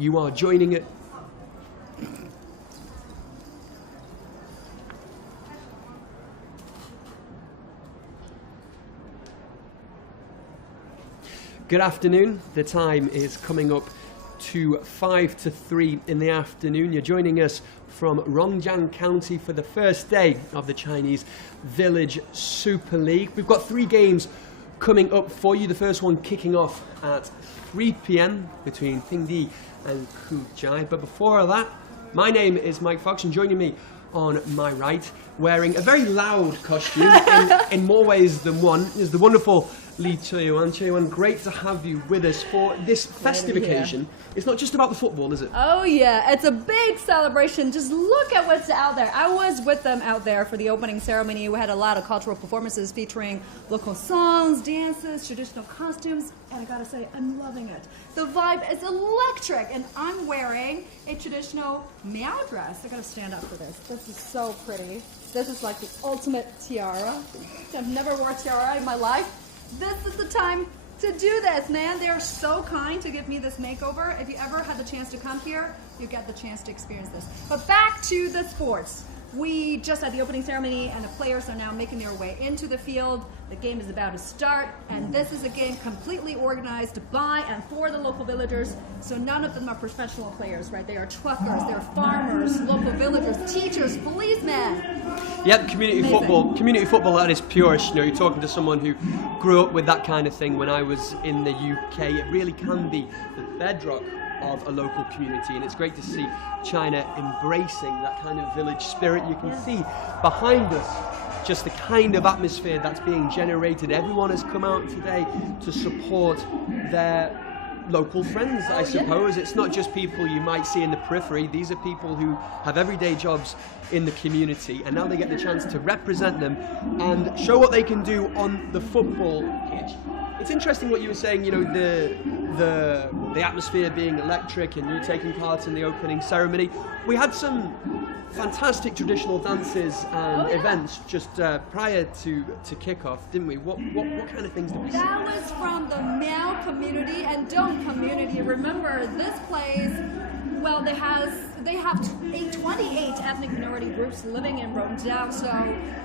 you are joining it. Good afternoon. The time is coming up to 5 to 3 in the afternoon. You're joining us from Rongjiang County for the first day of the Chinese Village Super League. We've got 3 games coming up for you. The first one kicking off at 3 p.m. between Pingdi and Guizhou. But before that, my name is Mike Fox, and joining me on my right, wearing a very loud costume in more ways than one, is the wonderful Li Cheiyuan. Cheiyuan, great to have you with us for this festive occasion. It's not just about the football, is it? Oh yeah, it's a big celebration. Just look at what's out there. I was with them out there for the opening ceremony. We had a lot of cultural performances featuring local songs, dances, traditional costumes, and I gotta say, I'm loving it. The vibe is electric, and I'm wearing a traditional Miao dress. I gotta stand up for this. This is so pretty. This is like the ultimate tiara. I've never worn a tiara in my life. This is the time to do this, man. They are so kind to give me this makeover. If you ever had the chance to come here, you get the chance to experience this. But back to the sports. We just had the opening ceremony, and the players are now making their way into the field. The game is about to start, and this is a game completely organized by and for the local villagers. So none of them are professional players, right? They are truckers, they're farmers, local villagers, teachers, policemen. Yeah, community football at its purest. You know, you're talking to someone who grew up with that kind of thing when I was in the UK. It really can be the bedrock of a local community, and it's great to see China embracing that kind of village spirit. You can see behind us just the kind of atmosphere that's being generated. Everyone has come out today to support their local friends, I suppose. It's not just people you might see in the periphery. These are people who have everyday jobs in the community, and now they get the chance to represent them and show what they can do on the football pitch. It's interesting what you were saying, you know, the atmosphere being electric and you taking part in the opening ceremony. We had some fantastic traditional dances and events just prior to kickoff, didn't we? What kind of things did we see? That was from the Miao community and Dong community. Remember, this place, well, they have 28 ethnic minority groups living in Rongjiang, so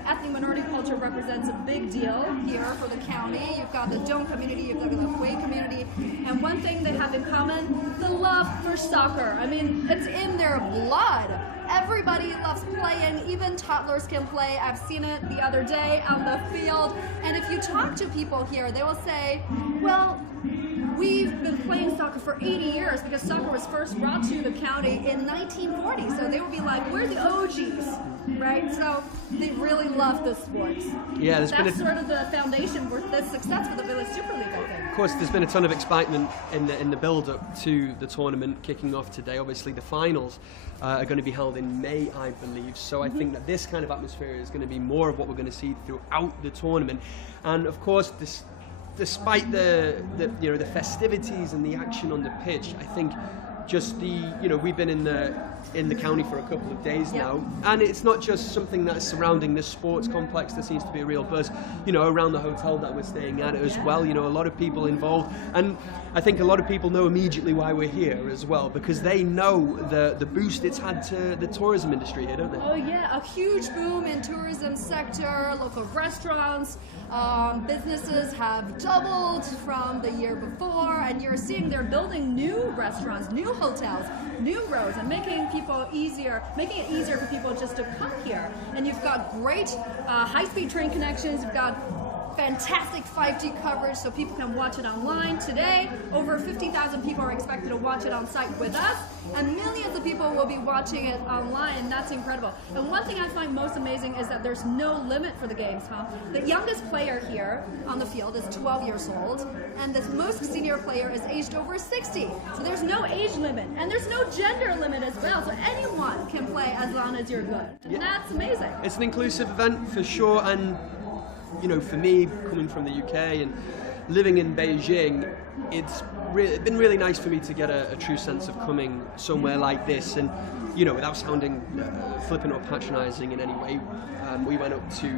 ethnic minority culture represents a big deal here for the county. You've got the Dong community, you've got the Hui community, and one thing they have in common, the love for soccer. I mean, it's in their blood. Everybody loves playing, even toddlers can play. I've seen it the other day on the field, and if you talk to people here, they will say, well, we've been playing soccer for 80 years because soccer was first brought to the county in 1940. So they would be like, we're the OGs, right? So they really love this sport. Yeah, that's sort of the foundation for the success for the Village Super League, I think. Of course, there's been a ton of excitement in the build-up to the tournament kicking off today. Obviously, the finals are going to be held in May, I believe. So I think that this kind of atmosphere is going to be more of what we're going to see throughout the tournament. And of course, despite the festivities and the action on the pitch, I think just we've been in the county for a couple of days now, and it's not just something that's surrounding this sports complex. There seems to be a real buzz, around the hotel that we're staying at as well. A lot of people involved, and I think a lot of people know immediately why we're here as well, because they know the boost it's had to the tourism industry here, don't they? Oh yeah, a huge boom in tourism sector, local restaurants, businesses have doubled from the year before, and you're seeing they're building new restaurants, new hotels, new roads, and making it easier for people just to come here. And you've got great high-speed train connections, you've got fantastic 5G coverage so people can watch it online. Today, over 50,000 people are expected to watch it on site with us, and millions of people will be watching it online, and that's incredible. And one thing I find most amazing is that there's no limit for the games, The youngest player here on the field is 12 years old, and the most senior player is aged over 60. So there's no age limit, and there's no gender limit as well, so anyone can play as long as you're good. And that's amazing. It's an inclusive event for sure, and for me, coming from the UK and living in Beijing, it's it's been really nice for me to get a true sense of coming somewhere like this, and without sounding flippant or patronising in any way, we went up to,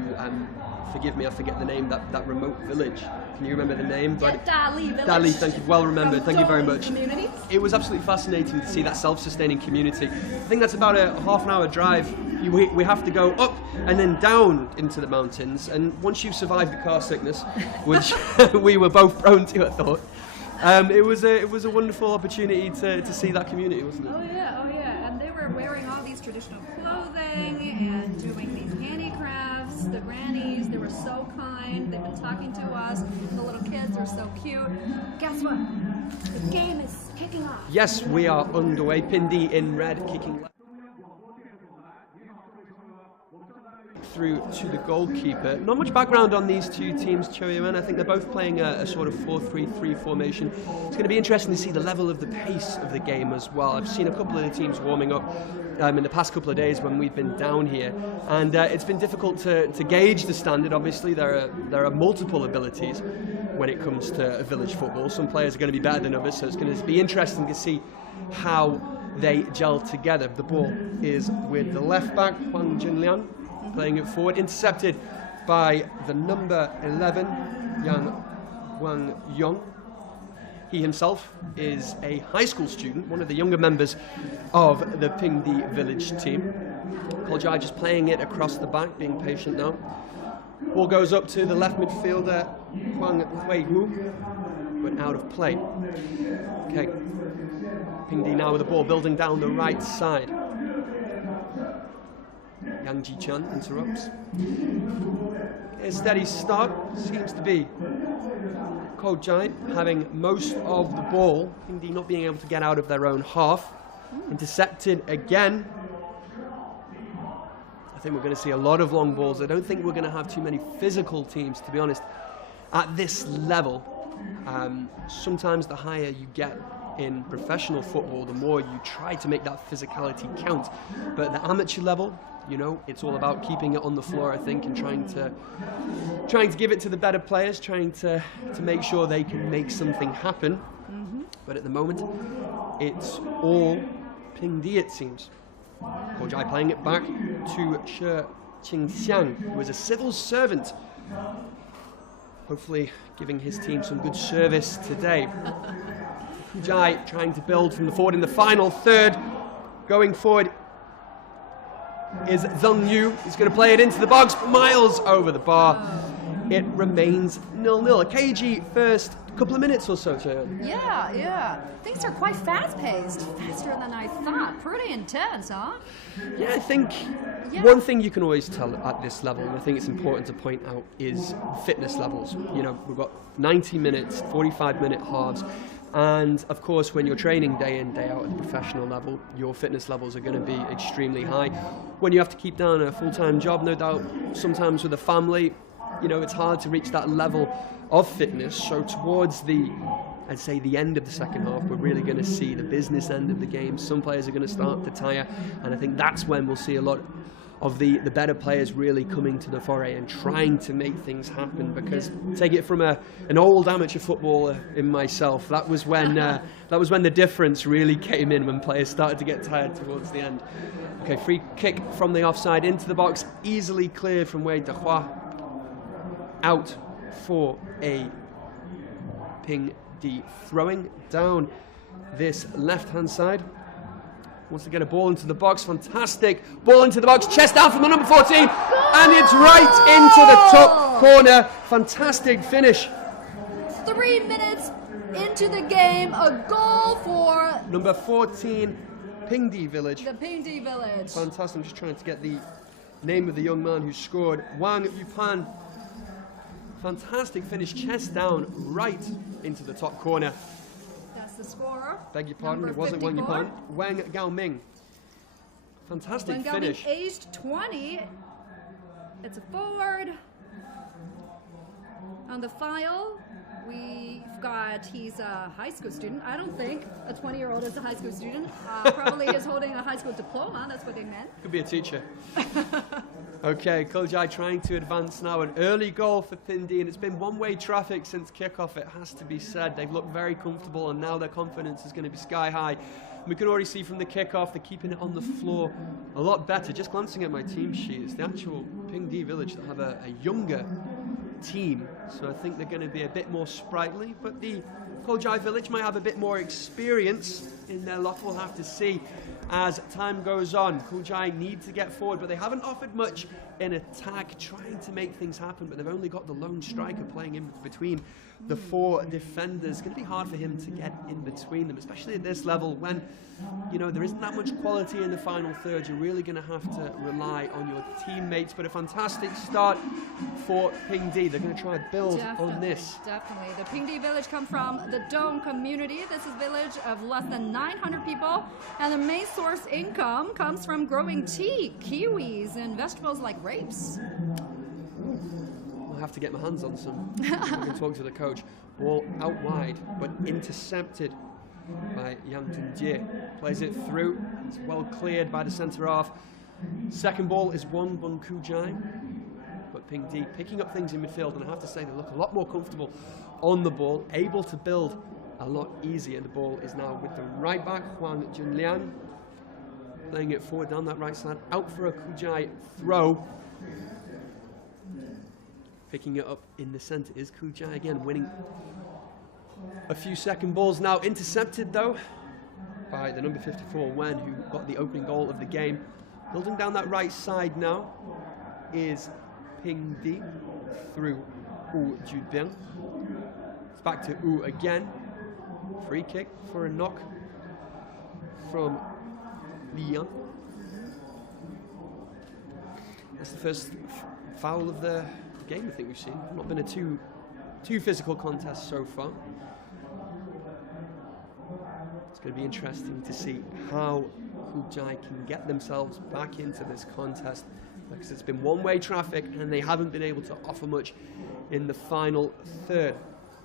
forgive me, I forget the name, that remote village. Can you remember the name? Dali village. Dali, thank you, well remembered, thank you very much. Communities. It was absolutely fascinating to see that self-sustaining community. I think that's about a half an hour drive. We have to go up and then down into the mountains, and once you've survived the car sickness, which we were both prone to, I thought, it was a wonderful opportunity to see that community, wasn't it? Oh yeah, and they were wearing all these traditional clothing and doing these handicrafts. The grannies, they were so kind. They've been talking to us. The little kids are so cute. Guess what? The game is kicking off. Yes, we are underway. Pindi in red, kicking left through to the goalkeeper. Not much background on these two teams, Cho Yuan. I think they're both playing a sort of 4-3-3 formation. It's going to be interesting to see the level of the pace of the game as well. I've seen a couple of the teams warming up in the past couple of days when we've been down here, and it's been difficult to gauge the standard. Obviously, there are multiple abilities when it comes to village football. Some players are going to be better than others, so it's going to be interesting to see how they gel together. The ball is with the left back, Huang Junliang, playing it forward, intercepted by the number 11, Yang Wang Yong. He himself is a high school student, one of the younger members of the Pingdi village team. Guizhou just playing it across the back, being patient now. Ball goes up to the left midfielder, Huang Huihu, but out of play. Okay, Pingdi now with the ball, building down the right side. Yang Jichan interrupts. A steady start seems to be Guizhou having most of the ball, Pingdi not being able to get out of their own half. Intercepted again. I think we're going to see a lot of long balls. I don't think we're going to have too many physical teams, to be honest, at this level. Sometimes the higher you get in professional football, the more you try to make that physicality count. But at the amateur level, it's all about keeping it on the floor, I think, and trying to give it to the better players, trying to make sure they can make something happen. Mm-hmm. But at the moment, it's all Pingdi, it seems. Guizhou playing it back to Shi Qingxiang, who is a civil servant, hopefully giving his team some good service today. Guizhou trying to build from the forward in the final third. Going forward is Zheng Yu. He's going to play it into the box, miles over the bar. It remains 0-0. A cagey first couple of minutes or so, Chayan. Yeah. Things are quite fast-paced. Faster than I thought. Pretty intense, huh? Yeah, I think one thing you can always tell at this level, and I think it's important to point out, is fitness levels. We've got 90 minutes, 45-minute halves. And of course, when you're training day in, day out at the professional level, your fitness levels are going to be extremely high. When you have to keep down a full-time job, no doubt, sometimes with a family, it's hard to reach that level of fitness. So towards I'd say the end of the second half, we're really going to see the business end of the game. Some players are going to start to tire, and I think that's when we'll see a lot of the better players really coming to the foray and trying to make things happen. Because take it from an old amateur footballer in myself, that was when the difference really came in, when players started to get tired towards the end. Okay, free kick from the offside into the box, easily cleared from Wei Dehua. Out for a Pingdi, throwing down this left-hand side. Wants to get a ball into the box. Fantastic ball into the box. Chest down from the number 14. And it's right into the top corner. Fantastic finish. 3 minutes into the game. A goal for number 14, Pingdi Village. The Pingdi Village. Fantastic. I'm just trying to get the name of the young man who scored. Wang Yupan. Fantastic finish. Chest down right into the top corner. The scorer. Beg your pardon, Number it wasn't 54. Wang Yupan. Wang Gaoming. Fantastic finish. Gaoming, aged 20. It's a forward. On the file, we've got, he's a high school student. I don't think a 20-year-old is a high school student. Probably is holding a high school diploma. That's what they meant. Could be a teacher. Okay, Guizhou trying to advance now. An early goal for Pindi, and it's been one-way traffic since kickoff, it has to be said. They've looked very comfortable, and now their confidence is going to be sky high. We can already see from the kickoff, they're keeping it on the floor a lot better. Just glancing at my team sheet, it's the actual Pindi village that have a younger team, so I think they're going to be a bit more sprightly, but the Guizhou village might have a bit more experience in their lot. We'll have to see as time goes on. Guizhou need to get forward, but they haven't offered much in attack, trying to make things happen, but they've only got the lone striker playing in between the four defenders. It's going to be hard for him to get in between them, especially at this level when, you know, there isn't that much quality in the final third. You're really going to have to rely on your teammates, but a fantastic start for Pindi. They're going to try and build on this. Definitely. The Pindi village come from the Dong community. This is a village of less than 900 people, and the main source income comes from growing tea, kiwis, and vegetables like grapes. I'll have to get my hands on some. I can talk to the coach. Ball out wide, but intercepted by Yang Tunjie. Plays it through. It's well cleared by the centre half. Second ball is won by Guizhou, but Pindi picking up things in midfield, and I have to say they look a lot more comfortable on the ball, able to build a lot easier. The ball is now with the right back, Huang Junlian, playing it forward down that right side, out for a Guizhou throw. Picking it up in the centre is Guizhou again, winning a few second balls now. Intercepted though by the number 54, Wen, who got the opening goal of the game. Building down that right side now is Pindi through Wu Jubin. It's back to Wu again. Free kick for a knock from Liang. That's the first foul of the game I think we've seen. Not been a too physical contest so far. It's going to be interesting to see how Guizhou can get themselves back into this contest, because it's been one-way traffic and they haven't been able to offer much in the final third.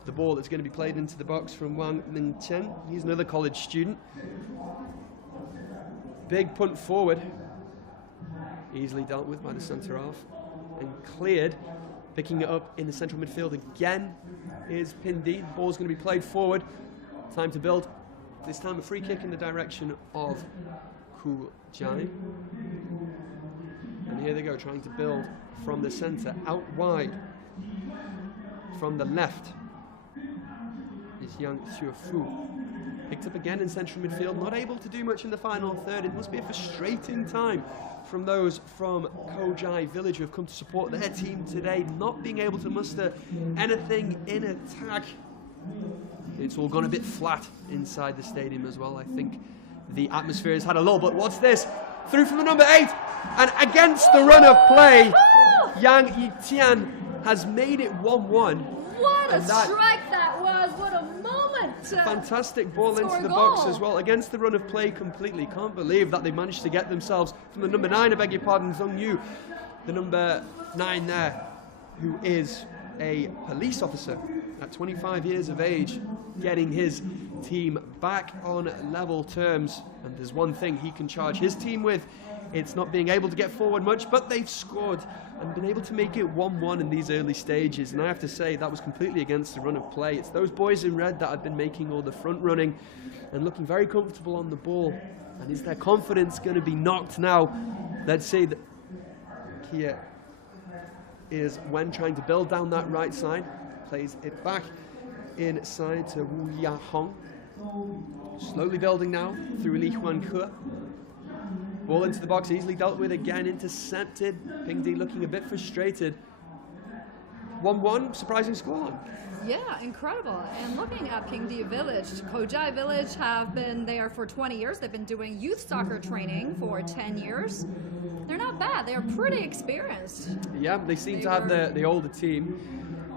The ball that's going to be played into the box from Wang Mingchen. He's another college student. Big punt forward. Easily dealt with by the centre half and cleared. Picking it up in the central midfield again is Pindi. The ball's going to be played forward. Time to build. This time a free kick in the direction of Guizhou. And here they go, trying to build from the centre, out wide. From the left is Yang Xuefu. Picked up again in central midfield, not able to do much in the final third. It must be a frustrating time from those from Guizhou village who have come to support their team today, not being able to muster anything in attack. It's all gone a bit flat inside the stadium as well. I think the atmosphere has had a lull, but what's this? Through from the number 8, and against the run of play, Yang Yitian has made it 1-1. What a strike that was! What a moment! Fantastic ball into the box as well, against the run of play completely. Can't believe that they managed to get themselves from the number 9, I beg your pardon, Zhong Yu, the number 9 there, who is a police officer at 25 years of age, getting his team back on level terms. And there's one thing he can charge his team with, it's not being able to get forward much, but they've scored and been able to make it 1-1 in these early stages. And I have to say, that was completely against the run of play. It's those boys in red that have been making all the front running and looking very comfortable on the ball. And is their confidence going to be knocked now? Let's see that here is Wen trying to build down that right side. Plays it back inside to Wu Yahong. Slowly building now through Li Huanke. Ball into the box, easily dealt with again, intercepted. Pindi looking a bit frustrated. 1-1, surprising scoreline. Yeah, incredible. And looking at Pindi Village, Guizhou Village have been there for 20 years. They've been doing youth soccer training for 10 years. They're not bad. They are pretty experienced. Yeah, they seem to have the older team,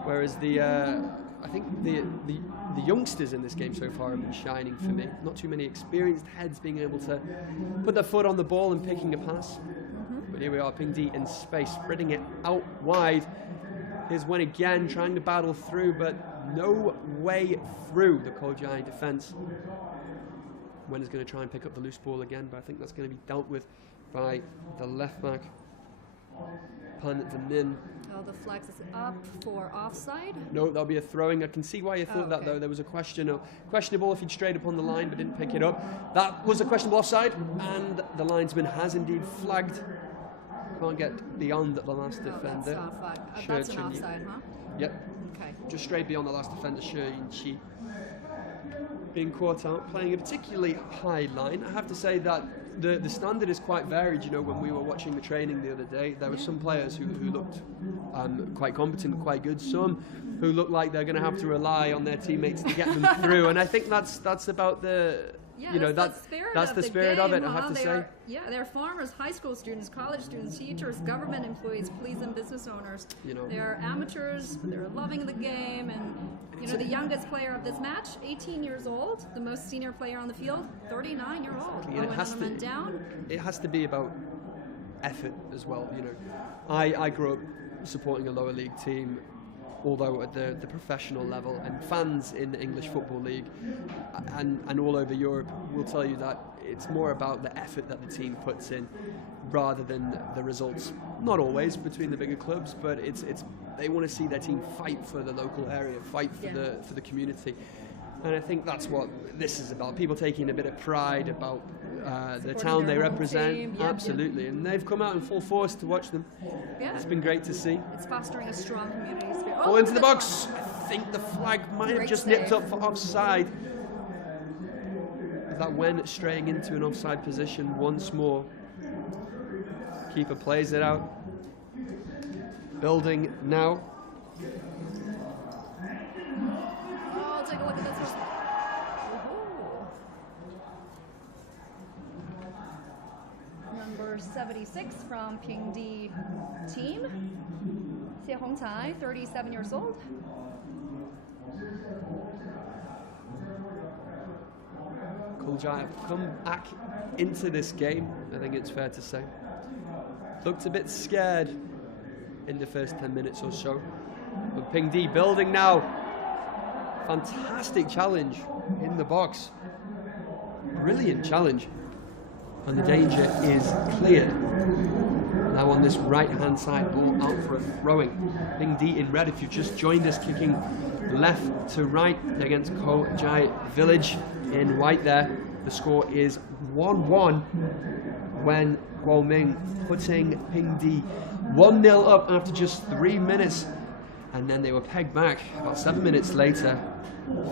whereas I think the youngsters in this game so far have been shining for me. Not too many experienced heads being able to put their foot on the ball and picking a pass. But here we are, Pindi in space, spreading it out wide. Here's Wen again, trying to battle through, but no way through the Guizhou defence. Wen is going to try and pick up the loose ball again, but I think that's going to be dealt with by the left back, Pan the Min. Oh, the flags is up for offside. No, that'll be a throwing. I can see why you thought that, okay. though. There was a questionable if he'd strayed upon the line but didn't pick it up. That was a questionable offside, and the linesman has indeed flagged. Can't get beyond the last defender. That's not flag. That's an offside, huh? Yep. Okay. Just straight beyond the last defender, Shi. Being caught out, playing a particularly high line. I have to say that the standard is quite varied. You know, when we were watching the training the other day, there were some players who looked quite competent, quite good. Some who look like they're going to have to rely on their teammates to get them through. And I think that's about the that's the spirit of it. I have to say. They're farmers, high school students, college students, teachers, government employees, police and business owners. You know, they're amateurs. They're loving the game, and you know the youngest player of this match, 18 years old, the most senior player on the field, 39-year-old. It has to be about effort as well. You know, I grew up supporting a lower league team, although at the professional level, and fans in the English Football League and all over Europe will tell you that it's more about the effort that the team puts in rather than the results. Not always between the bigger clubs, but it's they want to see their team fight for the local area, fight for the community. And I think that's what this is about. People taking a bit of pride about the town they represent. Absolutely. And they've come out in full force to watch them. Yeah. It's been great to see. It's fostering a strong community spirit. Oh, into the box. I think the flag might have just nipped up for offside. That went straying into an offside position once more. Keeper plays it out. Building now. Take a look at this one. Number 76 from Pingdi team. Xie Hongcai, 37 years old. Guizhou have come back into this game, I think it's fair to say. Looked a bit scared in the first 10 minutes or so. But Pingdi building now. Fantastic challenge in the box. Brilliant challenge. And the danger is cleared. Now on this right-hand side, ball out for a throwing. Pingdi in red, if you've just joined us, kicking left to right against Guizhou Village in white there. The score is 1-1 when Guoming putting Pingdi 1-0 up after just 3 minutes. And then they were pegged back about 7 minutes later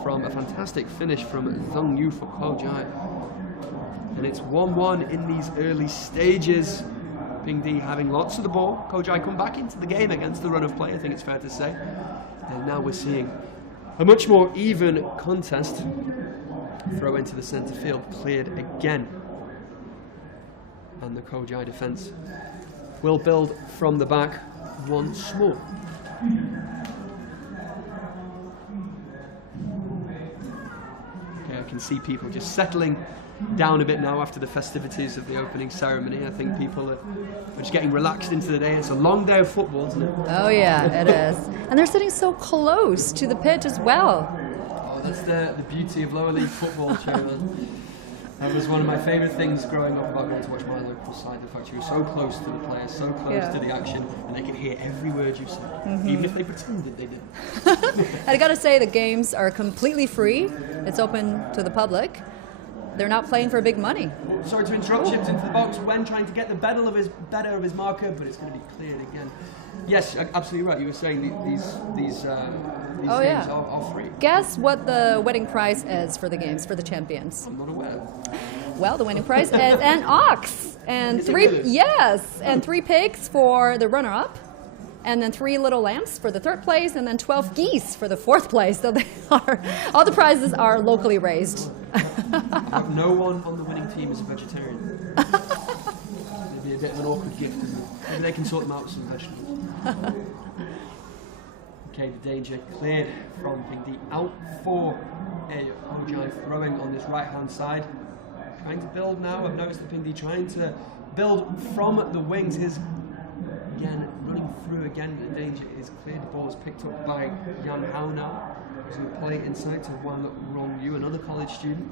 from a fantastic finish from Zhang Yu for Guizhou. And it's 1-1 in these early stages. Pingdi having lots of the ball. Guizhou come back into the game against the run of play, I think it's fair to say. And now we're seeing a much more even contest. Throw into the centre field, cleared again. And the Guizhou defence will build from the back once more. Okay, I can see people just settling down a bit now after the festivities of the opening ceremony. I think people are just getting relaxed into the day. It's a long day of football, isn't it? Oh yeah, it is. And they're sitting so close to the pitch as well. Oh, that's the beauty of lower league football, Chairman. That was one of my favourite things growing up about going to watch my local side. The fact you were so close to the players, so close to the action, and they could hear every word you said, even if they pretended they didn't. I gotta say, the games are completely free. It's open to the public. They're not playing for big money. Oh, sorry to interrupt. Chipped into the box when trying to get the better of his marker, but it's going to be cleared again. Yes, absolutely right. You were saying these games are free. Guess what the winning prize is for the games, for the champions? I'm not aware. Well, the winning prize is an ox and three pigs for the runner-up, and then 3 little lambs for the 3rd place, and then 12 geese for the 4th place. So they are all the prizes are locally raised. I hope no one on the winning team is a vegetarian. It'd be a bit of an awkward gift, isn't it? Maybe they can sort them out with some vegetables. Okay, the danger cleared from Pingdi. Out for Guizhou throwing on this right-hand side. Trying to build now. I've noticed the Pingdi trying to build from the wings. His again running through again. The danger is cleared. The ball is picked up by Yang Hao now. He's going to play it inside to Wang Rongyu, another college student.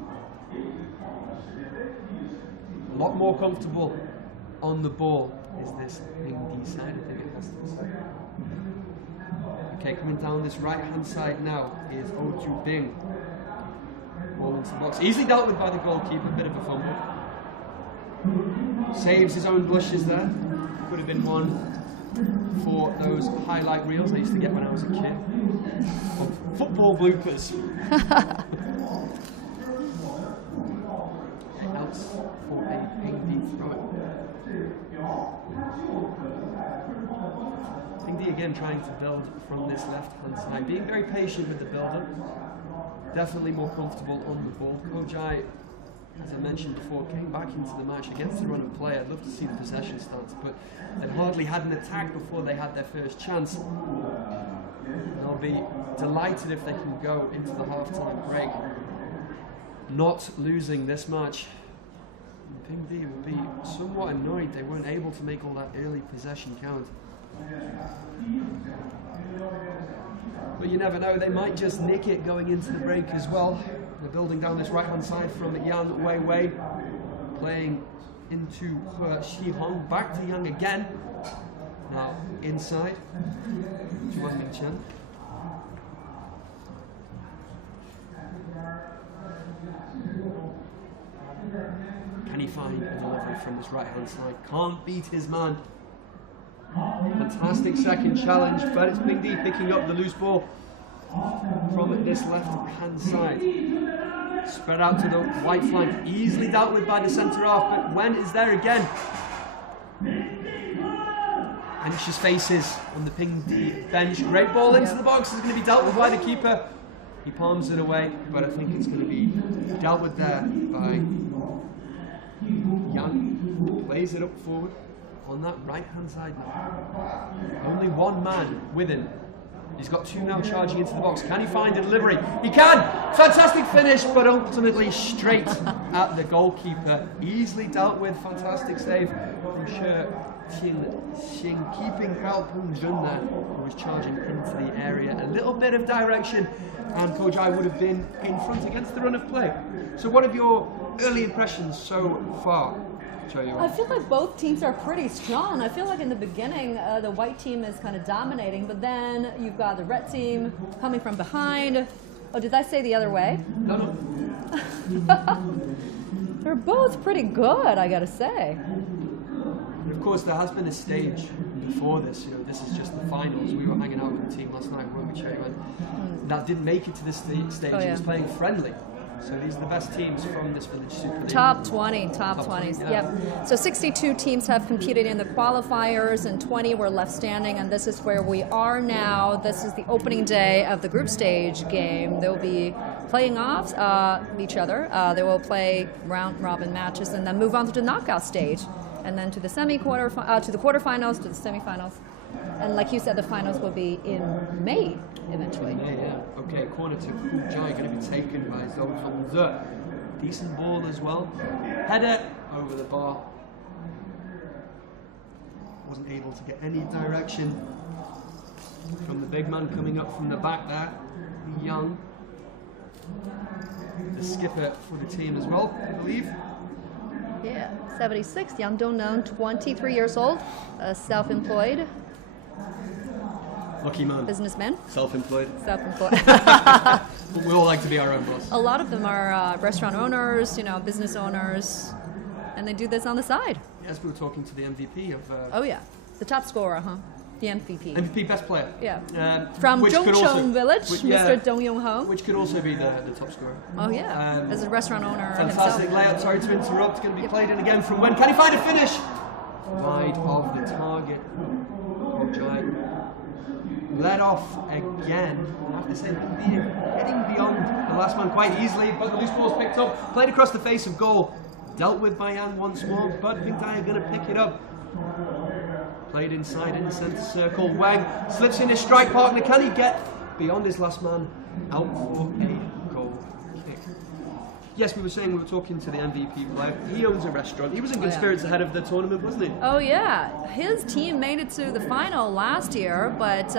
A lot more comfortable on the ball is this Ping side? I think it has to be. Okay, coming down this right-hand side now is Oju Bing. Ball into the box. Easily dealt with by the goalkeeper, bit of a fumble. Saves his own blushes there. Could have been one for those highlight reels I used to get when I was a kid. Of football bloopers. Else for a Ping throw. Ping again trying to build from this left-hand side, being very patient with the build-up. Definitely more comfortable on the ball. Guizhou, as I mentioned before, came back into the match against the run of play. I'd love to see the possession stance, but they'd hardly had an attack before they had their first chance. They'll be delighted if they can go into the half-time break not losing this match. Ping D will be somewhat annoyed they weren't able to make all that early possession count. But you never know, they might just nick it going into the break as well. They're building down this right-hand side from Yang Wei Wei, playing into Shi Hong, back to Yang again. Now inside, Juan Ming Chen. Can he find a delivery from this right-hand side? Can't beat his man. Fantastic second challenge, but it's Ping Di picking up the loose ball from this left-hand side. Spread out to the white flank, easily dealt with by the centre half, but Wen is there again. Anxious faces on the Ping Di bench. Great ball into the box, is going to be dealt with by the keeper. He palms it away, but I think it's going to be dealt with there by Yang. Plays it up forward on that right-hand side now. Only one man with him. He's got two now charging into the box. Can he find a delivery? He can! Fantastic finish, but ultimately straight at the goalkeeper. Easily dealt with. Fantastic save from Shi Xing, keeping Hao Peng Jun there, who was charging into the area. A little bit of direction, and Guizhou would have been in front against the run of play. So what are your early impressions so far? I feel like both teams are pretty strong. I feel like in the beginning, the white team is kind of dominating, but then you've got the red team coming from behind. Oh, did I say the other way? No. They're both pretty good, I gotta say. And of course, there has been a stage before this. You know, this is just the finals. We were hanging out with the team last night, weren't we, Cherry? That didn't make it to this stage. Oh, yeah. It was playing friendly. So these are the best teams from this Village Super League. Top 20s, yeah. Yep. So 62 teams have competed in the qualifiers and 20 were left standing, and this is where we are now. This is the opening day of the group stage game. They'll be playing off each other. They will play round-robin matches and then move on to the knockout stage, and then to the to the quarterfinals, to the semifinals. And like you said, the finals will be in May eventually. Yeah. Okay, corner to Guizhou, going to be taken by Zhou Zhongze. Decent ball as well. Header over the bar. Wasn't able to get any direction from the big man coming up from the back there. Young, the skipper for the team as well, I believe. Yeah, 76, Yang Dongnan, 23 years old, self-employed. Lucky man. Businessman. Self-employed. Self-employed. We all like to be our own boss. A lot of them are restaurant owners, business owners, and they do this on the side. Yes, we were talking to the MVP of... oh yeah, the top scorer, huh? The MVP. MVP best player. Yeah. From Zhongcheng Village, Mr. Dong Yong-ho. Which could also be the top scorer. Oh yeah, as a restaurant owner fantastic himself. layout, sorry to interrupt, going to be played in again from Wen. Can he find a finish? Wide of the target. Guizhou led off again. I have to say, getting beyond the last man quite easily, but the loose ball's picked up, played across the face of goal, dealt with by Yang once more, but Ping Dai are going to pick it up. Played inside in the centre circle. Wang slips in his strike partner. Can he get beyond his last man? Out for a goal kick. Yes, we were talking to the MVP player. He owns a restaurant. He was in good spirits ahead of the tournament, wasn't he? Oh yeah, his team made it to the final last year, but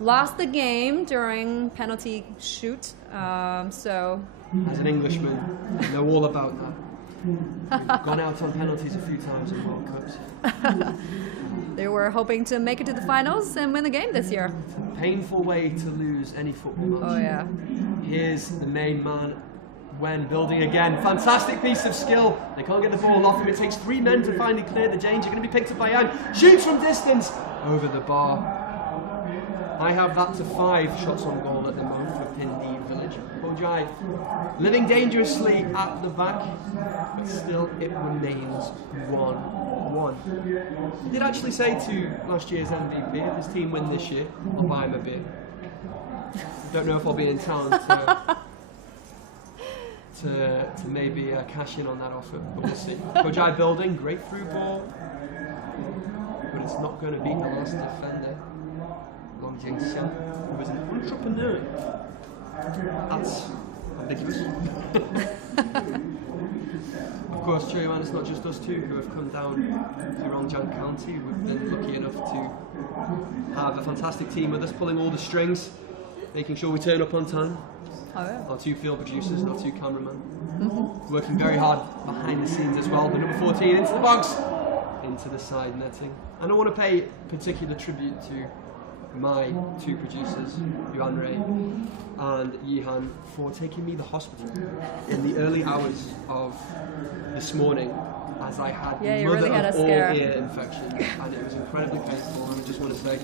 lost the game during penalty shoot. So as an Englishman, I know all about that. We've gone out on penalties a few times in World Cups. They were hoping to make it to the finals and win the game this year. Painful way to lose any football match. Oh yeah. Here's the main man when building again. Fantastic piece of skill. They can't get the ball off him. It takes 3 men to finally clear the danger. Going to be picked up by Yang. Shoots from distance over the bar. I have that to 5 shots on goal at the moment for Pindi Village. Guizhou living dangerously at the back, but still it remains 1-1. I did actually say to last year's MVP, if his team win this year, I'll buy him a beer. Don't know if I'll be in town to maybe cash in on that offer, but we'll see. Guizhou building, great through ball, but it's not going to beat the last defender, Long Jingxiang, who was an entrepreneur. That's ambiguous. Of course, Chuan, it's not just us two who have come down to Rongjiang County. We've been lucky enough to have a fantastic team with us, pulling all the strings, making sure we turn up on time. Oh, yeah. Our 2 field producers and our 2 cameramen. Working very hard behind the scenes as well. The number 14 into the box, into the side netting. And I want to pay particular tribute to my 2 producers, Yuan Rei and Yihan, for taking me to the hospital in the early hours of this morning, as I had Yeah, you mother really had of a all scare. ear infection, and it was incredibly painful. And I just want to say,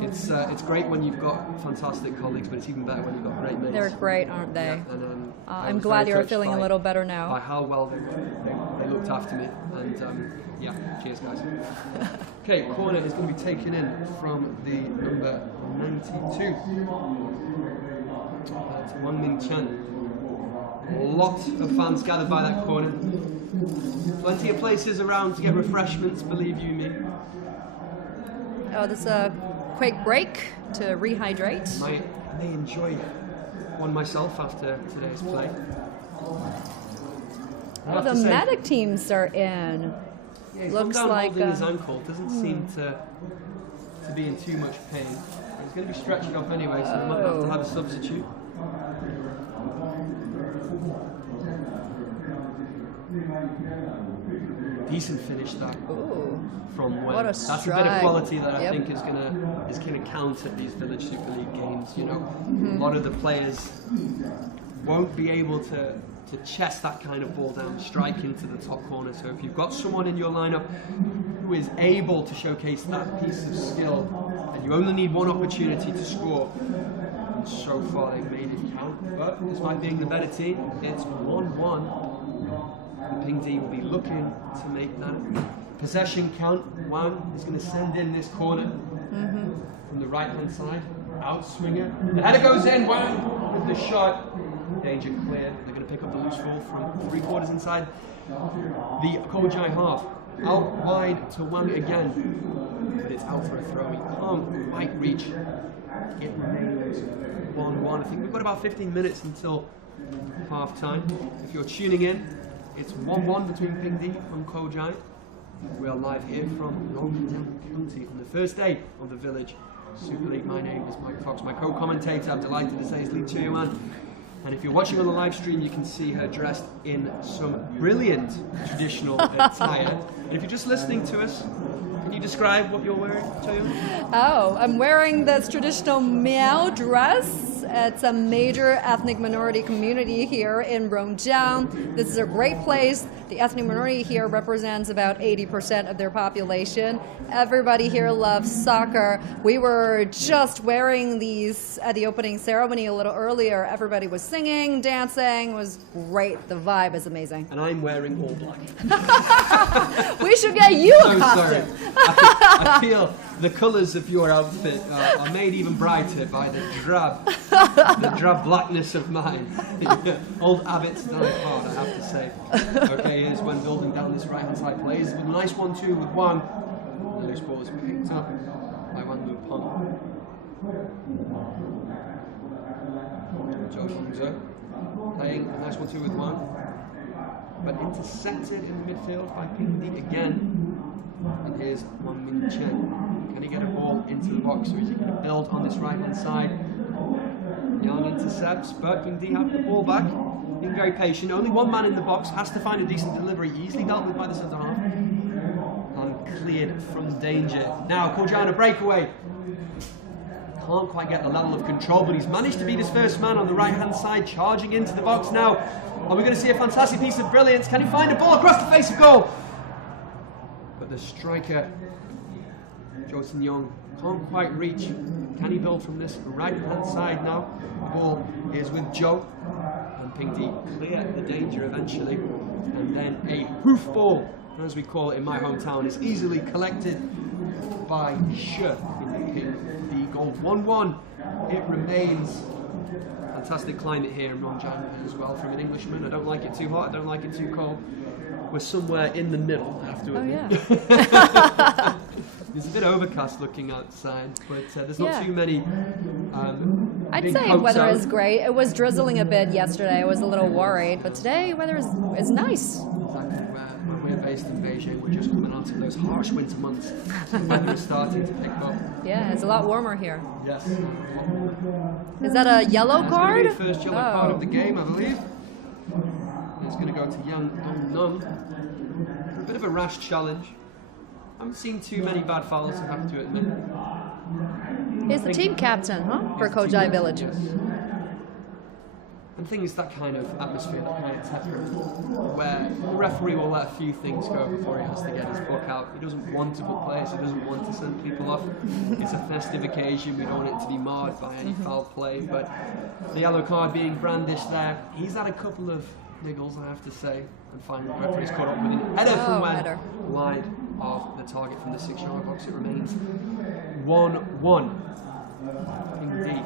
it's great when you've got fantastic colleagues, but it's even better when you've got great mates. They're great, aren't they? Yeah, and, I I'm was glad very you're touched feeling a by- little better by now. how well they looked after me, and yeah, cheers guys. Okay, corner is going to be taken in from the number 92. That's Wang Mingchen. A lot of fans gathered by that corner. Plenty of places around to get refreshments, believe you me. Oh, this is a quick break to rehydrate. I may enjoy one myself after today's play. I have The to say, medic teams are in. yeah, he's looks come down like, holding his ankle. Doesn't seem to be in too much pain. He's going to be stretching off anyway, so we might have to have a substitute. Decent finish that Ooh. from Wen. What a That's a bit of strike. quality that I Yep. think is gonna count at these Village Super League games. You know, a lot of the players won't be able to chest that kind of ball down, strike into the top corner. So if you've got someone in your lineup who is able to showcase that piece of skill, and you only need one opportunity to score, and so far they've made it count. But despite being the better team, it's 1-1. And Ping Di will be looking to make that possession count. Wang is going to send in this corner from the right hand side. Outswinger. The header goes in. Wang with the shot. Danger clear. They're going to pick up the loose ball from 3/4 inside the Guizhou half. Out wide to Wang again. But it's out for a throw. He can't quite reach. It remains 1-1. I think we've got about 15 minutes until half time. If you're tuning in, it's 1-1 between Ping Di and Guizhou. We are live here from Rongjiang County on the first day of the Village Super League. My name is Mike Fox, my co-commentator. I'm delighted to say is Lee Chuan. And if you're watching on the live stream, you can see her dressed in some brilliant traditional attire. And if you're just listening to us, can you describe what you're wearing, Chuan? Oh, I'm wearing this traditional Miao dress. It's a major ethnic minority community here in Rongjiang. This is a great place. The ethnic minority here represents about 80% of their population. Everybody here loves soccer. We were just wearing these at the opening ceremony a little earlier. Everybody was singing, dancing. It was great. The vibe is amazing. And I'm wearing all black. We should get you a So sorry. costume. I feel the colours of your outfit are made even brighter by the drab blackness of mine. Old habits die hard, I have to say. Okay, here's when building down this right-hand side plays with a nice 1-2 with Wang. The loose ball is picked up by Wang Lupeng. Guizhou playing a nice 1-2 with Wang, but intercepted in the midfield by Ping Di again. And here's Wang Mingchen. Can he get a ball into the box, or is he going to build on this right-hand side? Young intercepts, but Ping Di have the ball back. being very patient. Only one man in the box, has to find a decent delivery, easily dealt with by the centre half. And cleared from danger. Now Guizhou on a breakaway. Can't quite get the level of control, but he's managed to beat his first man on the right hand side, charging into the box now. Are we going to see a fantastic piece of brilliance? Can he find a ball across the face of goal? But the striker, Joseph Young, can't quite reach. Can he build from this right hand side now? The ball is with Joe. And Pingdi clear the danger eventually. And then a hoof ball, as we call it in my hometown, is easily collected by Shi in the goal. 1-1. It remains. Fantastic climate here in Rongjiang as well from an Englishman. I don't like it too hot, I don't like it too cold. We're somewhere in the middle, I have to admit. Yeah. It's a bit overcast looking outside, but there's not too many I'd say weather is great. It was drizzling a bit yesterday. I was a little worried, but today weather is nice. Exactly. Where we're based in Beijing, we're just coming out of those harsh winter months. The weather is starting to pick up. Yeah, it's a lot warmer here. Yes. Is that a yellow card? That's the first yellow card of the game, I believe. It's going to go to Yang Dong-nung. A bit of a rash challenge. I haven't seen too many bad fouls, I have to admit. He's the team captain, huh? For Guizhou Village. Yes. And things, that kind of atmosphere, that kind of temper, where the referee will let a few things go before he has to get his book out. He doesn't want to put players, he doesn't want to send people off. It's a festive occasion, we don't want it to be marred by any foul play, but the yellow card being brandished there, he's had a couple of niggles, I have to say, and finally the referee's caught up with an header from wide of the target from the 6-yard box. It remains 1-1. Indeed.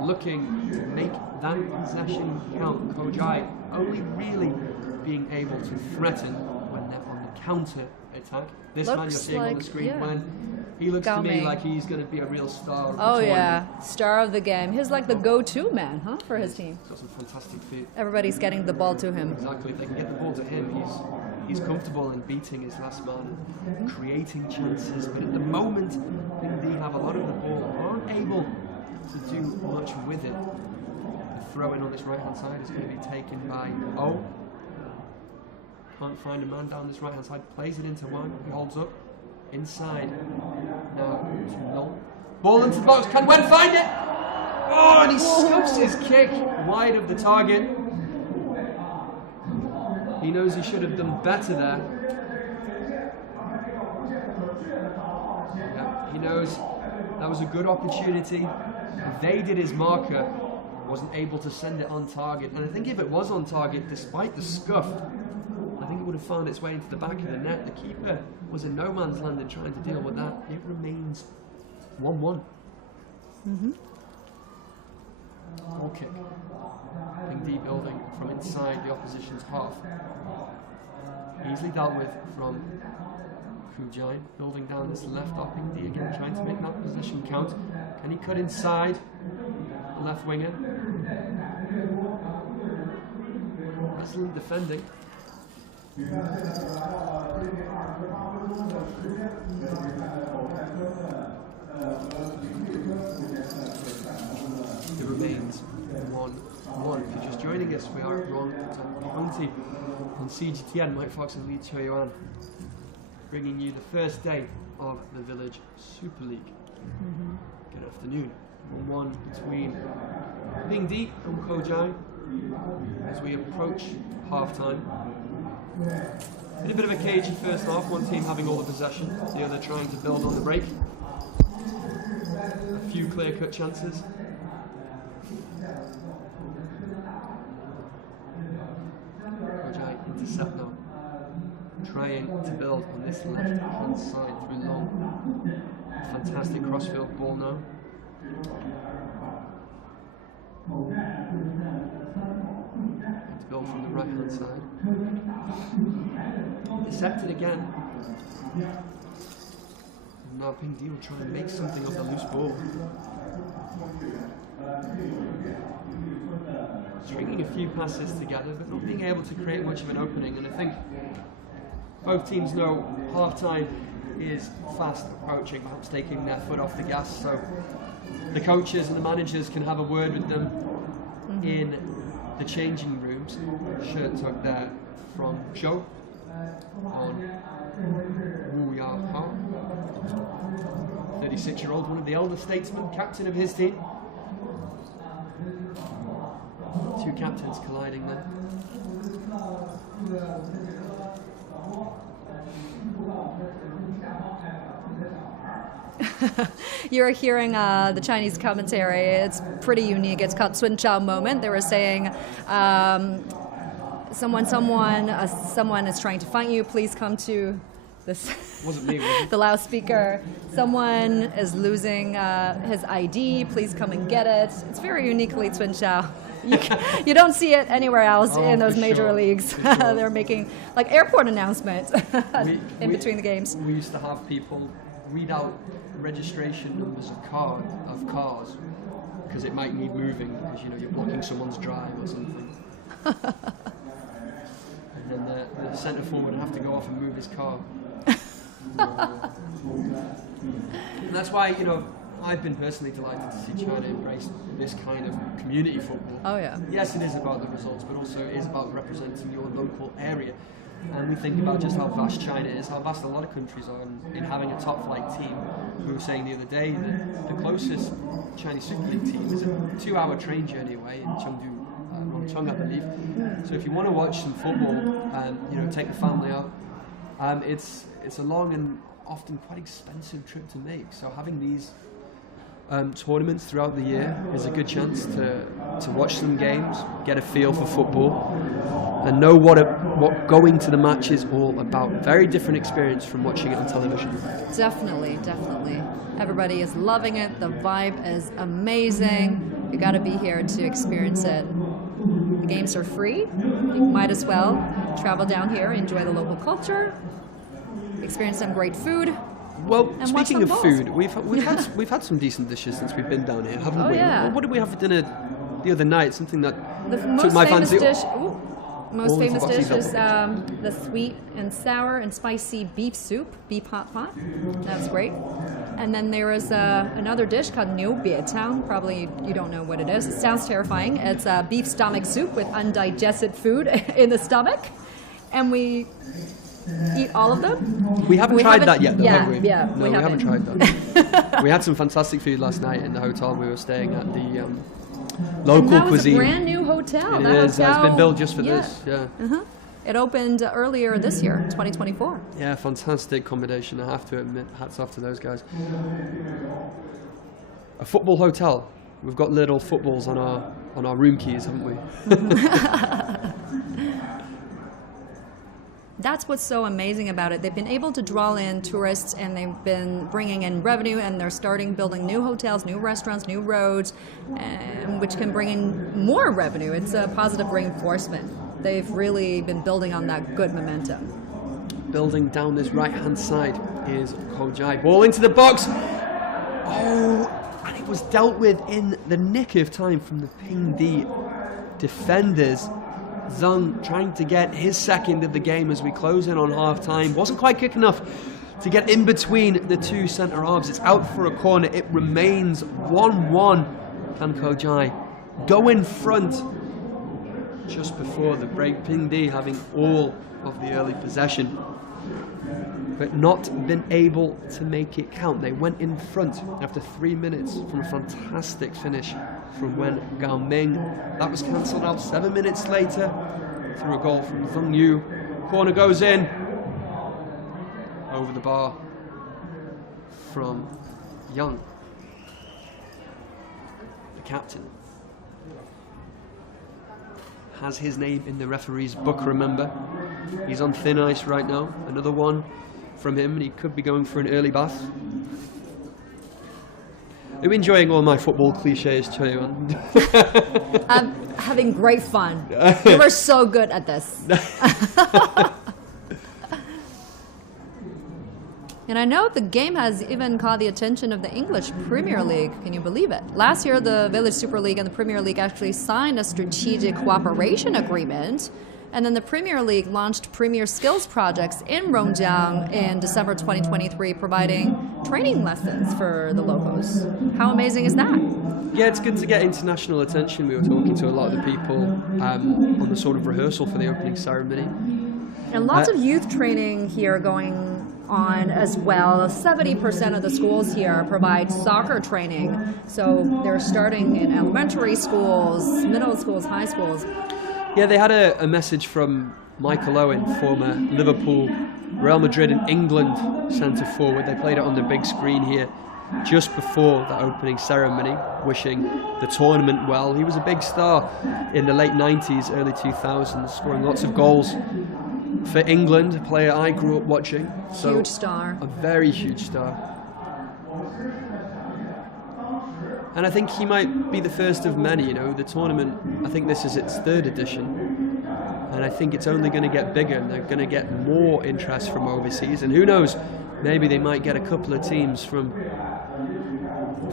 Looking to make that possession count. Guizhou only really being able to threaten when they're on the counter attack. This man you're seeing on the screen, when he looks to me like he's going to be a real star of the tournament. Star of the game. He's like the go-to man, huh, for his team. He's got some fantastic feet. Everybody's getting the ball to him. Exactly. If they can get the ball to him, he's comfortable in beating his last man, creating chances. But at the moment, they have a lot of the ball, aren't able to do much with it. The throw in on this right hand side is going to be taken by O. Can't find a man down this right hand side, plays it into one, he holds up inside. Now to Long. Ball into the box, can Wen find it? Oh, and he scoops his kick wide of the target. He knows he should have done better there. Yeah, he knows that was a good opportunity. Evaded his marker, wasn't able to send it on target. And I think if it was on target, despite the scuff, I think it would have found its way into the back of the net. The keeper was in no man's land and trying to deal with that. It remains 1-1. Goal kick. Pingdi building from inside the opposition's half. Easily dealt with from Guizhou, building down this left off. Pingdi again trying to make that position count. Can he cut inside the left winger? Excellent defending. It remains 1-1. If you're just joining us, we are at Rongjiang on CGTN. Mike Fox and Lee Choi-yuan, bringing you the first day of the Village Super League. Good afternoon. 1-1 between Pingdi and Guizhou as we approach half-time. In a bit of a cagey first half, one team having all the possession, the other trying to build on the break. A few clear-cut chances. Guizhou intercept now, trying to build on this left-hand side through Long. Fantastic crossfield ball now. To build from the right-hand side. Intercepted again. And now Pingdi will try and make something of the loose ball. Stringing a few passes together, but not being able to create much of an opening. And I think both teams know half-time is fast approaching, perhaps taking their foot off the gas, so the coaches and the managers can have a word with them in the changing rooms. Shirt tucked there from Guizhou on Wu Yao, 36-year-old, one of the elder statesmen, captain of his team. Two captains colliding there. You're hearing the Chinese commentary. It's pretty unique. It's called Sun Chao moment. They were saying, someone is trying to find you. Please come to this. Wasn't me, was it? The loudspeaker. Someone is losing his ID. Please come and get it. It's very uniquely Sun Chao. You don't see it anywhere else in those major sure. leagues. For sure. They're making like airport announcements in between the games. We used to have people read out registration numbers of cars because it might need moving because you're blocking someone's drive or something. And then the centre forward would have to go off and move his car. And that's why I've been personally delighted to see China embrace this kind of community football. Oh yeah. Yes, it is about the results, but also it is about representing your local area. And we think about just how vast China is, how vast a lot of countries are in having a top flight team. We were saying the other day that the closest Chinese Super League team is a 2-hour train journey away in Chengdu, Rongcheng, I believe. So if you want to watch some football, take the family out, it's a long and often quite expensive trip to make. So having these tournaments throughout the year is a good chance to watch some games, get a feel for football, and know what going to the match is all about. Very different experience from watching it on television. Definitely. Everybody is loving it. The vibe is amazing. You got to be here to experience it. The games are free. You might as well travel down here, enjoy the local culture, experience some great food. Well, and speaking of balls. food, we've had some decent dishes since we've been down here, haven't we? Yeah. What did we have for dinner the other night? Something that The took most my famous fancy. dish. Most All famous the dish boxes is the sweet and sour and spicy beef soup, beef hot pot. That's great. And then there is another dish called Niu Bietang. Probably you don't know what it is. It sounds terrifying. It's beef stomach soup with undigested food in the stomach, and we eat all of them. We haven't tried that yet, though, have we? Yeah, No, we haven't tried that. We had some fantastic food last night in the hotel we were staying at. The local and that was cuisine. a brand new hotel. It That is. hotel, It's been built just for this. Yeah. It opened earlier this year, 2024. Yeah, fantastic accommodation. I have to admit, hats off to those guys. A football hotel. We've got little footballs on our room keys, haven't we? That's what's so amazing about it. They've been able to draw in tourists, and they've been bringing in revenue, and they're starting building new hotels, new restaurants, new roads, which can bring in more revenue. It's a positive reinforcement. They've really been building on that good momentum. Building down this right-hand side is Kojai. Ball into the box. Oh, and it was dealt with in the nick of time from the Pingdi defenders. Zhang trying to get his second of the game as we close in on half-time. Wasn't quite quick enough to get in between the two centre-halves. It's out for a corner. It remains 1-1. Can Kojai go in front just before the break? Pingdi having all of the early possession, but not been able to make it count. They went in front after 3 minutes from a fantastic finish from Wen Gaoming. That was cancelled out 7 minutes later through a goal from Zheng Yu. Corner goes in. Over the bar from Yang, the captain. Has his name in the referee's book, remember. He's on thin ice right now. Another one from him, and he could be going for an early bath. Are you enjoying all my football cliches, Choyuan? I'm having great fun. We were so good at this. And I know the game has even caught the attention of the English Premier League. Can you believe it? Last year, the Village Super League and the Premier League actually signed a strategic cooperation agreement And then the Premier League launched Premier Skills Projects in Rongjiang in December 2023, providing training lessons for the locals. How amazing is that? Yeah, it's good to get international attention. We were talking to a lot of the people on the sort of rehearsal for the opening ceremony. And lots of youth training here going on as well. 70% of the schools here provide soccer training. So they're starting in elementary schools, middle schools, high schools. Yeah, they had a message from Michael Owen, former Liverpool, Real Madrid and England centre forward. They played it on the big screen here just before the opening ceremony, wishing the tournament well. He was a big star in the late 90s, early 2000s, scoring lots of goals for England, a player I grew up watching. So huge star. A very huge star. And I think he might be the first of many. You know, the tournament, I think this is its 3rd edition. And I think it's only going to get bigger, and they're going to get more interest from overseas. And who knows, maybe they might get a couple of teams from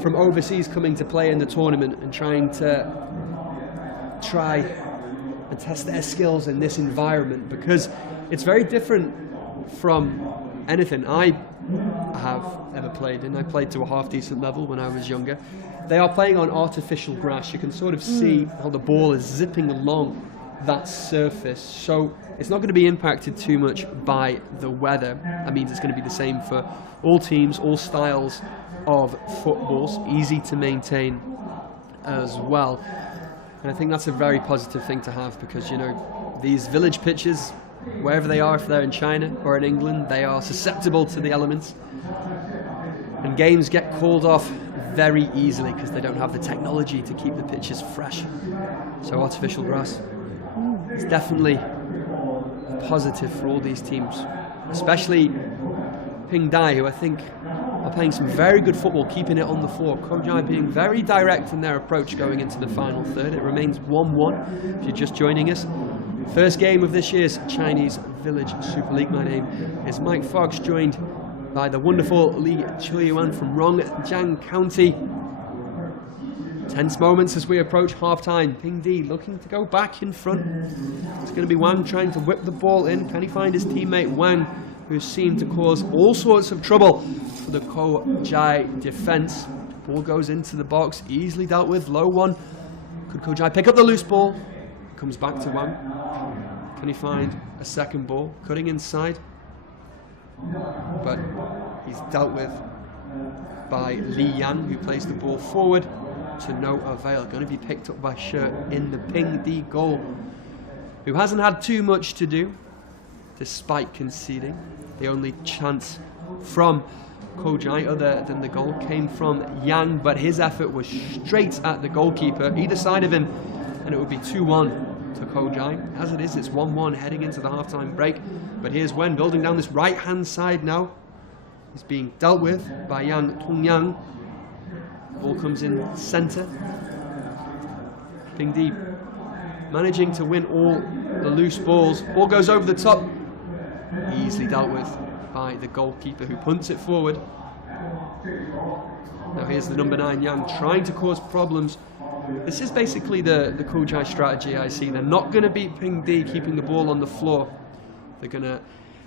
overseas coming to play in the tournament and try and test their skills in this environment, because it's very different from anything I have ever played in. I played to a half-decent level when I was younger. They are playing on artificial grass. You can sort of see how the ball is zipping along that surface, so it's not going to be impacted too much by the weather. That means it's going to be the same for all teams, all styles of footballs, easy to maintain as well. And I think that's a very positive thing to have, because, you know, these village pitches, wherever they are, if they're in China or in England, they are susceptible to the elements. And games get called off very easily because they don't have the technology to keep the pitches fresh. So artificial grass is definitely a positive for all these teams, especially Pingdai, who I think are playing some very good football, keeping it on the floor. Guizhou being very direct in their approach going into the final third. It remains 1-1 if you're just joining us. First game of this year's Chinese Village Super League. My name is Mike Fox, joined by the wonderful Li Chuyuan from Rongjiang County. Tense moments as we approach half-time. Pingdi looking to go back in front. It's going to be Wang trying to whip the ball in. Can he find his teammate Wang, who seemed to cause all sorts of trouble for the Guizhou defence? Ball goes into the box, easily dealt with, low one. Could Guizhou pick up the loose ball? Comes back to Wang. Can he find a second ball? Cutting inside. But he's dealt with by Li Yan, who plays the ball forward to no avail. Going to be picked up by Shi in the Pingdi goal, who hasn't had too much to do despite conceding. The only chance from Guizhou other than the goal came from Yang, but his effort was straight at the goalkeeper, either side of him, and it would be 2-1 to Guizhou. As it is, it's 1-1 heading into the half-time break. But here's Wen building down this right-hand side now. He's being dealt with by Yang Tongyang. Ball comes in centre. Pingdi managing to win all the loose balls. Ball goes over the top. Easily dealt with by the goalkeeper, who punts it forward. Now here's the number 9 Yang trying to cause problems. This is basically the Guizhou strategy I see. They're not going to beat Pingdi keeping the ball on the floor. They're going to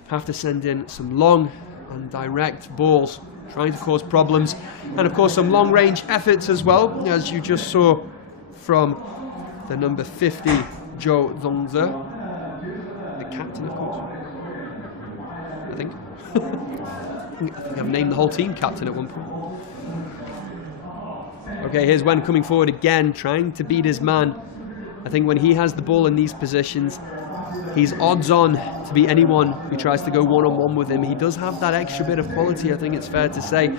have to send in some long and direct balls, trying to cause problems. And of course some long-range efforts as well, as you just saw from the number 50, Zhou Zongze, the captain, of course. I think. I think I've named the whole team captain at one point. Okay, here's Wen coming forward again, trying to beat his man. I think when he has the ball in these positions, he's odds on to beat anyone who tries to go one-on-one with him. He does have that extra bit of quality, I think it's fair to say.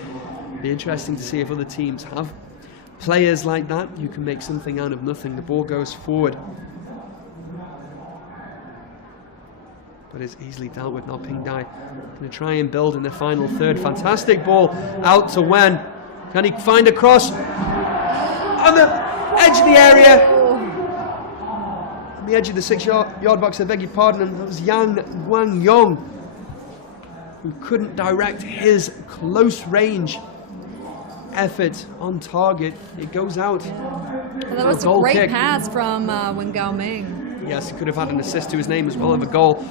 Be interesting to see if other teams have players like that who can make something out of nothing. The ball goes forward, but is easily dealt with. Now Pingdai going to try and build in the final third. Fantastic ball out to Wen. Can he find a cross on the edge of the area? On the edge of the 6-yard box, I beg your pardon, and that was Yang Guangyong, who couldn't direct his close range effort on target. It goes out. Well, that was a great pass from Wen Gaoming. Yes, he could have had an assist to his name as well of a goal.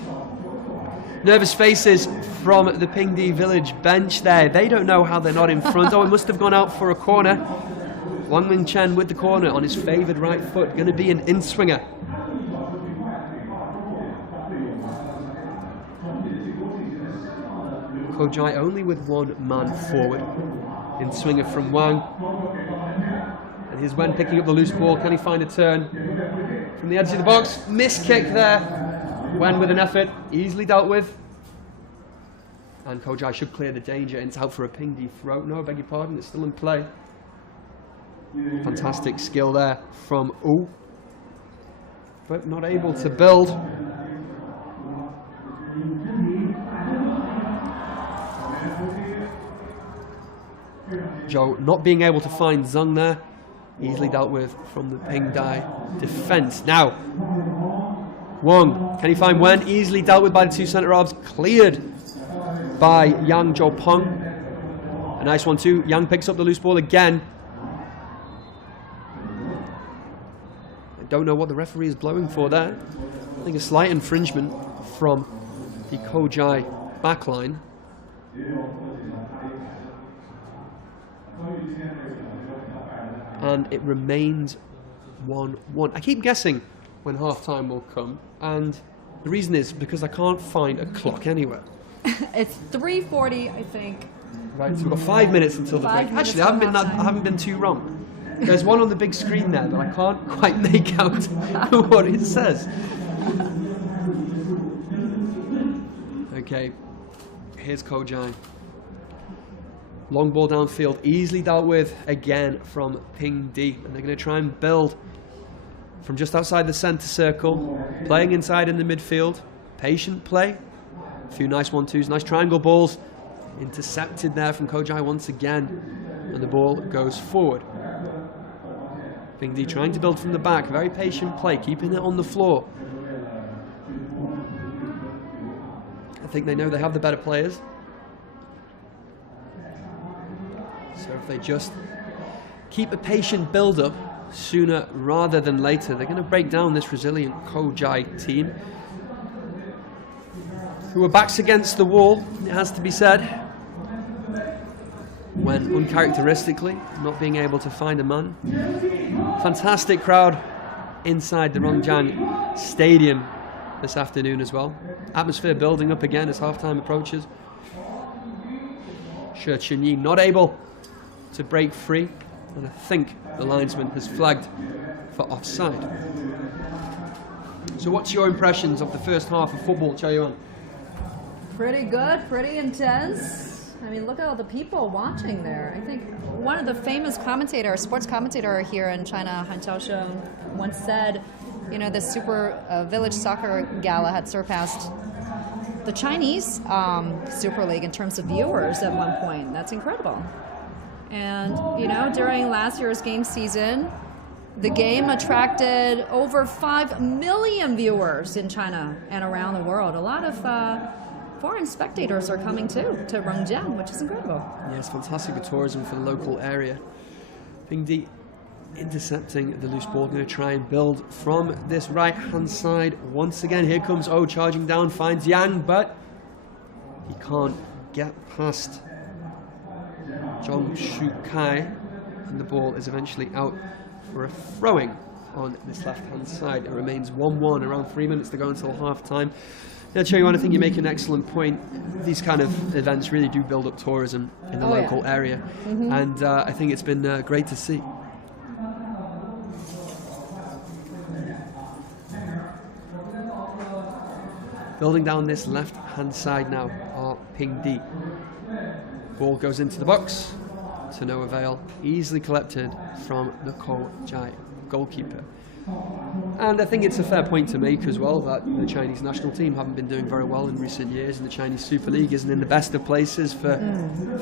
Nervous faces from the Pingdi village bench there. They don't know how they're not in front. Oh, it must have gone out for a corner. Wang Mingchen with the corner on his favoured right foot. Going to be an in-swinger. Kojai only with one man forward. In-swinger from Wang. And here's Wen picking up the loose ball. Can he find a turn? From the edge of the box. Miss kick there. Wen with an effort. Easily dealt with. And Kojai should clear the danger. It's out for a Pingdi throw. No, I beg your pardon. It's still in play. Fantastic skill there from U. But not able to build. Zhou not being able to find Zheng there. Easily dealt with from the Pingdi defense. Now, Wang, can he find Wen? Easily dealt with by the two centre-halves. Cleared by Yang Zhoupeng. A nice one too. Yang picks up the loose ball again. I don't know what the referee is blowing for there. I think a slight infringement from the Kojai backline. And it remains 1-1. I keep guessing when half-time will come, and the reason is because I can't find a clock anywhere. It's 3:40, I think. Right, so we've got 5 minutes until the break. Actually, I haven't been too wrong. There's one on the big screen there, but I can't quite make out what it says. Okay, here's Kojai. Long ball downfield, easily dealt with again from Pingdi. And they're going to try and build from just outside the centre circle. Playing inside in the midfield. Patient play. A few nice 1-2s, nice triangle balls. Intercepted there from Kojai once again. And the ball goes forward. Pingdi trying to build from the back. Very patient play, keeping it on the floor. I think they know they have the better players. So if they just keep a patient build-up sooner rather than later, they're going to break down this resilient Kojai team, who are backs against the wall, it has to be said, when uncharacteristically not being able to find a man. Fantastic crowd inside the Rongjiang Stadium this afternoon as well. Atmosphere building up again as halftime approaches. Shi Chunyi not able to break free, and I think the linesman has flagged for offside. So what's your impressions of the first half of football, Chaiyuan? Pretty good, pretty intense. I mean, look at all the people watching there. I think one of the famous commentators, sports commentator here in China, Han Xiaosheng, once said, you know, the Super Village Soccer Gala had surpassed the Chinese Super League in terms of viewers at one point. That's incredible. And, you know, during last year's game season, the game attracted over 5 million viewers in China and around the world. A lot of foreign spectators are coming too to Rongjiang, which is incredible. Yeah, it's fantastic for tourism for the local area. Pingdi intercepting the loose ball, going to try and build from this right-hand side. Once again, here comes O charging down, finds Yang, but he can't get past Zhong Shukai, and the ball is eventually out for a throwing on this left-hand side. It remains 1-1, around 3 minutes to go until half-time. Now, Chaiyuan, I think you make an excellent point. These kind of events really do build up tourism in the local area, and I think it's been great to see. Building down this left-hand side now are Pingdi. Ball goes into the box, to no avail. Easily collected from the Kojai goalkeeper. And I think it's a fair point to make as well that the Chinese national team haven't been doing very well in recent years, and the Chinese Super League isn't in the best of places for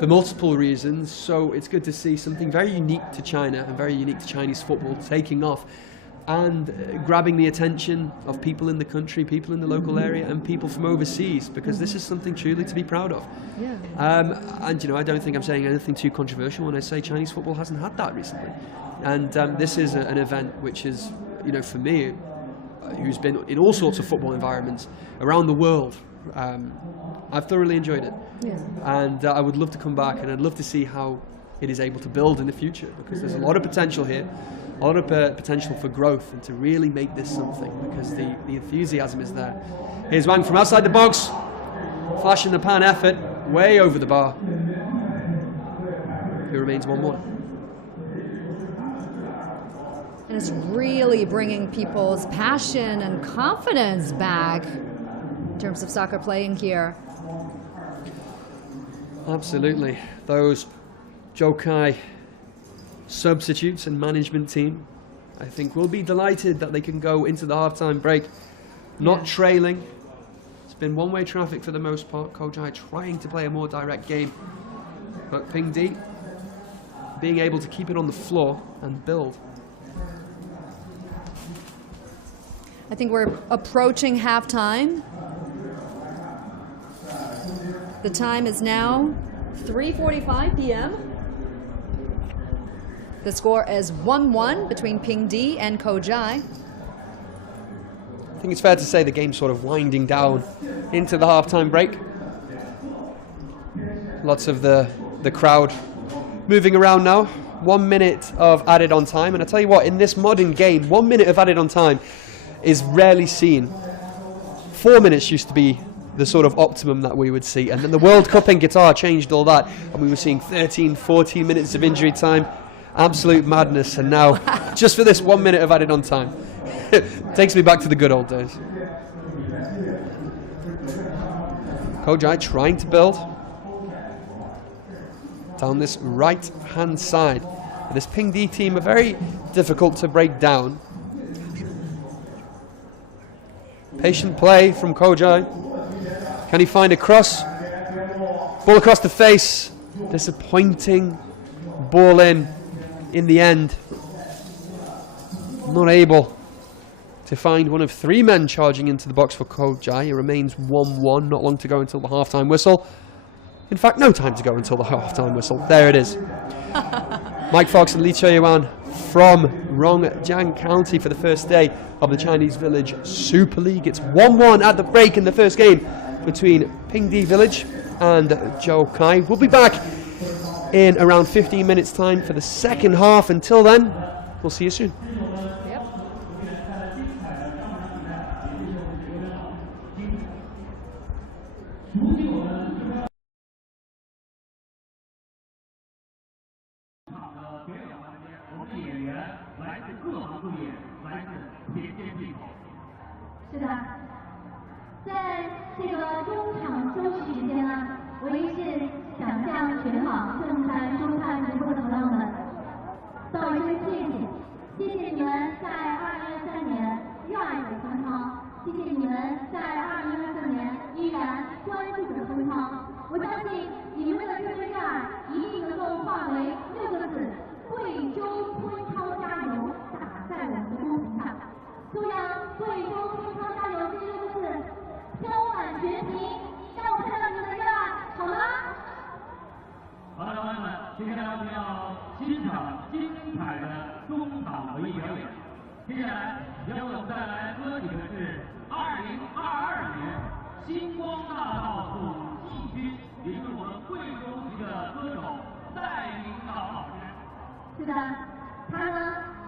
multiple reasons. So it's good to see something very unique to China and very unique to Chinese football taking off and grabbing the attention of people in the country, people in the local area, and people from overseas, because this is something truly to be proud of. And you know, I don't think I'm saying anything too controversial when I say Chinese football hasn't had that recently. And this is an event which is, you know, for me, who's been in all sorts of football environments around the world. I've thoroughly enjoyed it, and I would love to come back, and I'd love to see how it is able to build in the future, because there's a lot of potential here, a lot of potential for growth, and to really make this something, because the enthusiasm is there. Here's Wang from outside the box, flash in the pan effort, way over the bar. It remains 1-1. And it's really bringing people's passion and confidence back in terms of soccer playing here. Absolutely. Those Jokai substitutes and management team, I think, will be delighted that they can go into the halftime break not trailing. It's been one-way traffic for the most part. Guizhou trying to play a more direct game, but Pingdi being able to keep it on the floor and build. I think we're approaching halftime. The time is now 3:45 p.m. The score is 1-1 between Pingdi and Guizhou. I think it's fair to say the game's sort of winding down into the halftime break. Lots of the crowd moving around now. 1 minute of added on time, and I tell you what, in this modern game, 1 minute of added on time is rarely seen. 4 minutes used to be the sort of optimum that we would see, and then the World Cup in Qatar changed all that, and we were seeing 13, 14 minutes of injury time. Absolute madness, and now just for this 1 minute of added on time, takes me back to the good old days. Guizhou trying to build down this right hand side. This Pingdi team are very difficult to break down. Patient play from Guizhou. Can he find a cross? Ball across the face. Disappointing ball in the end. Not able to find one of three men charging into the box for Guizhou. It remains 1-1. Not long to go until the halftime whistle. In fact, no time to go until the halftime whistle. There it is. Mike Fox and Li Yuan from Rongjiang County for the first day of the Chinese Village Super League. It's 1-1 at the break in the first game between Pingdi Village and Jokai. We'll be back in around 15 minutes time for the second half. Until then, we'll see you soon. Yep. 是的，在这个中场休息时间呢，我一是想向全网正在收看直播的朋友们道一声谢谢，谢谢你们在2023年热爱着中超，谢谢你们在2024年依然关注着中超。我相信你们的这份热爱一定能够化为6个字：贵州中超加油，打在我们的公屏上。就让贵州中超加油这6个字飘满全屏，让我看到你们的热爱，好吗？好的，朋友们，接下来我们要欣赏精彩的中场文艺表演。接下来由我们带来歌曲的是2022年星光大道总季军，也就是我们贵州籍的歌手戴领导老师。是的，他呢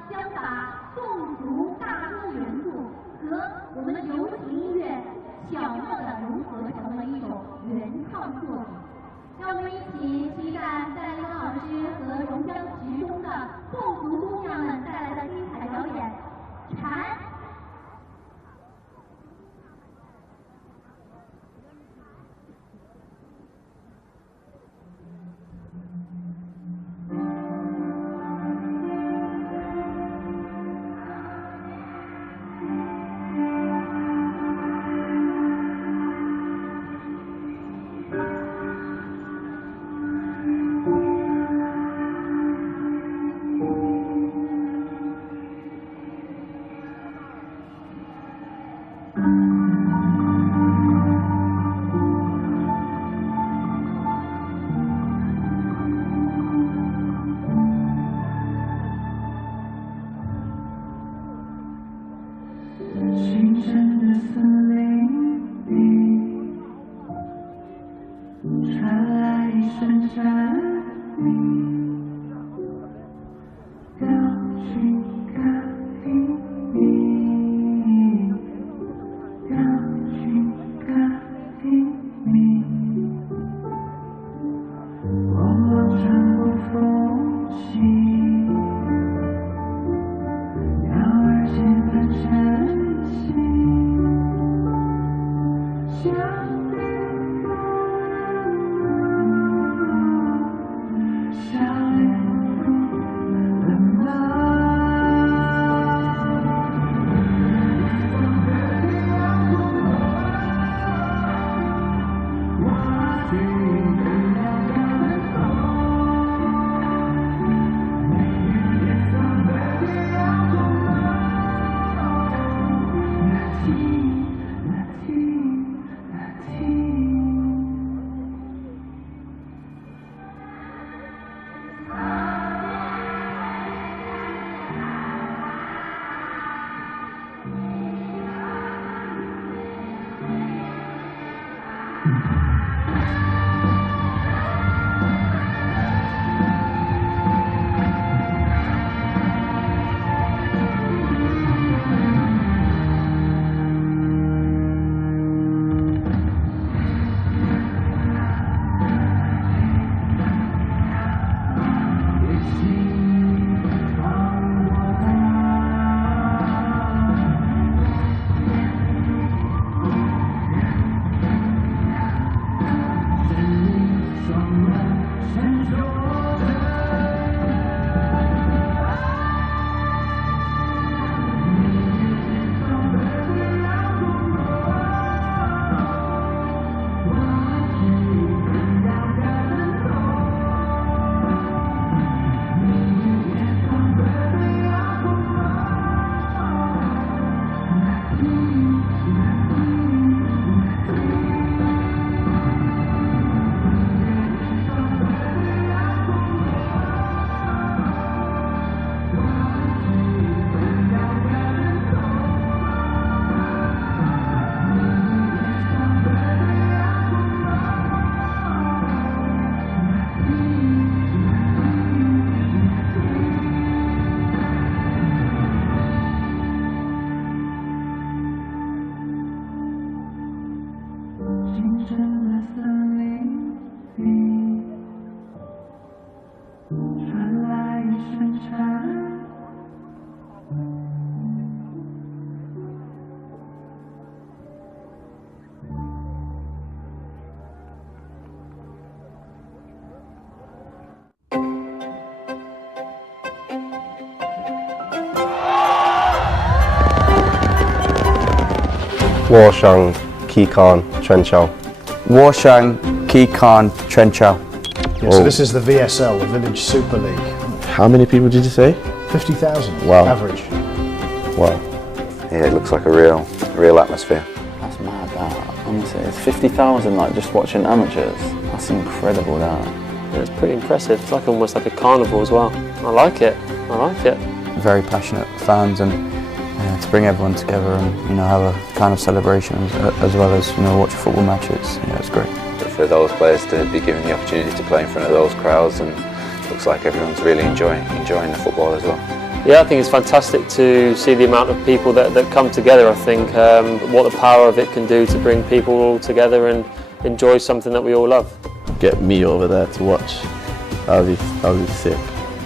将把侗族大歌元素和我们流行音乐巧妙地融合成为一首原创作品。让我们一起期待戴领导老师和榕江职中的侗族姑娘们带来的精彩表演《蝉》。清晨的森林里传来一声蝉鸣，鸟群咖啡蜜，鸟群咖啡蜜，往往穿过风起，鸟儿间很晨曦，想念想念冷了。清晨的森林里传来一声蝉。Warshang, Kikan, Trenchal. Warshang, Kikan, Trenchal. Yeah, so this is the VSL, the Village Super League. How many people did you say? 50,000 Wow. average. Wow. Yeah, it looks like a real atmosphere. That's mad, that. Honestly, it's 50,000 like just watching amateurs. That's incredible, that. Yeah, it's pretty impressive. It's like almost like a carnival as well. I like it. I like it. Very passionate fans, and to bring everyone together and have a kind of celebration as well as watch football matches. Yeah, it's great. But for those players to be given the opportunity to play in front of those crowds, and looks like everyone's really enjoying the football as well. Yeah, I think it's fantastic to see the amount of people that come together. I think what the power of it can do to bring people all together and enjoy something that we all love. Get me over there to watch. That'll be sick.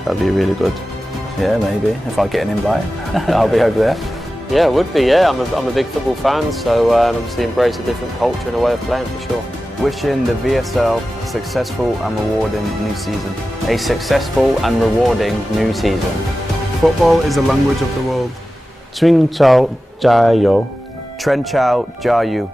That'll be really good. Yeah, maybe. If I get an invite, I'll be over there. Yeah, it would be, yeah. I'm a big football fan, so obviously embrace a different culture and a way of playing for sure. Wishing the VSL a successful and rewarding new season. A successful and rewarding new season. Football is the language of the world. Trenchal, Jayo. Trenchal, Jayu.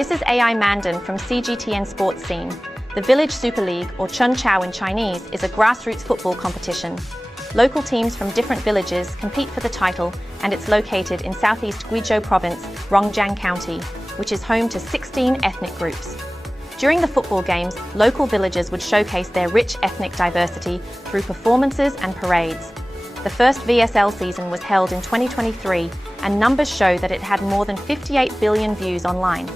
This is AI Mandan from CGTN Sports Scene. The Village Super League, or Chun Chao in Chinese, is a grassroots football competition. Local teams from different villages compete for the title, and it's located in southeast Guizhou province, Rongjiang County, which is home to 16 ethnic groups. During the football games, local villages would showcase their rich ethnic diversity through performances and parades. The first VSL season was held in 2023, and numbers show that it had more than 58 billion views online.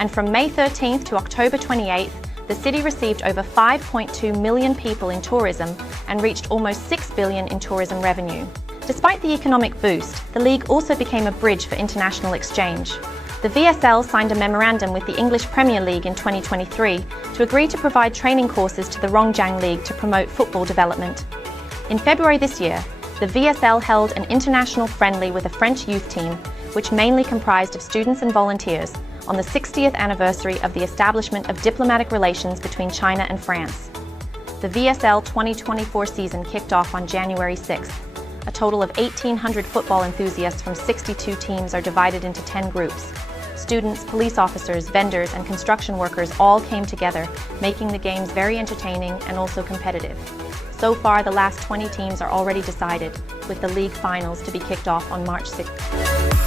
And from May 13th to October 28th, the city received over 5.2 million people in tourism and reached almost 6 billion in tourism revenue. Despite the economic boost, the league also became a bridge for international exchange. The VSL signed a memorandum with the English Premier League in 2023 to agree to provide training courses to the Rongjiang League to promote football development. In February this year, the VSL held an international friendly with a French youth team, which mainly comprised of students and volunteers, on the 60th anniversary of the establishment of diplomatic relations between China and France. The VSL 2024 season kicked off on January 6th. A total of 1,800 football enthusiasts from 62 teams are divided into 10 groups. Students, police officers, vendors, and construction workers all came together, making the games very entertaining and also competitive. So far, the last 20 teams are already decided, with the league finals to be kicked off on March 6th.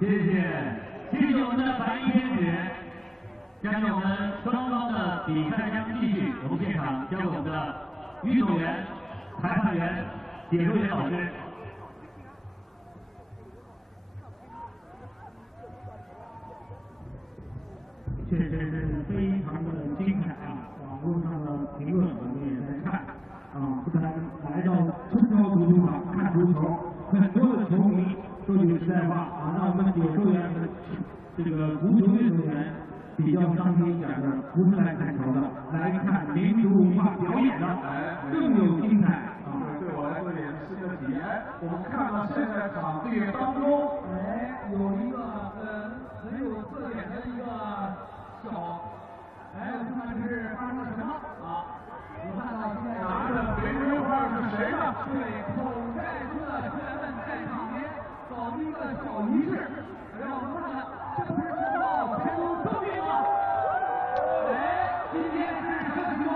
谢谢我们的反应编剧。下面我们双方的比赛将继续，我们现场交给我们的运动员、裁判员、解说员老师。确实是非常的精彩啊！网络上的评论我们也在看啊，不但来到中高足球场看足球，很多的球迷说句实在话啊，那我们解说员和这个足球运动员比较伤心一点的，不是来看球的，来看民族文化表演的，更有精彩啊！对我来说也是个体验。我们看到现在场地当中，有一个很有特点的一个小，我看看是发生了什么啊？我看到现在拿着玫瑰花是谁呢？对，口袋社员们在场边搞一个小仪式，让我们看看这不是什么全都证明吗？今天是什么情况？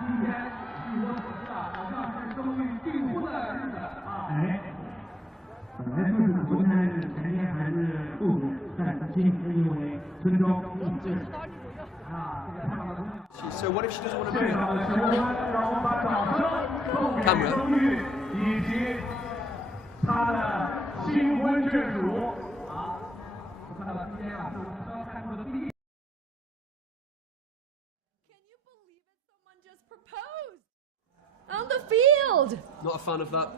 今天据我所知啊，好像是终于订婚的日子啊！本来说是昨天是前天还是后天，但是今天因为春招疫症啊，这个看到东西。So what if she doesn't want to 现场的球迷，让我们把掌声送给周玉以及他的新婚眷属啊！我看到今天啊，是我们刚看过的第一。On the field. Not a fan of that.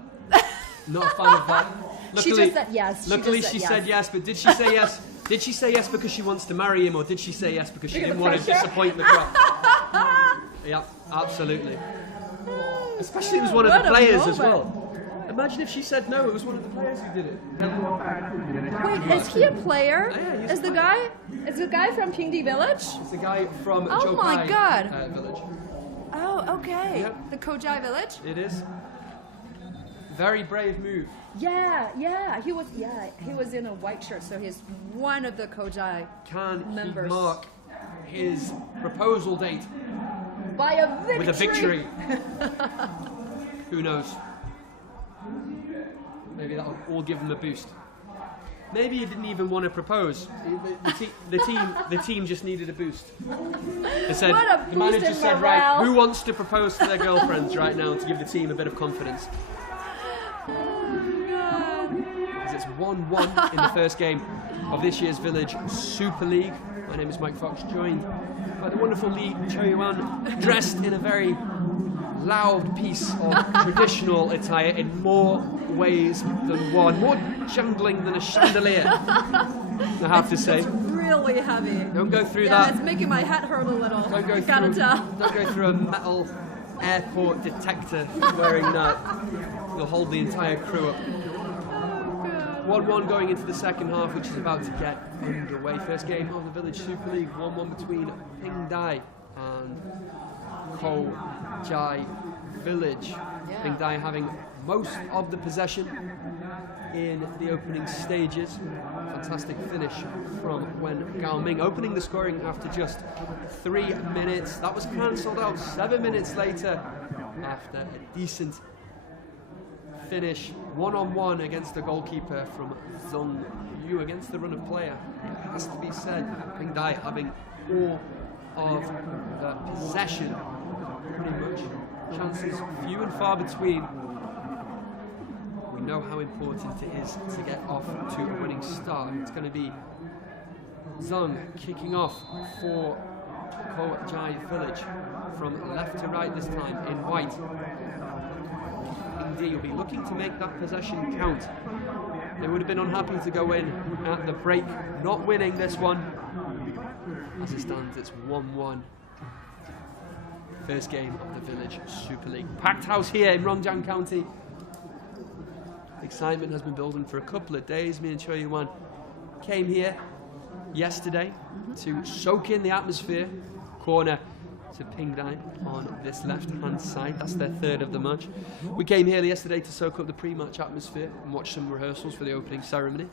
Not a fan of that. Luckily, she just said yes. Luckily, she said yes. But did she say yes? Did she say yes because she wants to marry him, or did she say yes because she didn't want to disappoint the crowd? Yeah, absolutely. Especially it was one of the players as well. Imagine if she said no, it was one of the players who did it. Wait, is he a player? Yeah, is the guy? Is the guy from Pingdi Village? It's the guy from Oh my God. Village. Oh, okay. Yep. The Kojai Village? It is. Very brave move. Yeah. He was in a white shirt, so he's one of the Kojai members. He mark his proposal date by a victory? With a victory. Who knows? Maybe that'll all give him a boost. Maybe he didn't even want to propose. The team just needed a boost. They said, the manager said, right, who wants to propose to their girlfriends right now to give the team a bit of confidence? Because it's 1-1 in the first game of this year's Village Super League. My name is Mike Fox, joined by the wonderful Lee Cho-Yuan, dressed in a very loud piece of traditional attire in more ways than one, more jangling than a chandelier, I have to say. It's really heavy. Don't go through that. It's making my head hurt a little. Don't go through a metal airport detector wearing that. You'll hold the entire crew up. 1-1 going into the second half, which is about to get underway. First game of the Village Super League, 1-1 between Ping Dai and Kojai Village. Yeah. Ping Dai having most of the possession in the opening stages. Fantastic finish from Wen Gao Ming, opening the scoring after just 3 minutes. That was cancelled out 7 minutes later after a decent finish, 1-on-1 against the goalkeeper from Zhong Yu, against the run of player. It has to be said, Ping Dai having all of the possession, pretty much. Chances few and far between. We know how important it is to get off to a winning start. It's going to be Zhong kicking off for Kojai Village from left to right this time in white. Indeed, you'll be looking to make that possession count. They would have been unhappy to go in at the break, not winning this one. As it stands, it's 1-1. First game of the Village Super League. Packed house here in Rongjiang County. Excitement has been building for a couple of days. Me and Cho-Yuan came here yesterday to soak in the atmosphere. Corner to Ping Dai on this left-hand side. That's their third of the match. We came here yesterday to soak up the pre-match atmosphere and watch some rehearsals for the opening ceremony.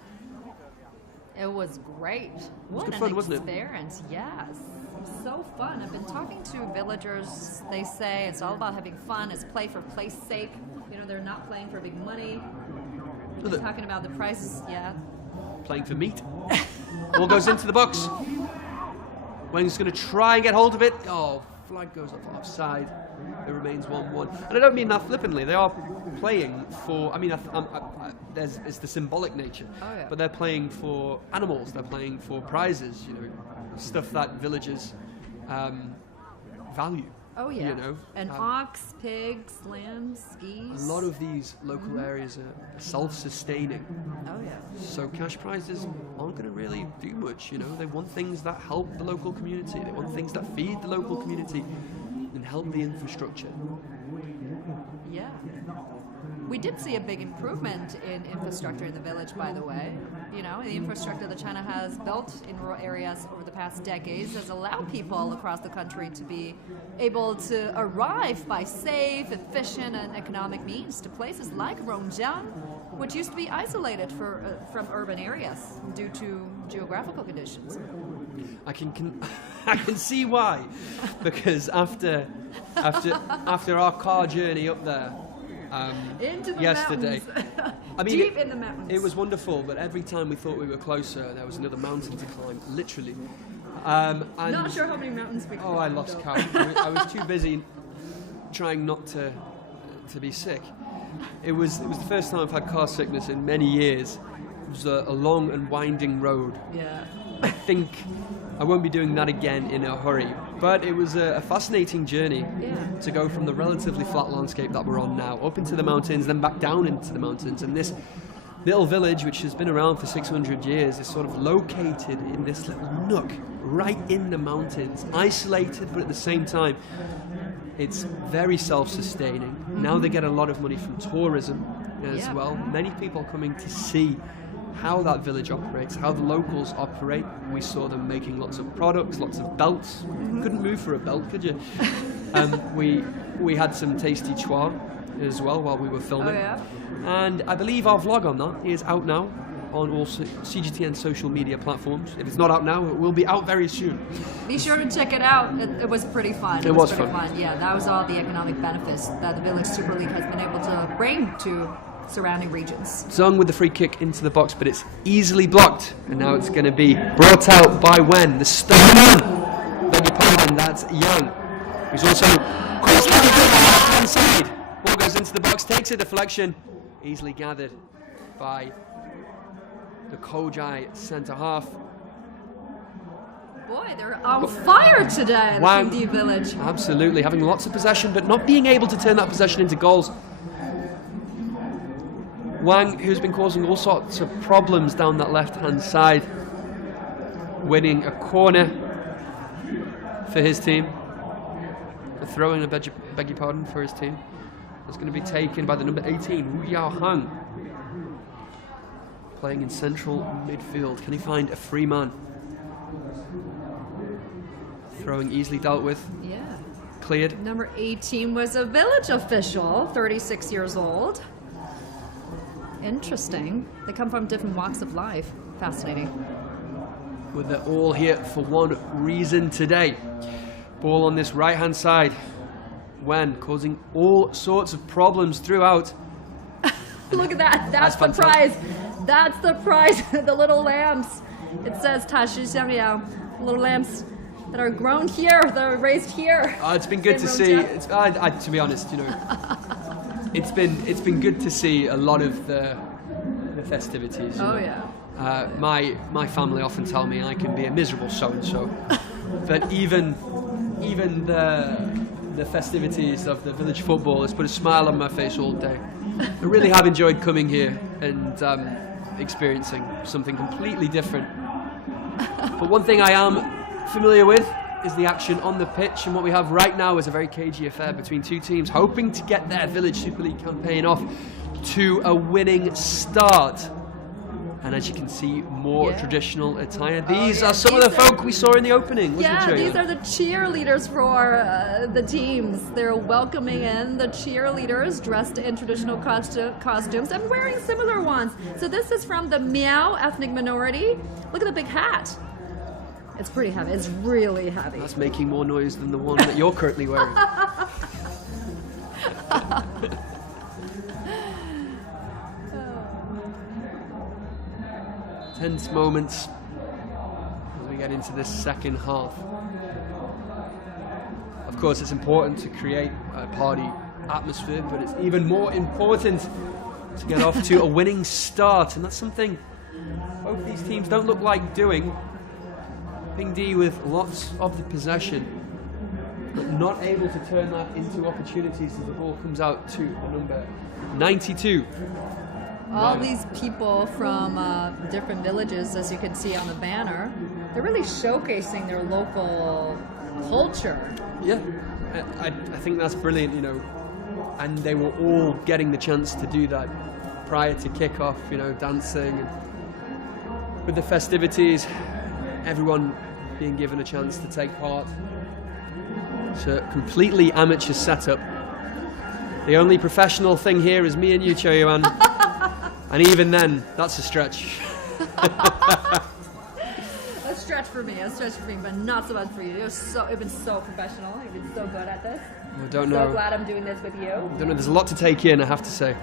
It was great. What good fun, wasn't it? Experience, yes. So fun. I've been talking to villagers. They say it's all about having fun. It's play for play's sake. You know, they're not playing for big money. Just talking about the prices, yeah. playing for meat. Ball goes into the box. Wang's going to try and get hold of it. Oh, flag goes up offside. It remains 1-1. And I don't mean that flippantly. They are playing for, I mean, it's the symbolic nature. Oh, yeah. But they're playing for animals. They're playing for prizes, you know, stuff that villagers value. Oh yeah. You know, and ox, pigs, lambs, geese. a lot of these local areas are self-sustaining. Oh yeah. So cash prizes aren't going to really do much. You know, they want things that help the local community. They want things that feed the local community and help the infrastructure. Yeah. We did see a big improvement in infrastructure in the village, by the way. You know, the infrastructure that China has built in rural areas over the past decades has allowed people across the country to be able to arrive by safe, efficient, and economic means to places like Rongjiang, which used to be isolated from urban areas due to geographical conditions. I can see why, because after our car journey up there into the yesterday, mountains. I mean, Deep in the mountains. It was wonderful, but every time we thought we were closer, there was another mountain to climb, literally. And Not sure how many mountains we I lost count. I was too busy trying not to be sick. It was the first time I've had car sickness in many years. It was a long and winding road. Yeah. I think I won't be doing that again in a hurry. But it was a fascinating journey to go from the relatively flat landscape that we're on now up into the mountains, then back down into the mountains. And this little village, which has been around for 600 years, is sort of located in this little nook right in the mountains, isolated, but at the same time, it's very self-sustaining. Now they get a lot of money from tourism as well. Many people coming to see how that village operates, how the locals operate. We saw them making lots of products, lots of belts. Couldn't move for a belt, could you? We had some tasty chua as well while we were filming. Oh, yeah? And I believe our vlog on that is out now on all CGTN social media platforms. If it's not out now, it will be out very soon. Be sure to check it out. It was pretty fun. It was pretty fun. Yeah, that was all the economic benefits that the Village Super League has been able to bring to surrounding regions. Zhang with the free kick into the box, but it's easily blocked. And now it's going to be brought out by Wen, the star man. Beg your pardon, that's Yang, who's also crossed on the left-hand side. Ball goes into the box, takes a deflection, easily gathered by the Kojai centre half. Boy, they're on fire today, the Qingdi Village. Absolutely, having lots of possession, but not being able to turn that possession into goals. Wang, who's been causing all sorts of problems down that left-hand side, winning a corner for his team. A throw-in, I beg your pardon, for his team. It's going to be taken by the number 18, Wu Yao Hang, playing in central midfield. Can he find a free man? Throwing easily dealt with. Yeah. Cleared. Number 18 was a village official, 36 years old. Interesting. They come from different walks of life. Fascinating. But they're all here for one reason today. Ball on this right-hand side. Wen causing all sorts of problems throughout. Look at that. That's the prize. That's the prize. The little lambs. It says Tashi Xiangyao. Little lambs that are grown here, that are raised here. It's been good to see. To be honest, you know, it's been good to see a lot of the festivities. Oh yeah. My family often tell me I can be a miserable so-and-so, but even the festivities of the village football has put a smile on my face all day. I really have enjoyed coming here and experiencing something completely different. But one thing I am familiar with is the action on the pitch, and what we have right now is a very cagey affair between two teams hoping to get their Village Super League campaign off to a winning start. And as you can see, more traditional attire. These are some of the folk we saw in the opening. Yeah, these are the cheerleaders for the teams. They're welcoming in the cheerleaders dressed in traditional costumes and wearing similar ones. So this is from the Miao ethnic minority. Look at the big hat. It's pretty heavy. It's really heavy. That's making more noise than the one that you're currently wearing. tense moments as we get into this second half. Of course, it's important to create a party atmosphere, but it's even more important to get off to a winning start, and that's something both these teams don't look like doing. Pingdi with lots of the possession, but not able to turn that into opportunities as the ball comes out to the number 92. All these people from different villages, as you can see on the banner, they're really showcasing their local culture. Yeah, I think that's brilliant, you know, and they were all getting the chance to do that prior to kickoff, you know, dancing and with the festivities, everyone being given a chance to take part. It's a completely amateur setup. The only professional thing here is me and you, Cho Yuan. And even then, that's a stretch. A stretch for me, but not so much for you. You've been so professional. You've been so good at this. I don't know. So glad I'm doing this with you. I don't know. There's a lot to take in, I have to say.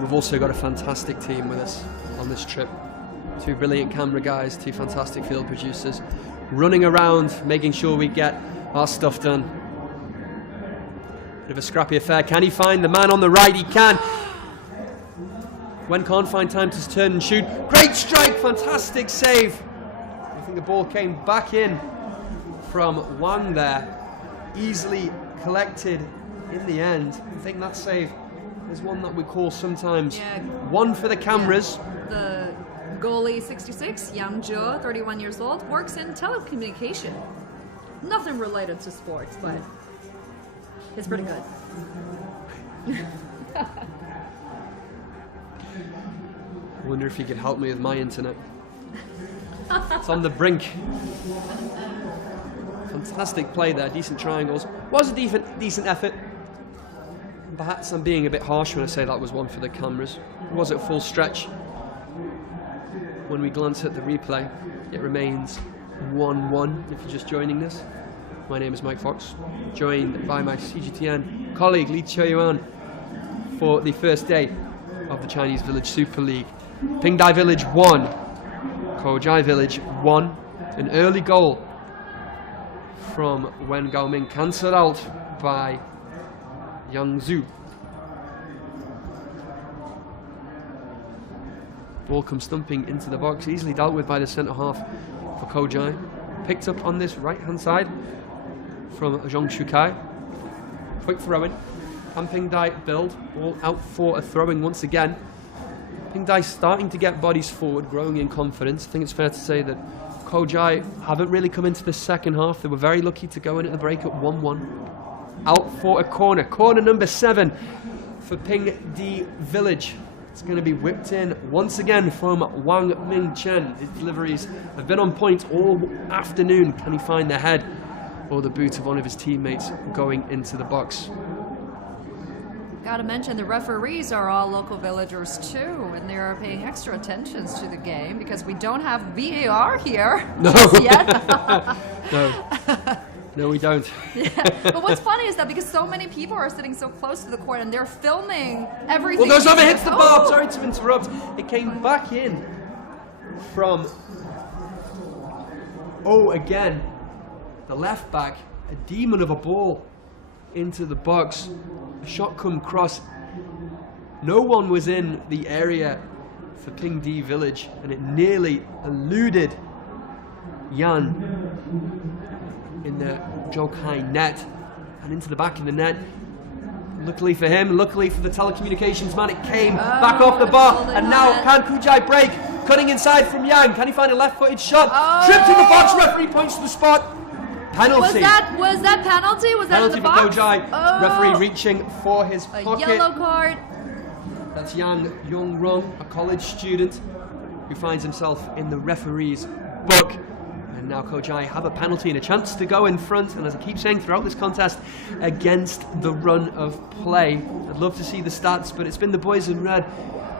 We've also got a fantastic team with us on this trip. 2 brilliant camera guys, 2 fantastic field producers, running around, making sure we get our stuff done. Bit of a scrappy affair. Can he find the man on the right? He can. Wen can't find time to turn and shoot. Great strike, fantastic save. I think the ball came back in from Wang there. Easily collected in the end. I think that save is one that we call sometimes one for the cameras. Yeah. The goalie 66, Yang Zhe, 31 years old, works in telecommunication. Nothing related to sports, but it's pretty good. I wonder if you could help me with my internet. It's on the brink. Fantastic play there, decent triangles. Was a decent effort. Perhaps I'm being a bit harsh when I say that was one for the cameras. Was it a full stretch? When we glance at the replay, it remains 1-1 if you're just joining this. My name is Mike Fox, joined by my CGTN colleague Li Choyuan for the first day of the Chinese Village Super League. Pingdi Village 1, Koujai Village 1. An early goal from Wen Gaoming, cancelled out by Yang Zhu. Ball comes thumping into the box, easily dealt with by the centre half for Koujai. Picked up on this right hand side from Zhong Shukai. Quick throw-in. Can Pingdi build? Ball out for a throw-in once again. Pingdi starting to get bodies forward, growing in confidence. I think it's fair to say that Koujai haven't really come into the second half. They were very lucky to go in at the break at 1-1. Out for a corner. Corner number 7 for Pingdi Village. It's going to be whipped in once again from Wang Mingchen. His deliveries have been on point all afternoon. Can he find the head or the boot of one of his teammates going into the box? Gotta mention the referees are all local villagers too, and they're paying extra attention to the game because we don't have VAR here. No. Yet. No, we don't. Yeah. But what's funny is that because so many people are sitting so close to the court and they're filming everything. Well, goes over, hits the bar. Sorry to interrupt. It came back in from, again, the left back, a demon of a ball into the box. A shot come cross. No one was in the area for Pingdi Village, and it nearly eluded Yan in the Zhoukai net and into the back of the net. Luckily for him, luckily for the telecommunications man, it came back off the bar, and now can Koujai break? Cutting inside from Yang. Can he find a left-footed shot? Tripped in the box. Referee points to the spot. Penalty. Was that penalty? Was that in the box? Penalty for Koujai. Referee reaching for his pocket. A yellow card. That's Yang Yongrong, a college student who finds himself in the referee's book. And now Koujai have a penalty and a chance to go in front. And as I keep saying throughout this contest, against the run of play. I'd love to see the stats, but it's been the boys in red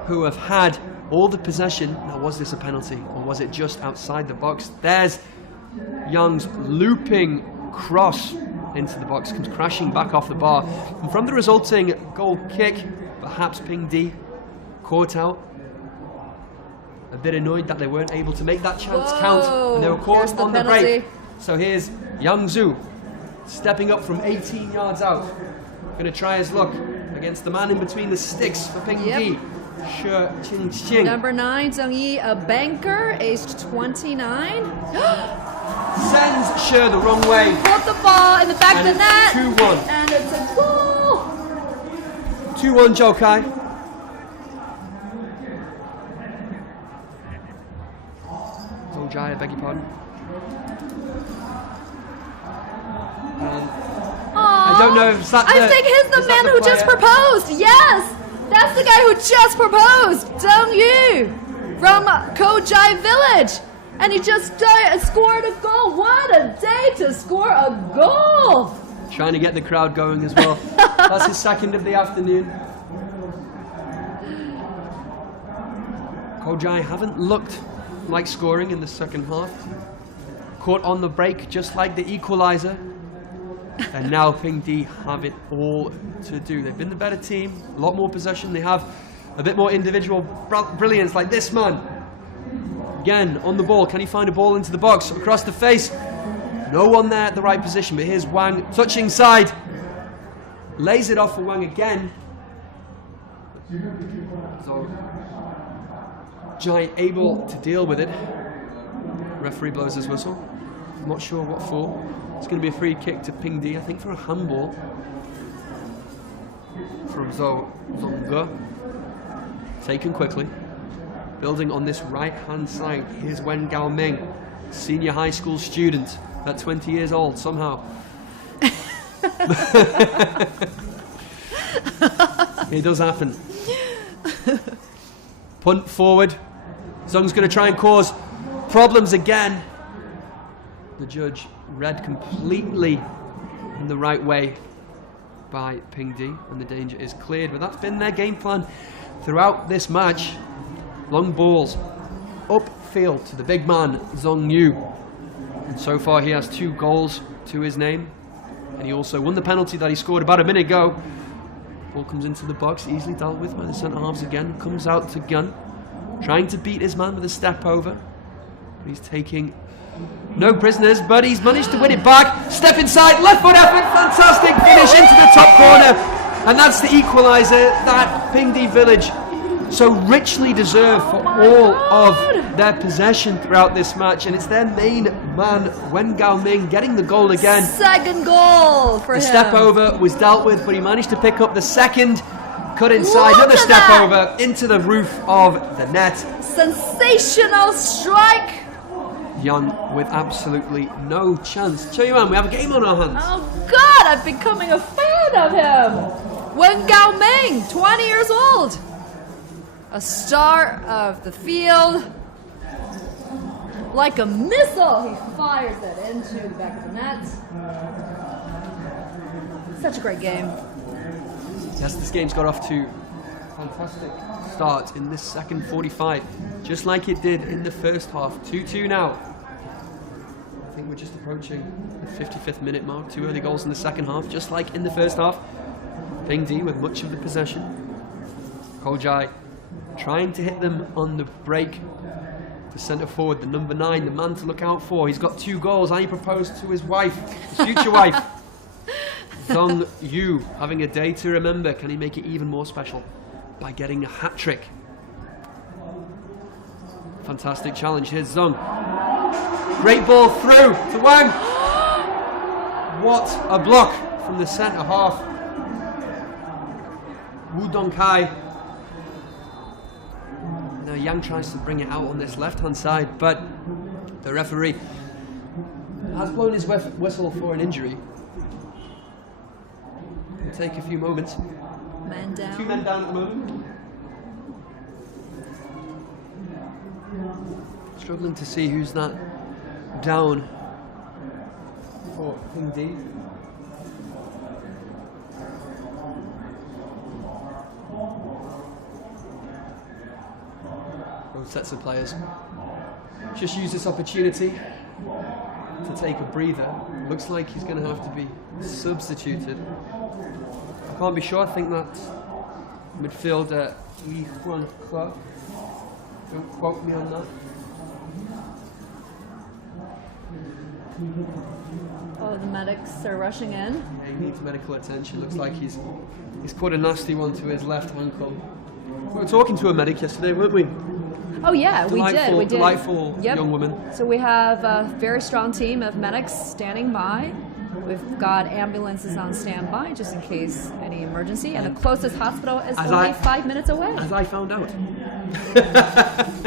who have had all the possession. Now, was this a penalty or was it just outside the box? There's Young's looping cross into the box, comes crashing back off the bar. And from the resulting goal kick, perhaps Pingdi caught out a bit annoyed that they weren't able to make that chance count, and they were caught Here's the on the penalty. break. So here's Yang Zhu stepping up from 18 yards out. Going to try his luck against the man in between the sticks for Ping Di. Shi Qingqing. Number 9, Zheng Yi, a banker, aged 29. Sends Shi the wrong way. Put the ball in the back of the net. 2-1. And it's a goal. 2-1 Zhou Kai. Zhou Jai, I beg your pardon. I don't know if that. I think he's the man who just proposed. Yes, that's the guy who just proposed. Zheng Yu from Guizhou village, and he just scored a goal. What a day to score a goal! Trying to get the crowd going as well. That's his second of the afternoon. Guizhou haven't looked like scoring in the second half. Caught on the break, just like the equaliser. And now Ping Di have it all to do. They've been the better team, a lot more possession. They have a bit more individual brilliance, like this man. Again, on the ball. Can he find a ball into the box? Across the face. No one there at the right position, but here's Wang touching side. Lays it off for Wang again. So, Jai able to deal with it. Referee blows his whistle. I'm not sure what for. It's going to be a free kick to Ping Di, I think, for a handball from Zhong. Taken quickly. Building on this right-hand side, here's Wen Gaoming, senior high school student at 20 years old, somehow. It does happen. Punt forward. Zhong's going to try and cause problems again. The judge read completely in the right way by Ping Di, and the danger is cleared. But that's been their game plan throughout this match. Long balls upfield to the big man, Zheng Yu. And so far he has 2 goals to his name. And he also won the penalty that he scored about a minute ago. Ball comes into the box, easily dealt with by the centre-halves again. Comes out to Gun, trying to beat his man with a step over. But he's taking no prisoners, but he's managed to win it back. Step inside, left foot effort, fantastic finish into the top corner. And that's the equaliser that Ping Di Village so richly deserve for all of their possession throughout this match. And it's their main man, Wen Gaoming, getting the goal again. Second goal for him. The step over was dealt with, but he managed to pick up the second. Cut inside, another step over into the roof of the net. Sensational strike. Yang with absolutely no chance. Cho Yuan, we have a game on our hands. Oh God, I'm becoming a fan of him. Wen Gaoming, 20 years old. A star of the field. Like a missile, he fires it into the back of the net. Such a great game. Yes, this game's got off to a fantastic start in this second 45, just like it did in the first half. 2-2 now. I think we're just approaching the 55th minute mark. 2 early goals in the second half, just like in the first half. Ping Di with much of the possession. Guizhou trying to hit them on the break. The centre forward, the number 9, the man to look out for. He's got 2 goals, and he proposed to his wife, his future wife. Zheng Yu having a day to remember. Can he make it even more special by getting a hat-trick? Fantastic challenge. Here's Zheng. Great ball through to Wang. What a block from the centre half. Wu Dongkai. Now Yang tries to bring it out on this left-hand side, but the referee has blown his whistle for an injury. It'll take a few moments. Man down. 2 men down at the moment. Struggling to see who's that down for Ping Di. Both sets of players just use this opportunity to take a breather. Looks like he's going to have to be substituted. I can't be sure. I think that midfielder Li Huanhe Don't quote me on that. Oh, the medics are rushing in. Yeah, he needs medical attention. Looks like he's caught a nasty one to his left ankle. We were talking to a medic yesterday, weren't we? Oh yeah, we did. We did. Delightful young woman. So we have a very strong team of medics standing by. We've got ambulances on standby just in case any emergency, and the closest hospital is only 5 minutes away. As I found out.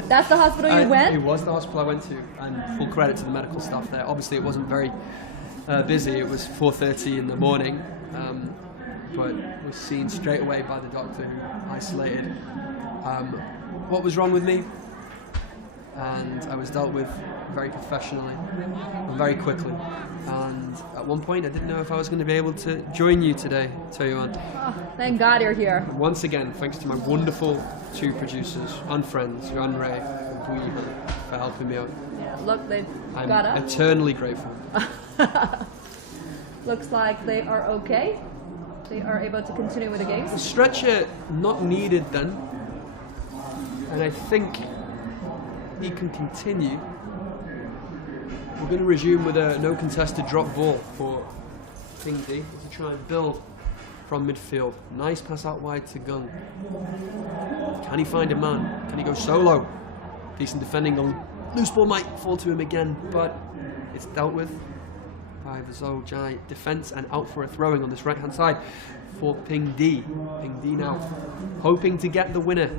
That's the hospital you went? It was the hospital I went to, and full credit to the medical staff there. Obviously, it wasn't very busy. It was 4:30 in the morning, but was seen straight away by the doctor who isolated what was wrong with me, and I was dealt with very professionally and very quickly. And at one point, I didn't know if I was going to be able to join you today, Toyuan. Oh, thank God you're here. Once again, thanks to my wonderful two producers and friends, Yuan Ray and Guizhou, for helping me out. Yeah, look, they've I'm got up. eternally grateful. Looks like they are okay. They are able to continue with the games. The stretcher not needed then, and I think he can continue. We're going to resume with a no contested drop ball for Ping Di to try and build from midfield. Nice pass out wide to Gung. Can he find a man? Can he go solo? Decent defending. The loose ball might fall to him again, but it's dealt with by the Zhou Jai defence and out for a throwing on this right hand side for Ping Di. Ping Di now hoping to get the winner.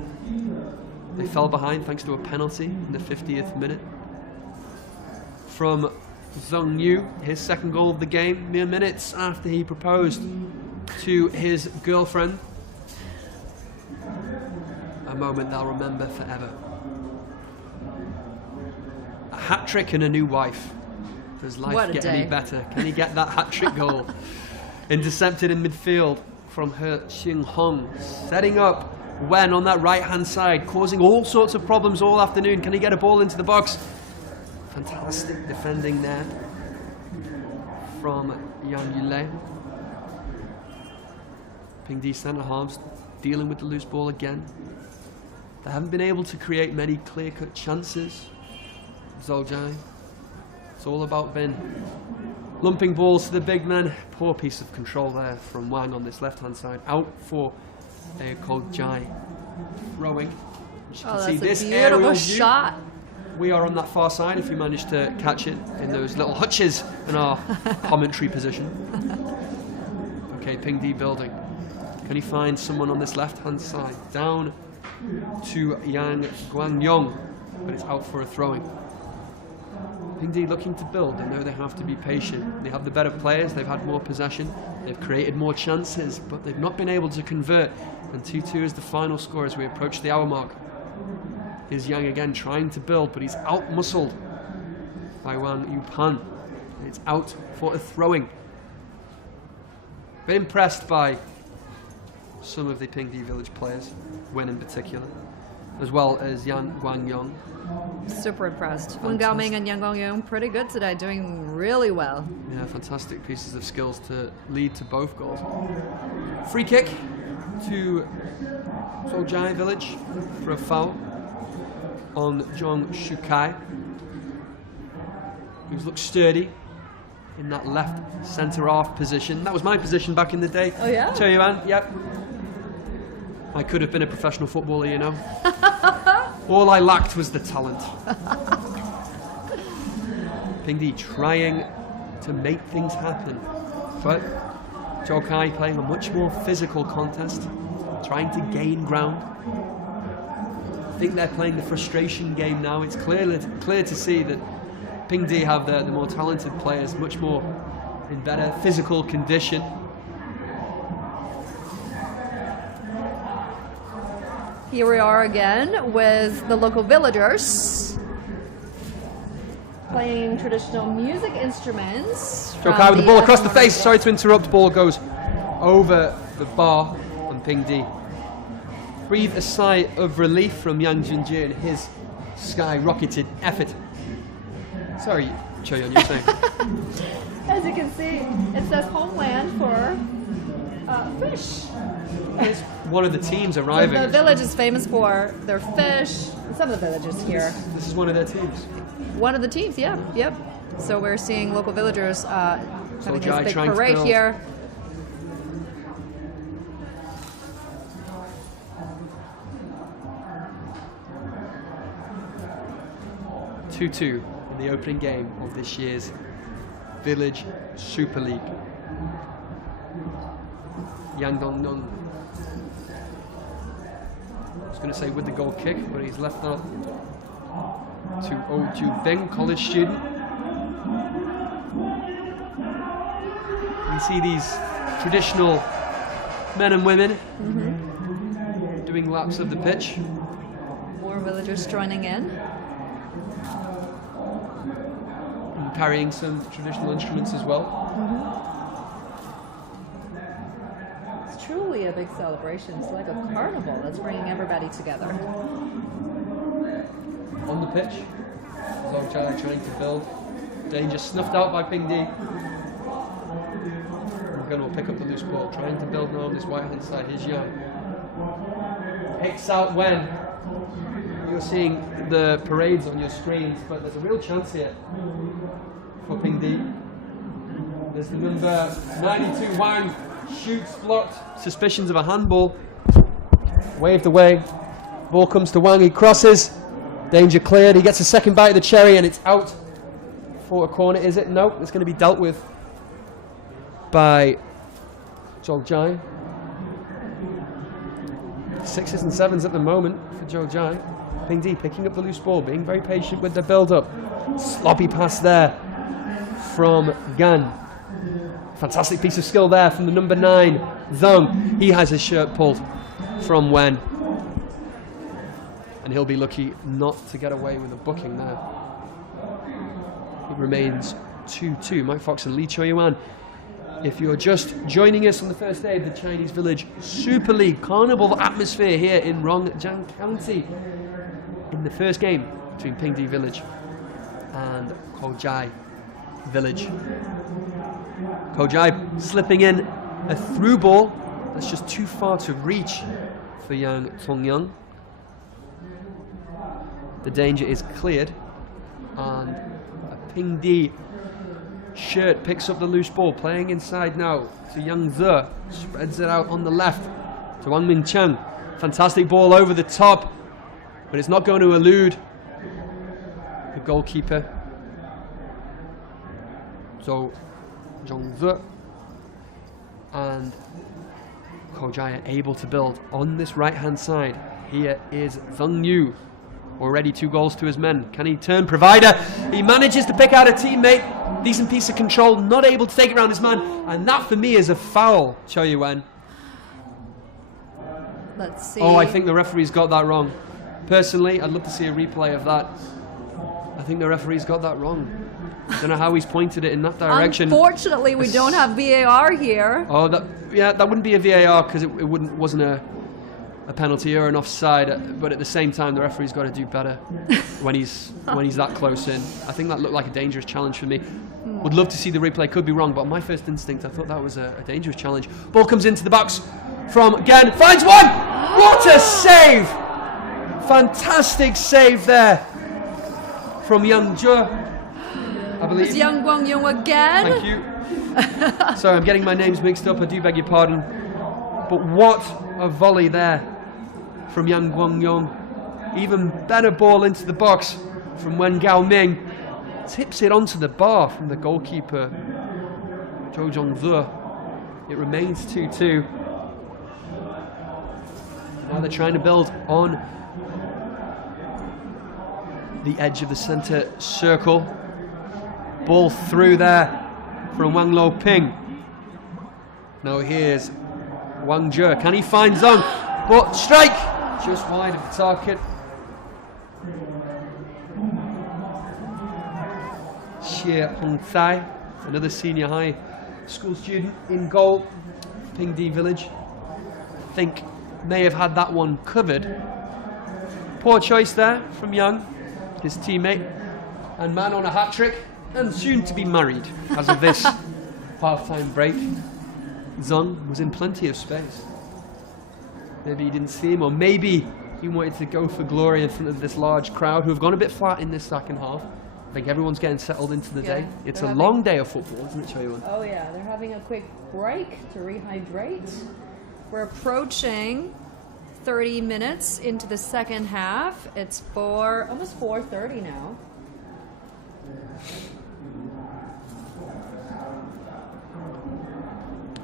They fell behind thanks to a penalty in the 50th minute from Zhong Yu, his second goal of the game, mere minutes after he proposed to his girlfriend. A moment they'll remember forever. A hat-trick and a new wife. Does life get any better? Can he get that hat-trick goal? Intercepted in midfield from He Xinghong, setting up Wen on that right-hand side, causing all sorts of problems all afternoon. Can he get a ball into the box? Fantastic defending there from Yang Yulei. Ping Di centre halves dealing with the loose ball again. They haven't been able to create many clear-cut chances. Zhou Jai. It's all about Bin. Lumping balls to the big men. Poor piece of control there from Wang on this left-hand side. Out for Ko Jai. Throwing. As you can see, this beautiful shot. We are on that far side if you manage to catch it in those little hutches in our commentary position. Okay, Ping Di building. Can he find someone on this left-hand side? Down to Yang Guangyong, but it's out for a throwing. Ping Di looking to build. They know they have to be patient. They have the better players. They've had more possession. They've created more chances, but they've not been able to convert. And 2-2 is the final score as we approach the hour mark. Here's Yang again trying to build, but he's out-muscled by Wang Yupan. It's out for a throwing. Been impressed by some of the Ping Di Village players, Wen in particular, as well as Yang Guangyong. Super impressed. Wen Gaoming and Yang Guangyong pretty good today, doing really well. Yeah, fantastic pieces of skills to lead to both goals. Free kick to Zhou Jai Village for a foul on Zhong Shukai, who's looked sturdy in that left centre half position. That was my position back in the day. Oh yeah? Toyuan, yep. I could have been a professional footballer, you know. All I lacked was the talent. Ping Di trying to make things happen, but Zhou Kai playing a much more physical contest, trying to gain ground. I think they're playing the frustration game now. It's clear to see that Ping Di have the more talented players, much more in better physical condition. Here we are again with the local villagers playing traditional music instruments. Zhou Kai with the ball across the face. Sorry to interrupt. Ball goes over the bar and Ping Di breathe a sigh of relief from Yang Junjie and his skyrocketed effort. Sorry, Choyun, you're saying? As you can see, it says homeland for Fish. It's one of the teams arriving. The village is famous for their fish. Some of the villages here. This is one of their teams. One of the teams, yeah, yep. So we're seeing local villagers having Jai this big trying to parade build. here. (2-2) in the opening game of this year's Village Super League. Yang Dong-nung. I was going to say with the goal kick, but he's left that to Oh Ju-bing, college student. You see these traditional men and women doing laps of the pitch. More villagers joining in. And carrying some traditional instruments as well. It's truly a big celebration. It's like a carnival that's bringing everybody together. On the pitch, Zhou Jai trying to build. Danger snuffed out by Ping Di. Gun will pick up the loose ball, trying to build now on this right hand side. Here's Yang. Picks out Wen. You're seeing the parades on your screens, but there's a real chance here for Ping Di. There's the number 92 Wang. Shoots, blocked. Suspicions of a handball. Waved away. Ball comes to Wang. He crosses. Danger cleared. He gets a second bite of the cherry, and it's out for a corner. Is it? No. It's going to be dealt with by Zhou Jai. 6s and 7s at the moment for Zhou Jai. Ping Di picking up the loose ball, being very patient with the build-up. Sloppy pass there from Gan. Fantastic piece of skill there from the number 9, Zhang. He has his shirt pulled from Wen. And he'll be lucky not to get away with a booking there. It remains 2-2. Mike Fox and Lee Choi-yuan. If you're just joining us on the first day of the Chinese Village Super League Carnival atmosphere here in Rongjiang County, in the first game between Ping Di Village and Koujai Village. Koujai slipping in a through ball that's just too far to reach for Yang Tongyang. The danger is cleared, and a Ping Di shirt picks up the loose ball, playing inside now to Yang Ze, spreads it out on the left to Wang Mingcheng. Fantastic ball over the top, but it's not going to elude the goalkeeper. So Zhong Ze and Koujai are able to build on this right hand side. Here is Zheng Yu, already 2 goals to his men. Can he turn provider? He manages to pick out a teammate. Decent piece of control, not able to take it around his man, and that for me is a foul, Choi-yuan. Let's see. Oh, I think the referee's got that wrong. Personally, I'd love to see a replay of that. I think the referee's got that wrong. I don't know how he's pointed it in that direction. Unfortunately, we don't have VAR here. Oh, that wouldn't be a VAR because it wasn't a penalty or an offside, but at the same time the referee's got to do better when he's that close in. I think that looked like a dangerous challenge for me. Would love to see the replay, could be wrong, but my first instinct, I thought that was a dangerous challenge. Ball comes into the box from Gan, finds one! What a save! Fantastic save there from Yang Zhe, I believe. It's Yang Guangyong again. Thank you. Sorry, I'm getting my names mixed up, I do beg your pardon. But what a volley there from Yang Guangyong. Even better ball into the box from Wen Gaoming. Tips it onto the bar from the goalkeeper, Zhou Zhongze. It remains 2-2. Now they're trying to build on the edge of the centre circle. Ball through there from Wang Lo Ping. Now here's Wang Zhe. Can he find Zhang? But strike! Just wide of the target. Xie Hongcai, another senior high school student in goal. Ping Di Village, I think, may have had that one covered. Poor choice there from Yang, his teammate, and man on a hat-trick, and soon to be married as of this half-time break. Zhang was in plenty of space. Maybe he didn't see him, or maybe he wanted to go for glory in front of this large crowd who have gone a bit flat in this second half. I think everyone's getting settled into the day. It's a long day of football, isn't it, Choyewon? Oh yeah, they're having a quick break to rehydrate. We're approaching 30 minutes into the second half. It's almost 4:30 now.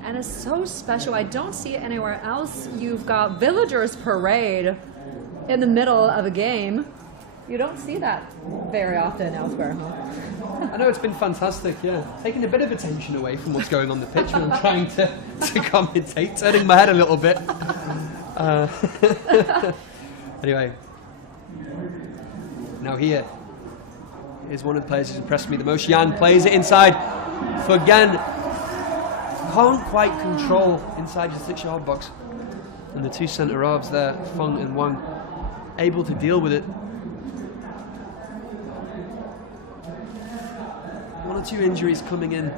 And it's so special. I don't see it anywhere else. You've got villagers parade in the middle of a game. You don't see that very often elsewhere, huh? I know, it's been fantastic, yeah. Taking a bit of attention away from what's going on the pitch when I'm trying to commentate, turning my head a little bit. Anyway, now here is one of the players who's impressed me the most. Yang plays it inside for Gen. Can't quite control inside the 6-yard box. And the two centre-halves there, Feng and Wang, able to deal with it. One or two injuries coming in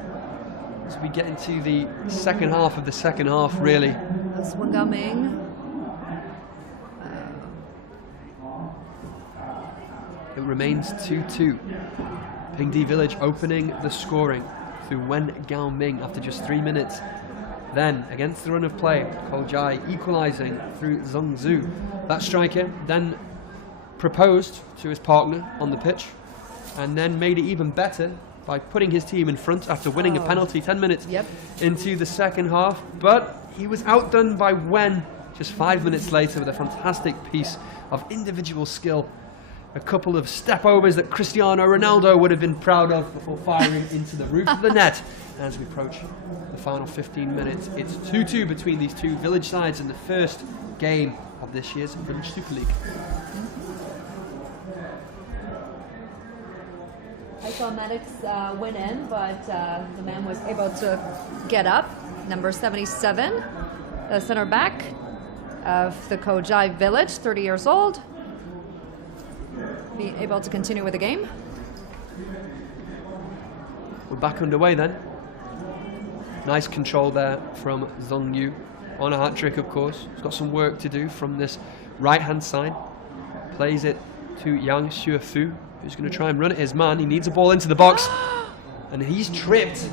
as we get into the second half of the second half, really. That's Wang Gaoming. It remains 2-2. Pingdi Village opening the scoring through Wen Gaoming after just 3 minutes. Then, against the run of play, Koljai equalising through Zhongzhu. That striker then proposed to his partner on the pitch and then made it even better by putting his team in front after winning a penalty 10 minutes into the second half. But he was outdone by Wen just 5 minutes later with a fantastic piece of individual skill. A couple of step-overs that Cristiano Ronaldo would have been proud of before firing into the roof of the net. As we approach the final 15 minutes, it's 2-2 between these two village sides in the first game of this year's Village Super League. I saw Maddox went in, but the man was able to get up. Number 77, the center back of the Koljai Village, 30 years old. Be able to continue with the game. We're back underway then. Nice control there from Zhong Yu. On a hat-trick, of course. He's got some work to do from this right-hand side. Plays it to Yang Xuefu, who's going to try and run at his man. He needs a ball into the box. And he's tripped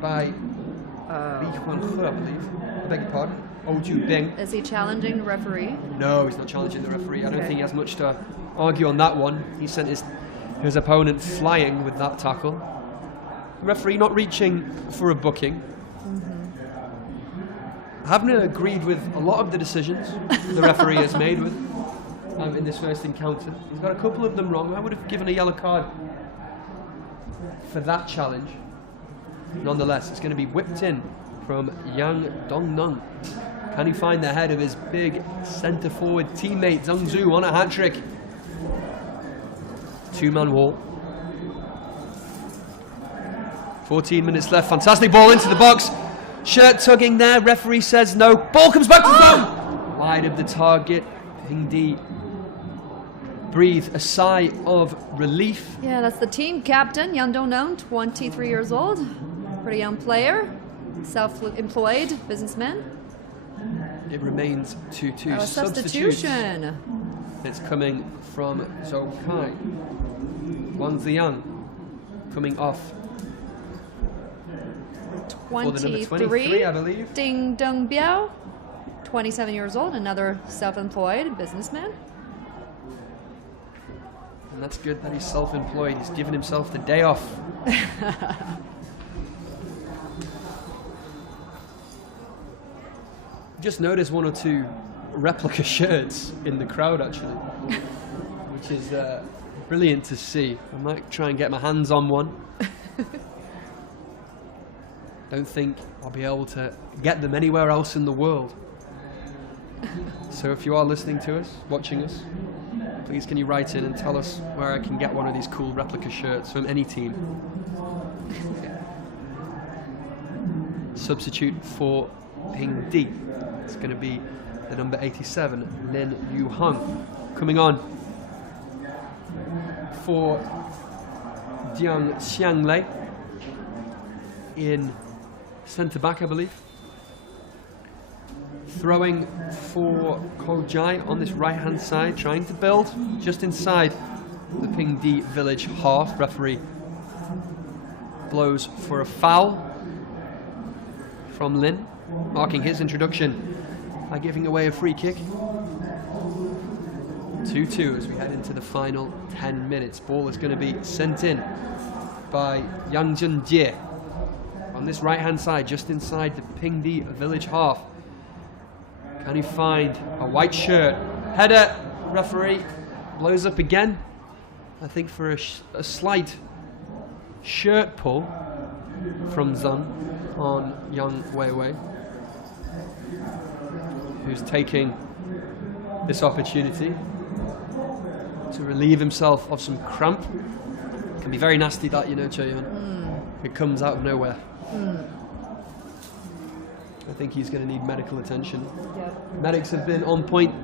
by Li Huanhe, I believe. I beg your pardon. Oh Ju Bing. Is he challenging the referee? No, he's not challenging the referee. I don't think he has much to argue on that one. He sent his opponent flying with that tackle. The referee not reaching for a booking. I haven't agreed with a lot of the decisions the referee has made with in this first encounter. He's got a couple of them wrong. I would have given a yellow card for that challenge. Nonetheless, it's going to be whipped in from Yang Dongnung. Can he find the head of his big centre-forward teammate Zhongzhu on a hat-trick? Two-man wall. 14 minutes left. Fantastic ball into the box. Shirt tugging there. Referee says no. Ball comes back to zone. Wide of the target. Pingdi breathe a sigh of relief. Yeah, that's the team captain, Yang Dongnung, 23 years old. Pretty young player. Self-employed businessman. It remains 2-2. Substitution. It's coming from Zhou Kai. Wang Ziyang coming off. 23, I believe. Ding Deng Biao, 27 years old, another self-employed businessman. And that's good that he's self-employed. He's given himself the day off. Just noticed one or two replica shirts in the crowd, actually, which is brilliant to see. I might try and get my hands on one. Don't think I'll be able to get them anywhere else in the world. So if you are listening to us, watching us, please can you write in and tell us where I can get one of these cool replica shirts from any team. Substitute for Pingdi. It's going to be the number 87, Lin Yu Hung, coming on for Jiang Xianglei in centre back, I believe. Throwing for Guizhou on this right hand side, trying to build just inside the Pingdi village half. Referee blows for a foul from Lin, marking his introduction by giving away a free kick. 2-2 as we head into the final 10 minutes. Ball is going to be sent in by Yang Zhenjie on this right hand side, just inside the Pingdi village half. Can he find a white shirt? Header, referee blows up again. I think for a slight shirt pull from Zhang on Yang Weiwei, who's taking this opportunity to relieve himself of some cramp. Can be very nasty, that, you know, Chaeyoung. It comes out of nowhere. I think he's going to need medical attention. Yep. Medics have been on point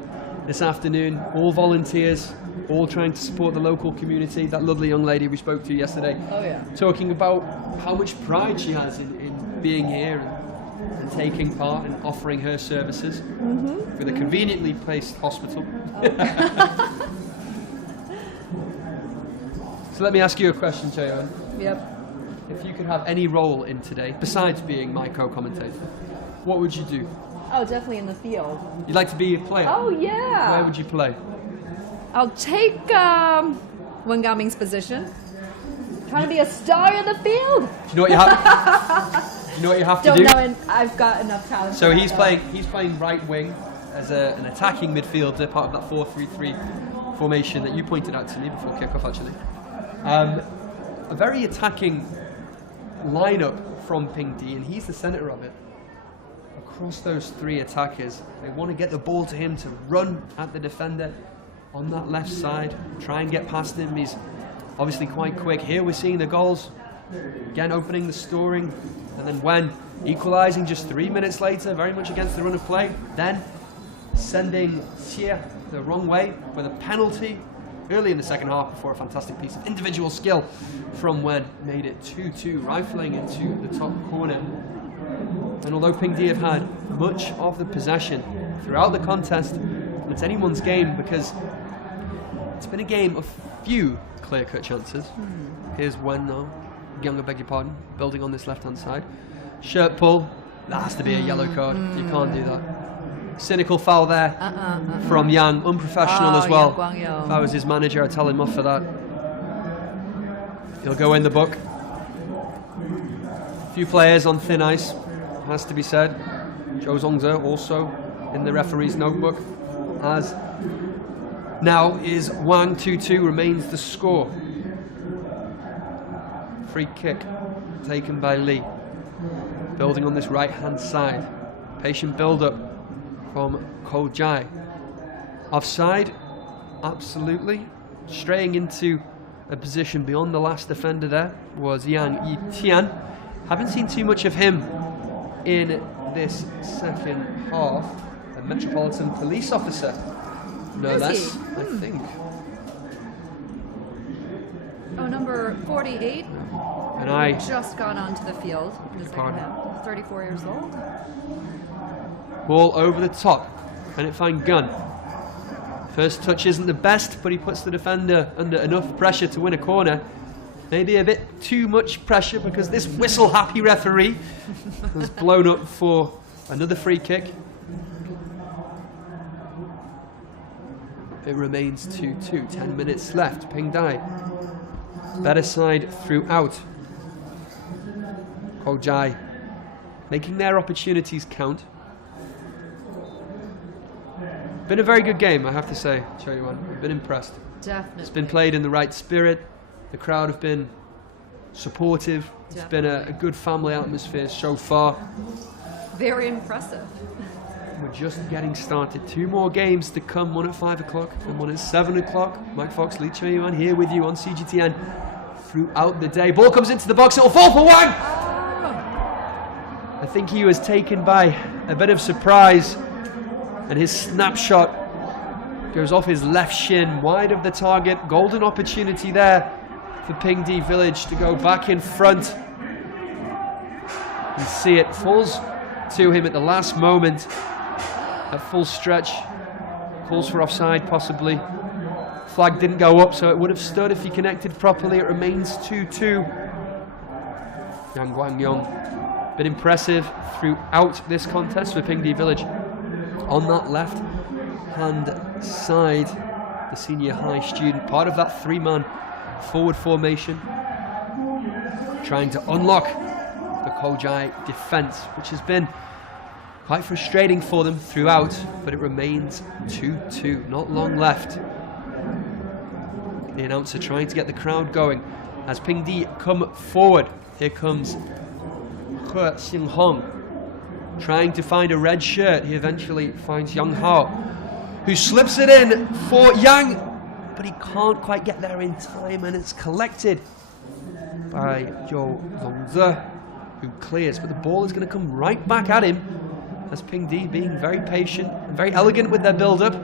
this afternoon, all volunteers, all trying to support the local community. That lovely young lady we spoke to yesterday, talking about how much pride she has in being here and taking part and offering her services with a conveniently placed hospital. So let me ask you a question, Chaeyoung. Yep. If you could have any role in today, besides being my co-commentator, what would you do? Oh, definitely in the field. You'd like to be a player? Oh, yeah. Where would you play? I'll take Wen Gaming's position. Trying to be a star in the field. Do you know what you have? You know what you have to do? Don't know, and I've got enough talent. So he's playing right wing as an attacking midfielder, part of that 4-3-3 formation that you pointed out to me before kickoff, actually. A very attacking lineup from Pingdi, and he's the centre of it. Across those three attackers, they want to get the ball to him to run at the defender on that left side, try and get past him. He's obviously quite quick. Here we're seeing the goals, again opening the scoring, and then Wen equalising just 3 minutes later, very much against the run of play. Then sending Xie the wrong way with a penalty early in the second half before a fantastic piece of individual skill from Wen made it 2-2, rifling into the top corner. And although Pingdi have had much of the possession throughout the contest, it's anyone's game because it's been a game of few clear-cut chances. Here's Wen now, Young, I beg your pardon, building on this left-hand side. Shirt pull, that has to be a yellow card. You can't do that. Cynical foul there from Yang, unprofessional as well. If I was his manager, I'd tell him off for that. He'll go in the book. A few players on thin ice, has to be said. Zhou Zongze also in the referee's notebook, as now is Wang. 2-2 remains the score. Free kick taken by Li. Building on this right hand side. Patient build up from Guizhou. Offside? Absolutely. Straying into a position beyond the last defender there was Yang Yitian. Haven't seen too much of him in this second half. A Metropolitan Police officer, no less, I think. Oh, number 48. And I just got onto the field in the second half. 34 years old. Ball over the top. Can it find Gunn? First touch isn't the best, but he puts the defender under enough pressure to win a corner. Maybe a bit too much pressure because this whistle-happy referee has blown up for another free kick. It remains 2-2, 10 minutes left. Pingdi, better side throughout. Guizhou making their opportunities count. Been a very good game, I have to say, Chaeyoung. I've been impressed. Definitely. It's been played in the right spirit. The crowd have been supportive. It's been a good family atmosphere so far. Very impressive. We're just getting started. 2 more games to come, one at 5 o'clock and one at 7 o'clock. Mike Fox, Lee Chaeyoung here with you on CGTN throughout the day. Ball comes into the box, it'll fall for Wang! I think he was taken by a bit of surprise, and his snapshot goes off his left shin, wide of the target. Golden opportunity there for Pingdi Village to go back in front. You see it falls to him at the last moment, at full stretch. Calls for offside, possibly. Flag didn't go up, so it would have stood if he connected properly. It remains 2-2. Yang Guangyong, been impressive throughout this contest for Pingdi Village. On that left-hand side, the senior high student, part of that three-man forward formation, trying to unlock the Koljai defence, which has been quite frustrating for them throughout, but it remains 2-2. Not long left. The announcer trying to get the crowd going as Pingdi come forward. Here comes He Xinghong trying to find a red shirt. He eventually finds Yang Hao, who slips it in for Yang, but he can't quite get there in time, and it's collected by Zhou Longze, who clears, but the ball is going to come right back at him as Pingdi being very patient and very elegant with their build-up.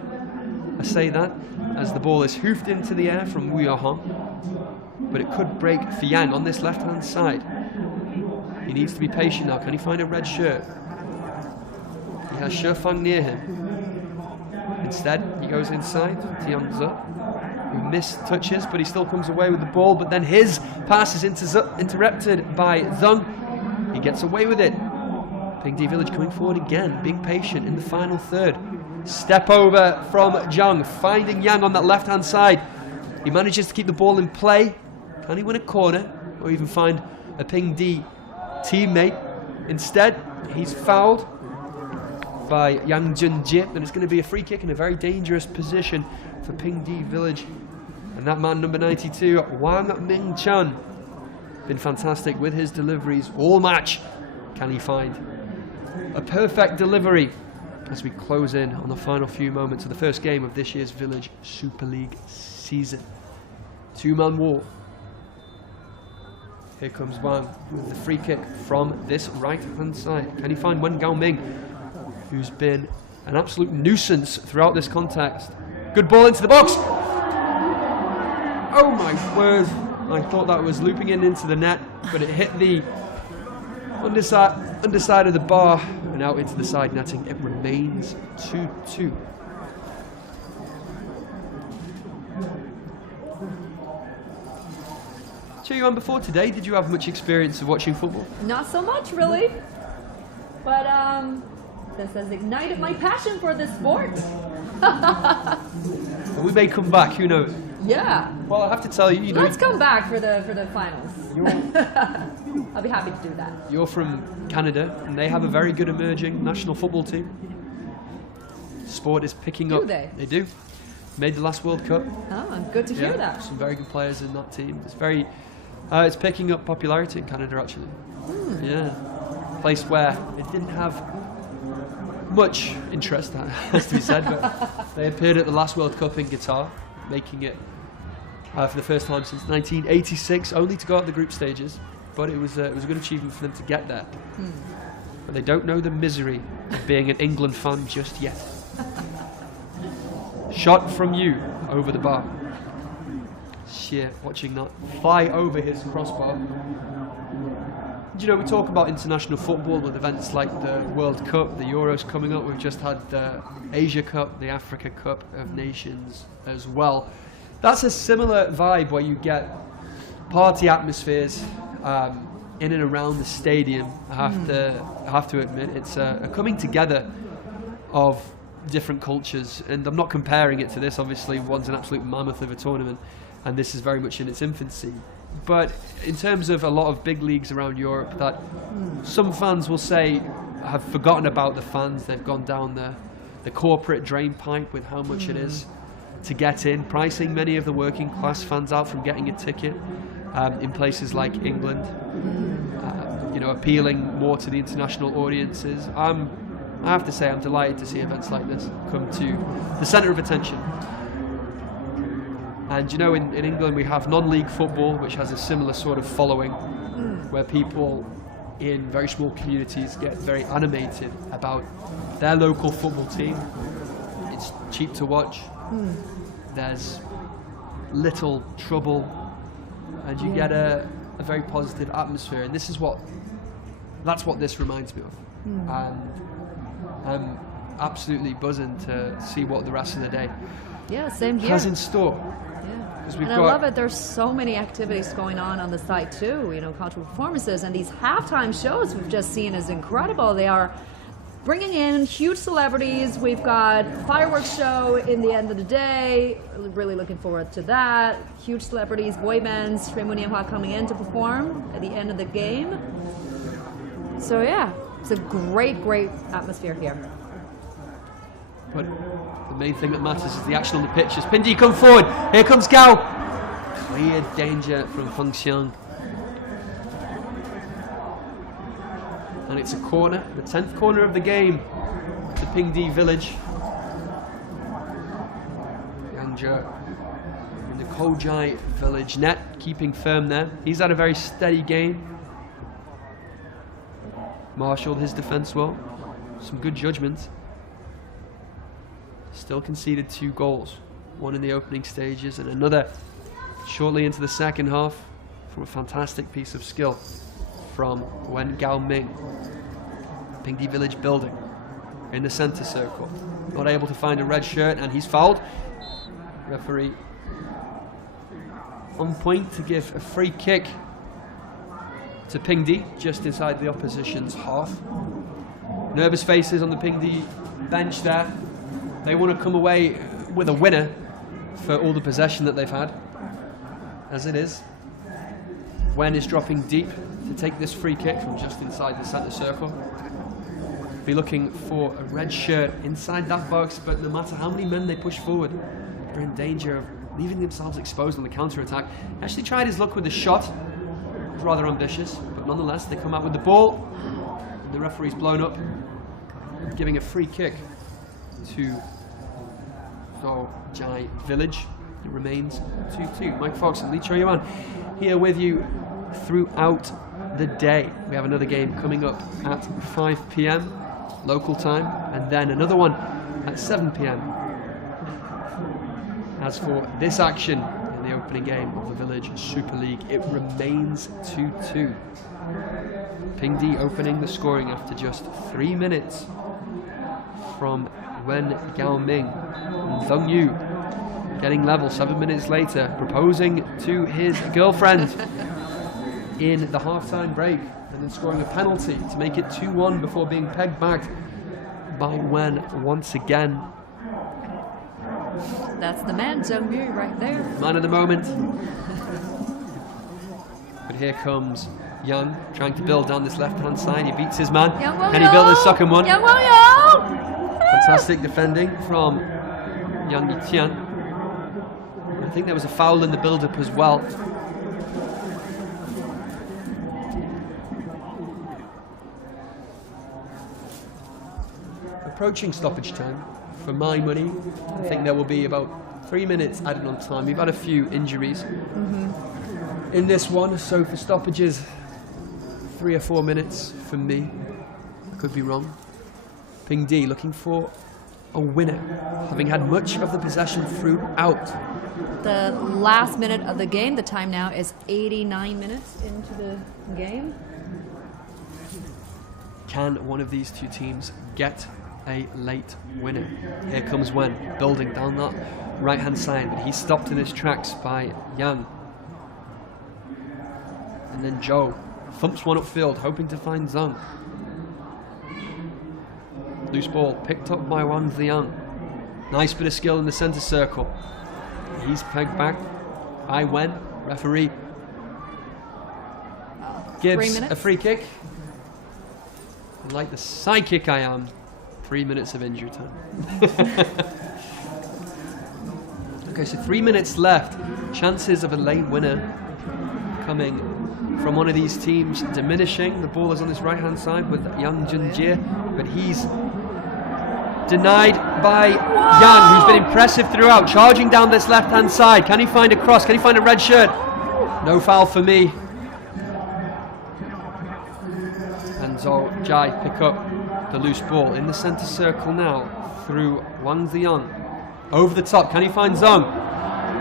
I say that as the ball is hoofed into the air from Wu Yahong, but it could break for Yang on this left-hand side. He needs to be patient now. Can he find a red shirt? He has Shefang near him. Instead, he goes inside to Tianze, who missed touches, but he still comes away with the ball, but then his pass is interrupted by Zheng. He gets away with it. Pingdi Village coming forward again, being patient in the final third. Step over from Zhang, finding Yang on that left-hand side. He manages to keep the ball in play. Can he win a corner or even find a Pingdi teammate? Instead, he's fouled by Yang Junjie, and it's going to be a free kick in a very dangerous position for Pingdi Village. And that man, number 92, Wang Mingchen, been fantastic with his deliveries all match. Can he find a perfect delivery as we close in on the final few moments of the first game of this year's Village Super League season? Two-man war. Here comes Wang with the free kick from this right-hand side. Can he find Wen Gaoming, who's been an absolute nuisance throughout this contest? Good ball into the box. Oh my word. I thought that was looping in into the net, but it hit the underside of the bar and out into the side netting. It remains 2-2. Yuan, before today, did you have much experience of watching football? Not so much, really. But this has ignited my passion for this sport. Well, we may come back, who knows? Yeah. Well, I have to tell you, let's come back for the finals. I'll be happy to do that. You're from Canada, and they have a very good emerging national football team. Sport is picking up. Do they? They do. Made the last World Cup. Oh, good to hear that. Some very good players in that team. It's very, it's picking up popularity in Canada, actually. Yeah. Place where it didn't have much interest, that has to be said, but they appeared at the last World Cup in Qatar, making it for the first time since 1986, only to go out the group stages, but it was a good achievement for them to get there. But they don't know the misery of being an England fan just yet. Shot from you over the bar. Sheer watching that fly over his crossbar. You know, we talk about international football with events like the World Cup, the Euros coming up. We've just had the Asia Cup, the Africa Cup of Nations as well. That's a similar vibe where you get party atmospheres in and around the stadium. I have to admit, it's a coming together of different cultures, and I'm not comparing it to this. Obviously, one's an absolute mammoth of a tournament, and this is very much in its infancy. But in terms of a lot of big leagues around Europe, that some fans will say have forgotten about the fans. They've gone down the corporate drain pipe with how much it is to get in, pricing many of the working class fans out from getting a ticket in places like England. You know, appealing more to the international audiences. I have to say, I'm delighted to see events like this come to the centre of attention. And you know, in England we have non-league football, which has a similar sort of following, where people in very small communities get very animated about their local football team. It's cheap to watch. There's little trouble, and you get a very positive atmosphere. And this is what That's what this reminds me of. And I'm absolutely buzzing to see what the rest of the day same here. has in store. And I love it. There's so many activities going on the site too. You know, cultural performances and these halftime shows we've just seen is incredible. They are bringing in huge celebrities. We've got fireworks show in the end of the day. Really looking forward to that. Huge celebrities, boy bands, Shui Mu Nianhua coming in to perform at the end of the game. So yeah, it's a great atmosphere here. But the main thing that matters is the action on the pitch. As Pingdi come forward, here comes Gao. Clear danger from Feng Xiang. And it's a corner, the 10th corner of the game, the Pingdi village. Yang Zhe in the Koujai village net, keeping firm there. He's had a very steady game. Marshalled his defence well. Some good judgment. Still conceded 2 goals. One in the opening stages and another shortly into the second half from a fantastic piece of skill from Wen Gaoming. Pingdi village building in the centre circle. Not able to find a red shirt and he's fouled. Referee on point to give a free kick to Pingdi just inside the opposition's half. Nervous faces on the Pingdi bench there. They want to come away with a winner for all the possession that they've had. As it is, Wen is dropping deep to take this free kick from just inside the centre circle. Be looking for a red shirt inside that box, but no matter how many men they push forward, they're in danger of leaving themselves exposed on the counter-attack. Actually tried his luck with the shot. It was rather ambitious, but nonetheless they come out with the ball. And the referee's blown up, giving a free kick to Zhou village. It remains 2-2. Mike Fox and Lee Cho Yuan here with you throughout the day. We have another game coming up at 5 p.m. local time, and then another one at 7 p.m. As for this action in the opening game of the Village Super League, it remains 2-2. Pingdi opening the scoring after just 3 minutes from Wen Gaoming. And Zheng Yu getting level 7 minutes later, proposing to his girlfriend in the halftime break, and then scoring a penalty to make it 2-1 before being pegged back by Wen once again. That's the man, Zheng Yu, right there. Man of the moment. But here comes Yang, trying to build down this left-hand side. He beats his man. Can he build his second one? Yang Wang-Yo! Fantastic defending from Yang Yitian. I think there was a foul in the build-up as well. Approaching stoppage time. For my money, I think there will be about 3 minutes added on time. We've had a few injuries in this one, so for stoppages, 3 or 4 minutes for me. I could be wrong. Pingdi looking for a winner, having had much of the possession throughout. The last minute of the game, the time now is 89 minutes into the game. Can one of these two teams get a late winner? Here comes Wen, building down that right-hand side, but he's stopped in his tracks by Yang. And then Zhou thumps one upfield, hoping to find Zhang. Loose ball picked up by Wang Ziyang. Nice bit of skill in the centre circle. He's pegged back by Wen. Referee gives a free kick. Like the psychic I am, 3 minutes of injury time. Okay, so 3 minutes left. Chances of a late winner coming from one of these teams diminishing. The ball is on this right-hand side with Yang Junjie, but he's denied by Yang, who's been impressive throughout, charging down this left-hand side. Can he find a cross? Can he find a red shirt? No foul for me. And Zhou Jai pick up the loose ball in the centre circle now through Wang Ziyang. Over the top, can he find Zhang?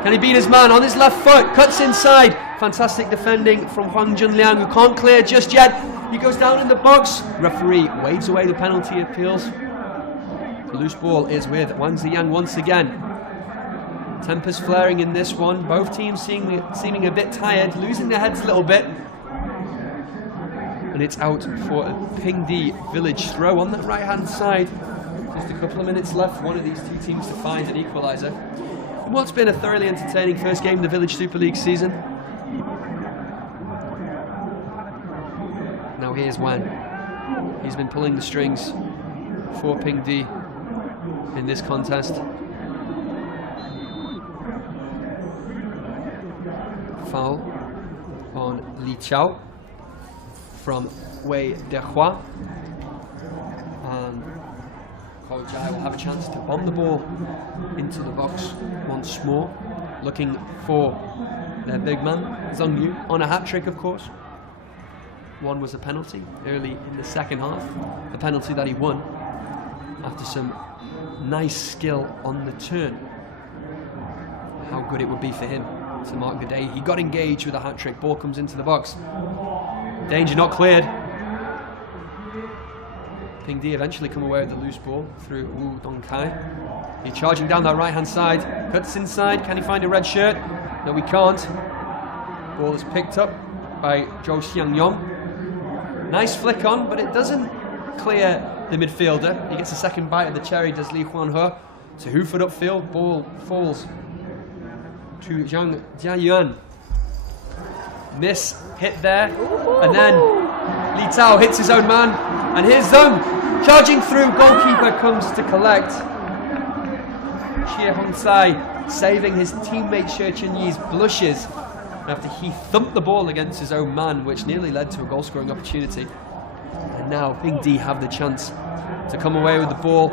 Can he beat his man on his left foot? Cuts inside, Fantastic defending from Huang Junliang, who can't clear just yet. He goes down in the box. Referee waves away the penalty appeals. The loose ball is with Wang Ziyang once again. Tempers flaring in this one. Both teams seeming a bit tired, losing their heads a little bit. And it's out for a Pingdi Village throw on that right-hand side. Just a couple of minutes left for one of these two teams to find an equaliser. In what's been a thoroughly entertaining first game of the Village Super League season. Now here's Wan. He's been pulling the strings for Pingdi in this contest. Foul on Li Chao from Wei Dehua. And Guizhou will have a chance to bomb the ball into the box once more, looking for their big man, Zhong Yu, on a hat-trick, of course. One was a penalty early in the second half, the penalty that he won after some nice skill on the turn. How good it would be for him to mark the day. He got engaged with a hat-trick, ball comes into the box. Danger not cleared. Pingdi eventually come away with the loose ball through Wu Dongkai. He's charging down that right-hand side, cuts inside. Can he find a red shirt? No, we can't. Ball is picked up by Zhou Xiangyong. Nice flick on, but it doesn't clear the midfielder. He gets a second bite of the cherry, does Li Huanhe. It's a hoof-foot upfield, ball falls to Zhang Jiayuan. Miss hit there, and then Li Tao hits his own man, and here's Zheng charging through. Goalkeeper comes to collect. Xie Hongcai saving his teammate Xie Chenyi's blushes after he thumped the ball against his own man, which nearly led to a goal-scoring opportunity. And now Pingdi have the chance to come away with the ball.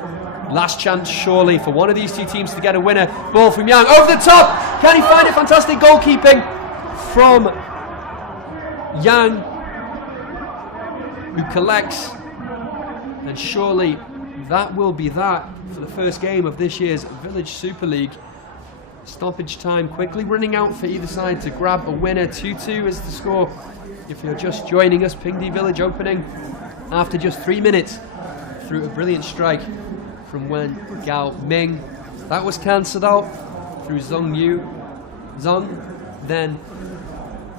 Last chance, surely, for one of these two teams to get a winner. Ball from Yang over the top. Can he find it? Fantastic goalkeeping from Yang, who collects. And surely that will be that for the first game of this year's Village Super League. Stoppage time quickly running out for either side to grab a winner. 2-2 is the score. If you're just joining us, Pingdi Village opening after just 3 minutes through a brilliant strike from Wen Gao Ming. That was cancelled out through Zhong Yu. Zheng then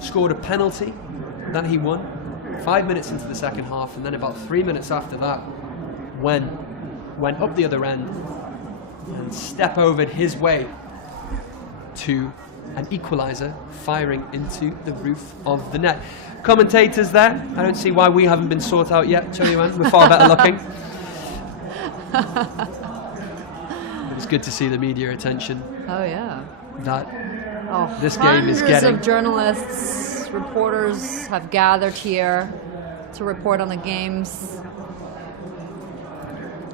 scored a penalty that he won 5 minutes into the second half, and then about 3 minutes after that, Wen went up the other end and step over his way to an equaliser, firing into the roof of the net. Commentators there, I don't see why we haven't been sought out yet, Cho Yuan. We're far better looking. It was good to see the media attention. Oh yeah. That this game is getting. Hundreds of journalists, reporters have gathered here to report on the games.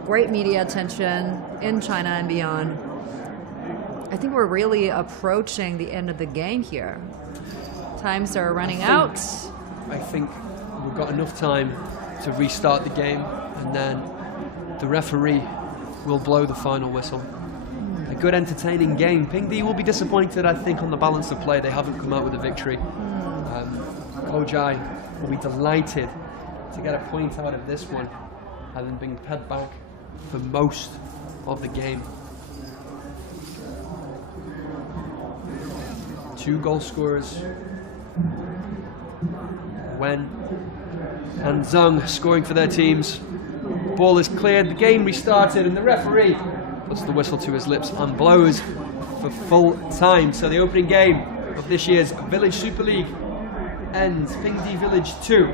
Great media attention in China and beyond. I think we're really approaching the end of the game here. Times are running out. I think we've got enough time to restart the game, and then the referee will blow the final whistle. A good, entertaining game. Pingdi will be disappointed, I think, on the balance of play. They haven't come out with a victory. Guizhou will be delighted to get a point out of this one, having been pegged back for most of the game. 2 goal scorers, Wen and Zheng, scoring for their teams. Ball is cleared, the game restarted, and the referee puts the whistle to his lips and blows for full time. So the opening game of this year's Village Super League ends. Pingdi Village 2,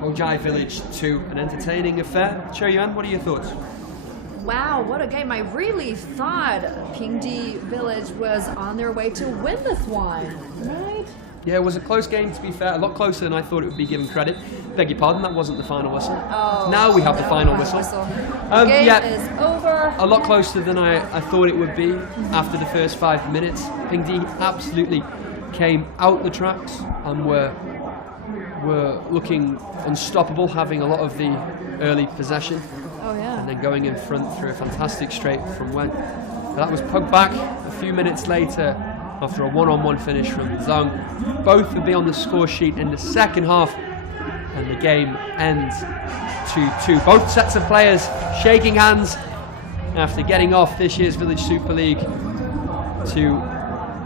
Guizhou Village 2. An entertaining affair. Cho Yuan, what are your thoughts? Wow, what a game. I really thought Pingdi Village was on their way to win this one, right? Yeah, it was a close game, to be fair. A lot closer than I thought it would be, given credit. Beg your pardon, that wasn't the final whistle. Oh, now we have the final whistle. The game is over. A lot closer than I thought it would be after the first 5 minutes. Pingdi absolutely came out the tracks and were looking unstoppable, having a lot of the early possession. Oh yeah. And then going in front through a fantastic straight from Wen. But that was pugged back a few minutes later after a one-on-one finish from Zhang. Both will be on the score sheet in the second half, and the game ends 2-2. Both sets of players shaking hands after getting off this year's Village Super League to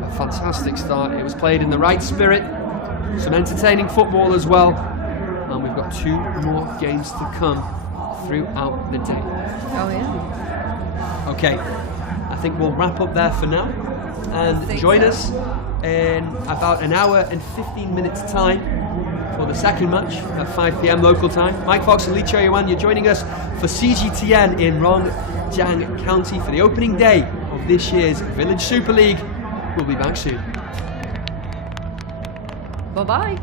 a fantastic start. It was played in the right spirit, some entertaining football as well, and we've got 2 more games to come throughout the day. Oh yeah. Okay, I think we'll wrap up there for now, and join us in about an hour and 15 minutes time for the second match at 5 p.m. local time. Mike Fox and Lee Choyuan, you're joining us for CGTN in Rongjiang County for the opening day of this year's Village Super League. We'll be back soon. Bye-bye.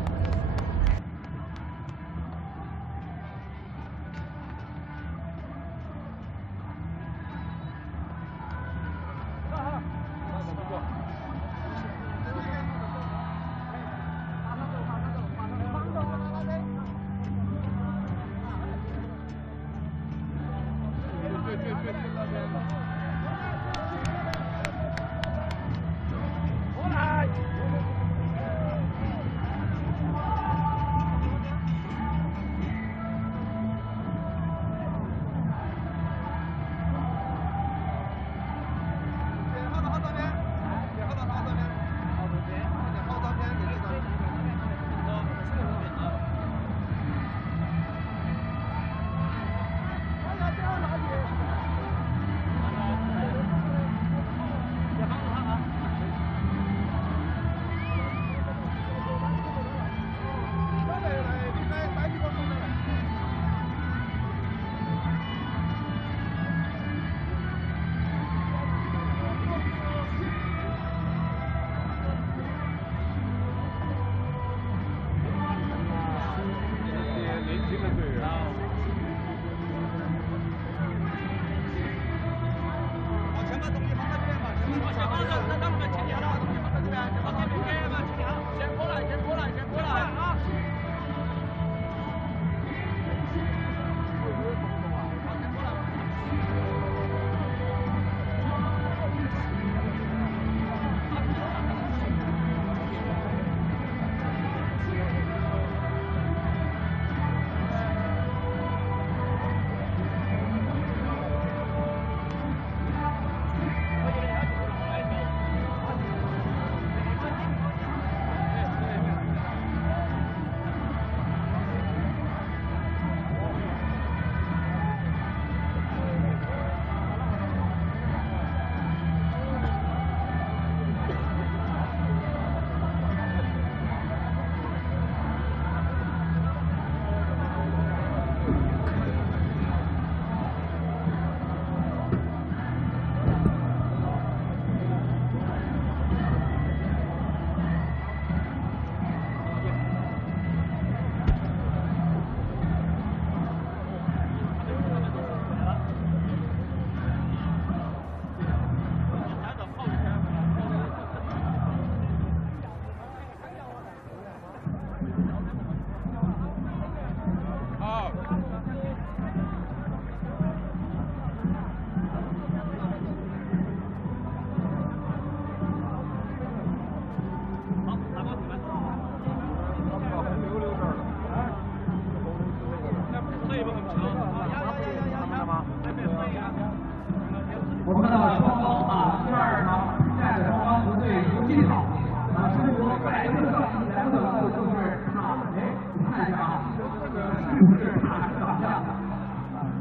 我们的双方啊，12场比赛的双方球队游戏好啊，身着白色上衣蓝色的就是塔，哎，你看一下啊，这个是不是塔的长相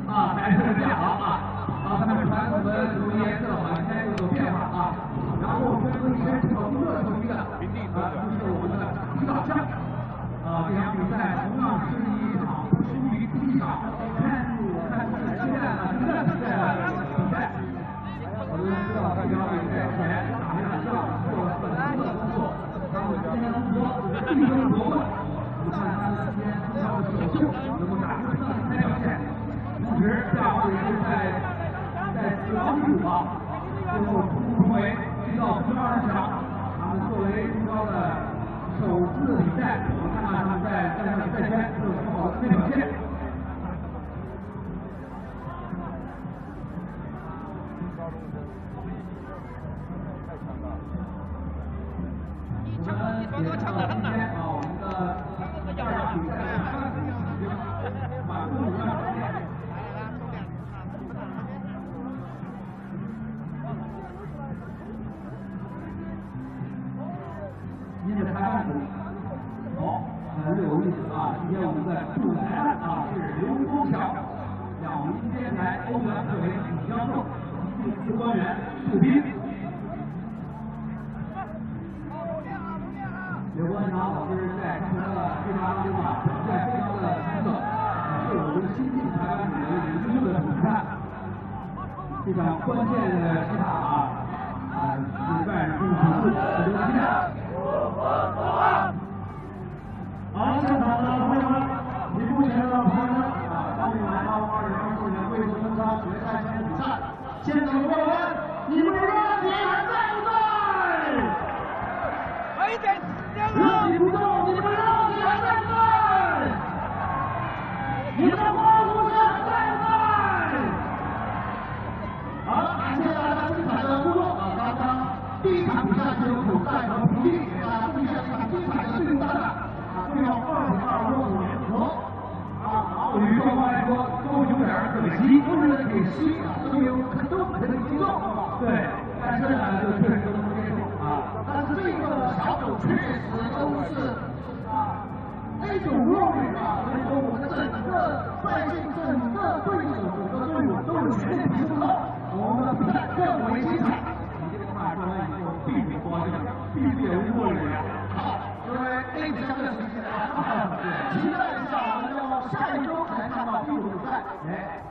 啊？白色的好啊，他们传统的球衣颜色好像现在有所变化啊。然后跟一身橙色球衣的就是我们的指导将啊，这场比赛同样是一场不输于第一场，看是现在啊，现在比赛的比赛。我们知道这场比赛前打面上做了很多的工作，他们今天工作是地争夺冠，我们看他们今天出场的首秀能够打出自己的表现，同时下回是在4强比武啊，最后成为提到12强，他们作为中超的首次比赛，我看看他们在比赛前都有什么好的表现。也看到今天啊，我们的第二场比赛已经满腹如愿。您的裁判组，好，很有意思啊！今天我们的副裁判啊是刘忠强，两名监裁欧元特为李教授，司官员杜斌。刘国强老师在刚才的对话当中啊，表现非常的出色，是我们新晋裁判组的优秀的主裁。这场关键的时刻啊，是万众瞩目，值得期待。好，现场的朋友们，屏幕前的朋友们啊，欢迎来到2024年贵州中超决赛圈比赛。现场的朋友们，你们的热情还在不在？热情不够，你们的热情还在不在？你们的欢呼声还在不在？好，感谢大家精彩的互动啊！刚刚第一场比赛是由口袋和皮皮给大家奉献了一场精彩的队伍大战。最后2.265联合啊，对于双方来说都有点可惜，都是可惜啊，都可以接受，对，但是呢，就确实都能接受啊。但是这个小组确实都是那种弱旅啊，所以说我们整个赛季、整个对手、整个队伍都有全力以赴到我们的比赛更为精彩。你这个话说完以后，并不高兴，并不有弱旅啊。因为内部相对时期啊，期待一下我们要下一周才看到第5比赛。哎，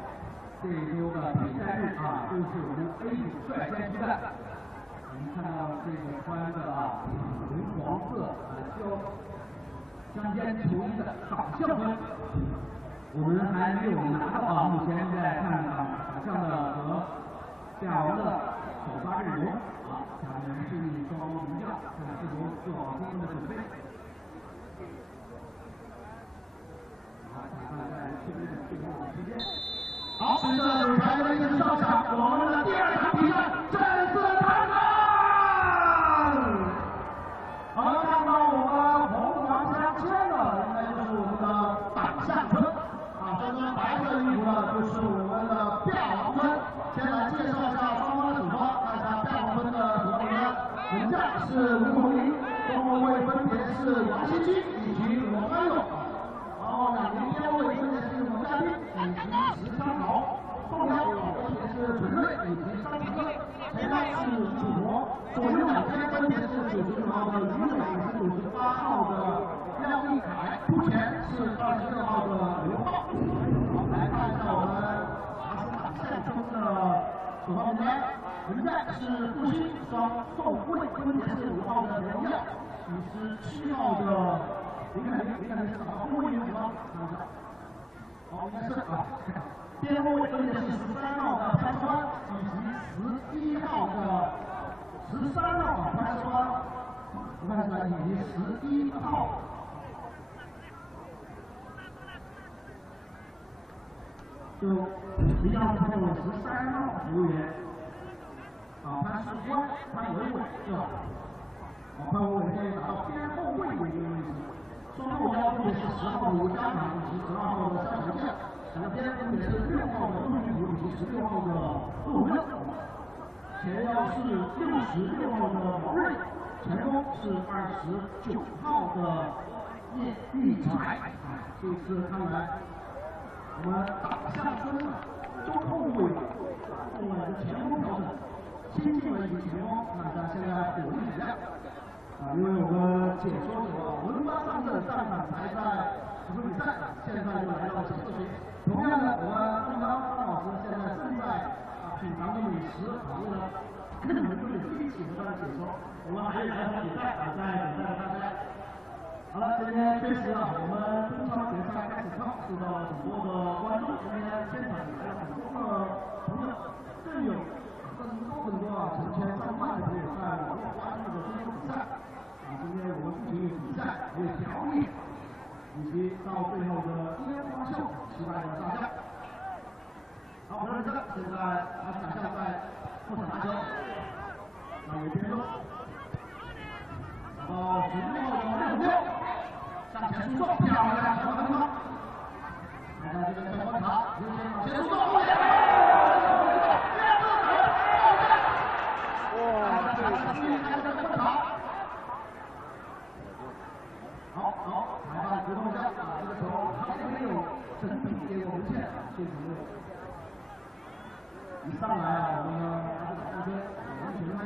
这一周的比赛日啊，就是我们 A 组率先出战。我们看到这个穿着红黄色相间球衣的党项分，我们还没有拿到啊，目前在看党项的和亚王的首发阵容啊，他们是一双名将，看是否做好充分的准备。好，随着女排的一次上场，我们的第2场比赛正式开打。好，看到我们红黄相间的，应该就是我们的党项分啊，这个白色衣服呢，就是我们的亚王分。先来介绍一下双方的首发，看一下亚王分的主教练，门将是吴红林，中后卫分别是王新军以及罗安勇。然后2名边卫分别是王家斌以及13豪，后腰分别是陈瑞以及张平乐，前腰是楚国，左右两边分别是96号的于伟以及98号的廖立凯，突前是26号的刘浩。好，来看一下我们达斯党项中的首发名单，门将是顾鑫，双后卫分别是5号的刘耀以及7号的林凯琳是后卫员吗？好，应该是啊。边后卫分别是13号的潘川以及11号的13号潘川，我看出来以及11号。就1号朋友13号服务员啊，潘世光、潘伟伟是吧？潘伟伟现在打到边后卫的一个位置。双后腰分别是10号的吴家强以及12号的肖成建，两边分别是6号的陆俊武以及16号的陆乐。前腰是66号的毛瑞，前锋是29号的叶玉才。这次看来，我们党项分中后卫的前锋调整，新进了一个前锋，看他现在火力很亮。因为我们解说者文班上的战反排在主比赛，现在就来到了解说区。同样的，我们郑刚老师现在正在品尝着美食，为了更能更一起的解说，我们还有2场比赛在等待大家。好了，今天确实我们中超决赛开始了，受到了很多的关注。今天现场来了很多的朋友，更有很多成千上万的朋友在网络关注着中超比赛。今天我们不仅有比赛，还有条理，以及到最后的烟花秀，期待着大家。好，我们现在想象在后场拿球，那有边路，然后16号向前速送，漂亮，什么什么？来到这个正广场，有请往前速送，好，裁判指动一下啊，这个球还没有身体接过无线，确实一上来啊，我们还是打这些同学们，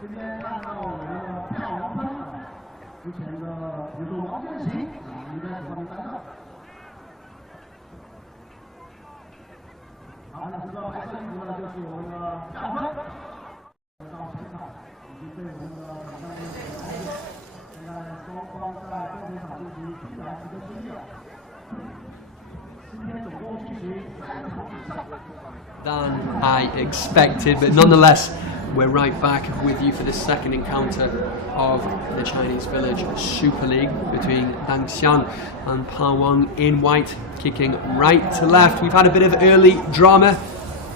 这边看到我们的票王喷啊，之前的比如说王建行啊，应该是他们单上。好，那这个白色衣服呢，就是我们的夏芬，到前场已经被我们的场上的现在双方在中场进行突然一个争议了。今天总共进行3场比赛。Than I expected, but nonetheless, we're right back with you for the second encounter of the Chinese Village Super League between Dangxiang and Pawang in white, kicking right to left. We've had a bit of early drama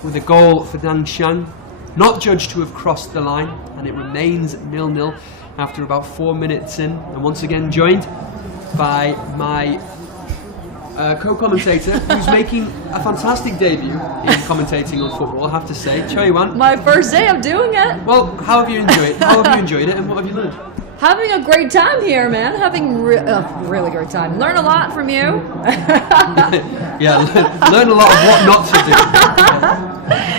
with a goal for Dangxiang, not judged to have crossed the line, and it remains 0-0 after about 4 minutes in, and once again joined by my co-commentator, who's making a fantastic debut in commentating on football, I have to say. Choi Wan. My first day of doing it. Well, how have you enjoyed it? How have you enjoyed it, and what have you learned? Having a great time here, man. Having really great time. Learn a lot from you. Yeah, learn a lot of what not to do.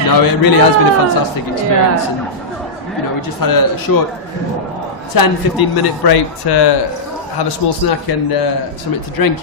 No, it really has been a fantastic experience. Yeah. And, you know, we just had a short 10-15 minute break to have a small snack and something to drink.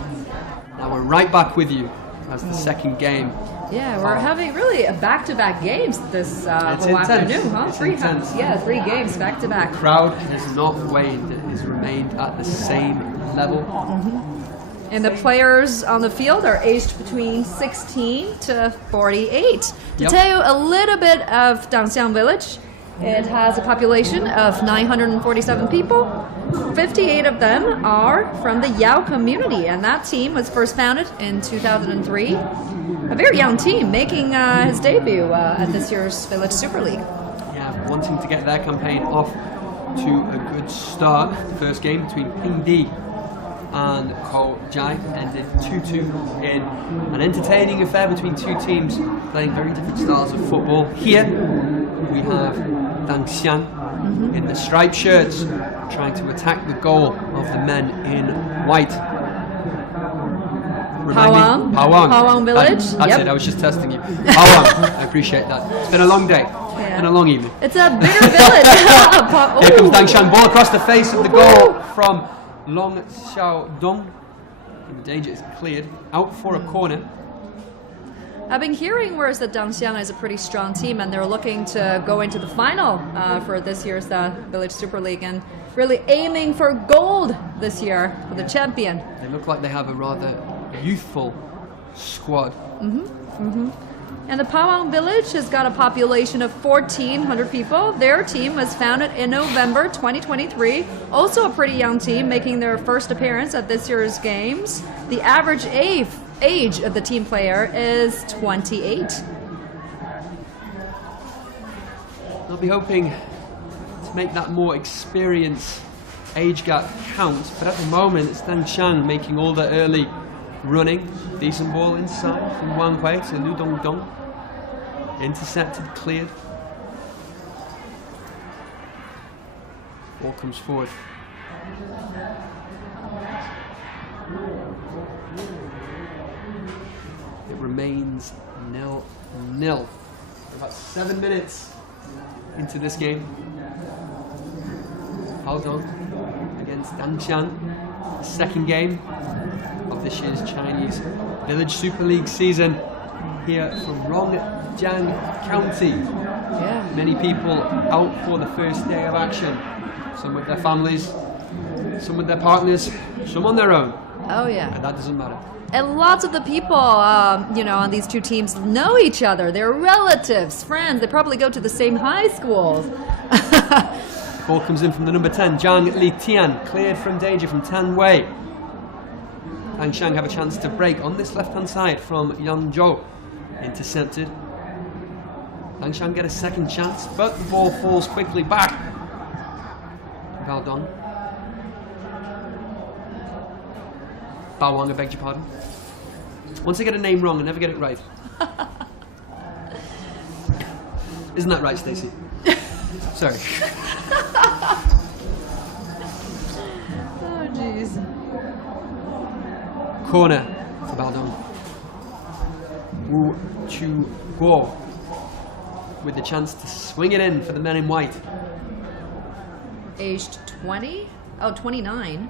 Now we're right back with you as the second game. Yeah, we're having really back-to-back games this whole intense. Afternoon, huh? It's 3 intense. Yeah, 3 games back-to-back. The crowd has not waned, it has remained at the same level. Mm-hmm. And the players on the field are aged between 16 to 48. To tell you a little bit of Dangxiang Village, it has a population of 947 people. 58 of them are from the Yao community, and that team was first founded in 2003. A very young team making his debut at this year's Village Super League. Yeah, wanting to get their campaign off to a good start. The first game between Pingdi and Guizhou ended 2-2 in an entertaining affair between two teams playing very different styles of football. Here we have Dangxiang in the striped shirts trying to attack the goal of the men in white. Pawang Village. That's it, I was just testing you. Pawang, I appreciate that. It's been a long day and a long evening. It's a bigger village. Here comes Dangxiang, ball across the face of the goal from Long Xiaodong. The danger is cleared, out for a corner. I've been hearing whereas that Dangxiang is a pretty strong team and they're looking to go into the final for this year's Village Super League and really aiming for gold this year for the champion. They look like they have a rather youthful squad. And the Pawang Village has got a population of 1,400 people. Their team was founded in November 2023. Also a pretty young team making their first appearance at this year's games. The average age of the team player is 28. They'll be hoping to make that more experience age gap count, but at the moment it's Dangxiang making all the early running. Decent ball inside from Wang Hui to Lu Dongdong. Intercepted, cleared. Ball comes forward. It remains 0-0. About 7 minutes into this game. Haodong against Dangxiang. Second game of this year's Chinese Village Super League season here from Rongjiang County. Yeah. Many people out for the first day of action. Some with their families, some with their partners, some on their own. Oh yeah. And that doesn't matter. And lots of the people, on these two teams know each other. They're relatives, friends. They probably go to the same high schools. Ball comes in from the number 10, Zhang Litian, cleared from danger from Tan Wei. Dangxiang have a chance to break on this left-hand side from Yang Zhou. Intercepted. Dangxiang get a second chance, but the ball falls quickly back. Valdon. Bao Wang, I beg your pardon. Once I get a name wrong, I never get it right. Isn't that right, Stacey? Sorry. Oh, jeez. Corner for Baodong. Wu Chu Guo with the chance to swing it in for the men in white. Aged 20? Oh, 29.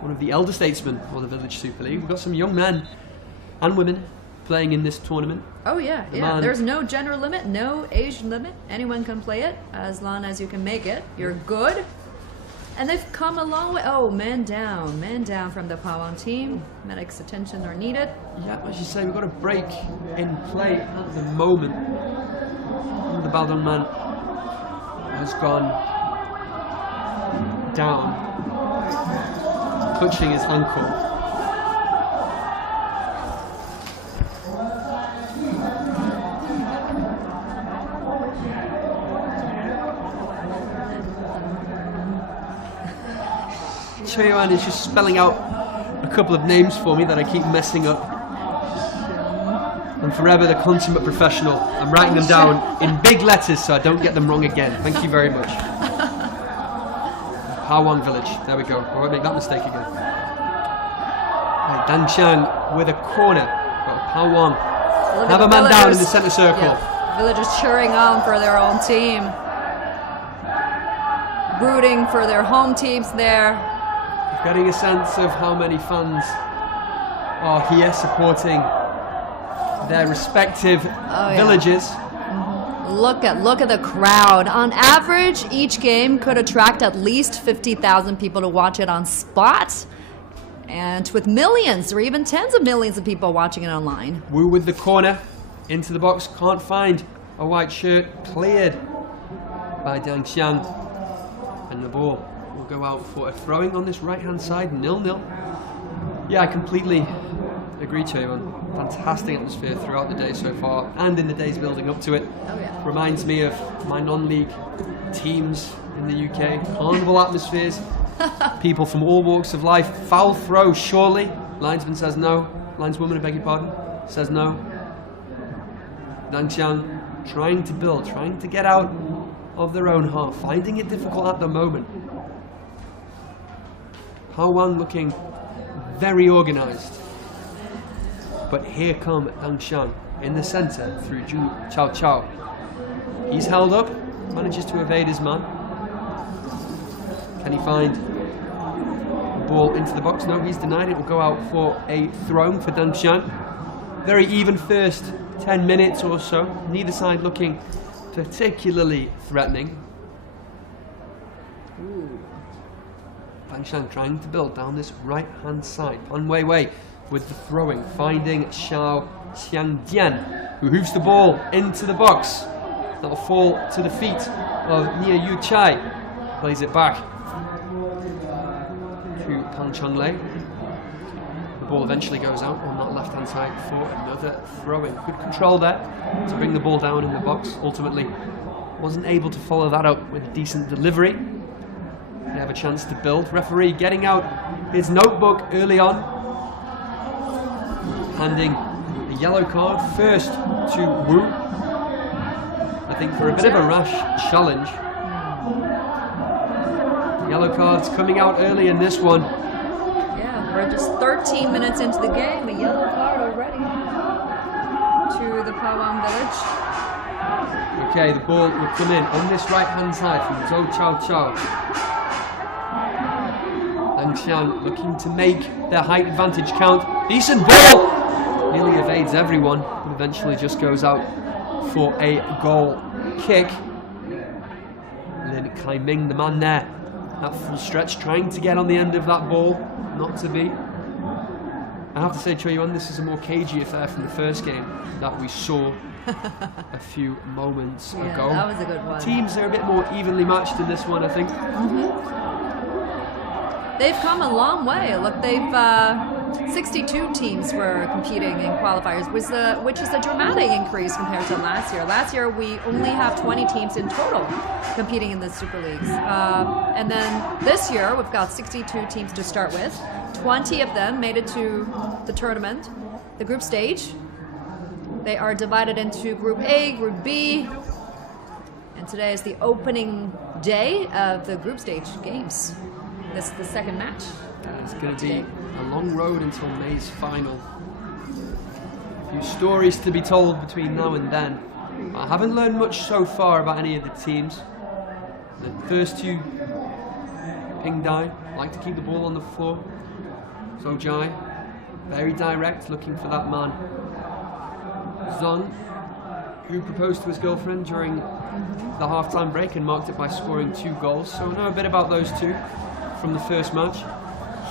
One of the elder statesmen of the Village Super League. We've got some young men and women playing in this tournament. Oh yeah, The yeah. man- There's no gender limit, no age limit. Anyone can play it as long as you can make it. You're good. And they've come a long way. Oh, man down from the Pawang team. Medics' attention are needed. Yeah, as you say, we've got a break in play at the moment. The Baodong man has gone down, clutching his ankle. Choyuan is just spelling out a couple of names for me that I keep messing up. I'm forever the consummate professional. I'm writing them down in big letters so I don't get them wrong again. Thank you very much. Pawang Village. There we go. I won't make that mistake again. Right, Dan Chiang with a corner. Got Pawang. Have a man down in the centre circle. Yeah. Villagers cheering on for their own team. Rooting for their home teams there. Getting a sense of how many fans are here supporting their respective villages. Look at the crowd. On average, each game could attract at least 50,000 people to watch it on spot. And with millions or even tens of millions of people watching it online. Wu with the corner into the box, can't find a white shirt, cleared by Dang Xiang, and the ball will go out for a throwing on this right hand side, 0-0. Yeah, I completely agree, Choyuan. Fantastic atmosphere throughout the day so far and in the days building up to it. Oh, yeah. Reminds me of my non-league teams in the UK, carnival atmospheres, people from all walks of life. Foul throw, surely. Linesman says no. Lineswoman, I beg your pardon, says no. Dang Xiang trying to build, trying to get out of their own half, finding it difficult at the moment. Pawang looking very organised. But here come Dang Xiang in the centre through Ju Chao Chao. He's held up, manages to evade his man. Can he find the ball into the box? No, he's denied it. Will go out for a throw for Dang Xiang. Very even first 10 minutes or so. Neither side looking particularly threatening. Dang Xiang trying to build down this right hand side. Pan Wei Wei with the throwing, finding Xiao Xiangdian, who hooves the ball into the box. That'll fall to the feet of Nia Yu Chai. Plays it back to Pan Changlei. The ball eventually goes out on that left hand side for another throwing. Good control there to bring the ball down in the box. Ultimately wasn't able to follow that up with a decent delivery. They have a chance to build. Referee getting out his notebook early on, handing a yellow card first to Wu, I think for a bit of a rash challenge. Yellow cards coming out early in this one. Yeah, we're just 13 minutes into the game, a yellow card already to the Pawang Village. Okay, the ball will come in on this right hand side from Zhou Chao Chao. Dang Xiang looking to make their height advantage count. Decent ball! Nearly evades everyone, but eventually just goes out for a goal kick. Lin Kai Ming, the man there, at full stretch, trying to get on the end of that ball, not to be. I have to say, Choyuan, this is a more cagey affair from the first game that we saw a few moments ago. That was a good one. Teams are a bit more evenly matched in this one, I think. They've come a long way. Look, they've 62 teams were competing in qualifiers, which is a dramatic increase compared to last year. Last year, we only have 20 teams in total competing in the Super Leagues. And then this year, we've got 62 teams to start with. 20 of them made it to the tournament, the group stage. They are divided into Group A, Group B, and today is the opening day of the group stage games. This is the second match. It's going to be a long road until May's final. A few stories to be told between now and then. I haven't learned much so far about any of the teams. The first two, Ping Dai, like to keep the ball on the floor. Zhou Jai, very direct, looking for that man. Zhang, who proposed to his girlfriend during the half-time break and marked it by scoring 2 goals. So I know a bit about those two from the first match.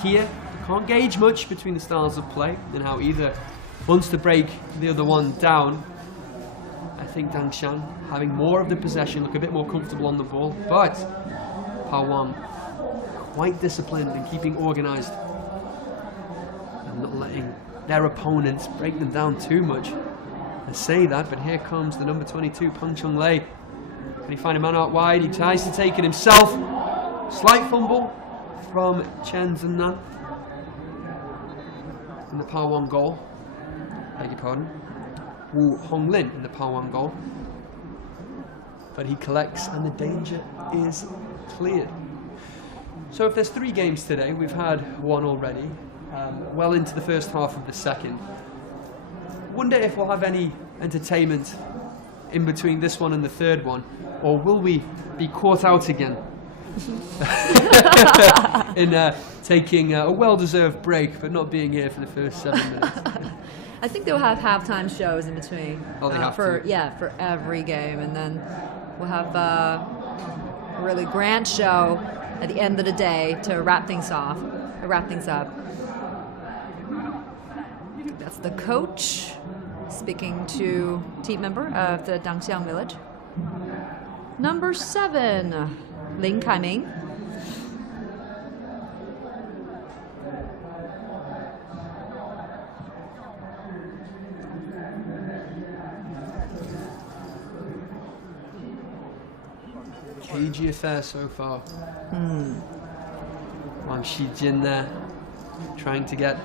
Here, can't gauge much between the styles of play and how either wants to break the other one down. I think Dangshan, having more of the possession, look a bit more comfortable on the ball, but Pawang quite disciplined and keeping organised and not letting their opponents break them down too much. I say that, but here comes the number 22, Peng Chunlei. Can he find a man out wide? He tries to take it himself. Slight fumble from Chen Zhennan in the Pawang goal. Beg your pardon. Wu Honglin in the Pawang goal. But he collects and the danger is cleared. So if there's 3 games today, we've had 1 already, well into the first half of the second. Wonder if we'll have any entertainment in between this one and the third one, or will we be caught out again in taking a well-deserved break, but not being here for the first 7 minutes? I think they'll have halftime shows in between. Oh, they have for to. For every game, and then we'll have a really grand show at the end of the day to wrap things up. That's the coach speaking to team member of the Dangxiang village. Number 7, Lin Kaiming. Cagey affair so far. Wang Shijin there, trying to get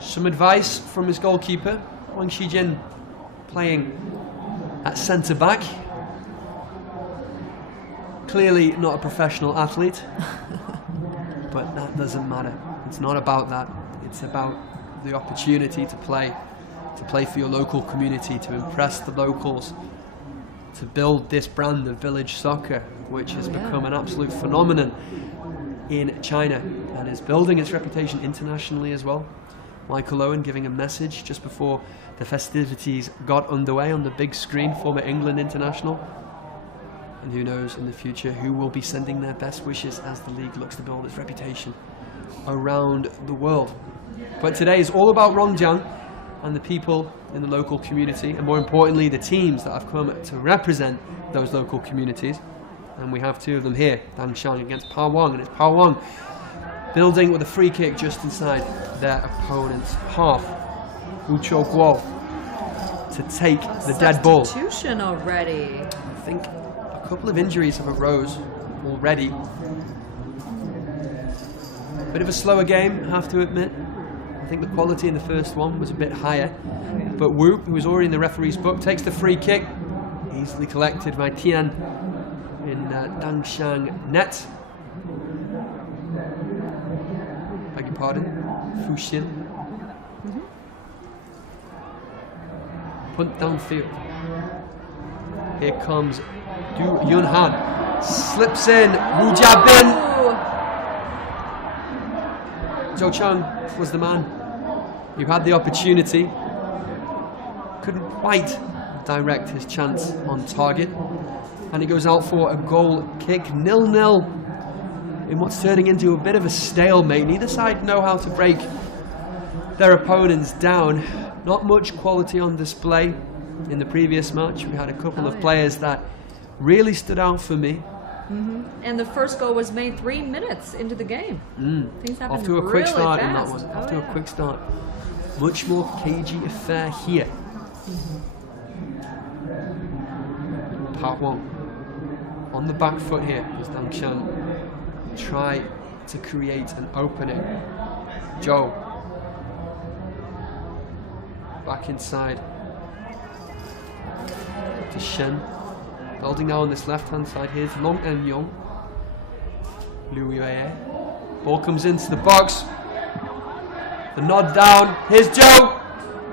some advice from his goalkeeper. Wang Shijin playing at centre back. Clearly not a professional athlete, but that doesn't matter. It's not about that. It's about the opportunity to play for your local community, to impress the locals, to build this brand of village soccer, which has become an absolute phenomenon in China and is building its reputation internationally as well. Michael Owen giving a message just before the festivities got underway on the big screen, former England international. And who knows in the future who will be sending their best wishes as the league looks to build its reputation around the world. But today is all about Rongjiang and the people in the local community, and more importantly the teams that have come to represent those local communities. And we have 2 of them here, Dangshan against Pawang, and it's Pawang building with a free kick just inside their opponent's half. Wu Chou Guo to take the dead ball. Substitution already. I think a couple of injuries have arose already. Bit of a slower game, I have to admit. I think the quality in the first one was a bit higher. But Wu, who was already in the referee's book, takes the free kick. Easily collected by Tian in Dangshan net. Beg your pardon, Fuxin. Punt downfield. Here comes Du Yunhan. Slips in. Wu Jiabin. Zhou Cheng was the man who had the opportunity. Couldn't quite direct his chance on target. And he goes out for a goal kick. 0-0 in what's turning into a bit of a stalemate. Neither side know how to break their opponents down. Not much quality on display in the previous match. We had a couple of players that really stood out for me. And the first goal was made 3 minutes into the game. Things happened Off to a really quick start fast. in that one. Off to a quick start. Much more cagey affair here. Pa Wang on the back foot here as Dang Xiang try to create an opening. Zhou back inside to Shen. Holding now on this left-hand side. Here's Long and Yong. Liu Yue. Ball comes into the box. The nod down. Here's Zhou.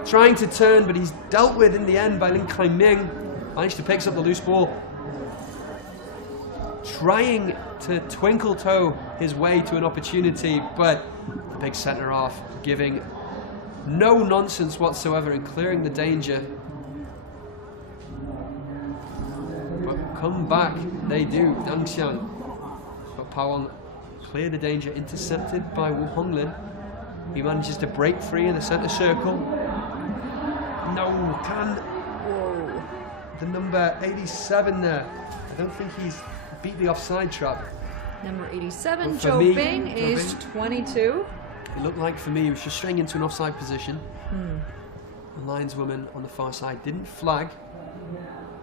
Trying to turn, but he's dealt with in the end by Lin Kai-ming. Managed to pick up the loose ball. Trying to twinkle toe his way to an opportunity, but the big centre off, giving no nonsense whatsoever and clearing the danger. Come back, they do, Dang Xiang. But Pa Wang clear the danger, intercepted by Wu Honglin. He manages to break free in the centre circle. No, can the number 87 there. I don't think he's beat the offside trap. Number 87, Zhou Bing, aged 22. It looked like for me he was just straying into an offside position. The lineswoman on the far side didn't flag.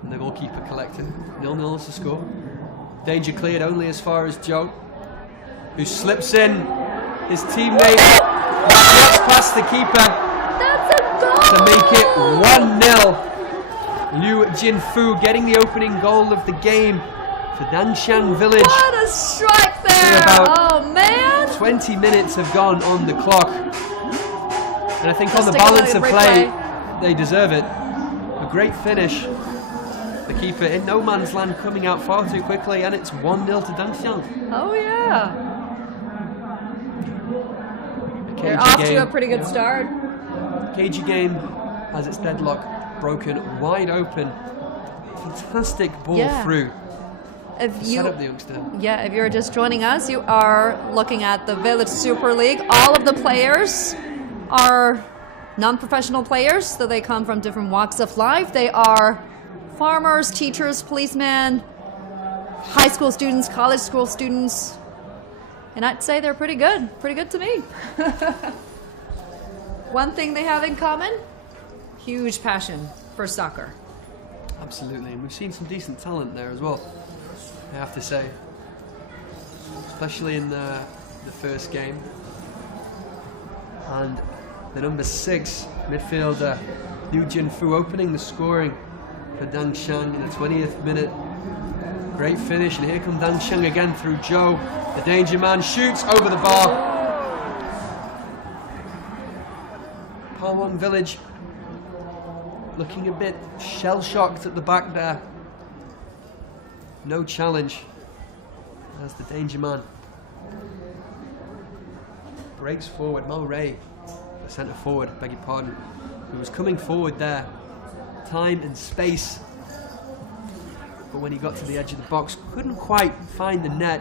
And the goalkeeper collected. 0-0 is the score. Danger cleared only as far as Zhou, who slips in. His teammate gets past the keeper. That's a goal! To make it 1-0. Liu Jinfu getting the opening goal of the game for Dangxiang Village. What a strike there! Oh man! 20 minutes have gone on the clock. And I think on the balance of play, they deserve it. A great finish. The keeper in no man's land coming out far too quickly, and it's 1-0 to Dangxiang. Oh yeah. They're off to a pretty good start. Cagey game has its deadlock broken wide open. Fantastic ball through. If you, set up the youngster. Yeah, if you're just joining us, you are looking at the Village Super League. All of the players are non-professional players, so they come from different walks of life. They are farmers, teachers, policemen, high school students, college school students, and I'd say they're pretty good to me. One thing they have in common, huge passion for soccer. Absolutely, and we've seen some decent talent there as well, I have to say, especially in the first game. And the number 6 midfielder Liu Jinfu opening the scoring for Dangxiang in the 20th minute. Great finish, and here comes Dangxiang again through Zhou. The danger man shoots over the bar. Pa Wang Village looking a bit shell-shocked at the back there. No challenge. That's the danger man. Breaks forward, Mo Ray, the centre forward, beg your pardon, who was coming forward there. Time and space, but when he got to the edge of the box, couldn't quite find the net.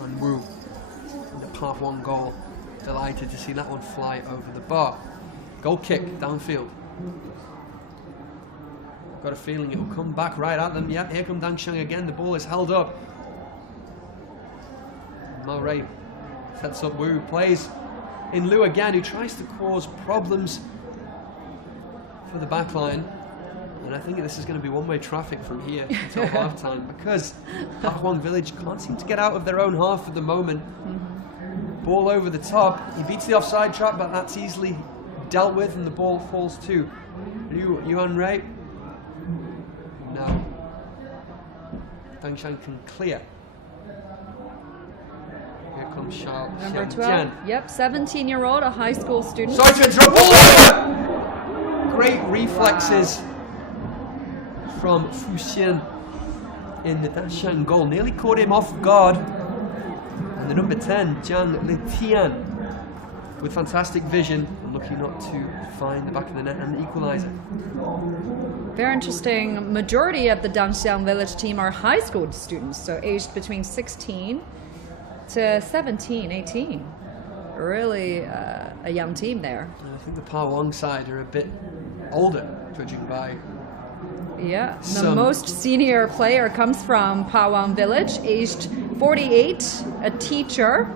And Wu, the Pa Wang goal, delighted to see that one fly over the bar. Goal kick downfield. Got a feeling it will come back right at them. Yeah, here comes Dangxiang again. The ball is held up. Ma Ray sets up Wu, plays in Liu again, who tries to cause problems for the back line. And I think this is going to be one-way traffic from here until half-time, because Pa Wang Village can't seem to get out of their own half at the moment. Ball over the top. He beats the offside trap, but that's easily dealt with, and the ball falls to Liu Yuan Ray. Now, Dangxiang can clear. Here comes Xiao Number 12. Jian. Yep, 17-year-old, a high school student. Sorry to interrupt. Oh! Great reflexes from Fu Xian in the Dangxiang goal. Nearly caught him off guard. And the number 10, Jiang Litian, with fantastic vision and lucky not to find the back of the net and the equaliser. Very interesting. Majority of the Dangxiang Village team are high school students, so aged between 16 to 17, 18. Really a young team there. And I think the Pa Wang side are a bit older, judging by Yeah, the most senior player comes from Pawang Village, aged 48, a teacher.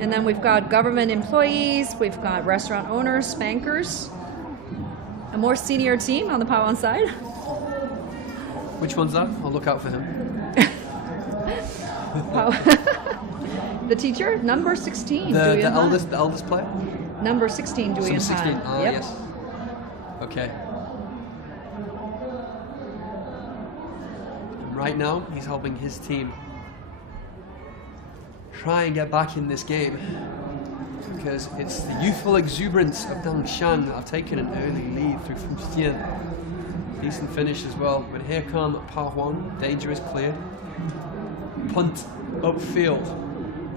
And then we've got government employees, we've got restaurant owners, bankers. A more senior team on the Pawang side. Which one's that? I'll look out for him. The teacher, number 16. The eldest player? Number 16, Julian Han. 16, Yep. Yes. Okay. And right now, he's helping his team try and get back in this game, because it's the youthful exuberance of Dangshan that have taken an early lead through Fujian. Decent finish as well. But here come Pawang. Danger is cleared. Punt upfield.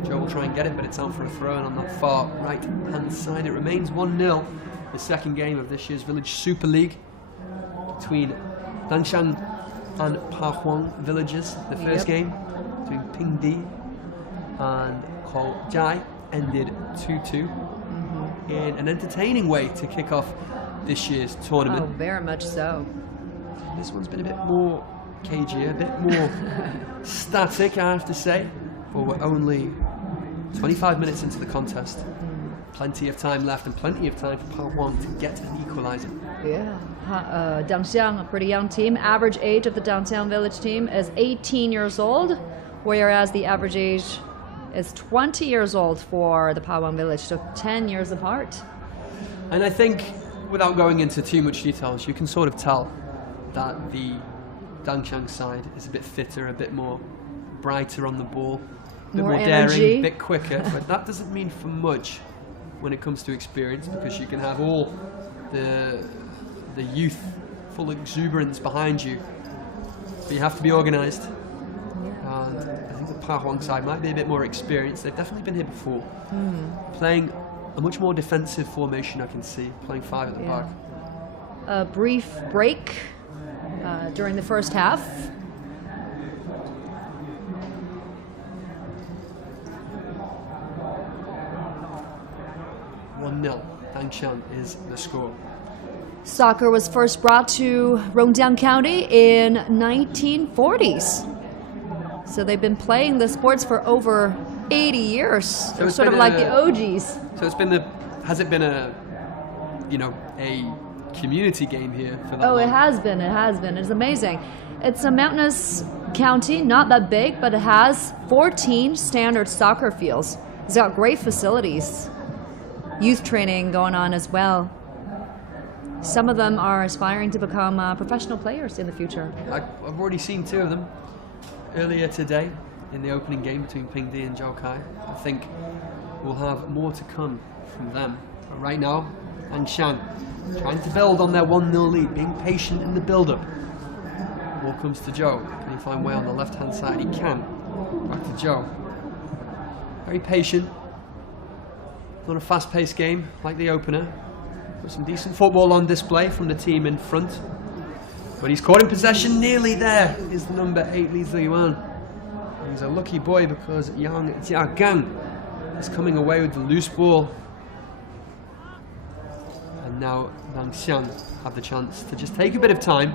Joe will try and get it, but it's out for a throw, and on that far right-hand side, it remains 1-0. The second game of this year's Village Super League between Dangshan and Pawang villages. The first game between Pingdi and Guizhou ended 2-2 in an entertaining way to kick off this year's tournament. Oh, very much so. This one's been a bit more cagey, a bit more static, I have to say. But we're only 25 minutes into the contest. Plenty of time left and plenty of time for Pawang to get an equalizer. Yeah. Dangshan, a pretty young team. Average age of the Dangshan village team is 18 years old, whereas the average age is 20 years old for the Pawang village, so 10 years apart. And I think, without going into too much details, you can sort of tell that the Dangshan side is a bit fitter, a bit more brighter on the ball, a bit more daring, a bit quicker, but that doesn't mean for much when it comes to experience, because you can have all the youthful exuberance behind you, but you have to be organised. And I think the Pawang side might be a bit more experienced. They've definitely been here before. Playing a much more defensive formation, I can see, playing 5 at the back. A brief break during the first half. Dangshan is the score. Soccer was first brought to Rongjiang County in 1940s. So they've been playing the sports for over 80 years. So they're sort of like the OGs. So has it been a community game here for that long? It has been. It's amazing. It's a mountainous county, not that big, but it has 14 standard soccer fields. It's got great facilities. Youth training going on as well. Some of them are aspiring to become professional players in the future. I've already seen 2 of them earlier today in the opening game between Pingdi and Zhaokai. I think we'll have more to come from them. But right now, Dangshan trying to build on their 1-0 lead, being patient in the build-up. Ball comes to Joe. Can he find way on the left-hand side? He can. Back to Joe. Very patient. Not a fast-paced game like the opener. Got some decent football on display from the team in front. But he's caught in possession, nearly there is the number 8, Li Ziyuan. He's a lucky boy because Yang Jiagang is coming away with the loose ball. And now Dangshan have the chance to just take a bit of time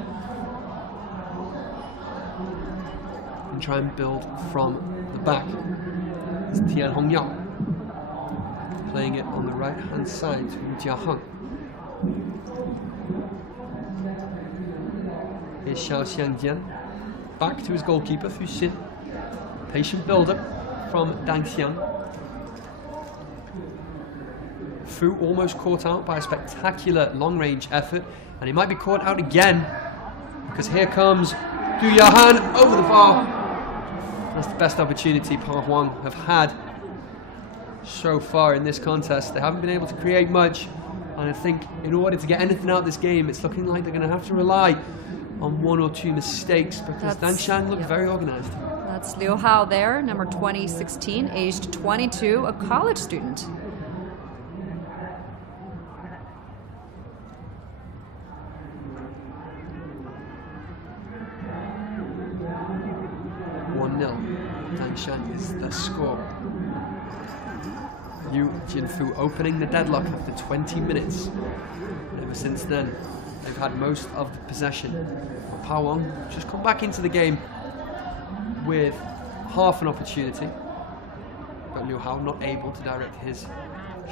and try and build from the back. It's Tian Hongyao playing it on the right-hand side to Jiaheng. Here's Xiao Xiangjian, back to his goalkeeper, Fu Xin. Patient build-up from Dangshan. Fu almost caught out by a spectacular long-range effort, and he might be caught out again, because here comes Du Yahan over the bar. That's the best opportunity Pawang have had so far in this contest. They haven't been able to create much, and I think in order to get anything out of this game, it's looking like they're going to have to rely on 1 or 2 mistakes, because Dangshan look very organised. That's Liu Hao there, number 2016, aged 22, a college student. Dangshan is the score. Yu Jinfu opening the deadlock after 20 minutes. And ever since then, They've had most of the possession. Pawon just come back into the game with half an opportunity, but Liu Hao not able to direct his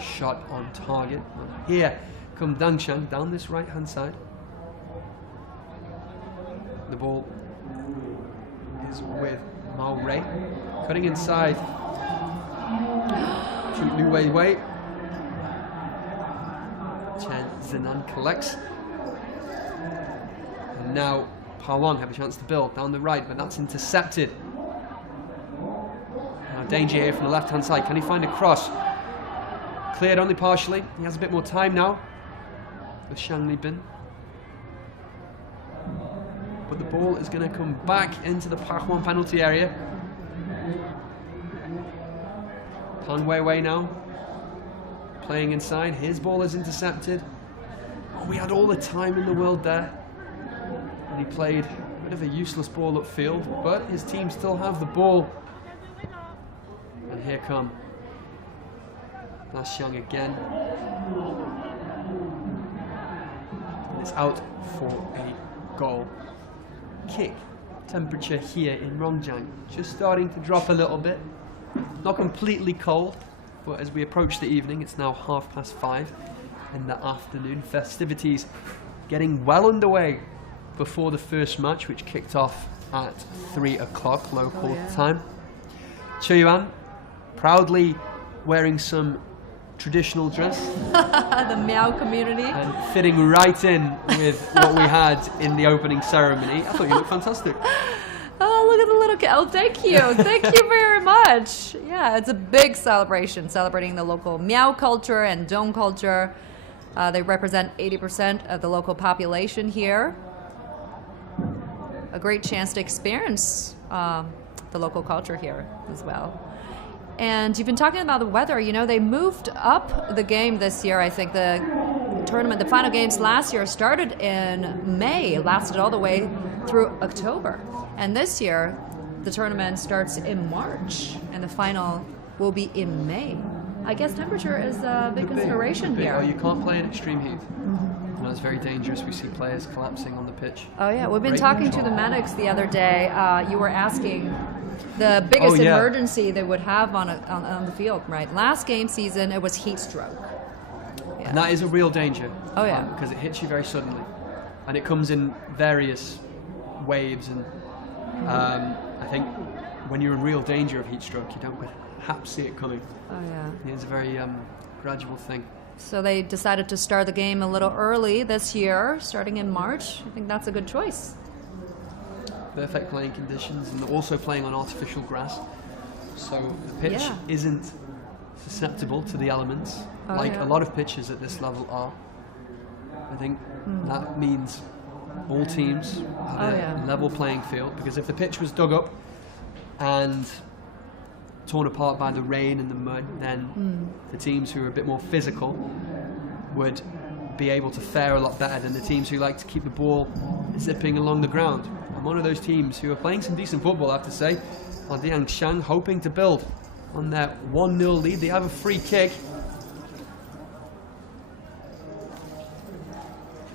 shot on target. But here come Dang Xiang down this right hand side. The ball is with Mao Rei, cutting inside to Liu Wei. Chen Zinan collects. And now Pawon have a chance to build down the right, but that's intercepted. Now danger here from the left hand side. Can he find a cross? Cleared only partially. He has a bit more time now with Shang Libin. But the ball is going to come back into the Pawon penalty area. Pan Weiwei now playing inside. His ball is intercepted. Oh, we had all the time in the world there. And he played a bit of a useless ball upfield, but his team still have the ball. And here come Das Xiang again. And it's out for a goal. Kick temperature here in Rongjiang just starting to drop a little bit. Not completely cold, but as we approach the evening, it's now 5:30 in the afternoon. Festivities getting well underway before the first match, which kicked off at 3 o'clock local time. Che Yuan proudly wearing some traditional dress. The Miao community. And fitting right in with what we had in the opening ceremony. I thought you looked fantastic. Oh, look at the little kid. Oh, thank you. Thank you very much. Yeah, it's a big celebration, celebrating the local Miao culture and Dong culture. They represent 80% of the local population here. A great chance to experience the local culture here as well. And you've been talking about the weather. You know, they moved up the game this year. I think the tournament, the final games last year started in May, lasted all the way through October. And this year, the tournament starts in March, and the final will be in May. I guess temperature is a big consideration here. Oh, you can't play in extreme heat. No, it's very dangerous. We see players collapsing on the pitch. Oh yeah, we've been talking to the medics the other day. You were asking the biggest emergency they would have on the field, right? Last game season, it was heat stroke. Yeah. And that is a real danger. Oh yeah. Because it hits you very suddenly. And it comes in various waves. And I think when you're in real danger of heat stroke, you don't perhaps see it coming. Oh yeah. It's a very gradual thing. So they decided to start the game a little early this year, starting in March. I think that's a good choice. Perfect playing conditions, and also playing on artificial grass. So the pitch isn't susceptible to the elements like a lot of pitches at this level are. I think that means all teams have a level playing field, because if the pitch was dug up and torn apart by the rain and the mud, then the teams who are a bit more physical would be able to fare a lot better than the teams who like to keep the ball zipping along the ground. And one of those teams who are playing some decent football, I have to say, are Dang Xiang, hoping to build on their 1-0 lead. They have a free kick.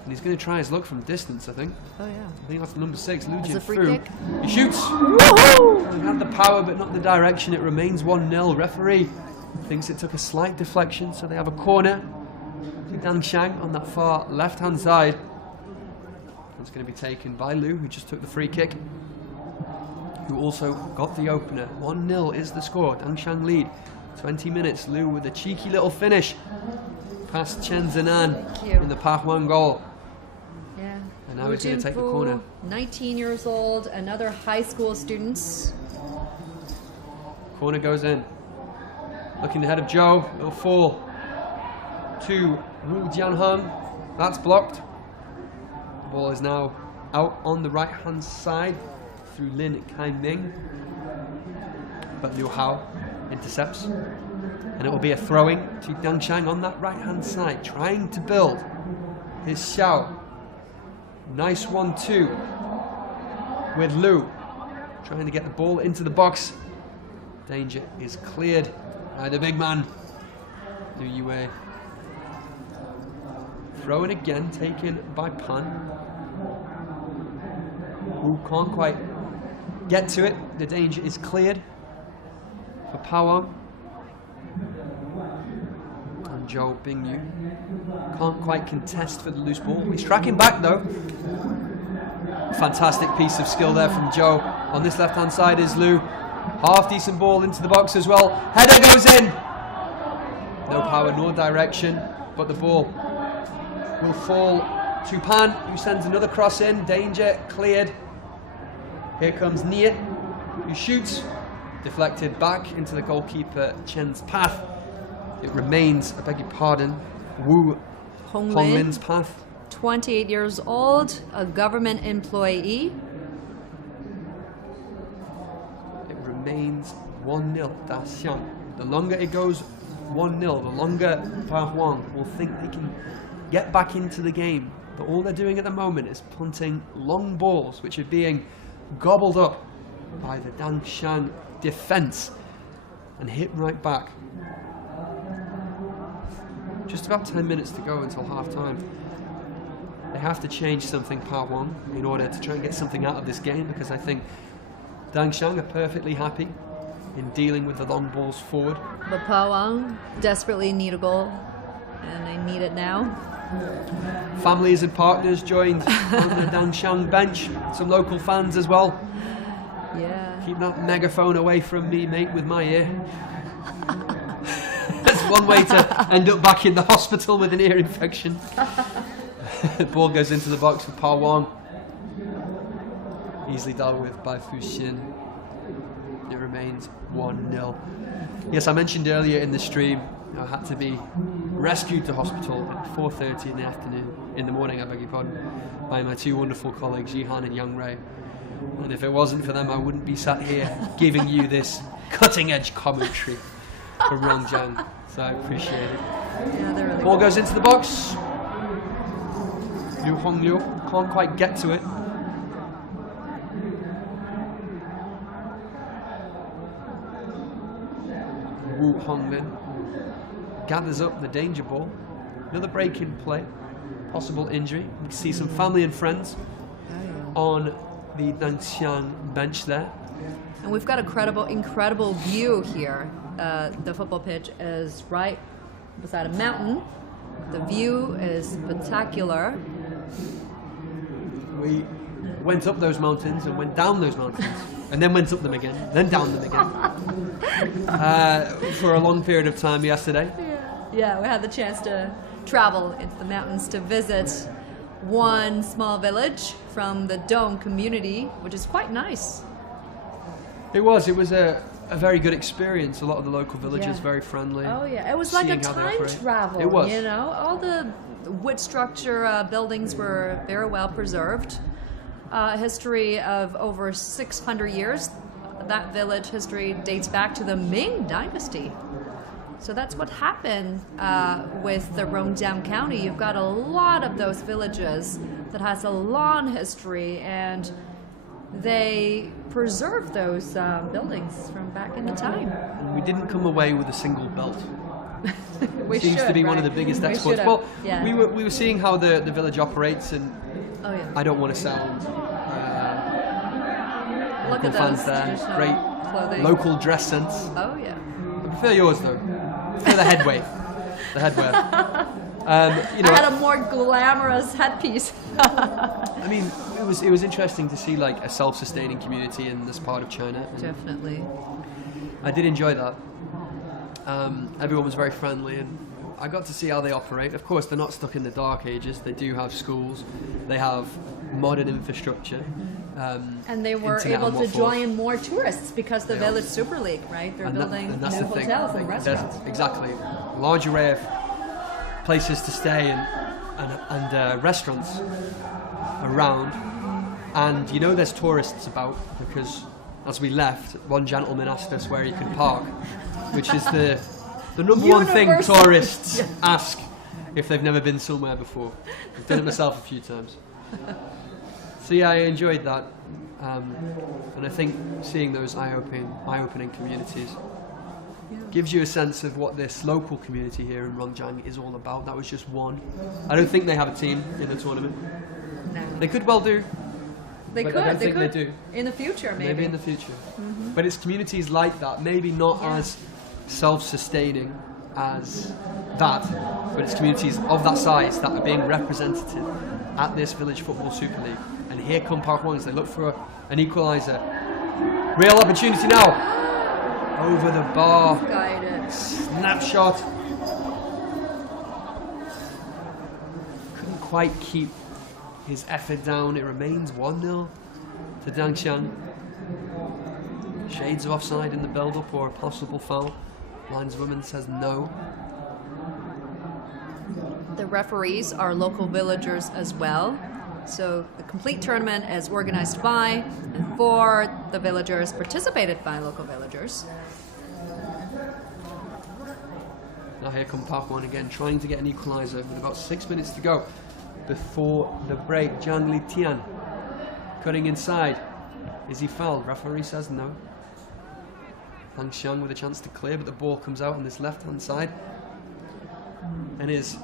And he's going to try his luck from distance, I think. Oh, yeah. I think that's number 6, Lu That's a free Jinfu. kick. He shoots. Woohoo! He had the power, but not the direction. It remains 1-0. Referee thinks it took a slight deflection, so they have a corner to Dang Xiang on that far left-hand side. It's going to be taken by Lu, who just took the free kick, who also got the opener. 1-0 is the score. Dang Xiang lead. 20 minutes. Lu with a cheeky little finish past Chen Zinan in the Pawon goal. Yeah. And now he's going to take the corner. 19 years old, another high school student. Corner goes in. Looking ahead of Zhou. It'll fall to Wu Jianheng. That's blocked. The ball is now out on the right-hand side through Lin Kai-ming. But Liu Hao intercepts. And it will be a throwing to Dang Xiang on that right-hand side, trying to build his Xiao. Nice 1-2 with Lu, trying to get the ball into the box. Danger is cleared by the big man, Lu Yue. Throw it again, taken by Pan. Wu can't quite get to it. The danger is cleared for Power. And Zhou Bingyu can't quite contest for the loose ball. He's tracking back though. Fantastic piece of skill there from Zhou. On this left hand side is Liu. Half decent ball into the box as well. Header goes in. No power nor direction, but the ball will fall to Pan, who sends another cross in. Danger cleared. Here comes Nie, who shoots. Deflected back into the goalkeeper Chen's path. It remains, I beg your pardon, Wu Honglin's path. 28 years old, a government employee. It remains 1-0, Daxiang. The longer it goes 1-0, the longer Pa Huang will think they can get back into the game. But all they're doing at the moment is punting long balls, which are being gobbled up by the Daxiang defense and hit right back. Just about 10 minutes to go until half time. They have to change something, Pa Huang, in order to try and get something out of this game, because I think Daxiang are perfectly happy in dealing with the long balls forward. But Pa Huang desperately need a goal, and they need it now. Families and partners joined on the Daxiang bench. Some local fans as well. Yeah. Keep that megaphone away from me, mate, with my ear. That's one way to end up back in the hospital with an ear infection. The ball goes into the box for Pa Huang. Easily dealt with by Fu Xin. It remains 1-0. Yes, I mentioned earlier in the stream, I had to be rescued to hospital at 4:30 in the morning, I beg your pardon, by my two wonderful colleagues, Yihan and Yang Rei. And if it wasn't for them, I wouldn't be sat here giving you this cutting-edge commentary from Rongjiang. So I appreciate it. Yeah, they're really Ball good. goes into the box. Liu Hongliu can't quite get to it. Wu Honglin gathers up the danger ball. Another break in play. Possible injury. You can see some family and friends on the Daxiang bench there. And we've got a incredible view here. The football pitch is right beside a mountain. The view is spectacular. We went up those mountains and went down those mountains, and then went up them again, then down them again, for a long period of time yesterday. Yeah, we had the chance to travel into the mountains to visit one small village from the Dong community, which is quite nice. It was a very good experience. A lot of the local villagers very friendly. Oh yeah, it was like a Seeing how they time operate. travel. It was. You know, all the wood structure buildings were very well preserved. History of over 600 years. That village history dates back to the Ming Dynasty. So that's what happened with the Rongjiang County. You've got a lot of those villages that has a long history, and they preserve those buildings from back in the time. We didn't come away with a single belt. We Seems should, to be one of right? the biggest We exports. should Well, have, yeah. we were seeing how the village operates, and Oh yeah. I don't want to sound Look local at fans those there. traditional Great clothing. local dress sense. Oh yeah. I prefer yours though. I prefer the headwear. The headwear. You know, I had a more glamorous headpiece. I mean, it was interesting to see like a self-sustaining community in this part of China. And Definitely. I did enjoy that. Everyone was very friendly, and I got to see how they operate. Of course, they're not stuck in the dark ages. They do have schools. They have modern infrastructure. And they were internet able and to what draw for. in more tourists because the They Village are. Super League, right? They're And building and that's new the thing. hotels and There's- restaurants. exactly. Large array of places to stay and restaurants around. And you know there's tourists about, because as we left, one gentleman asked us where he could park, which is the number one thing Universal. tourists Yeah. ask if they've never been somewhere before. I've done it myself a few times. So yeah, I enjoyed that. And I think seeing those eye-opening communities gives you a sense of what this local community here in Rongjiang is all about. That was just one. I don't think they have a team in the tournament. No. They could well do. They but could. I don't think could. they do. In the future, maybe. Maybe in the future. But it's communities like that, maybe not as self-sustaining as that, but it's communities of that size that are being represented at this Village Football Super League. And here come Park Hwang as they look for an equaliser. Real opportunity now. Over the bar. Guided. Snapshot. Couldn't quite keep his effort down. It remains 1-0 to Dangxiang. Shades of offside in the build-up or a possible foul. Lineswoman says no. The referees are local villagers as well. So the complete tournament is organized by and for the villagers, participated by local villagers. Now here come Park Hwang again, trying to get an equaliser with about 6 minutes to go before the break. Zhang Litian cutting inside. Is he fouled? Referee says no. Hang Xiang with a chance to clear, but the ball comes out on this left-hand side and is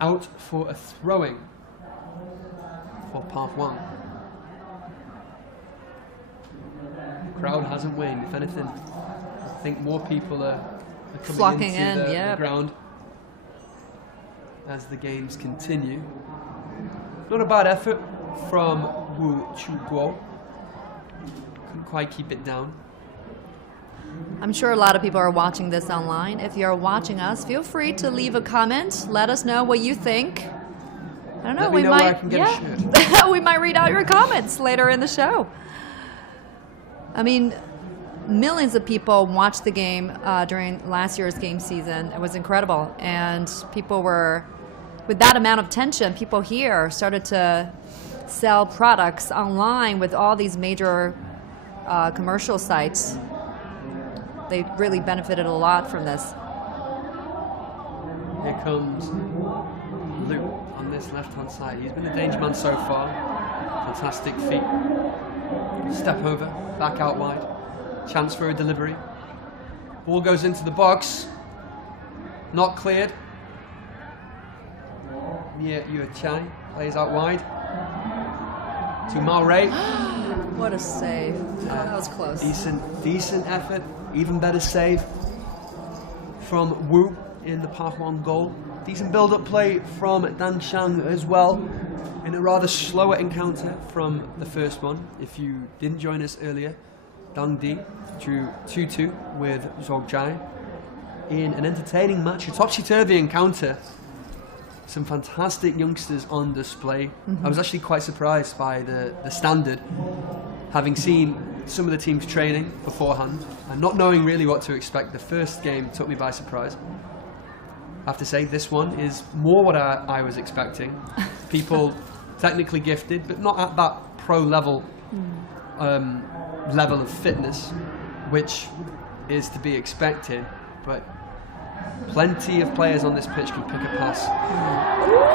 out for a throwing for Park Hwang. The crowd hasn't waned. If anything, I think more people are coming flocking into in, the ground as the games continue. Not a bad effort from Wu Chuguo. Couldn't quite keep it down. I'm sure a lot of people are watching this online. If you're watching us, feel free to leave a comment. Let us know what you think. I don't know. Let me know where I can get a shirt. We might read out your comments later in the show. I mean, millions of people watched the game during last year's game season. It was incredible, and people were, with that amount of tension, people here started to sell products online with all these major commercial sites. They really benefited a lot from this. Here comes Luke on this left-hand side. He's been the danger man so far. Fantastic feet. Step over, back out wide. Chance for a delivery. Ball goes into the box. Not cleared. Ye Chai plays out wide. To Mao Ray. What a save. That was close. Decent effort. Even better save from Wu in the Park Hwang goal. Decent build-up play from Dangxiang as well, in a rather slower encounter from the first one. If you didn't join us earlier, Dang Di drew 2-2 with Zhou Jai in an entertaining match, a topsy-turvy encounter. Some fantastic youngsters on display. I was actually quite surprised by the standard, having seen some of the teams training beforehand and not knowing really what to expect. The first game took me by surprise. I have to say, this one is more what I was expecting. People technically gifted, but not at that pro level level of fitness, which is to be expected. But plenty of players on this pitch can pick a pass.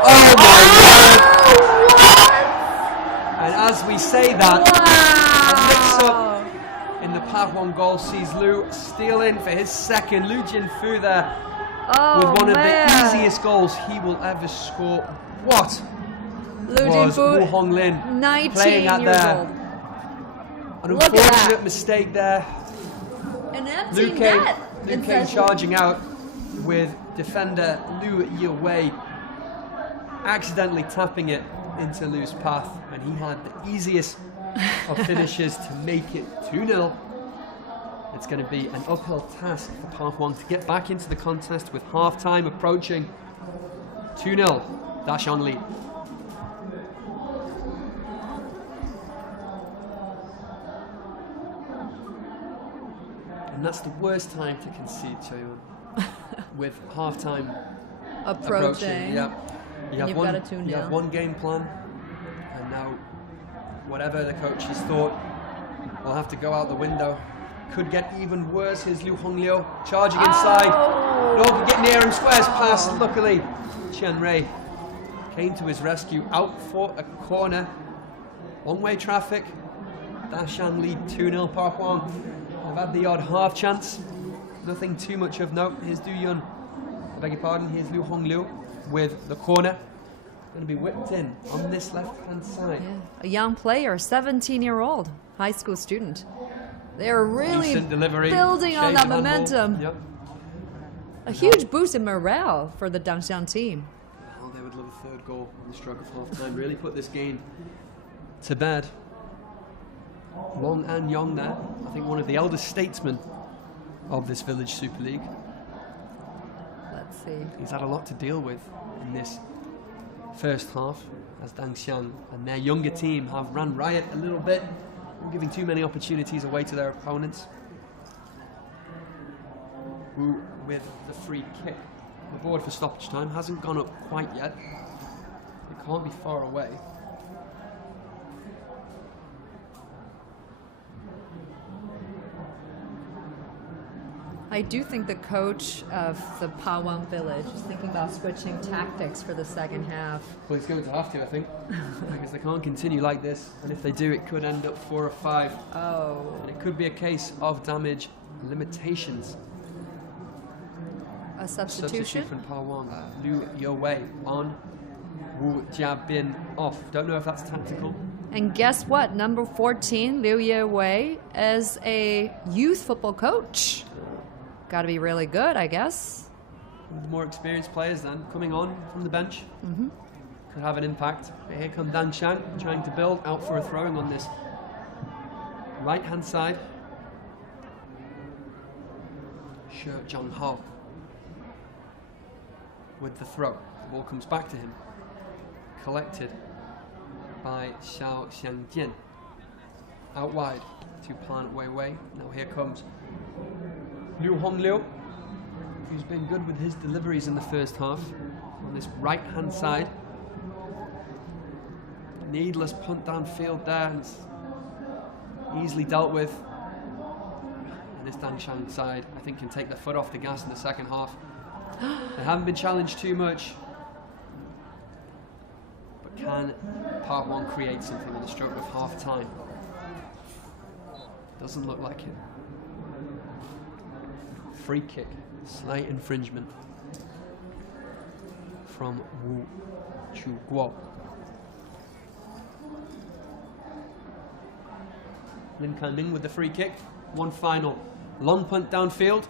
Oh my God! And as we say that, a mix-up in the Park Hwang goal sees Liu stealing for his second. Liu Jinfu there with one of the easiest goals he will ever score. What was Wu Honglin 19 playing at years there? old. An unfortunate mistake there. An empty Liu net. Kang charging out with defender Liu Yiwei, accidentally tapping it into Liu's path, and he had the easiest of finishes to make it 2-0. It's going to be an uphill task for Park Hwang to get back into the contest with half-time approaching. 2-0, Dashang lead. And that's the worst time to concede, Chaeyoon. With half-time approaching. Yeah. You have one game plan, and now whatever the coaches thought will have to go out the window. Could get even worse. Here's Liu Honglio charging inside. No one can get near him. Squares past. Luckily, Chen Rei came to his rescue. Out for a corner. One-way traffic. Dashan lead 2-0 Park Hwang. They've had the odd half chance. nothing too much of note. Here's Du Yun, I beg your pardon, here's Liu Hongliu with the corner. Going to be whipped in on this left-hand side. Yeah. A young player, 17-year-old, high school student. They're really building on that momentum. Yep. A huge boost in morale for the Dangxiang team. Oh, they would love a third goal on the stroke of half-time. Really put this game to bed. Wang An Yong there, I think one of the eldest statesmen of this Village Super League. Let's see. He's had a lot to deal with in this first half, as Dangxiang and their younger team have ran riot a little bit, giving too many opportunities away to their opponents. Wu with the free kick. The board for stoppage time hasn't gone up quite yet. It can't be far away. I do think the coach of the Pawang village is thinking about switching tactics for the second half. Well, he's going to have to, I think, because they can't continue like this. And if they do, it could end up 4 or 5. Oh. And it could be a case of damage limitations. A substitution? From Pawang. Liu Youwei on, Wu Jiabin off. Don't know if that's tactical. And guess what? Number 14, Liu Yewei, is a youth football coach. Got to be really good, I guess. The more experienced players then coming on from the bench Mm-hmm. could have an impact. But here come Dangxiang trying to build out for a throwing on this right-hand side. Shi Zhanghao with the throw. The ball comes back to him. Collected by Xiao Xiangjian. Out wide to Pan Weiwei. Now here comes Liu Hongliu, who's been good with his deliveries in the first half on this right-hand side. Needless punt downfield there, and it's easily dealt with. And this Dangxiang side, I think, can take their foot off the gas in the second half. They haven't been challenged too much. But can Part 1 create something on the stroke of half-time? Doesn't look like it. Free kick, slight infringement from Wu Chuguo. Lin Kanming with the free kick. One final long punt downfield.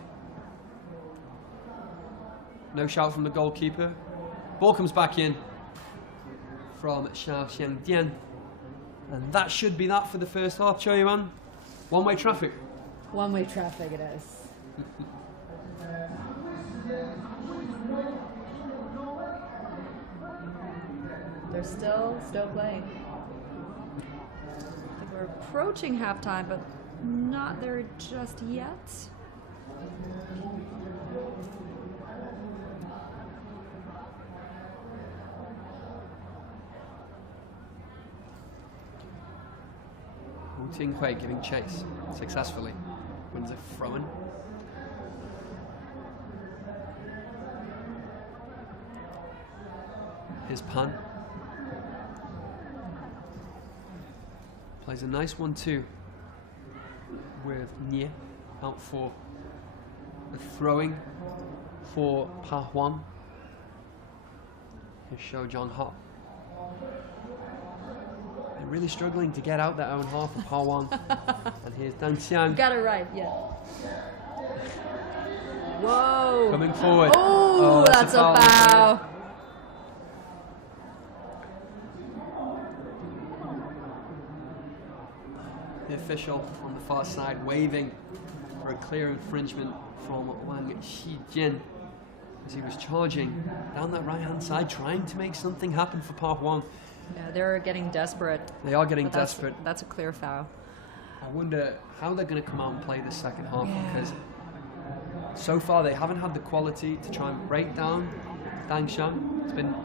No shout from the goalkeeper. Ball comes back in from Xiao Xiangdian. And that should be that for the first half, Cho Yuan. One-way traffic. One-way traffic it is. They're still playing. I think we're approaching halftime, but not there just yet. Wu Tinghui giving chase successfully. Wins a throw-in. Here's Pan. Plays a nice 1-2 with Nie out for the throwing for Pa Huang. Here's Shou Zhanghao. They're really struggling to get out their own half of Pa Huang. And here's Dangxiang. Got it right, yeah. Whoa. Coming forward. Oh, that's a foul. The official on the far side waving for a clear infringement from Wang Xijin as he was charging down that right-hand side, trying to make something happen for Pa Huang. Yeah, they're getting desperate. They are getting desperate. That's a clear foul. I wonder how they're going to come out and play the second half, because so far they haven't had the quality to try and break down Dangxiang. It's been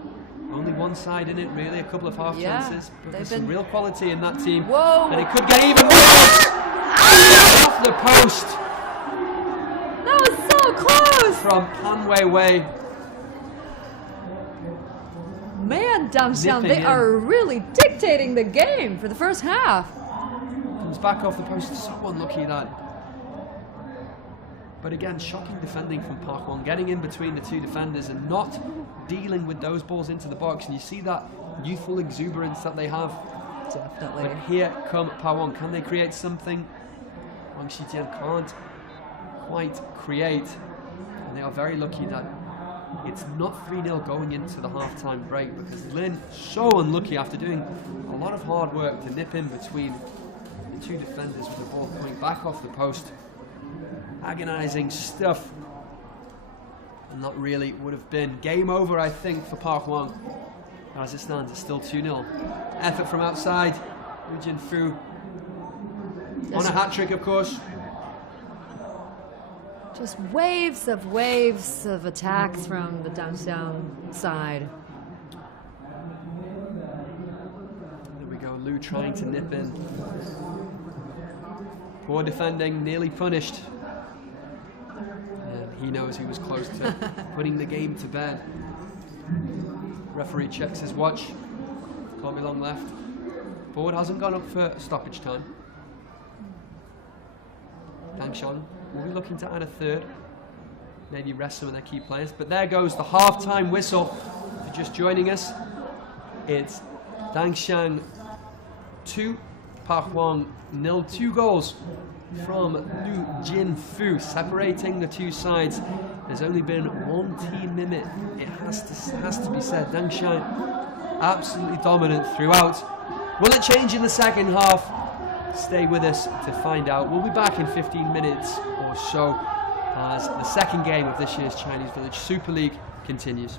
only one side in it, really, a couple of half chances. But there's some real quality in that team. Whoa! And it could get even worse! Off the post! That was so close! From Pan Weiwei. Man, Dangxiang, they are really dictating the game for the first half. Comes back off the post. So unlucky that But again, shocking defending from Park Hwang, getting in between the two defenders and not dealing with those balls into the box. And you see that youthful exuberance that they have. Definitely. But here come Park Hwang. Can they create something? Wang Shitian can't quite create. And they are very lucky that it's not 3-0 going into the half-time break, because Lin, so unlucky after doing a lot of hard work to nip in between the two defenders with the ball coming back off the post. Agonizing stuff. And that really would have been game over, I think, for Park Hwang. As it stands, it's still 2-0. Effort from outside. Wu Jinfu on a hat-trick, of course. Just waves of attacks from the Dangxiang side. There we go, Liu trying to nip in. Poor defending, nearly punished. And he knows he was close to putting the game to bed. Referee checks his watch. Can't be long left. Board hasn't gone up for stoppage time. Dangxiang will be looking to add a third. Maybe rest some of their key players. But there goes the half-time whistle. If you're just joining us, it's Dangxiang 2, Park Hwang 0. 2 goals from Liu Jinfu, separating the two sides. There's only been one team limit. It has to be said. Dangxiang absolutely dominant throughout. Will it change in the second half? Stay with us to find out. We'll be back in 15 minutes or so as the second game of this year's Chinese Village Super League continues.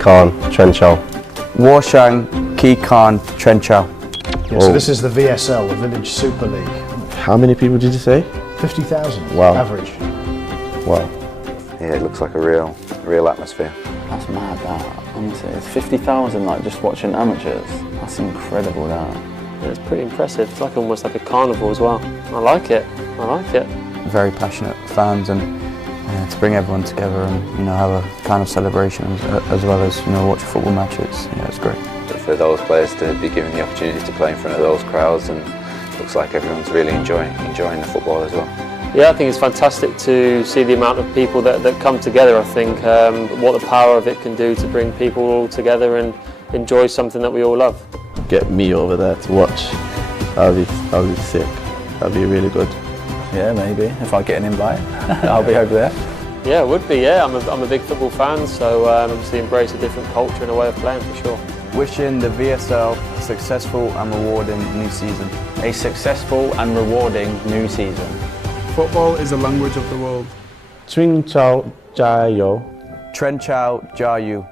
Khan, Trenchal. Warshang, Khan, Trenchal. Yeah, so this is the VSL, the Village Super League. How many people did you say? 50,000 wow. average. Wow. Yeah, it looks like a real atmosphere. That's mad, that. Honestly, it's 50,000 like just watching amateurs. That's incredible, that. Yeah, it's pretty impressive. It's like almost like a carnival as well. I like it. I like it. Very passionate fans, and to bring everyone together and have a kind of celebration as well as watch football matches. Yeah, it's great. For those players to be given the opportunity to play in front of those crowds, and looks like everyone's really enjoying the football as well. Yeah, I think it's fantastic to see the amount of people that come together. I think what the power of it can do to bring people all together and enjoy something that we all love. Get me over there to watch. That'll be sick. That'll be really good. Yeah, maybe if I get an invite, I'll be over there. Yeah, it would be. Yeah, I'm a big football fan, so obviously embrace a different culture and a way of playing for sure. Wishing the VSL a successful and rewarding new season. A successful and rewarding new season. Football is a language of the world. Trenchal, Jiao. Trenchal, Jiao.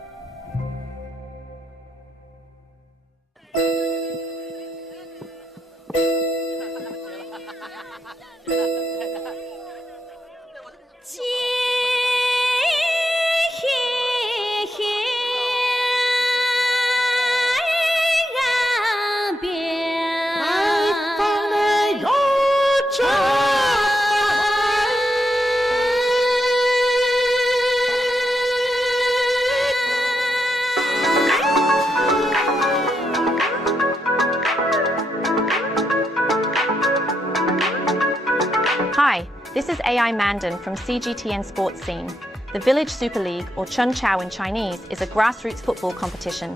This is AI Mandan from CGTN Sports Scene. The Village Super League, or Chun Chao in Chinese, is a grassroots football competition.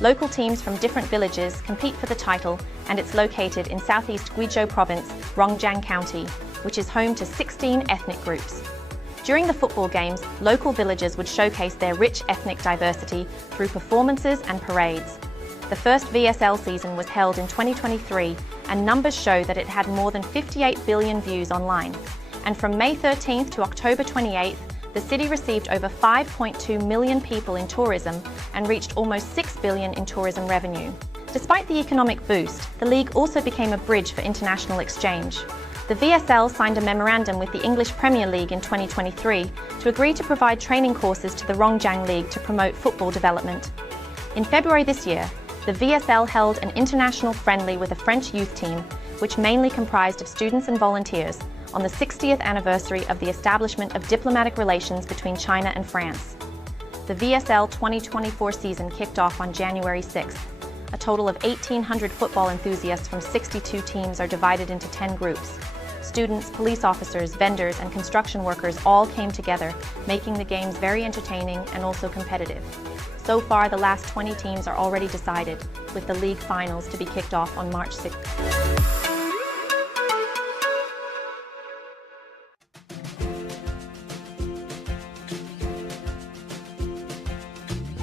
Local teams from different villages compete for the title, and it's located in southeast Guizhou province, Rongjiang County, which is home to 16 ethnic groups. During the football games, local villages would showcase their rich ethnic diversity through performances and parades. The first VSL season was held in 2023, and numbers show that it had more than 58 billion views online. And from May 13th to October 28th, the city received over 5.2 million people in tourism and reached almost 6 billion in tourism revenue. Despite the economic boost, the league also became a bridge for international exchange. The VSL signed a memorandum with the English Premier League in 2023 to agree to provide training courses to the Rongjiang League to promote football development. In February this year, the VSL held an international friendly with a French youth team, which mainly comprised of students and volunteers, on the 60th anniversary of the establishment of diplomatic relations between China and France. The VSL 2024 season kicked off on January 6th. A total of 1,800 football enthusiasts from 62 teams are divided into 10 groups. Students, police officers, vendors, and construction workers all came together, making the games very entertaining and also competitive. So far, the last 20 teams are already decided, with the league finals to be kicked off on March 6th.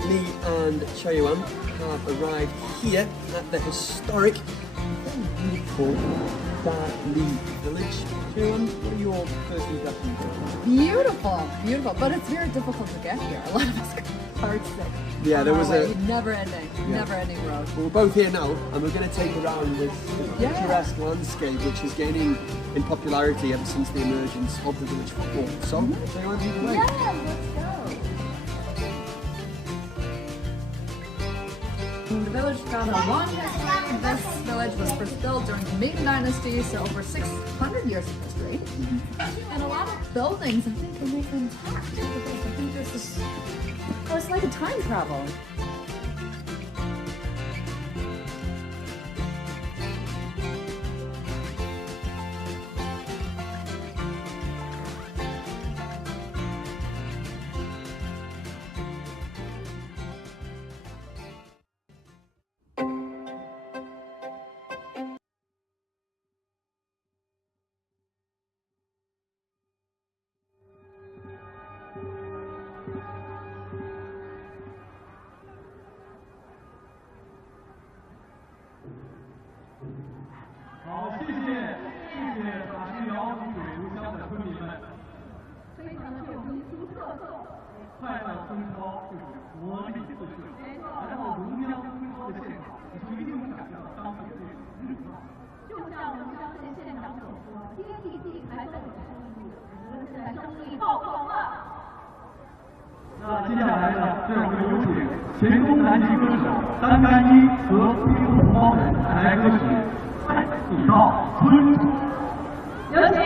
Me and Choyuan have arrived here at the historic, very beautiful Li village. Choyuan, what are your first impressions? Beautiful, beautiful, but it's very difficult to get here. A lot of us got hard sick. Yeah, there was a never-ending road. Well, we're both here now, and we're going to take around this picturesque landscape, which is gaining in popularity ever since the emergence of the village football. So, Choyuan, lead the way. Yeah, let's go. The village got a long history. This village was first built during the Ming Dynasty, so over 600 years of history. And a lot of buildings, I think, remain intact. I think this is, oh, it's like a time travel.那接下来呢，这我们有请前东南籍歌手单干一和非洲同胞们带来歌曲《再次到春春》，有请。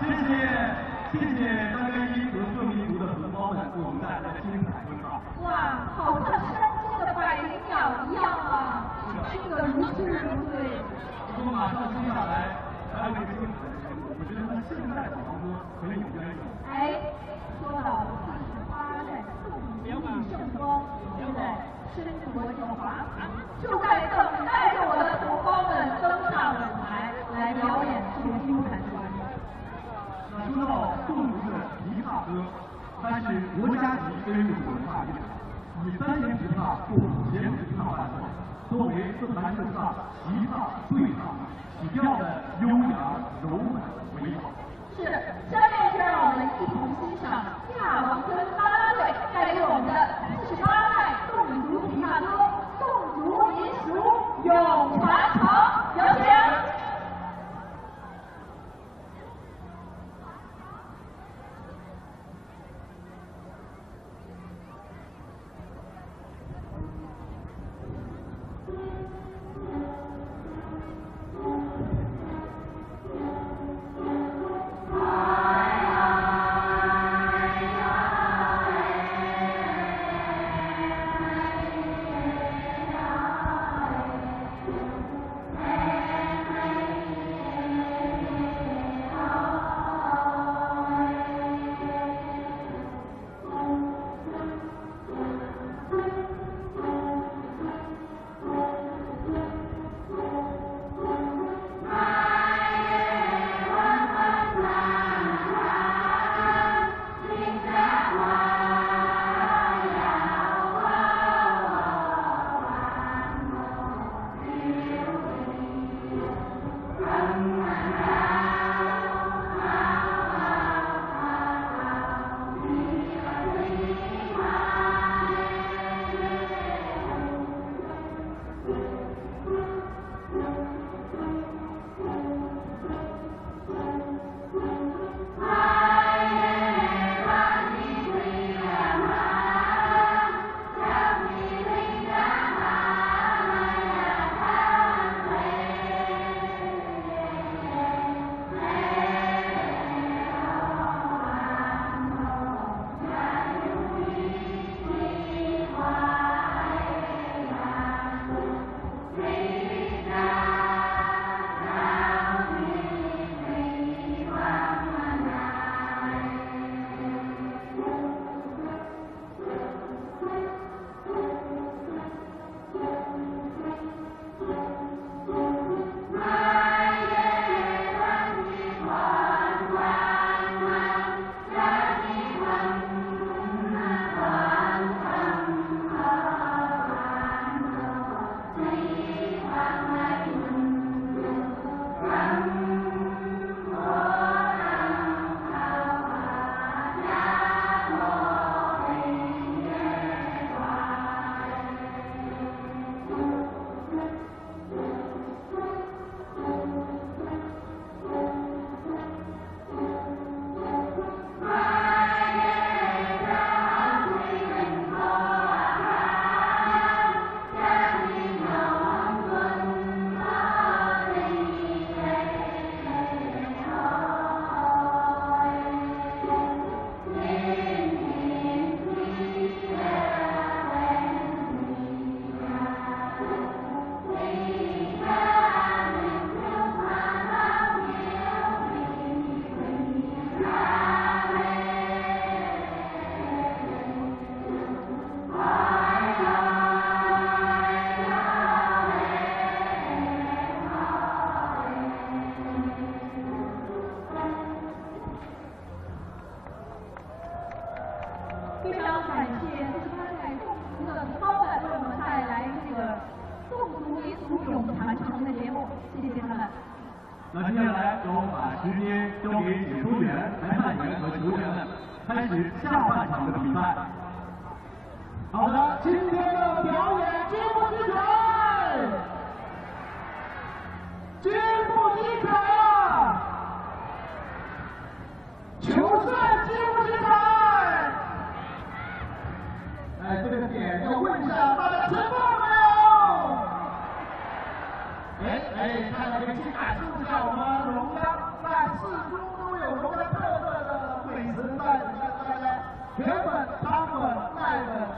谢谢张根一和各民族的同胞们为我们带来的精彩歌唱。哇，好像山间的百灵鸟一样啊，听得如痴如醉。我们马上接下来还有一个精彩的节目，我觉得和现代的王歌很有渊源。哎，说到48代宋祖义圣光，现在身着中华，就在等待着我的同胞们登上舞台来表演这个精彩的节目。那说到侗族的琵琶歌，它是国家级非物质文化遗产，以3弦琵琶或5弦琵琶伴奏，多为自弹自唱、齐唱、对唱，起调的优雅柔软美好。是，下面就让我们一同欣赏亚王村啦啦队带给我们的48代侗族琵琶歌《侗族民俗永传承》，有请。非常感谢48代侗族的同胞们为我们带来这个侗族民俗永传承的节目，谢谢他们。那接下来由我们把时间交给解说员、裁判员和球员们，开始下半场的比赛。好的，今天的表演精不精彩？精不精彩啊？球赛精不精彩？哎，这个点要问一下大家听到没有？看到这个精彩，是不是我们龙江在4中都有龙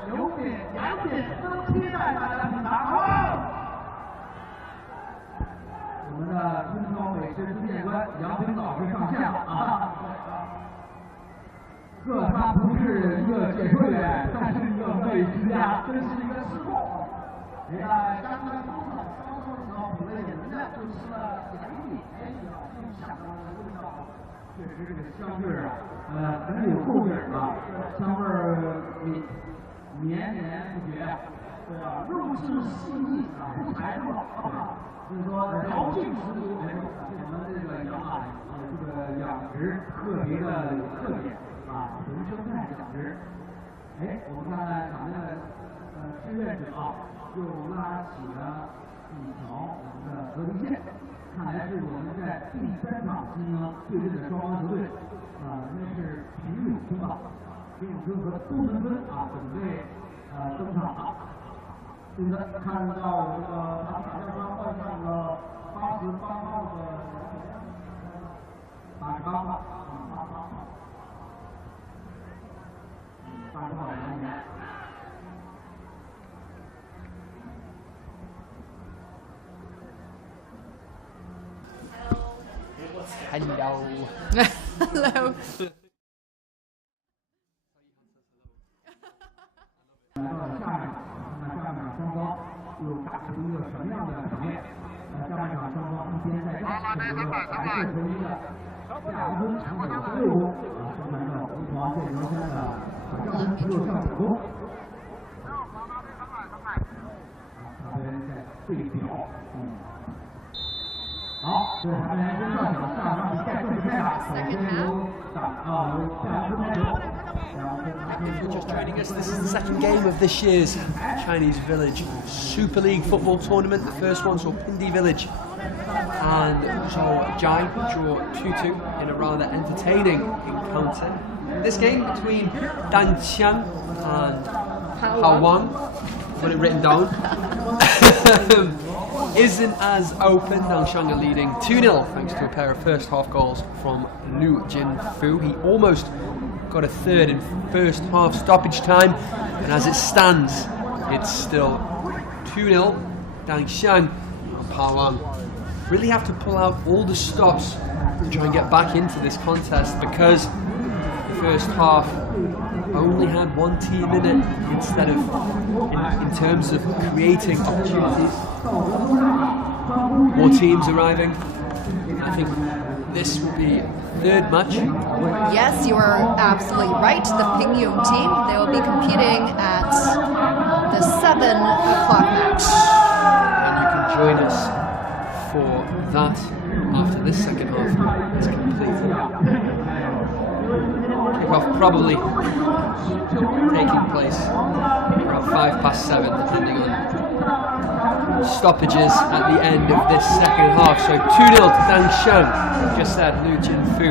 有请杨锦生期待大家品尝，好不好？我们的中超美食推荐官杨平老师上线了啊！他不是一个解说员，他是一个美食家，真是一个吃货。刚刚中场刚说的时候，补了眼泪，就吃了2米，想到的味道，确实这个香味儿啊，很有后劲儿啊，香味儿绵不绝，对吧？肉质细腻啊，不柴不老啊，所以说嚼劲十足。我们这个羊啊，这个养殖特别的有特点。纯生态养殖，我们看咱们的志愿者又拉起了一条我们的和平线，看来是我们在第3场进行对阵的双方球队应该是平永村吧，平永村和东城村准备登场了。现在看到这个打假教官换上了88号的88号。Hello. Hello. 来到了下半场双方又打出一个什么样的场面？下半场双方一边在抢夺白色球衣的亚军抢走了6攻，中南的红黄这条线的亚军又上主攻。他们在对表，好，这是他们先上场，下场比赛正式开打。首先由夏坤开球。If you're just joining us, this is the second game of this year's Chinese Village Super League football tournament. The first one saw Pindi Village and Guizhou draw 2-2 in a rather entertaining encounter. This game between Danqiang and Hao Wang, got it written down, isn't as open. Danqiang are leading 2-0 thanks to a pair of first half goals from Liu Jinfu. He almost got a third in first half stoppage time, and as it stands, it's still 2-0. Danqiang and Pawang really have to pull out all the stops to try and get back into this contest, because the first half only had one team in it instead of in terms of creating opportunities. More teams arriving. I think this will be third match. Yes, you are absolutely right. The Pingyong team, they will be competing at the 7 o'clock match. And you can join us for that after this second half is completed. Kickoff probably taking place around 7:05, depending on stoppages at the end of this second half. So 2-0 to Danqiang, just said Liu Jinfu,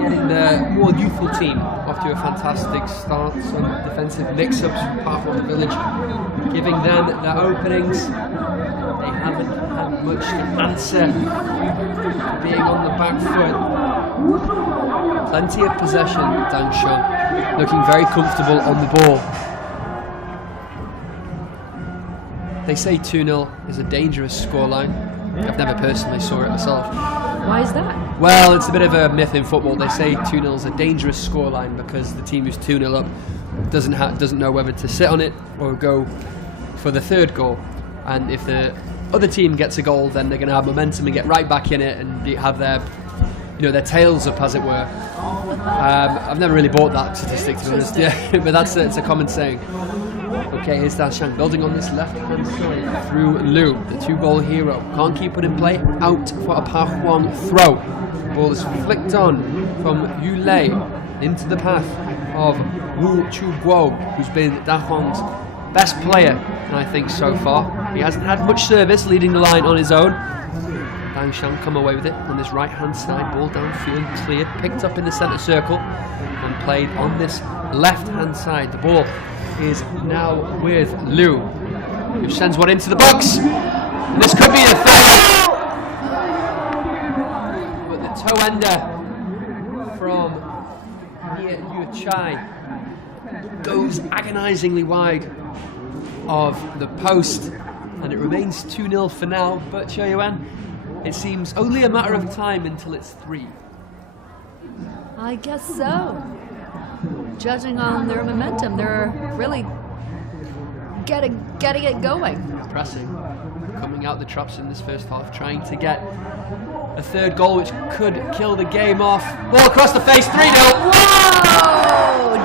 getting the more youthful team off to a fantastic start. Some defensive mix-ups from Pawang Village, giving them their openings. They haven't had much to answer, being on the back foot. Plenty of possession, Danqiang, looking very comfortable on the ball. They say 2-0 is a dangerous scoreline. I've never personally saw it myself. Why is that? Well, it's a bit of a myth in football. They say 2-0 is a dangerous scoreline because the team who's 2-0 up doesn't know whether to sit on it or go for the third goal. And if the other team gets a goal, then they're going to have momentum and get right back in it and have their tails up, as it were. I've never really bought that statistic, to be honest. Yeah, but it's a common saying. Okay, here's Danqiang building on this left-hand side through Liu, the 2-goal hero. Can't keep it in play. Out for a Pawang throw. Ball is flicked on from Yu Lei into the path of Wu Chu Guo, who's been Danqiang's best player, I think, so far. He hasn't had much service leading the line on his own. Danqiang come away with it on this right-hand side. Ball downfield, cleared, picked up in the centre circle and played on this left-hand side. The ball is now with Liu, who sends one into the box. And this could be a third. But the toe ender from Yu Chai goes agonisingly wide of the post, and it remains 2-0 for now. But Qiuyuan, it seems only a matter of time until it's 3. I guess so. Judging on their momentum, they're really getting it going. Pressing, coming out the traps in this first half, trying to get a third goal which could kill the game off. Ball across the face, 3-0. Whoa!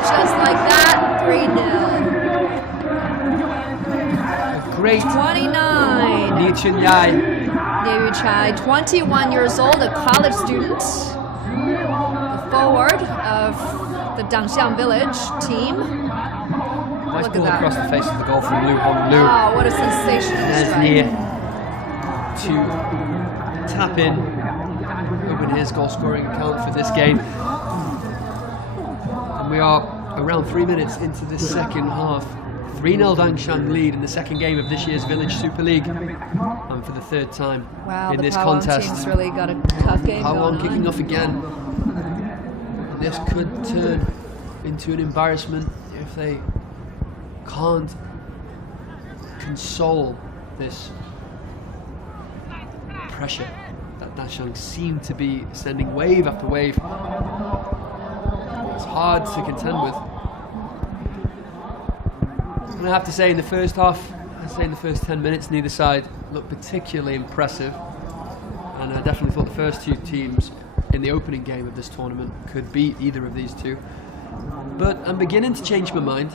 Just like that, 3-0. Great 29. Li Chunyai. Li Yuchai, 21 years old, a college student, the forward of the Dangxiang Village team. Nice Look ball at that. across the face of the goal from Lu Honglu. Wow, what a sensational There's strike. Nia to tap in, open his goal scoring account for this game. And we are around 3 minutes into this second half. 3-0 Dangxiang lead in the second game of this year's Village Super League, and for the third time Wow, in the this Pawang contest. team's really got a tough game Pawang going kicking on. off again. And this could turn into an embarrassment if they can't console this pressure that Dangxiang seem to be sending wave after wave. It's hard to contend with. And I have to say, in the first half, I'd say in the first 10 minutes, neither side looked particularly impressive. And I definitely thought the first two teams in the opening game of this tournament could beat either of these two. But I'm beginning to change my mind.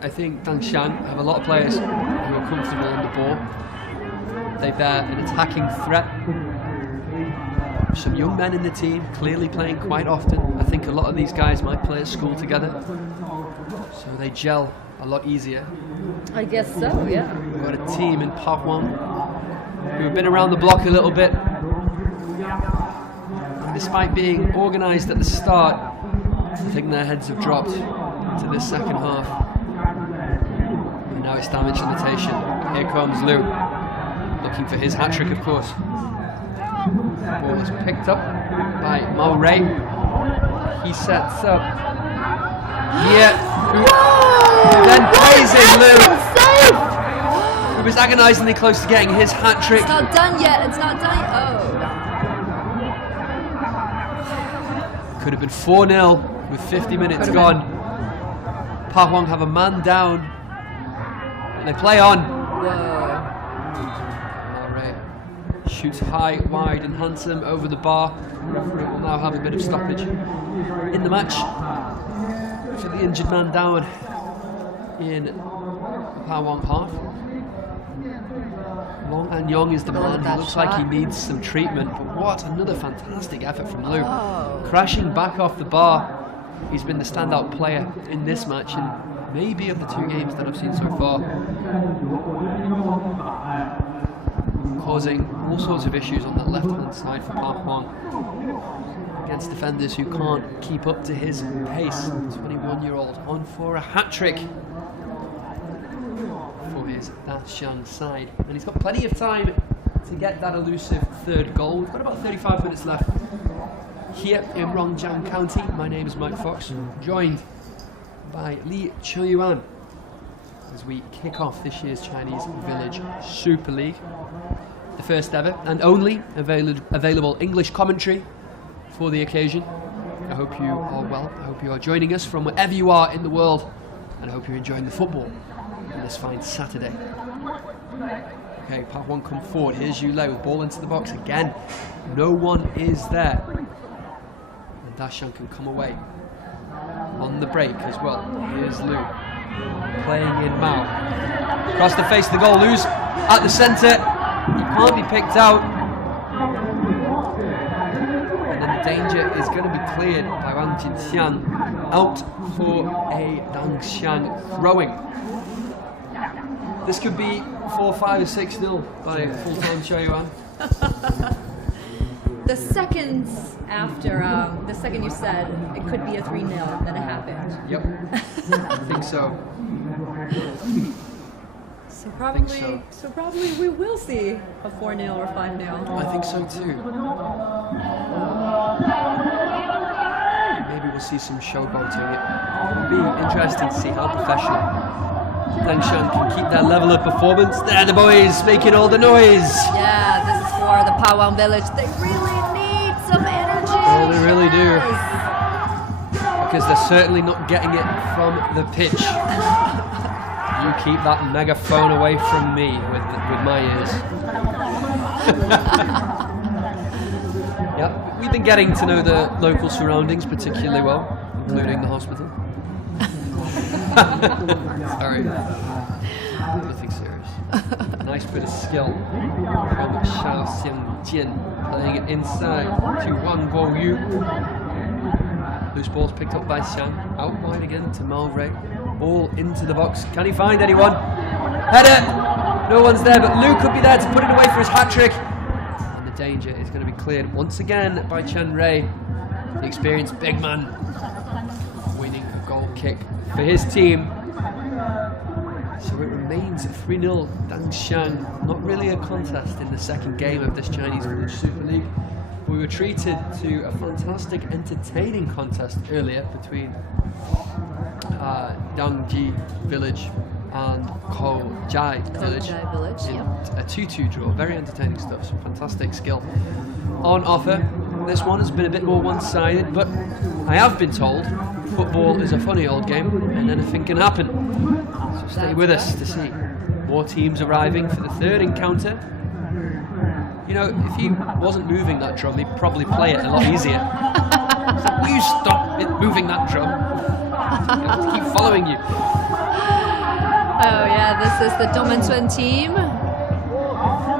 I think Dangxiang have a lot of players who are comfortable on the ball. They bear an attacking threat. Some young men in the team, clearly playing quite often. I think a lot of these guys might play at school together, so they gel a lot easier. I guess so, yeah. We've got a team in Pawang who have been around the block a little bit. And despite being organised at the start, I think their heads have dropped into this second half. And now it's damage limitation. Here comes Lu, looking for his hat-trick, of course. Ball is picked up by Mao Ray. He sets up here. Who then plays in Lu, who was agonisingly close to getting his hat-trick. It's not done yet, it's not done yet. Oh. Could have been 4-0 with 50 minutes gone. Pawang have a man down, and they play on. Whoa. Ray shoots high, wide, and handsome over the bar. Referee will now have a bit of stoppage in the match for the injured man down in the Pawang half. Long and Yong is the man who looks like he needs some treatment, but what another fantastic effort from Lu. Crashing back off the bar, he's been the standout player in this match and maybe of the two games that I've seen so far. Causing all sorts of issues on that left-hand side for Pawang against defenders who can't keep up to his pace. 21-year-old on for a hat-trick for his Dangxiang side, and he's got plenty of time to get that elusive third goal. We've got about 35 minutes left here in Rongjiang County. My name is Mike Fox, joined by Li Qiuyuan as we kick off this year's Chinese Village Super League, the first ever and only available English commentary for the occasion. I hope you are well. I hope you are joining us from wherever you are in the world, and I hope you're enjoying the football on this fine Saturday. Okay, Pawang come forward. Here's Yulei, ball into the box again. No one is there. And Dangxiang can come away on the break as well. Here's Lu playing in Mao. Across the face of the goal, Lu's at the centre. He can't be picked out. And then the danger is going to be cleared by Wang Jinxiang, out for a Dangxiang throwing. This could be 4-5 or 6-0 by full-time Qiuyuan. The seconds after, the second you said it could be a 3-0, then it happened. Yep, I think so. So probably we will see a 4-0 or 5-0. I think so too. Maybe we'll see some showboating. It will be interesting to see how professional Dangshan can keep that level of performance. There, the boys making all the noise. Yeah, this is for the Pawang village. They really need some energy. Oh, they really do. Because they're certainly not getting it from the pitch. You keep that megaphone away from me with my ears. Yeah, we've been getting to know the local surroundings particularly well, including the hospital. Sorry, nothing serious. Nice bit of skill from Xiao Xiangjin, playing it inside to Wang Guoyu. Loose ball's picked up by Xiang, out wide again to Malray. Ball into the box. Can he find anyone? Header! No one's there, but Liu could be there to put it away for his hat-trick. And the danger is going to be cleared once again by Chen Rei, the experienced big man, winning a goal kick for his team. So it remains 3-0 Dangshan. Not really a contest in the second game of this Chinese Village Super League. We were treated to a fantastic, entertaining contest earlier between Dangji Village and Koujai Village. A 2-2 draw. Very entertaining stuff. Some fantastic skill on offer. This one has been a bit more one-sided, but I have been told football is a funny old game and anything can happen. So stay with us to see more teams arriving for the third encounter. You know, if he wasn't moving that drum, he'd probably play it a lot easier. So, will you stop moving that drum? I have to keep following you. Oh yeah, this is the Dongmenchun team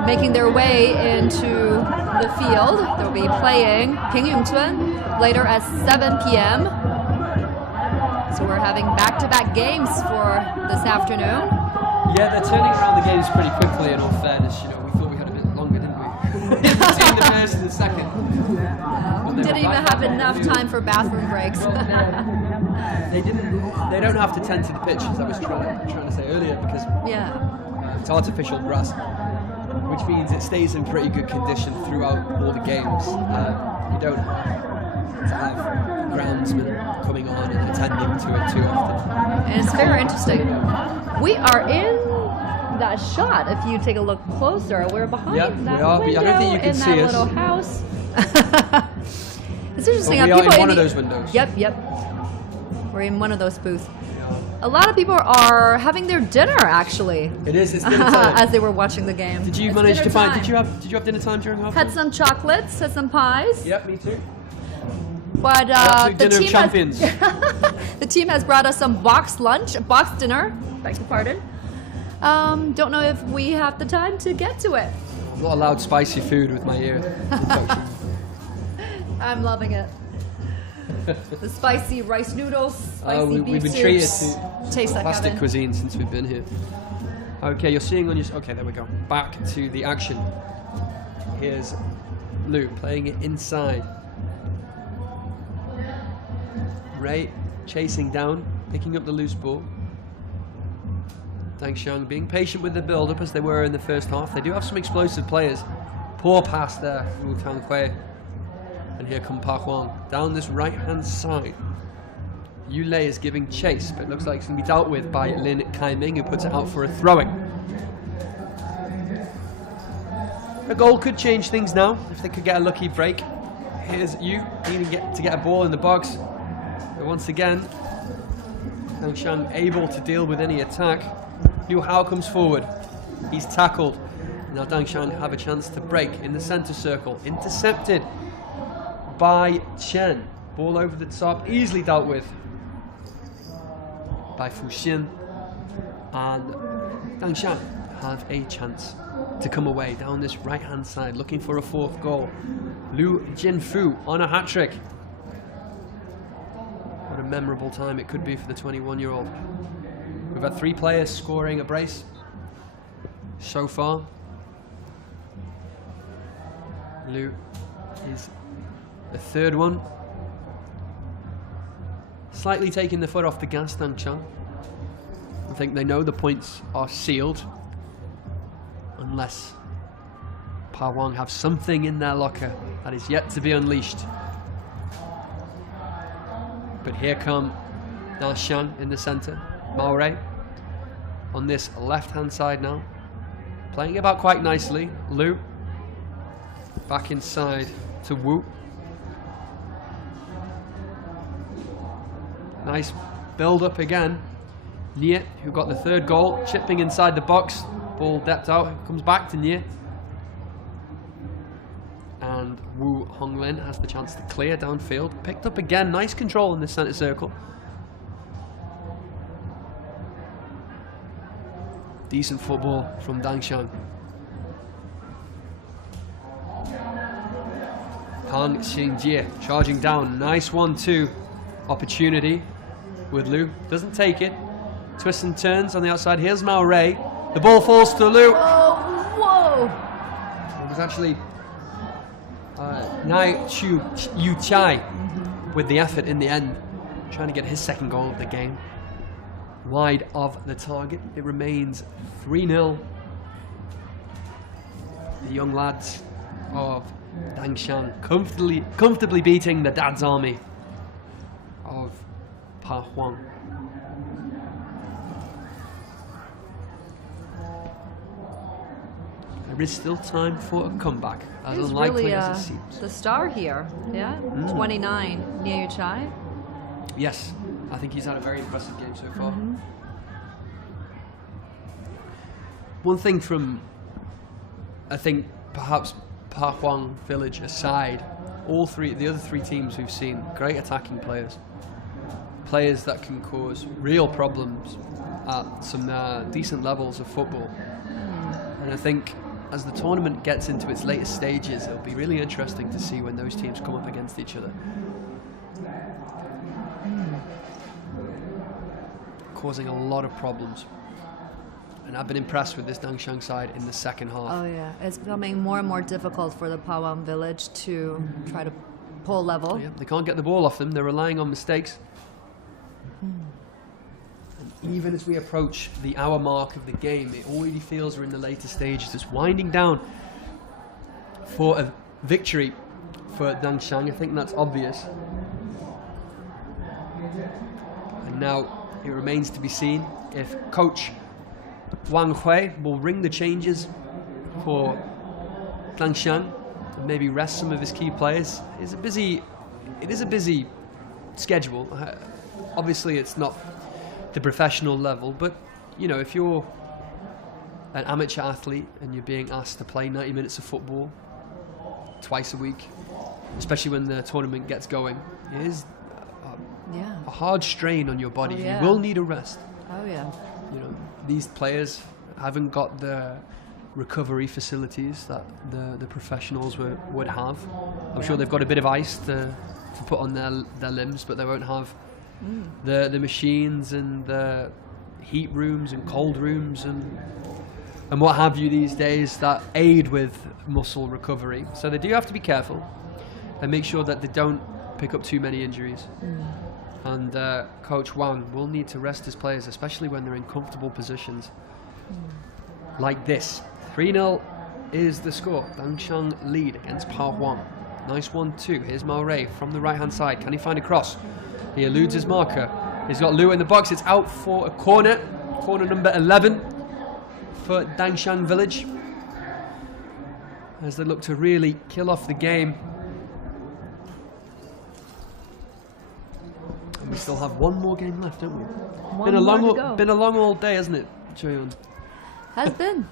making their way into the field. They'll be playing Pingyongchun later at 7 p.m. So we're having back-to-back games for this afternoon. Yeah, they're turning around the games pretty quickly, in all fairness. You know, we thought we had a bit longer, didn't we? Between the first and the second. Didn't even have enough time for bathroom breaks. They don't have to tend to the pitch, as I was trying to say earlier, because it's artificial grass, which means it stays in pretty good condition throughout all the games. You don't have to have groundsmen coming on and attending to it too often. And it's very interesting. We are in that shot. If you take a look closer, we're behind that window I don't think you can in see that us. little house. It's interesting. But we are in one of those windows. Yep. We're in one of those booths. A lot of people are having their dinner, actually. It's dinner time. As they were watching the game. Did you manage to find? Did you have dinner time during half? Had some chocolates, had some pies. Yep, me too. But the dinner team of champions. the team has brought us some boxed lunch, boxed dinner. Beg your pardon. Don't know if we have the time to get to it. I'm not allowed spicy food with my ear infection. I'm loving it. The spicy rice noodles, spicy beef we've been treated soups. to Tastes like fantastic heaven. cuisine since we've been here. Okay, you're seeing on your... Okay, there we go. Back to the action. Here's Liu playing it inside. Ray chasing down, picking up the loose ball. Dangshan being patient with the build-up as they were in the first half. They do have some explosive players. Poor pass there, Wu Tanghui. And here come Park Wang down this right-hand side. Yu Lei is giving chase, but it looks like it's going to be dealt with by Lin Kaiming, who puts it out for a throw-in. A goal could change things now, if they could get a lucky break. Here's Yu, needing to get a ball in the box. But once again, Dangshan able to deal with any attack. Liu Hao comes forward. He's tackled. Now Dangshan have a chance to break in the centre circle. Intercepted by Chen. Ball over the top, easily dealt with by Fu Xin. And Dangshan have a chance to come away down this right-hand side, looking for a fourth goal. Liu Jinfu on a hat-trick. What a memorable time it could be for the 21-year-old. We've had 3 players scoring a brace so far. Liu is the third one. Slightly taking the foot off the gas, Dangshan. I think they know the points are sealed unless Pawang have something in their locker that is yet to be unleashed. But here come Dangshan in the centre. Mao Ray on this left-hand side now. Playing about quite nicely. Liu back inside to Wu. Nice build-up again. Nie, who got the third goal, chipping inside the box. Ball depped out, comes back to Nie. And Wu Honglin has the chance to clear downfield. Picked up again, nice control in the centre circle. Decent football from Dangshan. Han Xingjie charging down. Nice 1-2 opportunity with Liu. Doesn't take it. Twists and turns on the outside. Here's Mao Ray. The ball falls to Liu. Whoa! It was actually Nai Yu Chai with the effort in the end, trying to get his second goal of the game. Wide of the target. It remains 3-0. The young lads of Dangshan comfortably beating the Dad's Army of Pa Huang. There is still time for a comeback, as He's unlikely really, as it seems. the star here, yeah? 29, Nie Yu Chai. Yes, I think he's had a very impressive game so far. One thing from, I think, perhaps Pa Huang Village aside, the other three teams we've seen, great attacking players. Players that can cause real problems at some decent levels of football. And I think as the tournament gets into its later stages, it'll be really interesting to see when those teams come up against each other. Causing a lot of problems. And I've been impressed with this Dangshan side in the second half. Oh yeah, it's becoming more and more difficult for the Pa Huang Village to try to pull level. Yeah, they can't get the ball off them, they're relying on mistakes. And even as we approach the hour mark of the game, it already feels we're in the later stages. It's winding down for a victory for Dangshan. I think that's obvious. And now it remains to be seen if Coach Wang Hui will ring the changes for Dangshan and maybe rest some of his key players. It is a busy schedule. Obviously, it's not the professional level, but you know, if you're an amateur athlete and you're being asked to play 90 minutes of football twice a week, especially when the tournament gets going, it is a hard strain on your body. Oh, yeah. You will need a rest. Oh yeah. You know, these players haven't got the recovery facilities that the professionals would have. I'm sure they've got a bit of ice to put on their limbs, but they won't have the machines and the heat rooms and cold rooms and what have you these days that aid with muscle recovery. So they do have to be careful and make sure that they don't pick up too many injuries. And Coach Wang will need to rest his players, especially when they're in comfortable positions like this. 3-0 is the score. Dangshan lead against Pa Huang. Nice 1-2. Here's Mao Ray from the right-hand side. Can he find a cross? He eludes his marker. He's got Liu in the box. It's out for a corner. Corner number 11 for Dangshan Village, as they look to really kill off the game. And we still have one more game left, don't we? Been a long old day, hasn't it, Joyeon? Has been,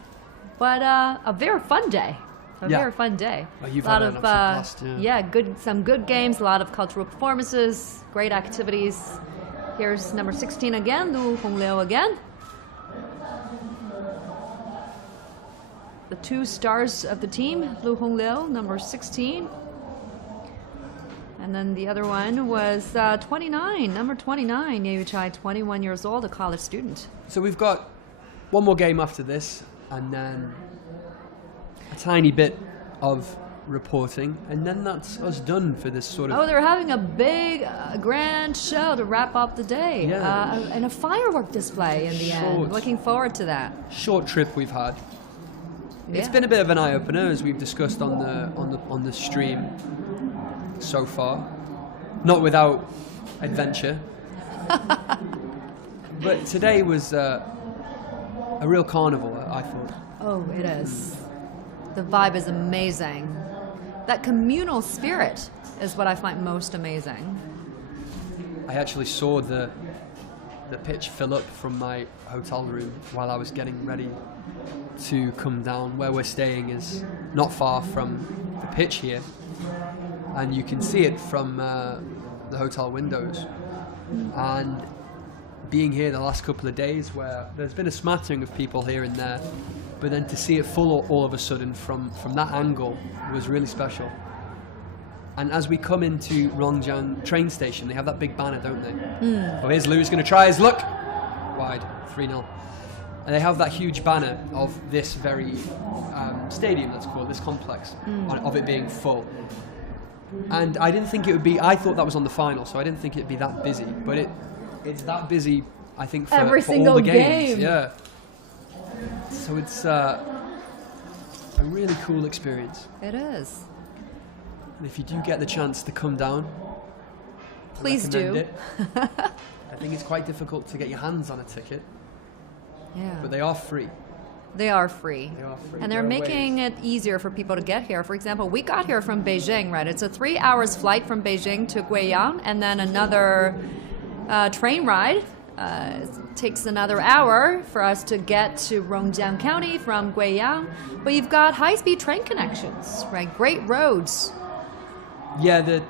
but a very fun day. Very fun day. Oh, you've a lot had of blast, some good games, a lot of cultural performances, great activities. Here's number 16 again, Liu Hongliu again. The two stars of the team, Liu Hongliu, number 16. And then the other one was 29, number 29, Nie Yu Chai, 21 years old, a college student. So we've got one more game after this, and then a tiny bit of reporting, and then that's us done for this sort of... Oh, they're having a big, grand show to wrap up the day. Yeah. And a firework display in the end. Looking forward to that. Short trip we've had. Yeah. It's been a bit of an eye-opener, as we've discussed on the stream so far. not without adventure. But today was a real carnival, I thought. Oh, it is. The vibe is amazing. That communal spirit is what I find most amazing. I actually saw the pitch fill up from my hotel room while I was getting ready to come down. Where we're staying is not far from the pitch here, and you can see it from the hotel windows. And being here the last couple of days, where there's been a smattering of people here and there, but then to see it full all of a sudden from that angle was really special. And as we come into Rongjiang train station, they have that big banner, don't they? Oh, here's Lou's going to try his luck. Wide, 3-0. And they have that huge banner of this very stadium, let's call it, this complex, of it being full. And I didn't think it would be, I thought that was on the final, so I didn't think it'd be that busy. But it's that busy, I think, for every for single all the games. game. Yeah. So it's a really cool experience. It is. And if you do get the chance to come down, please do. It. I think it's quite difficult to get your hands on a ticket. Yeah. But they are free. They are free. They are free. And they're making it easier for people to get here. For example, we got here from Beijing, right? It's a 3 hours flight from Beijing to Guiyang, and then another train ride. It takes another hour for us to get to Rongjiang County from Guiyang. But you've got high-speed train connections, right? Great roads. Yeah, the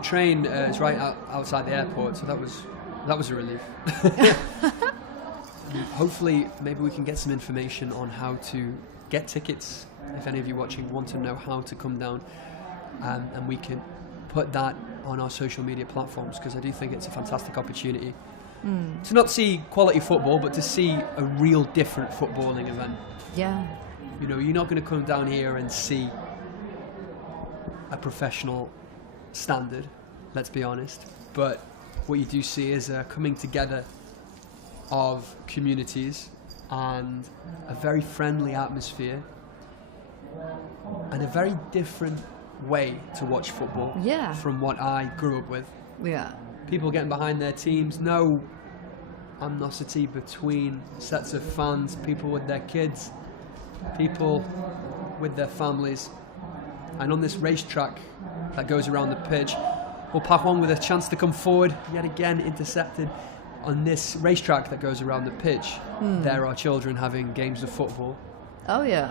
train is right outside the airport, so that was a relief. Hopefully, maybe we can get some information on how to get tickets. If any of you watching want to know how to come down, and we can put that on our social media platforms, because I do think it's a fantastic opportunity to not see quality football, but to see a real different footballing event. Yeah. You know, you're not going to come down here and see a professional standard, let's be honest, but what you do see is a coming together of communities and a very friendly atmosphere and a very different way to watch football from what I grew up with. Yeah. People getting behind their teams, no animosity between sets of fans, people with their kids, people with their families. And on this racetrack that goes around the pitch, well, Park Hwang with a chance to come forward, yet again intercepted. On this racetrack that goes around the pitch, there are children having games of football. Oh, yeah.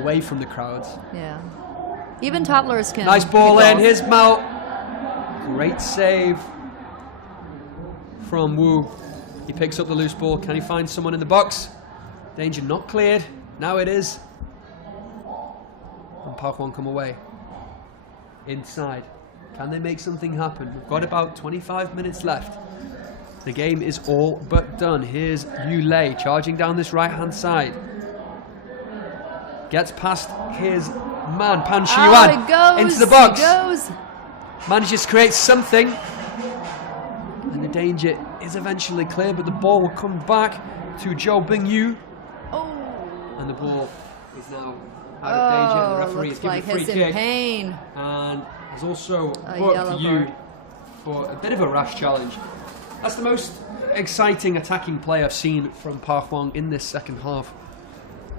Away from the crowds. Yeah. Even toddlers can. Nice ball in, here's Mao. Great save from Wu. He picks up the loose ball. Can he find someone in the box? Danger not cleared. Now it is. And Park Hwang come away. Inside. Can they make something happen? We've got about 25 minutes left. The game is all but done. Here's Yu Lei charging down this right-hand side. Gets past his man, Pan Shiyuan, into the box. Manages to create something. And the danger is eventually clear, but the ball will come back to Zhou Bingyu. And the ball is now out of danger. And the referee is giving a free kick. In pain. And has also booked Yu for a bit of a rash challenge. That's the most exciting attacking play I've seen from Park Hwang in this second half.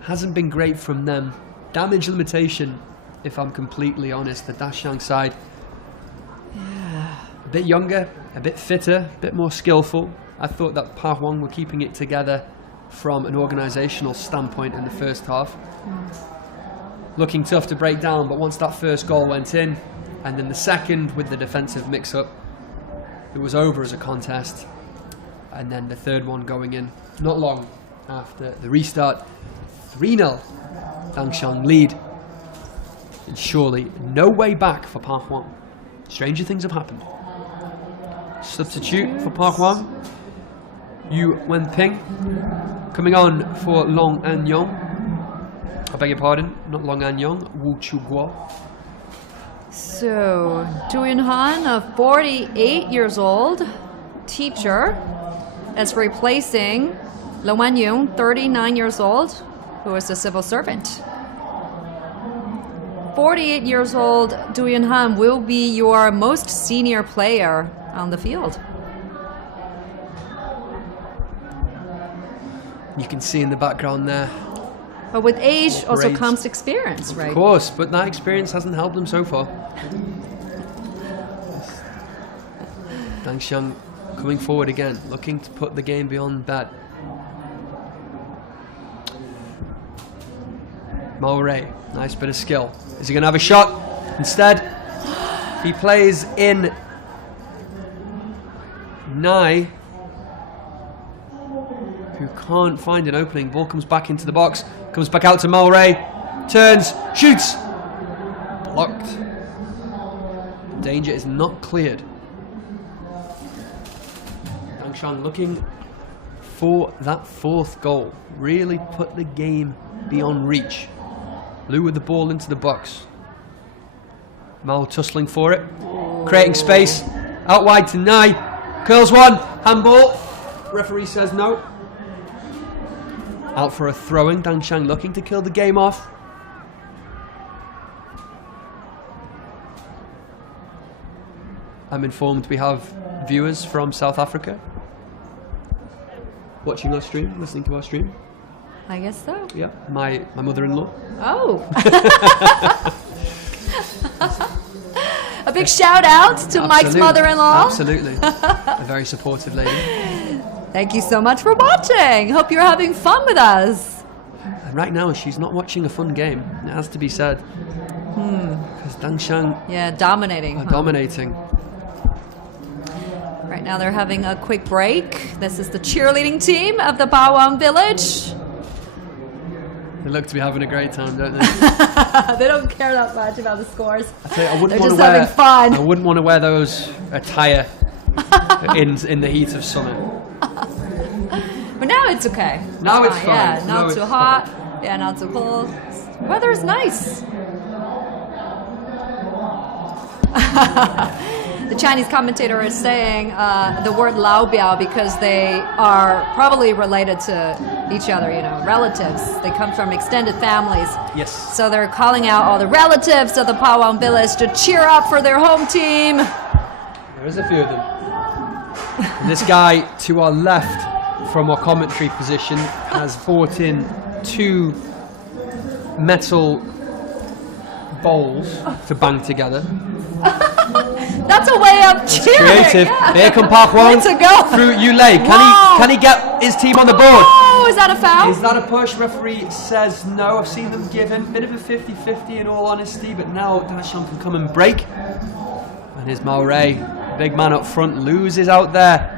Hasn't been great from them. Damage limitation, if I'm completely honest. The Dashang side, a bit younger, a bit fitter, a bit more skillful. I thought that Park Hwang were keeping it together from an organisational standpoint in the first half. Looking tough to break down, but once that first goal went in, and then the second with the defensive mix-up, it was over as a contest. And then the third one going in not long after the restart. 3-0, Dangshan lead. And surely no way back for Park Hwang. Stranger things have happened. Substitute for Park Hwang, Yu Wenping. Coming on for Long An Yong. I beg your pardon, not Long An Yong, Wu Chu Guo. So, Du Yunhan, a 48 years old teacher, is replacing Lo Wanyung, 39 years old, who is a civil servant. 48 years old, Du Yunhan will be your most senior player on the field. You can see in the background there. But with age also Great. comes experience, right? Of course, but that experience hasn't helped them so far. Dang Xiang coming forward again, looking to put the game beyond that. Mao Ray, nice bit of skill. Is he going to have a shot? Instead, he plays in Nai, who can't find an opening. Ball comes back into the box, comes back out to Mao Ray, turns, shoots. Blocked. Danger is not cleared. Dang Xiang looking for that fourth goal. Really put the game beyond reach. Liu with the ball into the box. Mao tussling for it. Creating space. Out wide to Nai. Curls one. Handball. Referee says no. Out for a throw-in. Dang Xiang looking to kill the game off. I'm informed we have viewers from South Africa watching our stream, listening to our stream. I guess so. Yeah, my mother-in-law. Oh. A big shout out to Mike's mother-in-law. Absolutely. A very supportive lady. Thank you so much for watching. Hope you're having fun with us. And right now, she's not watching a fun game. It has to be said. Because Dang Xiang dominating. are dominating. Right now they're having a quick break. This is the cheerleading team of the Bawang village. They look to be having a great time, don't they? They don't care that much about the scores. I tell you, I wouldn't They're want just to wear, having fun. I wouldn't want to wear those attire in the heat of summer. But now it's okay. Now it's fine. Yeah, No, not it's too fine. hot. Yeah, not too cold. Weather is nice. The Chinese commentator is saying the word Lao Biao because they are probably related to each other, you know, relatives. They come from extended families. Yes. So they're calling out all the relatives of the Pawang village to cheer up for their home team. There is a few of them. And this guy to our left from our commentary position has brought in 2 metal bowls to bang together. That's a way of cheering. Creative. Yeah. Here come Park Won Way to go. through Yulei. Can he get his team on the board? Oh, is that a foul? Is that a push? Referee says no. I've seen them give him a bit of a 50-50 in all honesty, but now Dang Xiang can come and break. And here's Mao Ray, big man up front, loses out there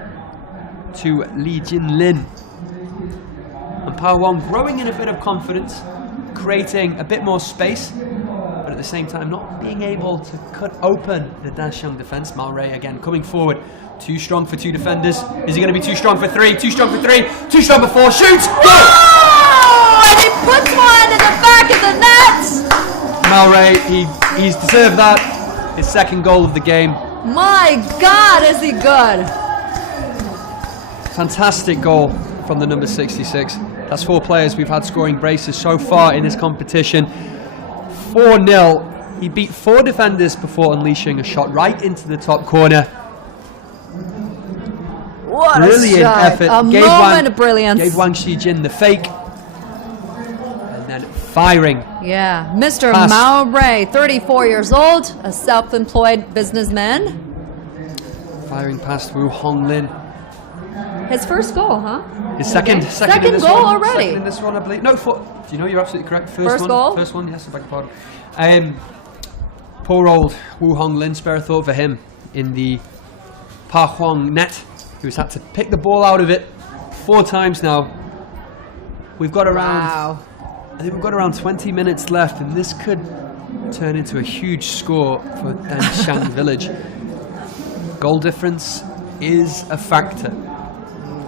to Li Jinlin. And Pao Wang growing in a bit of confidence, creating a bit more space, but at the same time not being able to cut open the Dang Xiang defense. Mao Ray again coming forward. Too strong for 2 defenders. Is he going to be too strong for 3? Too strong for 3. Too strong for 4. Shoots! Go! Oh! And he puts one in the back of the net. Mao Ray, he's deserved that. His second goal of the game. My God, is he good? Fantastic goal from the number 66. That's 4 players we've had scoring braces so far in this competition. 4-0. He beat 4 defenders before unleashing a shot right into the top corner. What Brilliant a shot. effort. A moment of brilliance. Gave Wang Shijin the fake. And then firing. Yeah, Mr. Pass. Mao Ray, 34 years old, a self-employed businessman. Firing past Wu Honglin. His first goal, huh? His second Second in this goal one. already. Second in this one, I believe. No, do you know, you're absolutely correct. First one. goal? First one, yes, I beg your pardon. Poor old Wu Honglin, spare a thought for him in the Pa Huang net, who's had to pick the ball out of it 4 times now. We've got around, I think we've got around 20 minutes left, and this could turn into a huge score for Dang Xiang Village. Goal difference is a factor.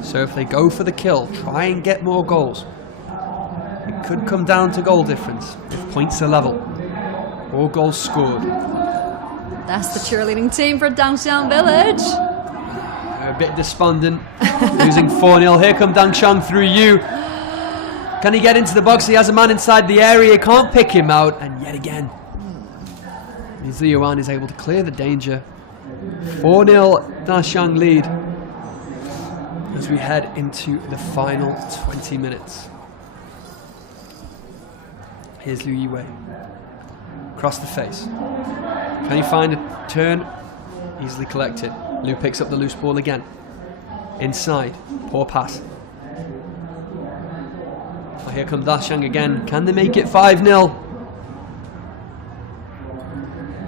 So if they go for the kill, try and get more goals. It could come down to goal difference if points are level or goals scored. That's the cheerleading team for Dang Xiang Village. A bit despondent, losing 4-0. Here come Dang Xiang through you. Can he get into the box? He has a man inside the area. He can't pick him out. And yet again, Zhu Yuan is able to clear the danger. 4-0 Dashang lead as we head into the final 20 minutes. Here's Liu Yiwei. Across the face. Can he find a turn? Easily collected. Liu picks up the loose ball again. Inside. Poor pass. Oh, here comes Dashang again. Can they make it 5-0?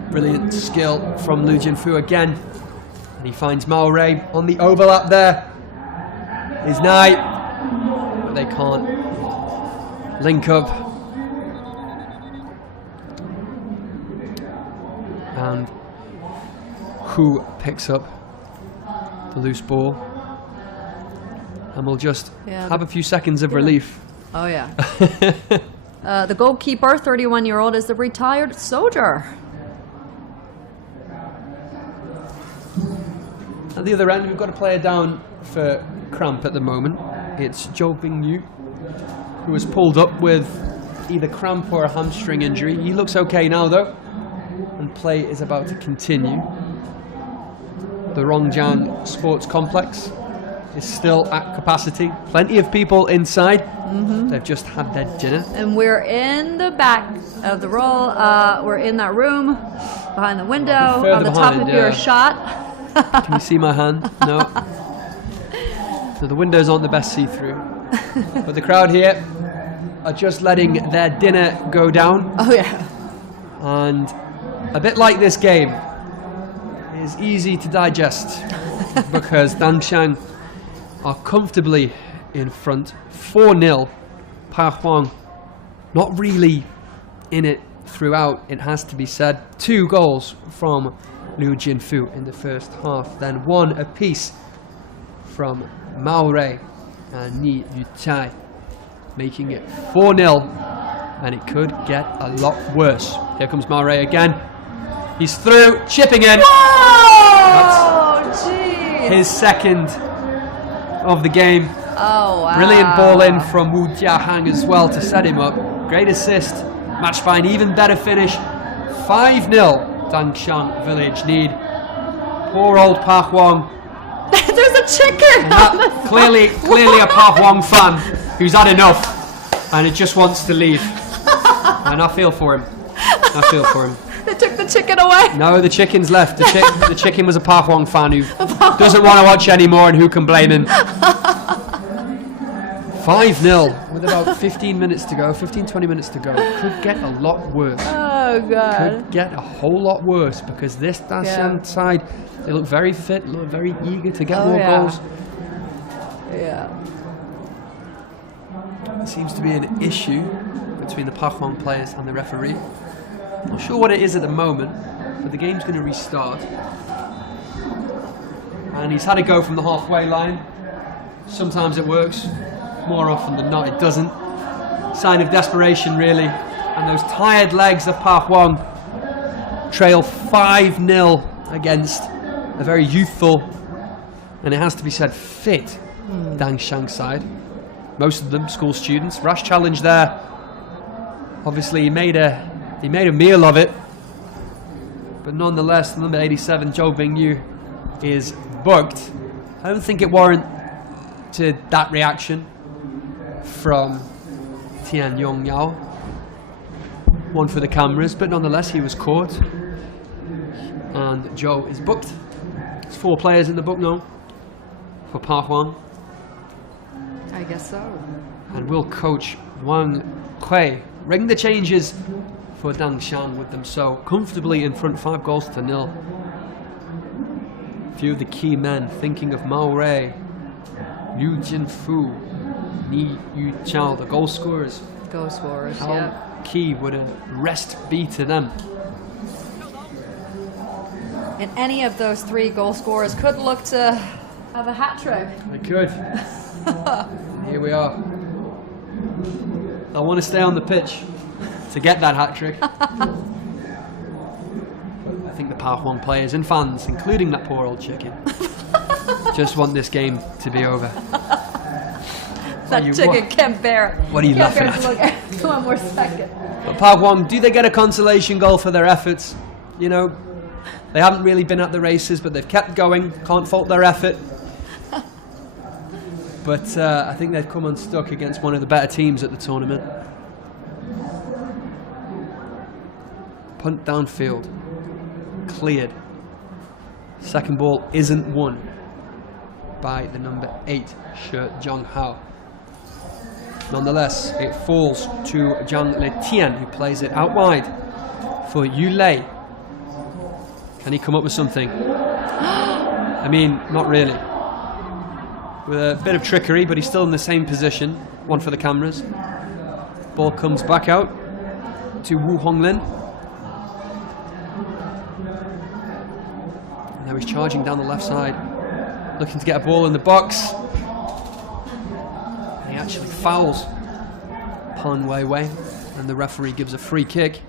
Brilliant skill from Liu Jinfu again. And he finds Mao Ray on the overlap there. His knight. But they can't link up. And Hu picks up the loose ball. And we'll just have a few seconds of relief. Oh, yeah. The goalkeeper, 31-year-old, is the retired soldier. At the other end, we've got a player down for cramp at the moment. It's Zhou Bingyu, who was pulled up with either cramp or a hamstring injury. He looks okay now, though, and play is about to continue. The Rongjiang Sports Complex is still at capacity. Plenty of people inside. They've just had their dinner. And we're in the back of the roll. We're in that room behind the window on the top of your shot. Can you see my hand? No. So the windows aren't the best see-through. But the crowd here are just letting their dinner go down. Oh, yeah. And a bit like this game, it is easy to digest because Dangshang are comfortably in front. 4-0. Pa Huang not really in it throughout, it has to be said. 2 goals from Liu Jinfu in the first half, then 1 apiece from Mao Ray and Ni Yuchai, making it 4-0, and it could get a lot worse. Here comes Mao Ray again. He's through, chipping in. Whoa! That's his second of the game. Oh, wow. Brilliant ball in from Wu Jiahang as well to set him up. Great assist, match by an even better finish. 5-0. Dangshang Village need. Poor old Pa Huang. There's a chicken! Clearly a Pa Huang fan who's had enough and it just wants to leave. And I feel for him. They took the chicken away? No, the chicken's left. The chicken was a Pa Huang fan who doesn't want to watch anymore, and who can blame him? 5-0 with about 15 minutes to go, 15-20 minutes to go. Could get a lot worse. Oh, God. Could get a whole lot worse because this Dashang side, they look very fit, look very eager to get more goals. Yeah. There seems to be an issue between the Pa Huang players and the referee. Not sure what it is at the moment, but the game's going to restart. And he's had a go from the halfway line. Sometimes it works. More often than not, it doesn't. Sign of desperation, really. And those tired legs of Pa Huang trail 5-0 against a very youthful, and it has to be said, fit Dangshang side. Most of them school students. Rash challenge there. Obviously, he made a meal of it. But nonetheless, number 87, Zhou Bingyu, is booked. I don't think it warranted that reaction from Tian Yongyao. One for the cameras, but nonetheless he was caught. And Zhou is booked. There's 4 players in the book now for Pa Huang. I guess so. And will coach Wang Kui ring the changes for Dangshang with them so comfortably in front, 5-0. Few of the key men thinking of Mao Ray, Liu Jinfu, Ni Yuchao, the goal scorers. How key would a rest be to them? And any of those 3 goal scorers could look to have a hat trick. They could. Here we are. I want to stay on the pitch to get that hat trick. But I think the Pa Huang players and fans, including that poor old chicken, just want this game to be over. That chicken can't bear it. What are you laughing at? Look, one more second. But Pa Huang, do they get a consolation goal for their efforts? you know, they haven't really been at the races, but they've kept going. Can't fault their effort. But I think they've come unstuck against one of the better teams at the tournament. Punt downfield. Cleared. Second ball isn't won by the number 8 shirt, Zhang Hao. Nonetheless, it falls to Zhang Letian, who plays it out wide for Yu Lei. Can he come up with something? I mean, not really. With a bit of trickery, but he's still in the same position. One for the cameras. Ball comes back out to Wu Honglin. Now he's charging down the left side, looking to get a ball in the box. And he actually fouls Pan Weiwei, and the referee gives a free kick.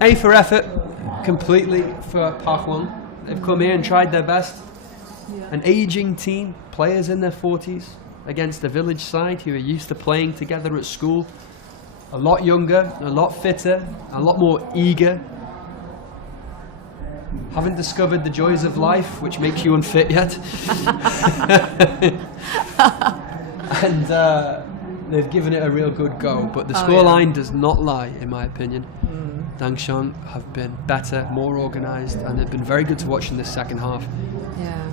A for effort, completely for Park Wang. They've come here and tried their best. An aging team, players in their 40s, against a village side who are used to playing together at school. A lot younger, a lot fitter, a lot more eager. Haven't discovered the joys of life, which makes you unfit yet. And they've given it a real good go, but the scoreline does not lie, in my opinion. Dangsheng have been better, more organised, and they've been very good to watch in this second half. Yeah.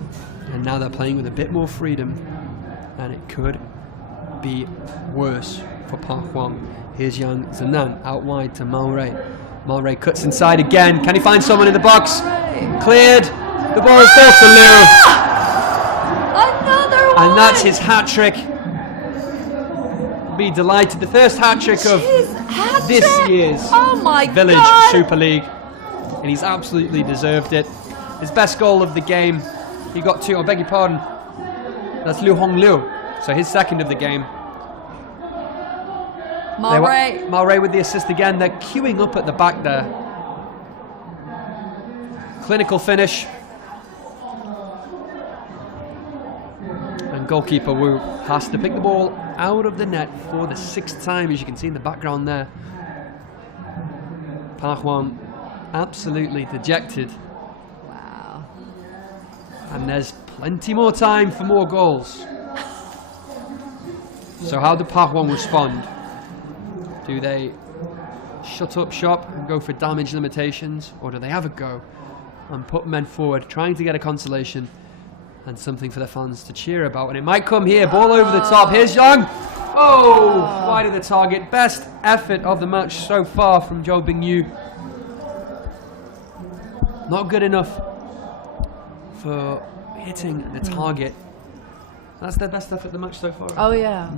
And now they're playing with a bit more freedom, and it could be worse for Park Wang. Here's Yang Zenan out wide to Mao Rei. Mao Rei cuts inside again. Can he find someone in the box? Cleared. The ball is falls to Liu. Another one. And that's his hat trick. Be delighted. The first hat trick of this year's Village Super League, and he's absolutely deserved it. His best goal of the game. He got 2. I beg your pardon. That's Liu Hongliu. So his second of the game. Mao Rei. Mao Rei with the assist again. They're queuing up at the back there. Clinical finish. And goalkeeper Wu has to pick the ball out of the net for the 6th time, as you can see in the background there. Park Wang absolutely dejected. Wow. And there's plenty more time for more goals. So how do Park Wang respond? Do they shut up shop and go for damage limitations, or do they have a go and put men forward, trying to get a consolation and something for the fans to cheer about? And it might come here. Ball over the top. Here's Yang. Oh, wide of the target. Best effort of the match so far from Zhou Bingyu. Not good enough for hitting the target. That's their best effort of the match so far. Oh yeah.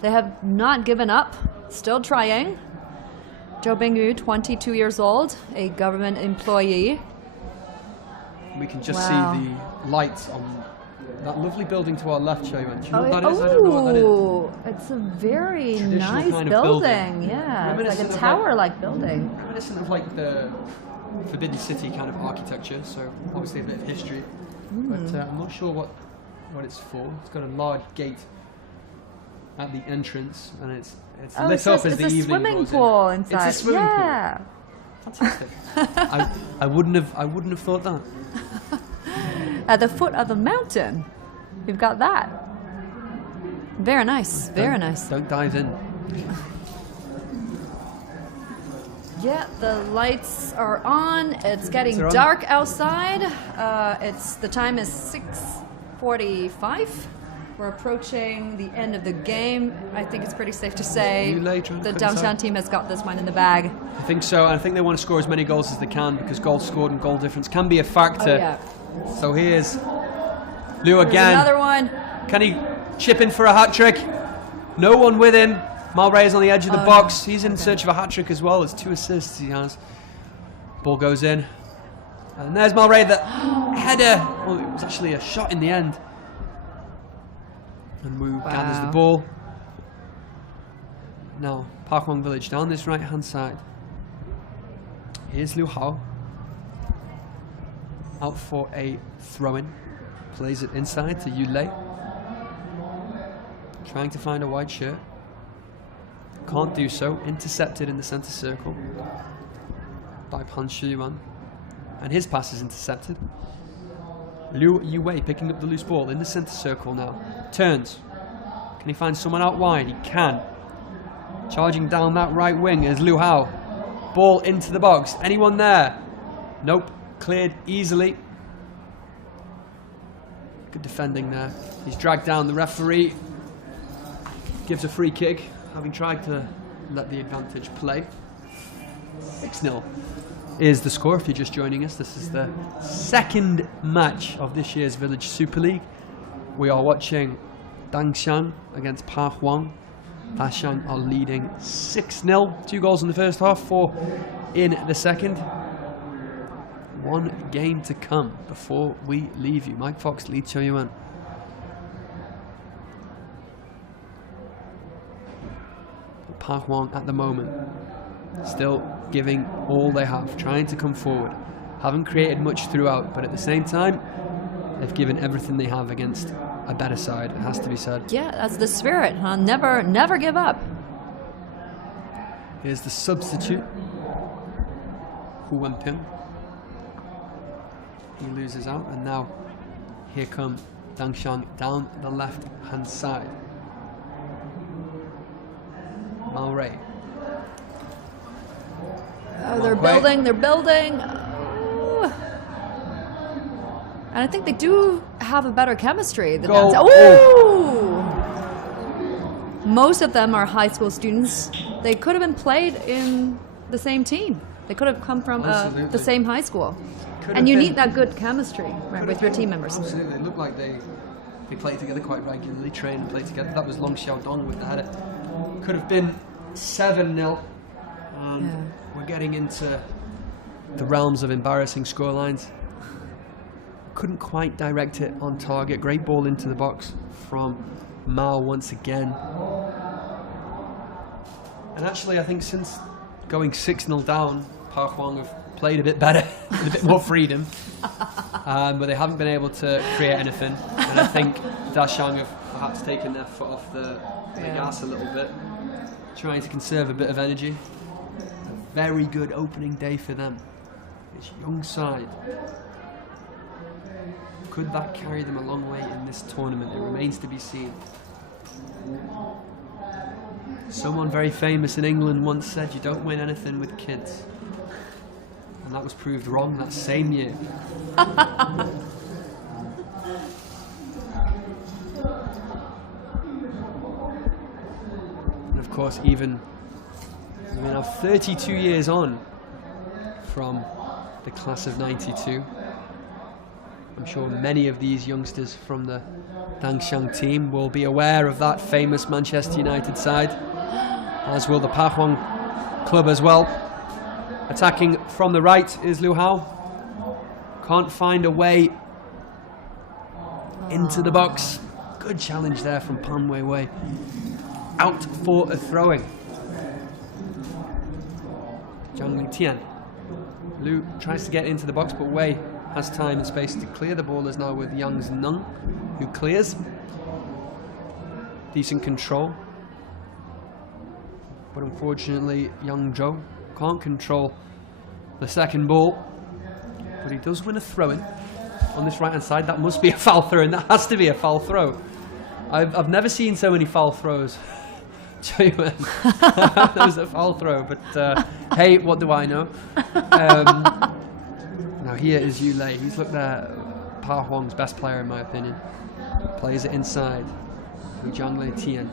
They have not given up. Still trying. Zhou Bingyu, 22 years old, a government employee. We can just see the lights on that lovely building to our left, Shaywan. Do you know what that is? I don't know what that is. It's a very nice kind of building. Yeah, it's like a tower-like building. Reminiscent of like the Forbidden City kind of architecture, so obviously a bit of history. But I'm not sure what it's for. It's got a large gate at the entrance, and it's lit up as the evening goes in. It's a swimming pool inside. It's a swimming pool. Fantastic. I wouldn't have thought that. At the foot of the mountain, you've got that. Very nice. Very nice. Don't dive in. Yeah, the lights are on. It's getting dark outside. The time is 6:45. We're approaching the end of the game. I think it's pretty safe to say the Dangsheng team has got this one in the bag. I think so, and I think they want to score as many goals as they can, because goals scored and goal difference can be a factor. Oh, yeah. So here's Liu again. There's another one. Can he chip in for a hat trick? No one with him. Mao Rei is on the edge of the box. He's in search of a hat trick as well. It's 2 assists he has. Ball goes in. And there's Mao Rei, the header. Well, it was actually a shot in the end. And Wu gathers the ball. Now, Park Wang Village down this right-hand side. Here's Liu Hao. Out for a throw-in. Plays it inside to Yu Lei. Trying to find a white shirt. Can't do so. Intercepted in the centre circle by Pan Shiyuan. and his pass is intercepted. Liu Yuwei picking up the loose ball in the centre circle now. Turns. Can he find someone out wide? He can. Charging down that right wing is Liu Hao. Ball into the box. Anyone there? Nope. Cleared easily. Good defending there. He's dragged down the referee. Gives a free kick, having tried to let the advantage play. 6-0 is the score if you're just joining us. This is the second match of this year's Village Super League. We are watching Dangxiang against Pa Huang. Dashang are leading 6-0. 2 goals in the first half, 4 in the second. 1 game to come before we leave you. Mike Fox, Lee Cho-Yuan. Pa Huang at the moment still giving all they have, trying to come forward. Haven't created much throughout, but at the same time, they've given everything they have against a better side, it has to be said. Yeah, that's the spirit, huh? Never give up. Here's the substitute, Hu Wenping. He loses out, and now here come Dangxiang down the left-hand side. Mao Ray. Oh, they're building. Oh. And I think they do have a better chemistry. The dance. Oh! Most of them are high school students. They could have been played in the same team. They could have come from the same high school. And you need that good chemistry with your team members. Absolutely. It looked like they played together quite regularly, trained and played together. That was Long Xiaodong with the header. Could have been 7-0. And we're getting into the realms of embarrassing scorelines. Couldn't quite direct it on target. Great ball into the box from Mao once again. And actually, I think since going 6-0 down, Pa Huang have played a bit better, with a bit more freedom. But they haven't been able to create anything. And I think Dashang have perhaps taken their foot off the gas a little bit, trying to conserve a bit of energy. A very good opening day for them. It's young side. Could that carry them a long way in this tournament? It remains to be seen. Someone very famous in England once said, you don't win anything with kids. And that was proved wrong that same year. And of course, even we're now 32 years on from the class of 92. I'm sure many of these youngsters from the Dangxiang team will be aware of that famous Manchester United side, as will the Pa Huang club as well. Attacking from the right is Liu Hao. Can't find a way into the box. Good challenge there from Pan Weiwei. Out for a throwing. Zhang Litian. Liu tries to get into the box, but Wei has time and space to clear. The ball is now with Yang Zneng, who clears. Decent control. But unfortunately, Yang Zhou can't control the second ball. But he does win a throw-in on this right-hand side. That must be a foul throw, and that has to be a foul throw. I've never seen so many foul throws. That was a foul throw, but hey, what do I know? Now here is Yu Lei. He's looked at Pa Huang's best player in my opinion. Plays it inside. Zhang Litian.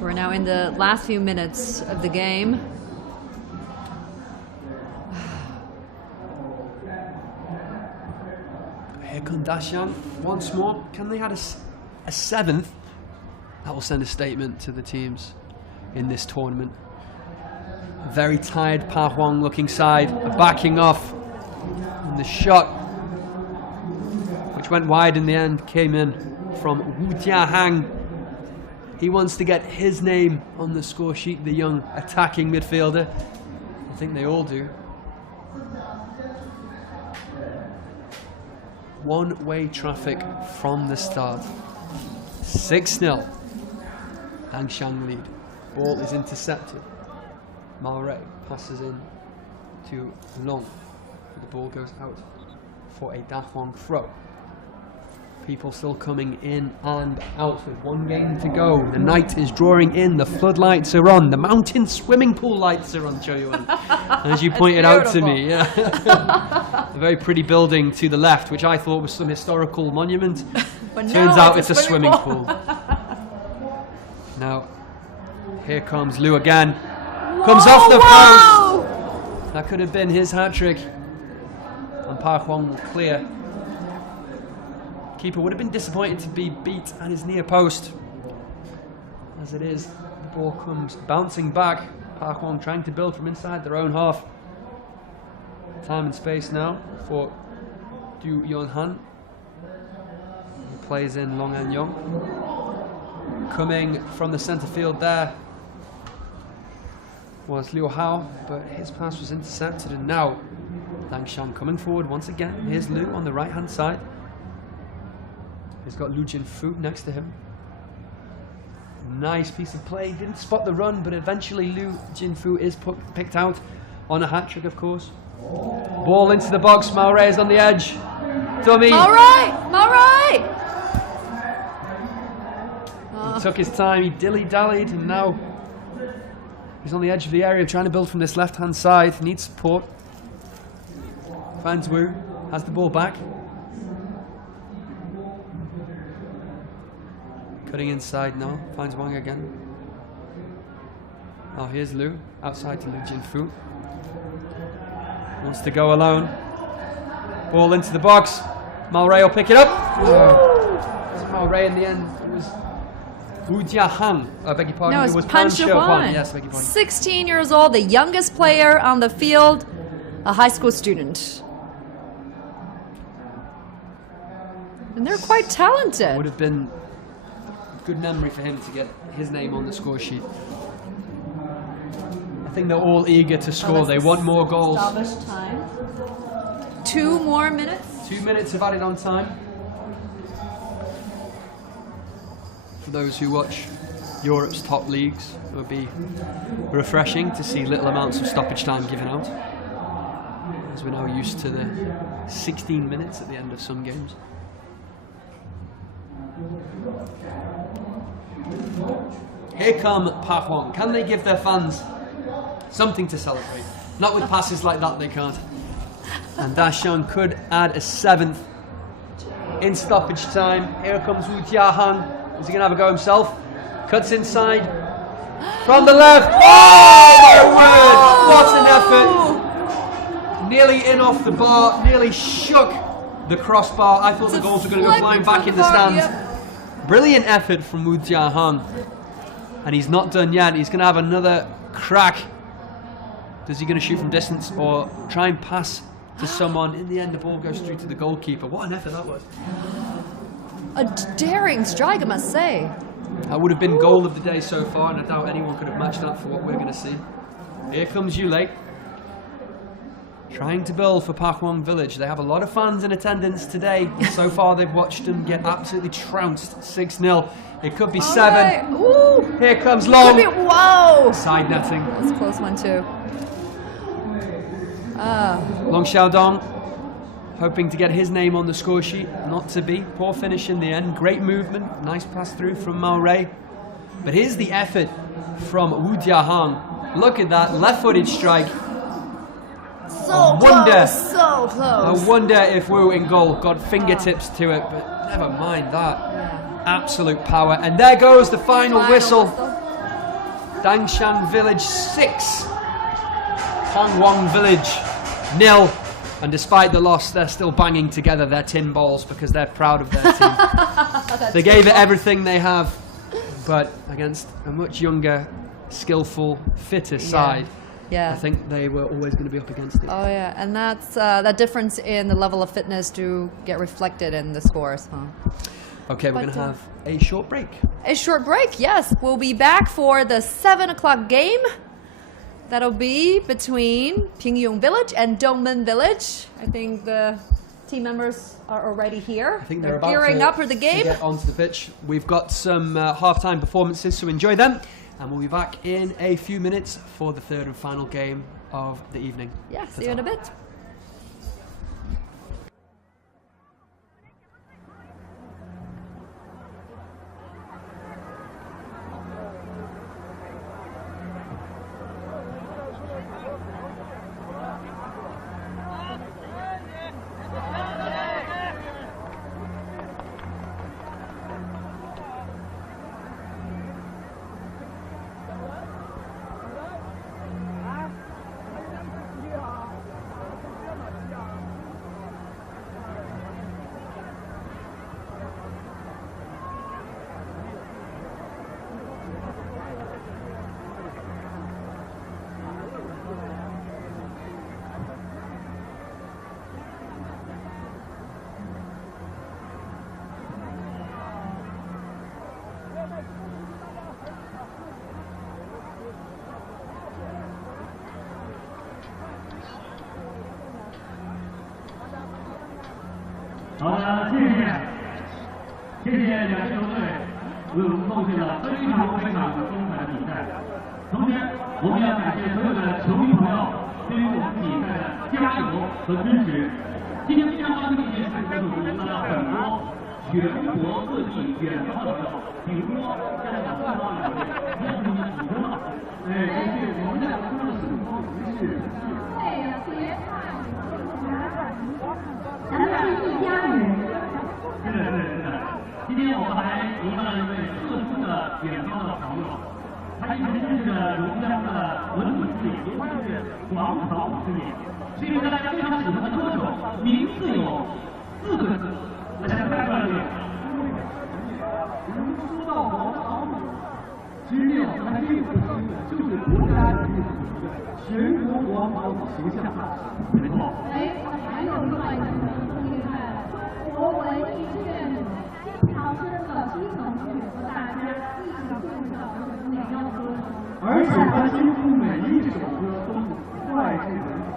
We're now in the last few minutes of the game. Here comes Dashang once more. Can they add a seventh? That will send a statement to the teams in this tournament. Very tired Pa Huang looking side, backing off. And the shot, which went wide in the end, came in from Wu Jiahang. He wants to get his name on the score sheet, the young attacking midfielder. I think they all do. One-way traffic from the start. 6-0. Dangxiang lead. Ball is intercepted. Mao Ray passes in to Long. The ball goes out for a Da Huang throw. People still coming in and out with one game to go. The night is drawing in, the floodlights are on, the mountain swimming pool lights are on, Choyuan. As you pointed out to me, yeah. A very pretty building to the left, which I thought was some historical monument. But turns no, out it's a swimming pool. Now, here comes Liu again. Comes off the post. That could have been his hat-trick. And Park Hwang will clear. Keeper would have been disappointed to be beat at his near post. As it is, the ball comes bouncing back. Park Hwang trying to build from inside their own half. Time and space now for Du Yonhan. He plays in Long An Yong. Coming from the centre field there was Liu Hao, but his pass was intercepted, and now Dang Shan coming forward once again. Here's Liu on the right hand side. He's got Lu Jinfu next to him. Nice piece of play. Didn't spot the run, but eventually Lu Jinfu is picked out on a hat-trick, of course. Ball into the box. Mao Ray is on the edge. Dummy. Mao Ray! He took his time. He dilly-dallied, and now he's on the edge of the area trying to build from this left-hand side. Needs support. Finds Wu. Has the ball back. Cutting inside now, finds Wang again. Oh, here's Liu, outside to Lu Jinfu. Wants to go alone. Ball into the box. Mao Ray will pick it up. It's Mao Ray in the end. It was Wu Jiahang. I beg your pardon. No, it was Pan Shihwan. Yes, I beg your pardon. 16 years old, the youngest player on the field, a high school student. And they're quite talented. Would have been good memory for him to get his name on the score sheet. I think they're all eager to score. They want more goals. Stoppage time. 2 more minutes. 2 minutes of added on time. For those who watch Europe's top leagues, it would be refreshing to see little amounts of stoppage time given out, as we're now used to the 16 minutes at the end of some games. Here come Park Hwang. Can they give their fans something to celebrate? Not with passes like that, they can't. And Da Shan could add a 7th in stoppage time. Here comes Wu Jiahang. Is he going to have a go himself? Cuts inside from the left. Oh my word! What an effort! Nearly in off the bar, nearly shook the crossbar. I thought the goals were going to go flying back in the stands. Yep. Brilliant effort from Wu Jiahang. And he's not done yet. He's going to have another crack. Is he going to shoot from distance or try and pass to someone? In the end, the ball goes through to the goalkeeper. What an effort that was. A daring strike, I must say. That would have been goal of the day so far, and I doubt anyone could have matched that for what we're going to see. Here comes Yulei. Trying to build for Park Hwang Village. They have a lot of fans in attendance today. So far, they've watched them get absolutely trounced 6-0. It could be 7. Right. Here comes Long. Whoa! Side netting. That's a close one, too. Long Xiaodong, hoping to get his name on the score sheet. Not to be. Poor finish in the end. Great movement. Nice pass through from Mao Ray. But here's the effort from Wu Jiahang. Look at that left-footed strike. So close, so close. I wonder if Wu in goal got fingertips to it, but never mind that. Absolute power. And there goes the final whistle. Dangshan Village 6. Hong Wong Village 0. And despite the loss, they're still banging together their tin balls because they're proud of their team. They gave it everything they have, but against a much younger, skillful, fitter side. Yeah. I think they were always going to be up against it. Oh yeah, and that's that difference in the level of fitness do get reflected in the scores, huh? Okay, we're going to have a short break. A short break, yes. We'll be back for the 7 o'clock game. That'll be between Pingyong Village and Dongmen Village. I think the team members are already here. I think they're about gearing up for the game. To get onto the pitch. We've got some half-time performances, so enjoy them. And we'll be back in a few minutes for the 3rd and final game of the evening. Yeah, see you in a bit. 好的，谢谢两支球队为我们奉献了非常精彩的比赛。同时，我们要感谢所有的球迷朋友对于我们比赛的加油和支持。今天非常高兴的一件事就是我们迎来了很多全国各地远方的朋友，比如说香港四方两队，你要注意主播了，这是我们在中国的时光是。咱们是一家人。是的。今天我们还迎来了一位特殊的远方的朋友，他一直是榕江的文武之野，尤其是广场舞之野，是一位大家非常喜欢的歌手，名字有4个字，大家猜出来没有？说到广场舞，其实这种还是有个新的，就是国家级的全国广场舞形象大使，没错。还有另外一个厉害，中国文艺志愿者考生的基层剧和大家一起共享美妙歌声，而且他几乎每一首歌都是脍炙人口。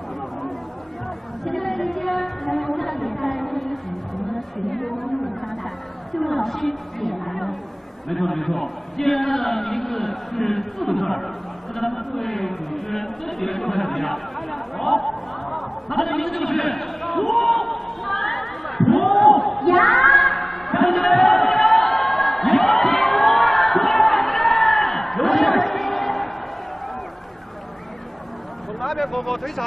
前段时间，咱们上也在这里举行了全国中文大赛，这位老师也来了。没错，既然他的名字是4个字，那咱们4位主持人分别说一下怎么样？好，他的名字就是胡牙。从那边婆婆推上。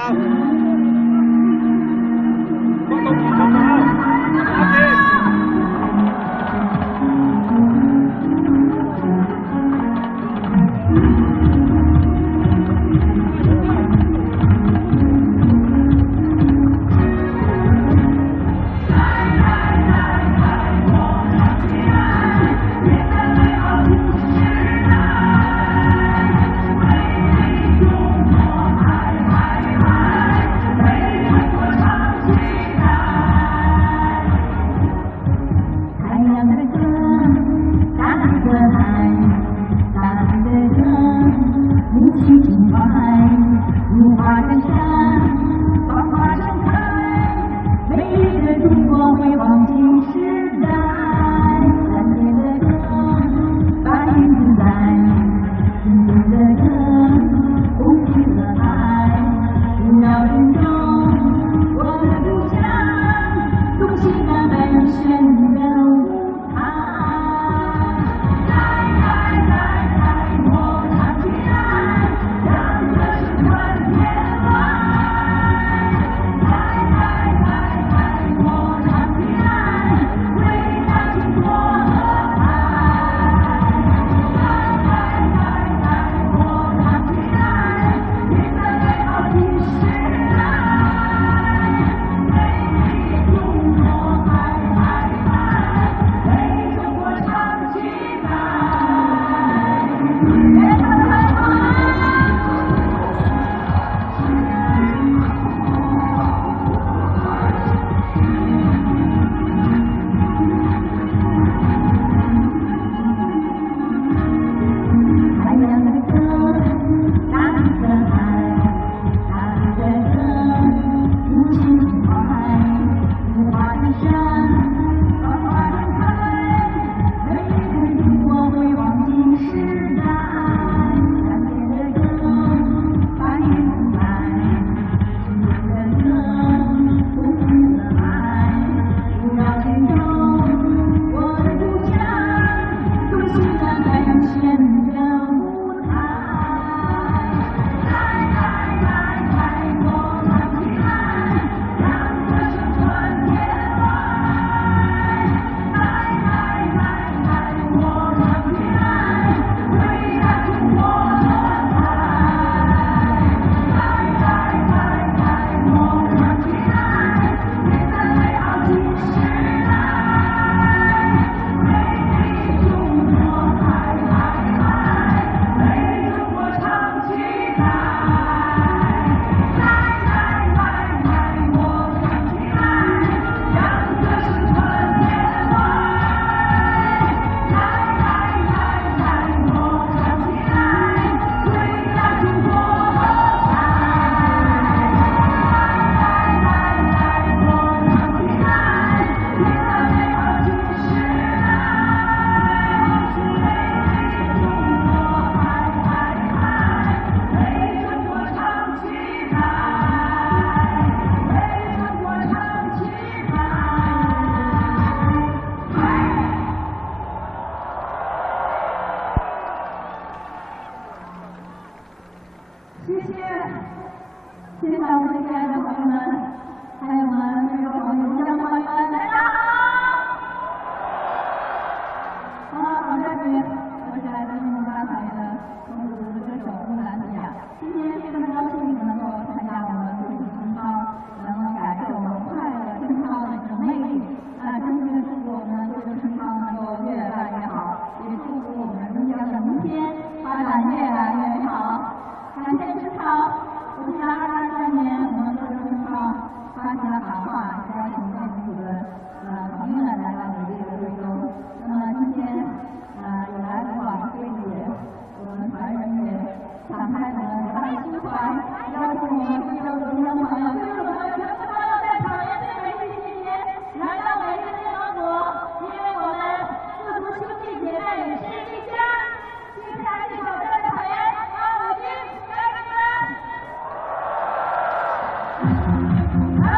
来，让歌声传遍万好，在这边我是来自中国大草原的中国的歌手乌兰迪亚。今天非常高兴能够参加我们这次春操，能够感受我们快乐春操的一种魅力。真心的祝福我们这个春操能够越办越好，也祝福我们中江的明天发展越来越好。感谢春操，我记得2023年我们这个春操发起了喊话，邀请各组的朋友们来到美丽的贵州。那么今天有来无往非也，我们团人也敞开我们大心怀，邀请我们贵州的听众朋友、贵州的朋友、全国朋友在草原最美丽季节来到美丽的内蒙古，因为我们各族兄弟姐妹是一家。接下来这首歌的草原，让我们来给你们。好，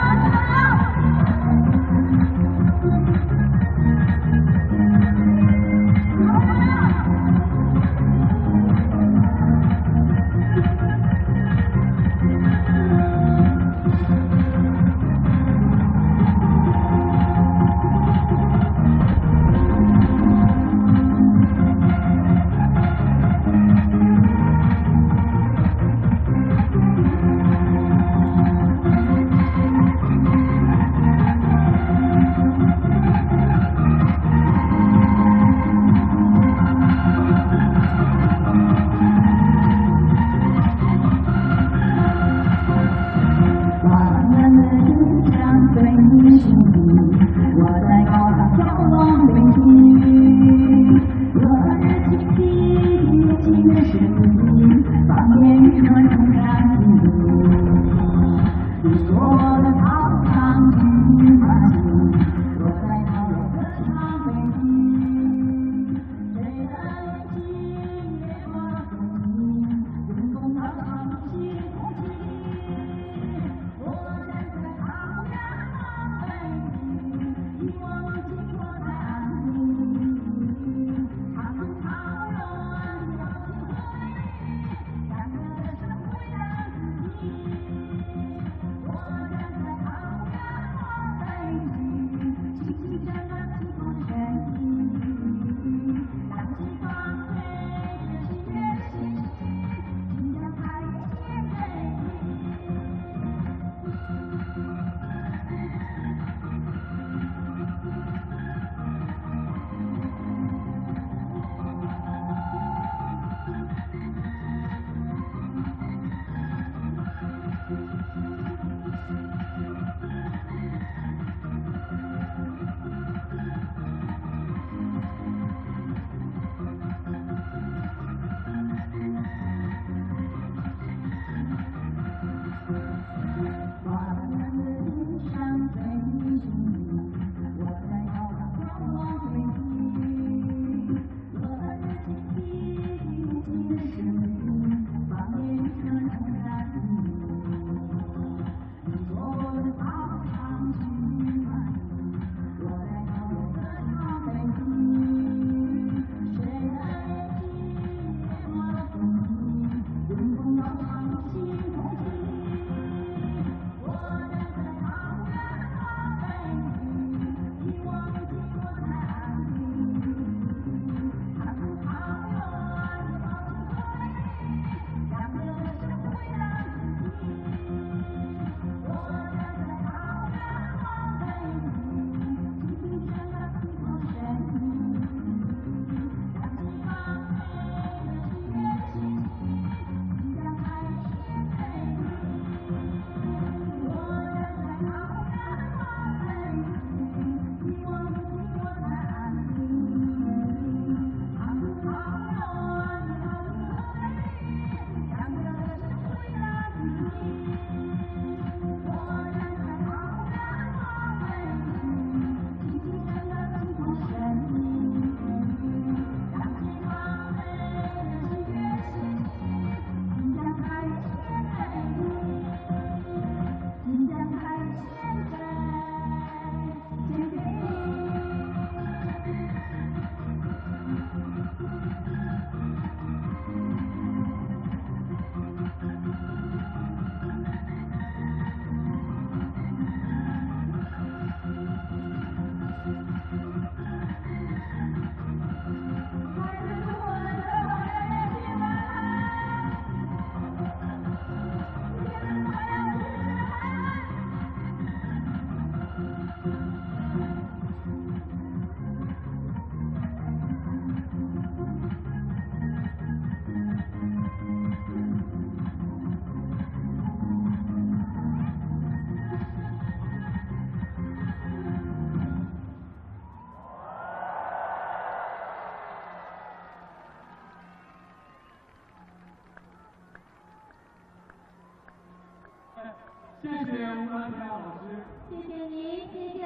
谢谢吴文彪老师。谢谢您，谢谢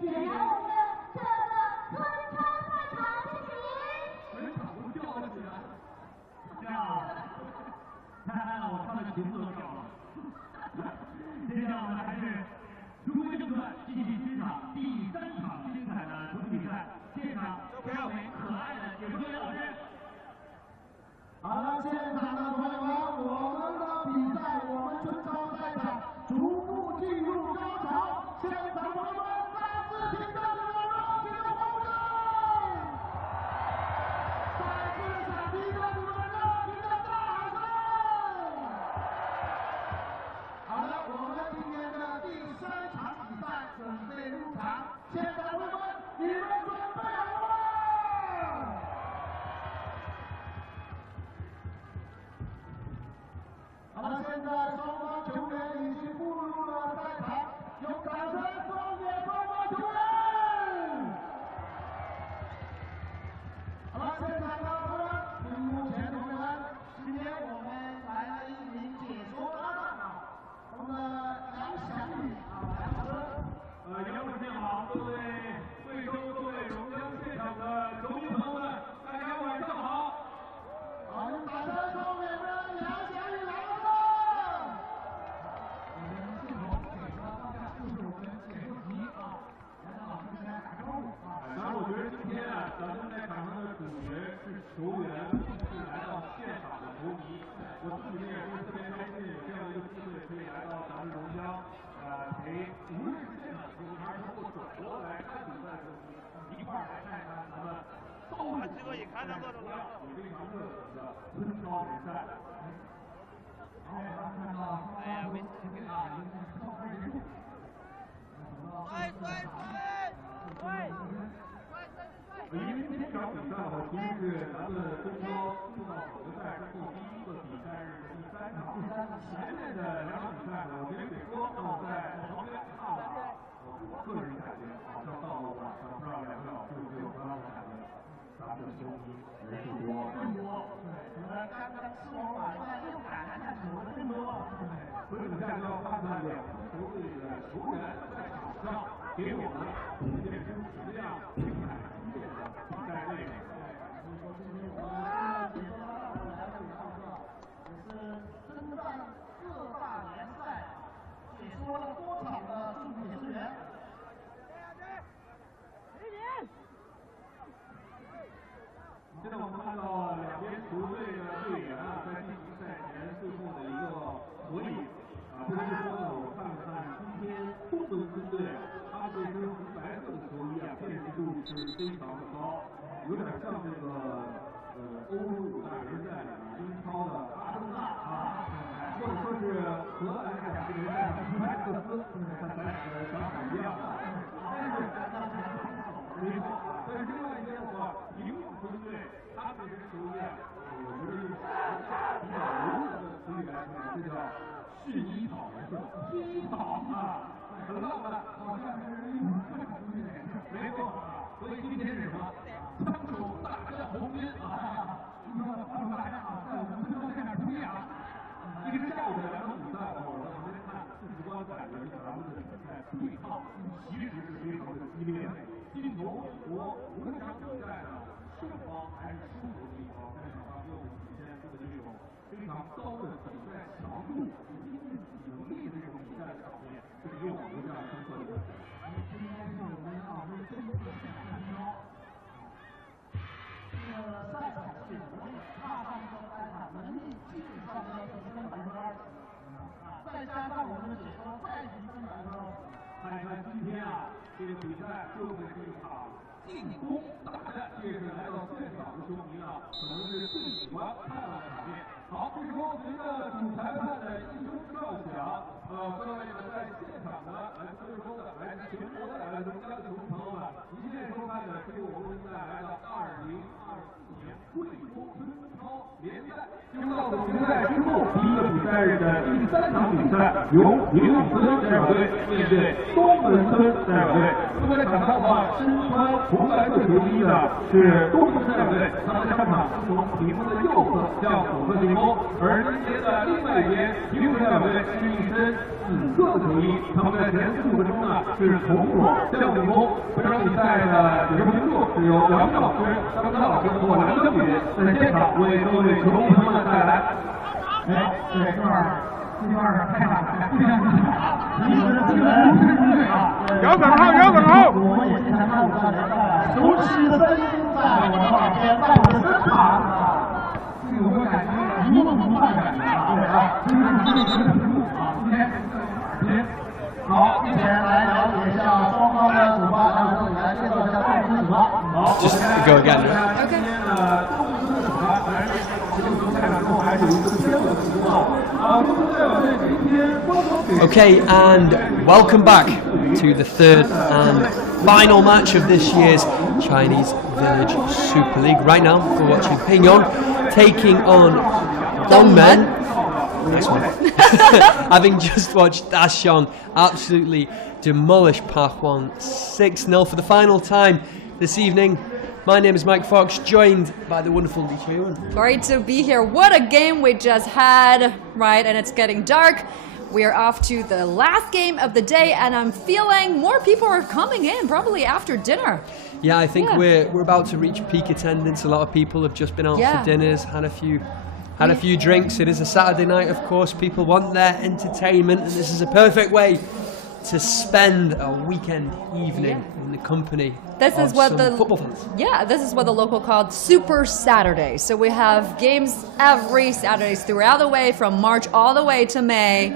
点燃我们这个春秋赛场，谢谢您。全场都叫了起来，跳了，太嗨了，我穿的裙子都跳了。接下来我们还是书归正传，继续欣赏第3场精彩的足球比赛。现场有位可爱的解说员老师。好了，现场的朋友们，我们的比赛，我们春秋赛场逐步进入高潮。现场朋友们，再次听到你们热情的欢呼声，再次想听到你们热情的大喊声。好了，我们今天的第3场比赛准备入场，现场朋友们，你们准备好了吗？好了，现在双方球员已经步入了赛场，用掌声送给双方球员。好了，现场的朋友们，屏幕前同学们，今天我们来了一名解说搭档啊，我们的杨翔宇啊，杨老师。杨总您好，各位贵州、各位榕江现场的球迷朋友们，大家晚上好。好，用掌声送给我们杨翔宇来了。我们镜头给的方向就是我们解说席啊，杨老师先来打个招呼啊。当然，我觉得今天啊，咱们在场上的主角是球员，并不是来到现场的球迷。我自己也是特别开心，有这样一个机会可以来到咱们榕江，陪无论是现场球迷还是通过转播来看比赛的球迷，一块儿来看一看咱们动感之也看到各种各样也非常热情的春高联赛。然后我们看到双方球队啊已经是召开结束。因为今天这场比赛呢，其实是咱们中超出道总决赛之后第一个比赛日的第3场。前面的2场比赛呢，我跟水哥我在旁边看了，我个人感觉好像到了晚上，不知道2位老师有没有同样的感觉？咱们的球迷人数多，更多。对，可能刚刚吃完晚饭又赶来看球的更多。所以我们现在就要看看2支球队的球员在场上给我们呈现出什么样精彩激烈的比赛内容。所以说，今天我们解说搭档来为上课，也是征战各大联赛，解说了多场的助理解说员。现在我们看到2边球队的队员啊，在进行赛前最后的一个合影啊。不得不说呢，我看了看今天中文分队，他们这身红白色的球衣啊，辨识度是非常的高，有点像这个欧洲5大联赛里英超的阿森纳啊，或者说是荷兰这个联赛的布莱克斯，看咱俩的想法一样啊。但是另外一边的话，英国分队他这支球衣啊，我觉得用比较柔和的词语来形容，这叫薰衣草颜色，薰衣草啊，很浪漫，好像是一种特产的颜色，没错啊。所以今天是什么？枪手大将红军啊！听说枪手大将啊，在我们春高赛场出演啊。一个下午的2场比赛，我在旁边看，视观感觉咱们的比赛对抗其实是非常的激烈的。镜头我无论这场比赛呢，胜方还是输球的一方，在场上给我们体现出的这种非常高的比赛强度以及自己能力的这种比赛场面，是给我们留下深刻的印象。今天是我们2位正式的目标。这个赛场是我们踏上这个赛场，能力基本上要提升20%啊，再加上我们的解说再提升20%。看一看今天啊，这个比赛就会是一场进攻大战，这是来到现场的球迷啊，可能是最喜欢看到的场面。好，这时候随着主裁判的一声哨响，各位呢在现场的来自贵州的、来自全国的、来自榕江的球迷朋友们，您现在收看的是由我们带来的2024年贵州春超联赛。进入到总决赛之后，第一个比赛日的第3场比赛，由灵武村代表队面对东门村代表队。那么在场上的话，身穿红白色球衣的是东门村代表队，他们的上场是从屏幕的右侧向左侧进攻，而今天的另外一边，灵武村代表队是一身色的球衣，他们在前4分钟呢是从左向进攻。本场比赛的解说评述是由杨明老师、张刚老师和我梁将军在现场为各位球迷朋友们带来。哎，这段太大了，非常精彩啊！其实这个不是音乐啊，摇滚号，摇滚号。我们也经常看到熟悉的声音在我的耳边，在我的身旁啊，有没有感觉如梦如幻的感觉啊？对啊，这是这个评述啊，今天。好，目前来了解一下双方的主办，还有这里来介绍一下对手吧。好 Just go again. Okay, and welcome back to the third and final match of this year's Chinese Village Super League. Right now, we're watching Pingyong taking on Dongmen. Nice one. Having just watched Dashong absolutely demolish Pahwang 6-0 for the final time this evening. My name is Mike Fox, joined by the wonderful Li Chuan. Great to be here. What a game we just had, right? And it's getting dark. We are off to the last game of the day, and I'm feeling more people are coming in, probably after dinner. Yeah, I think we're about to reach peak attendance. A lot of people have just been out for dinners, had a few drinks. It is a Saturday night, of course. People want their entertainment, and this is a perfect way to spend a weekend evening in the company of some football fans. Yeah, this is what the local called Super Saturday. So we have games every Saturdays throughout the way from March all the way to May,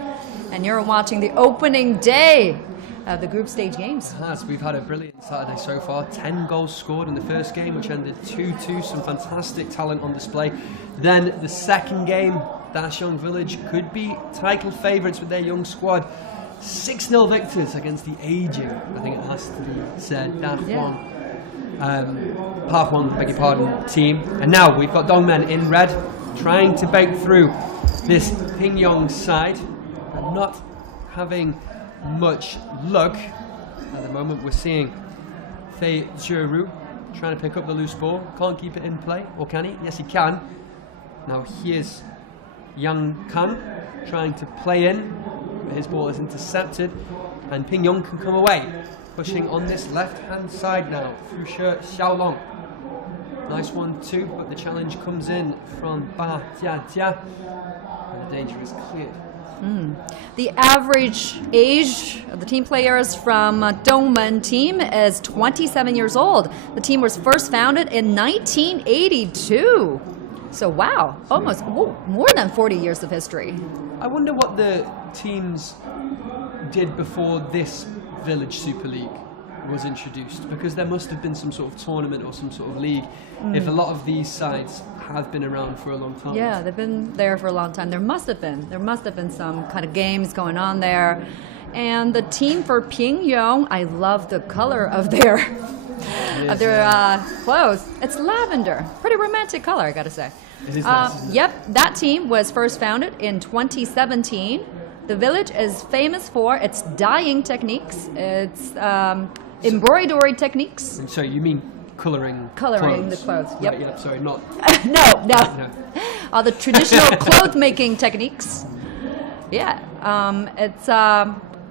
and you're watching the opening day of the group stage games. We've had a brilliant Saturday so far. 10 goals scored in the first game, which ended 2-2. Some fantastic talent on display. Then the second game, Dashong Village could be title favourites with their young squad. 6-0 victors against the aging, I think it has to be said, Pahwang, beg your pardon, team. And now we've got Dongmen in red, trying to break through this Pingyong side, but not having much luck. At the moment we're seeing Fei Zhiru trying to pick up the loose ball, can't keep it in play, or can he? Yes he can. Now here's Yang Kang trying to play in, but his ball is intercepted, and Pingyong can come away, pushing on this left hand side now through Xiaolong. Nice one too, but the challenge comes in from Ba Jia Jia, and the danger is cleared. The average age of the team players from Dongmen team is 27 years old. The team was first founded in 1982. So wow, almost more than 40 years of history. I wonder what the teams did before this Village Super League was introduced, because there must have been some sort of tournament or some sort of league if a lot of these sides have been around for a long time. Yeah, they've been there for a long time. There must have been some kind of games going on there. And the team for Pingyong, I love the color of their clothes. It's lavender. Pretty romantic color, I gotta say. It is nice, yep, that team was first founded in 2017. The village is famous for its dyeing techniques, its embroidery techniques. And so you mean colouring the clothes, yep. Right, yeah, sorry, not... no. All the traditional cloth making techniques. Yeah, it's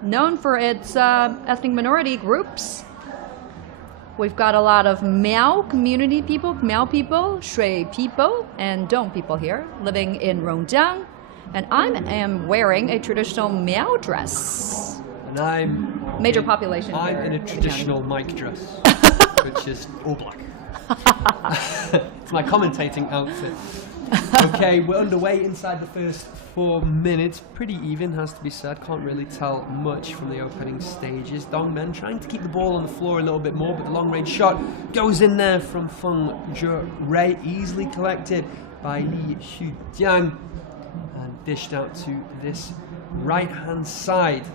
known for its ethnic minority groups. We've got a lot of Miao community people, Miao people, Shui people, and Dong people here, living in Rongjiang. And I am wearing a traditional Miao dress. And I'm... Major population I'm here in a traditional Mike dress, which is all black. It's my commentating outfit. Okay, we're underway inside the first 4 minutes. Pretty even, has to be said. Can't really tell much from the opening stages. Dongmen trying to keep the ball on the floor a little bit more, but the long-range shot goes in there from Feng Zhe-Rei, easily collected by Li Xujiang, and dished out to this right-hand side,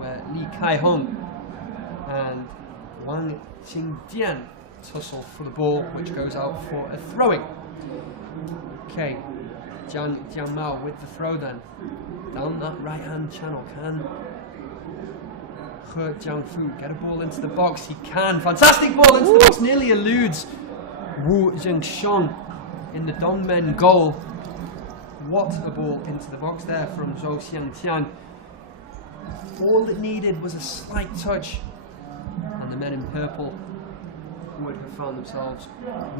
where Li Kaihong and Wang Qingdian tussle for the ball, which goes out for a throwing. Okay, Jiang Mao with the throw then. Down that right-hand channel, can He Jiangfu get a ball into the box? He can. Fantastic ball into the box, nearly eludes Wu Zhengshong in the Dongmen goal. What a ball into the box there from Zhou Xiangtian. All it needed was a slight touch, and the men in purple would have found themselves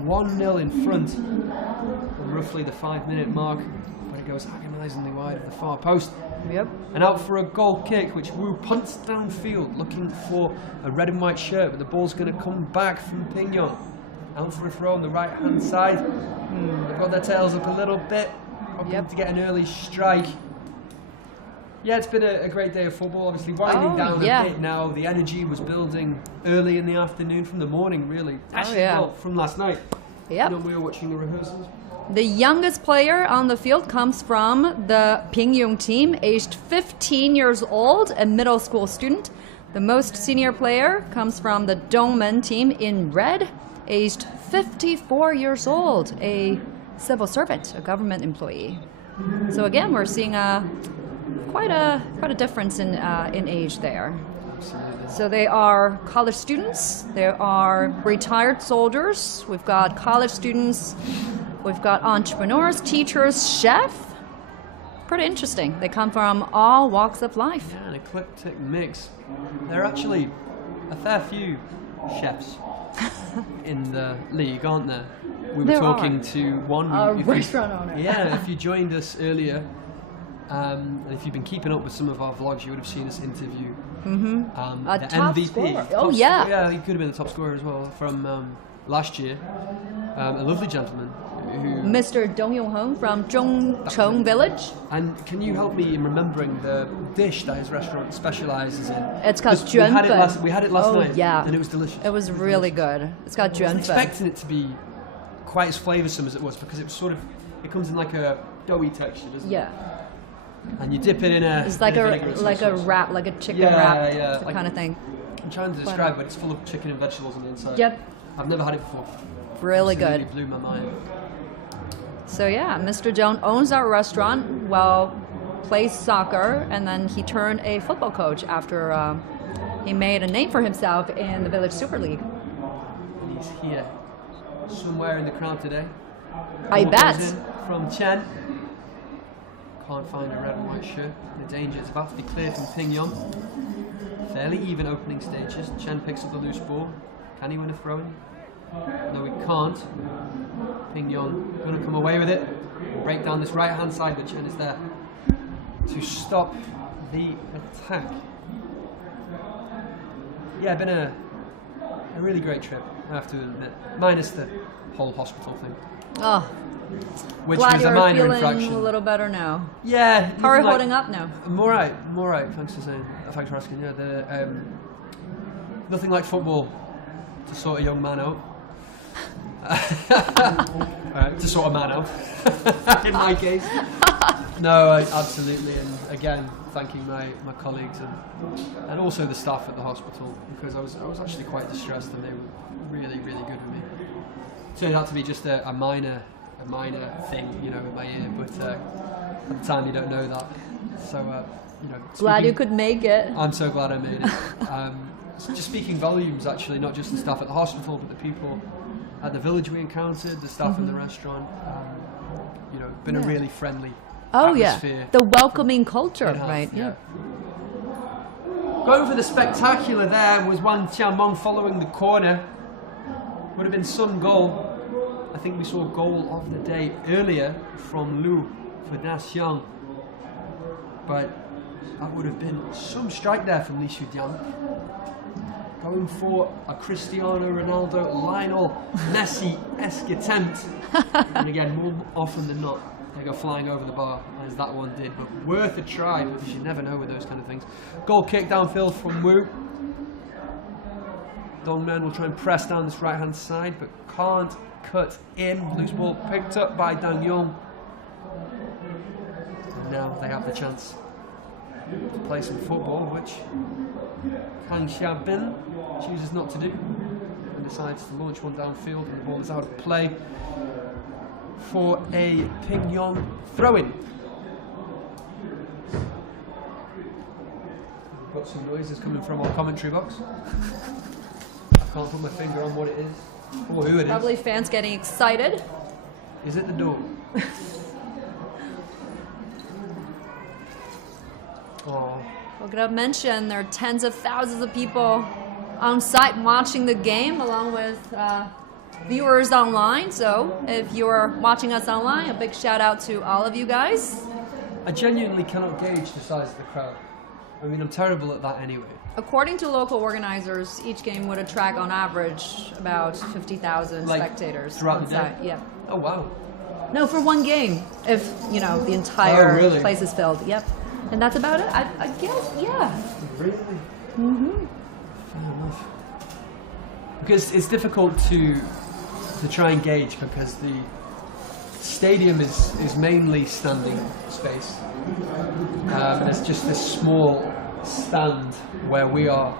1-0 in front on roughly the 5-minute mark, but it goes agonisingly wide of the far post. Yep. And out for a goal kick, which Wu punts downfield, looking for a red and white shirt, but the ball's going to come back from Pingyong. Out for a throw on the right-hand side. They've got their tails up a little bit, hoping to get an early strike. Yeah, it's been a great day of football, obviously winding down a bit now. The energy was building early in the afternoon, from the morning really. Actually, well, from last night. Yep. When we were watching the rehearsals. The youngest player on the field comes from the Pingyong team, aged 15 years old, a middle school student. The most senior player comes from the Dongmen team in red, aged 54 years old, a civil servant, a government employee. So again, we're seeing quite a difference in age there. Absolutely. So they are college students, they are retired soldiers, we've got college students, we've got entrepreneurs, teachers, chefs. Pretty interesting. They come from all walks of life. Yeah, an eclectic mix. There are actually a fair few chefs in the league, aren't there? We were talking to one restaurant owner. Yeah, if you joined us earlier, and if you've been keeping up with some of our vlogs, you would have seen us interview the top MVP. scorer. Yeah, he could have been the top scorer as well from last year. A lovely gentleman who... Mr. Dong Yong-hong from Zhongcheng Village. And can you help me in remembering the dish that his restaurant specialises in? It's called juanfen. We had it last night, yeah. and it was delicious. It was really good. It's called juanfen. I was expecting it to be quite as flavoursome as it was, because it was sort of, it comes in like a doughy texture, doesn't it? Yeah. And you dip it in a... It's like a wrap, like a chicken wrap like, kind of thing. I'm trying to describe it. It's full of chicken and vegetables on the inside. Yep. I've never had it before. Really good. It blew my mind. So yeah, Mr. Joan owns our restaurant, plays soccer, and then he turned a football coach after he made a name for himself in the Village Super League. And he's here, somewhere in the crowd today. I bet. From Chen. Can't find a red and white shirt. The danger is about to be cleared from Pingyong. Fairly even opening stages. Chen picks up the loose ball. Can he win a throw-in? No, he can't. Pingyong going to come away with it. Break down this right-hand side, but Chen is there to stop the attack. Yeah, been a really great trip, I have to admit. Minus the whole hospital thing. Oh. Which Glad was a minor feeling infraction. a little better now. Yeah. How are you holding up now? I'm all right. Thanks for asking. Yeah, nothing like football to sort a young man out. To sort a man out. In my case. No, absolutely. And again, thanking my colleagues and also the staff at the hospital, because I was actually quite distressed, and they were really, really good with me. Turned out to be just a minor thing, in my ear, but at the time you don't know that. So, glad you could make it. I'm so glad I made it. Just speaking volumes, actually, not just the staff at the hospital, but the people at the village we encountered, the staff in the restaurant. Been a really friendly atmosphere. The welcoming culture, right? Yeah. Going for the spectacular there was Wang Qianmeng following the corner. Would have been some goal. I think we saw a goal of the day earlier from Lu for Da Xiang. But that would have been some strike there from Li Xudian. Going for a Cristiano Ronaldo, Lionel Messi-esque attempt. And again, more often than not, they go flying over the bar, as that one did. But worth a try, because you never know with those kind of things. Goal kick downfield from Wu. Dongmen will try and press down this right-hand side, but can't cut in. Loose ball picked up by Dang Yong. And now they have the chance to play some football, which Kang Xiaobin chooses not to do, and decides to launch one downfield, and the ball is out of play for a Pingyong throw-in. We've got some noises coming from our commentary box. I can't put my finger on what it is or who it is. Probably fans getting excited. Is it the door? Oh. We're going to mention there are tens of thousands of people on site watching the game, along with viewers online. So if you're watching us online, a big shout out to all of you guys. I genuinely cannot gauge the size of the crowd. I mean, I'm terrible at that anyway. According to local organizers, each game would attract on average about 50,000 spectators throughout on the day? site. Yeah. Oh, wow. No, for one game, if, you know, the entire place is filled. Yep. And that's about it, I guess, yeah. Really? Mm-hmm. Fair enough. Because it's difficult to try and gauge, because the stadium is mainly standing space. There's just this small stand where we are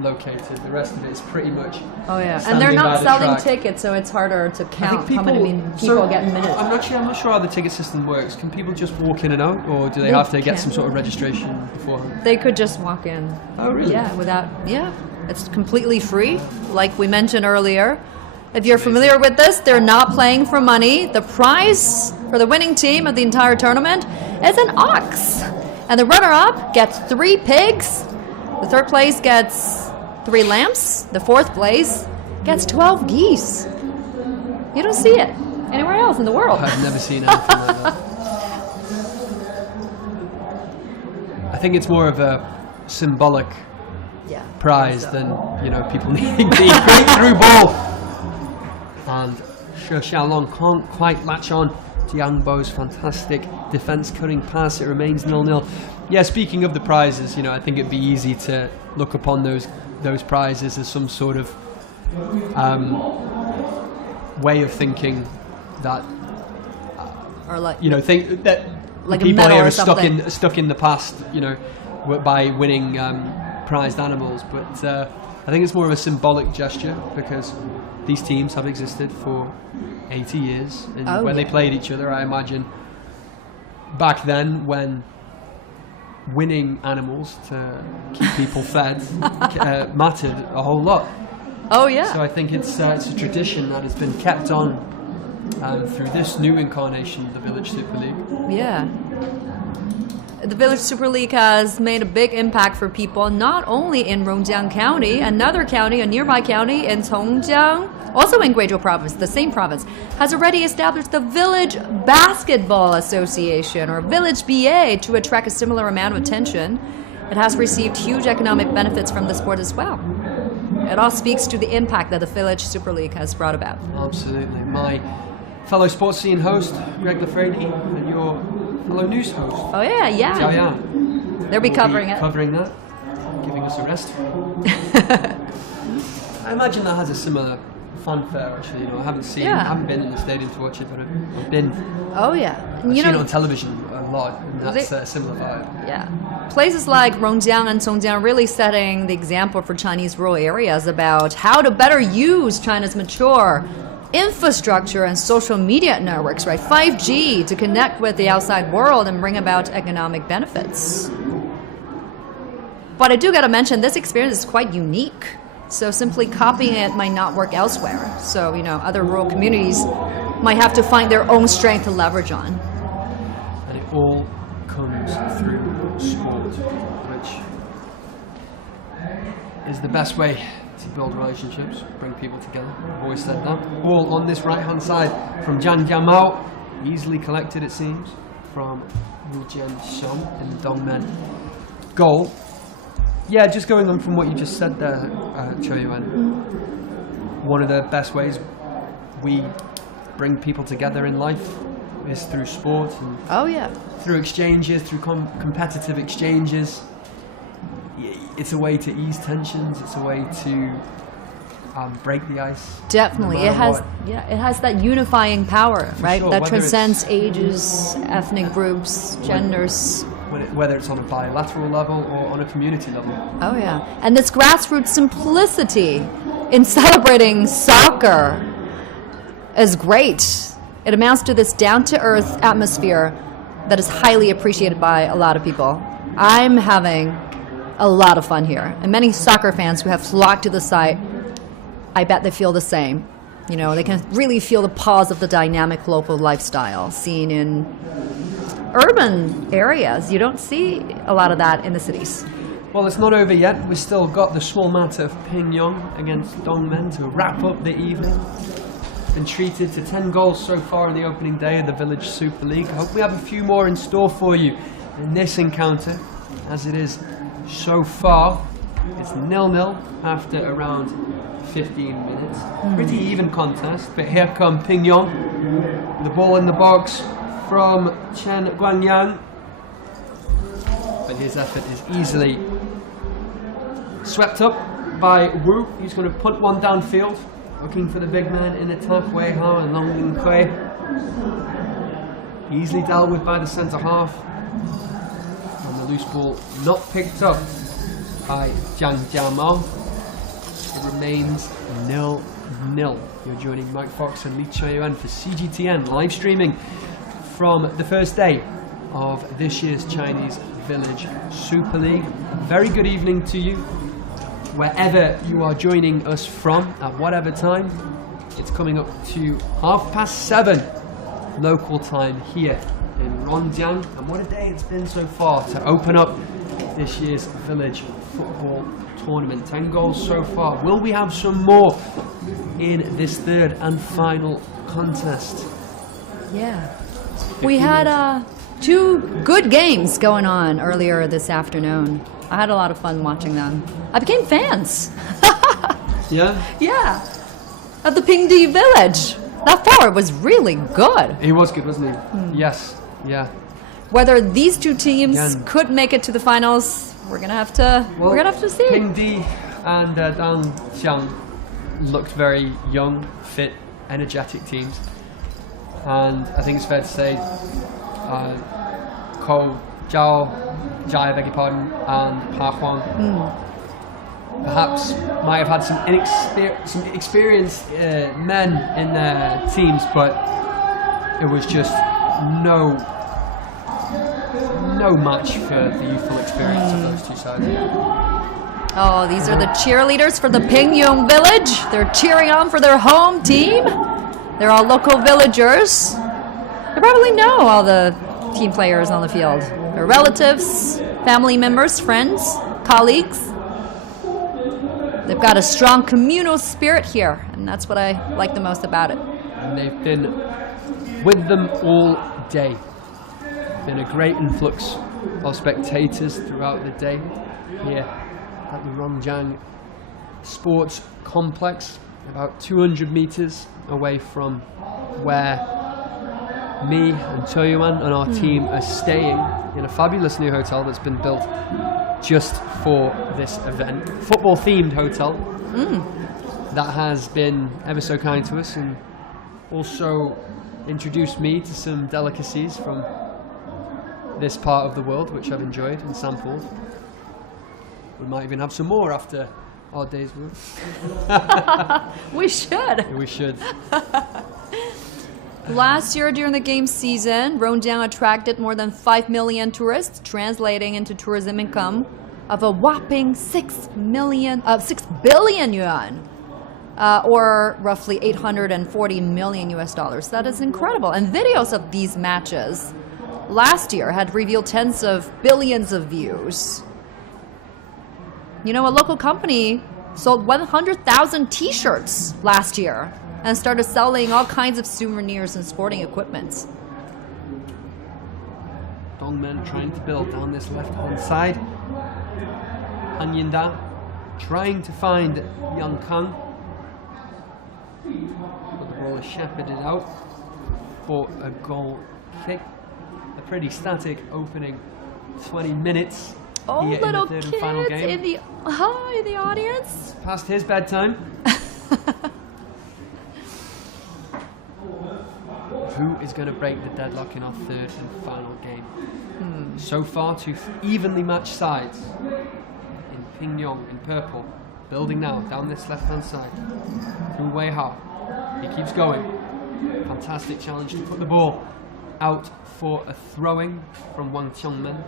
located. The rest of it is pretty much and they're not selling tickets, so it's harder to count how many people get in minutes. I'm not sure how the ticket system works. Can people just walk in and out, or do they have to get some sort of registration beforehand? They could just walk in. Oh, really? Yeah, it's completely free, like we mentioned earlier. If you're familiar with this, they're not playing for money. The prize for the winning team of the entire tournament is an ox. And the runner-up gets 3 pigs. The third place gets 3 lambs. The fourth place gets 12 geese. You don't see it anywhere else in the world. I've never seen anything like that. I think it's more of a symbolic prize than, you know, people needing the breakthrough ball. And Shi Xiaolong can't quite latch on to Yang Bo's fantastic defense-cutting pass. It remains 0-0. Yeah, speaking of the prizes, you know, I think it'd be easy to look upon those prizes as some sort of way of thinking that, or like, you know, think that like people a medal here or are stuck in the past, you know, by winning prized animals. But I think it's more of a symbolic gesture, because these teams have existed for 80 years, and when they played each other, I imagine back then, when winning animals to keep people fed mattered a whole lot. Oh yeah. So I think it's a tradition that has been kept on through this new incarnation of the Village Super League. Yeah. The Village Super League has made a big impact for people, not only in Rongjiang County, another county, a nearby county in Tongjiang, also in Guizhou Province, the same province, has already established the Village Basketball Association, or Village BA, to attract a similar amount of attention. It has received huge economic benefits from the sport as well. It all speaks to the impact that the Village Super League has brought about. Absolutely. My fellow sports scene host, Greg Lafredi, and your fellow news host. Oh yeah. Jiao Yan. They'll be covering it. Covering that, giving us a rest. I imagine that has a similar fanfare, actually. You know, I haven't been in the stadium to watch it, but I've been. Oh yeah. I've seen it on television a lot, and that's a similar vibe. Yeah. Places like Rongjiang and Tongjiang are really setting the example for Chinese rural areas about how to better use China's mature infrastructure and social media networks, right? 5G, to connect with the outside world and bring about economic benefits. But I do got to mention, this experience is quite unique. So simply copying it might not work elsewhere. So, you know, other rural communities might have to find their own strength to leverage on. And it all comes through sport, which is the best way to build relationships, bring people together. I've always said that. All on this right-hand side from Zhang Jiamao, easily collected, it seems, from Wu Jianxiong in the Dongmen goal. Yeah, just going on from what you just said there, Cho Yuan. One of the best ways we bring people together in life is through sport. And through exchanges, through competitive exchanges. It's a way to ease tensions. It's a way to break the ice. Definitely, it has that unifying power, right? Sure, that transcends ages, ethnic groups, genders. Whether it's on a bilateral level or on a community level. Oh yeah, and this grassroots simplicity in celebrating soccer is great. It amounts to this down-to-earth atmosphere that is highly appreciated by a lot of people. I'm having a lot of fun here, and many soccer fans who have flocked to the site, I bet they feel the same. You know, they can really feel the pulse of the dynamic local lifestyle seen in urban areas. You don't see a lot of that in the cities. Well, it's not over yet. We've still got the small matter of Pingyong against Dongmen to wrap up the evening. Been treated to 10 goals so far in the opening day of the Village Super League. I hope we have a few more in store for you in this encounter, as it is so far. It's 0-0 after around 15 minutes. Pretty even contest, but here come Pingyong. The ball in the box from Chen Guangyang. But his effort is easily swept up by Wu. He's going to punt one downfield, looking for the big man in attack, Wei Hao and Long Ling Kui. Easily dealt with by the centre half. And the loose ball not picked up by Jiang Jiamao. It remains 0-0. You're joining Mike Fox and Li Chuan for CGTN, live streaming from the first day of this year's Chinese Village Super League. Very good evening to you, wherever you are joining us from, at whatever time. It's coming up to 7:30 local time here in Rongjiang, and what a day it's been so far to open up this year's Village Football Tournament. 10 goals so far. Will we have some more in this third and final contest? Yeah. We had 2 good games going on earlier this afternoon. I had a lot of fun watching them. I became fans. Yeah? Yeah. Of the Pingdi Village. That forward was really good. He was good, wasn't he? Yes. Yeah. Whether these 2 teams Again. could make it to the finals, we're gonna have to see. Pingdi and Dan Xiang looked very young, fit, energetic teams. And I think it's fair to say Ko Zhao, I beg your pardon, and Pa Huang perhaps might have had some experienced men in their teams, but it was just no match for the youthful experience of those 2 sides. Oh, these are the cheerleaders for the Pingyong Village. They're cheering on for their home team. They're all local villagers. They probably know all the team players on the field. Their relatives, family members, friends, colleagues. They've got a strong communal spirit here, and that's what I like the most about it. And they've been with them all day. Been a great influx of spectators throughout the day here at the Rongjiang Sports Complex, about 200 meters away from where me and Toyuan and our team are staying in a fabulous new hotel that's been built just for this event. Football themed hotel that has been ever so kind to us and also introduced me to some delicacies from this part of the world, which I've enjoyed and sampled. We might even have some more after our day's work. We should. We should. Last year during the game season, Rongjiang attracted more than 5 million tourists, translating into tourism income of a whopping 6 billion yuan, or roughly $840 million US. That is incredible. And videos of these matches last year had revealed tens of billions of views. You know, a local company sold 100,000 t-shirts last year and started selling all kinds of souvenirs and sporting equipment. Dongmen trying to build down this left-hand side. Han Yinda trying to find Yang Kang. But the ball is shepherded out for a goal kick. A pretty static opening 20 minutes. Oh, here little in the third kids and final game. in the audience. Past his bedtime. Who is going to break the deadlock in our third and final game? So far, 2 evenly matched sides. In Pingyong, in purple. Building now, down this left-hand side. Through Wei Hao. He keeps going. Fantastic challenge to put the ball out for a throwing from Wang Qiongmen.